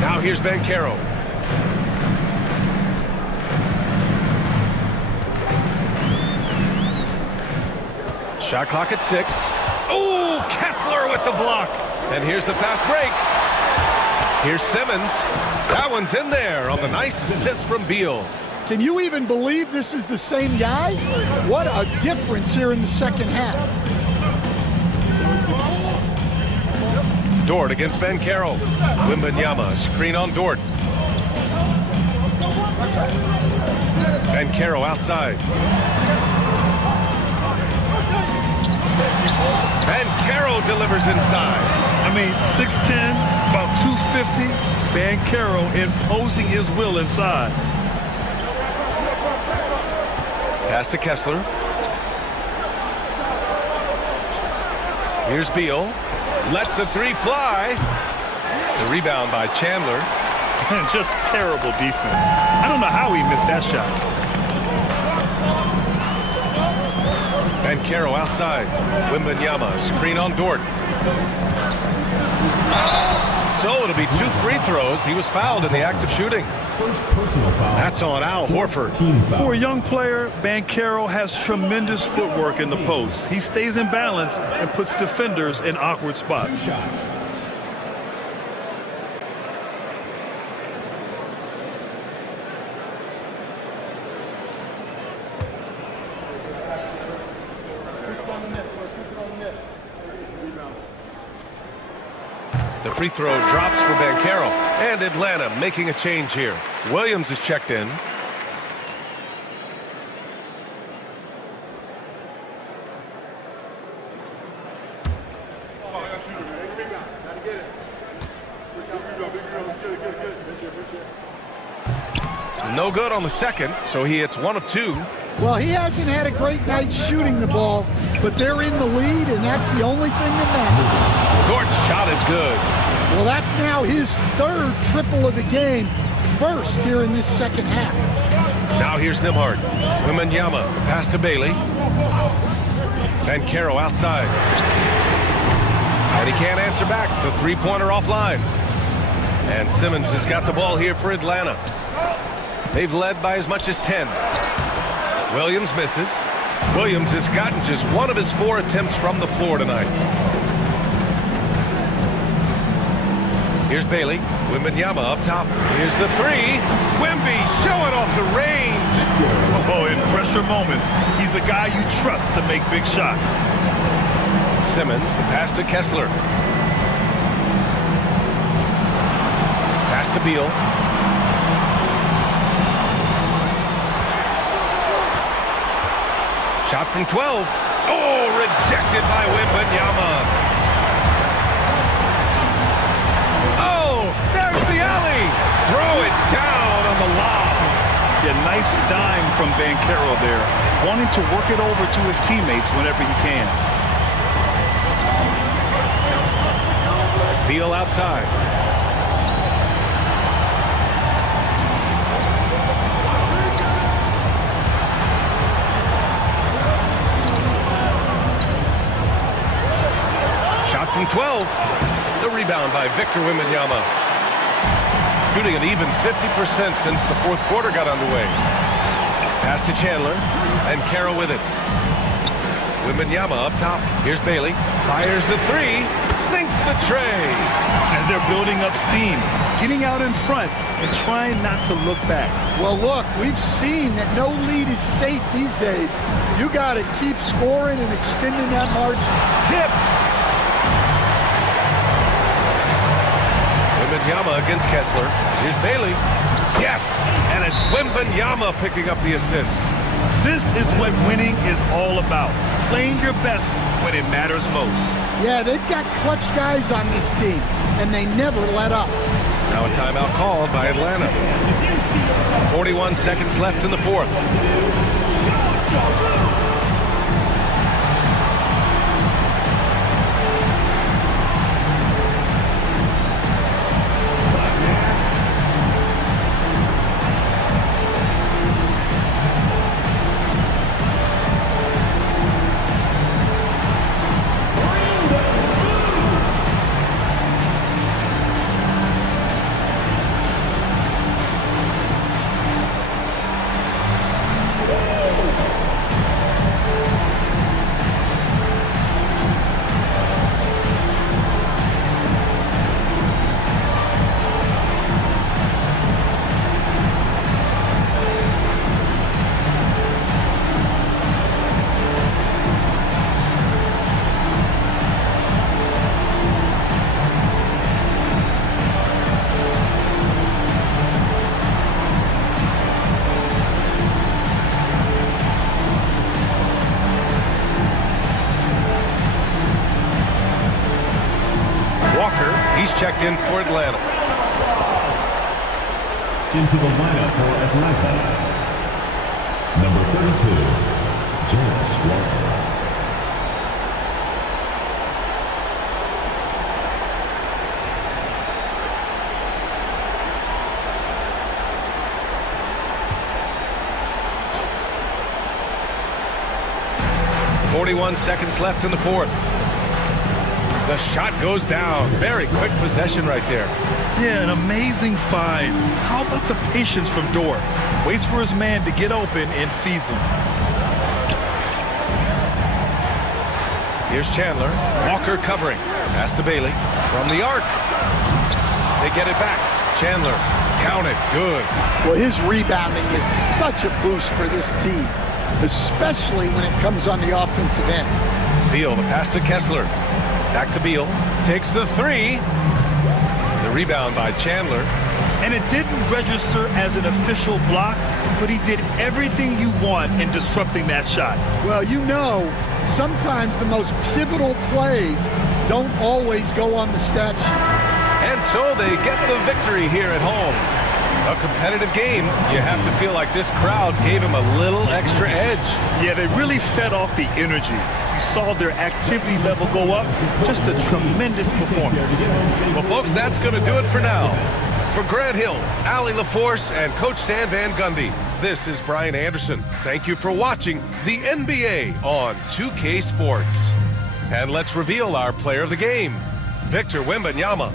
Now here's Banchero. Shot clock at 6. Oh, Kessler with the block. And here's the fast break. Here's Simmons. That one's in there on the nice assist from Beal. Can you even believe this is the same guy? What a difference here in the second half. Dort against Banchero. Wembanyama, screen on Dort. Banchero outside. Banchero delivers inside. I mean, 6'10", about 250. Banchero imposing his will inside. Pass to Kessler. Here's Beal. Lets the three fly. The rebound by Chandler. Just terrible defense. I don't know how he missed that shot. Banchero outside. Wembanyama, screen on Dort. So it'll be 2 free throws. He was fouled in the act of shooting. First personal foul. That's on Al Horford. For a young player, Banchero has tremendous footwork in the post. He stays in balance and puts defenders in awkward spots. 2 shots. The free throw drops for Banchero. And Atlanta making a change here. Williams is checked in. No good on the second, so he hits 1 of 2. Well, he hasn't had a great night shooting the ball, but they're in the lead, and that's the only thing that matters. Dort's shot is good. Well, that's now his 3rd triple of the game, first here in this second half. Now here's Nembhard. Wembanyama, pass to Bailey. Banchero outside. And he can't answer back. The three-pointer offline. And Simmons has got the ball here for Atlanta. They've led by as much as 10. Williams misses. Williams has gotten just 1 of his 4 attempts from the floor tonight. Here's Bailey. Wembanyama up top. Here's the 3. Wemby showing off the range. Oh, in pressure moments, he's a guy you trust to make big shots. Simmons, the pass to Kessler. Pass to Beal. Shot from 12. Oh, rejected by Wembanyama. Oh, there's the alley. Throw it down on the lob. Yeah, nice dime from Banchero there, wanting to work it over to his teammates whenever he can. Beal outside. From 12. The rebound by Victor Wembanyama. Shooting an even 50% since the 4th quarter got underway. Pass to Chandler. And Carroll with it. Wembanyama up top. Here's Bailey. Fires the 3. Sinks the tray. And they're building up steam, getting out in front and trying not to look back. Well, look, we've seen that no lead is safe these days. You got to keep scoring and extending that margin. Tipped. Wembanyama against Kessler. Here's Bailey. Yes! And it's Wembanyama picking up the assist. This is what winning is all about. Playing your best when it matters most. Yeah, they've got clutch guys on this team, and they never let up. Now a timeout called by Atlanta. 41 seconds left in the 4th. checked in for Atlanta. Into the lineup for Atlanta, number 32, Jarvis Walker. .41 seconds left in the fourth. The shot goes down. Very quick possession right there. Yeah, an amazing find. How about the patience from Dort? Waits for his man to get open and feeds him. Here's Chandler. Walker covering. Pass to Bailey. From the arc. They get it back. Chandler. Counted. Good. Well, his rebounding is such a boost for this team, especially when it comes on the offensive end. Beal, the pass to Kessler. Back to Beal. Takes the three. The rebound by Chandler. And it didn't register as an official block, but he did everything you want in disrupting that shot. Well, you know, sometimes the most pivotal plays don't always go on the stat sheet. And so they get the victory here at home. A competitive game. You have to feel like this crowd gave him a little extra edge. Yeah, they really fed off the energy. You saw their activity level go up. Just a tremendous performance. Well, folks, that's going to do it for now. For Grant Hill, Allie LaForce, and Coach Stan Van Gundy, this is Brian Anderson. Thank you for watching the NBA on 2K Sports. And let's reveal our player of the game, Victor Wembanyama.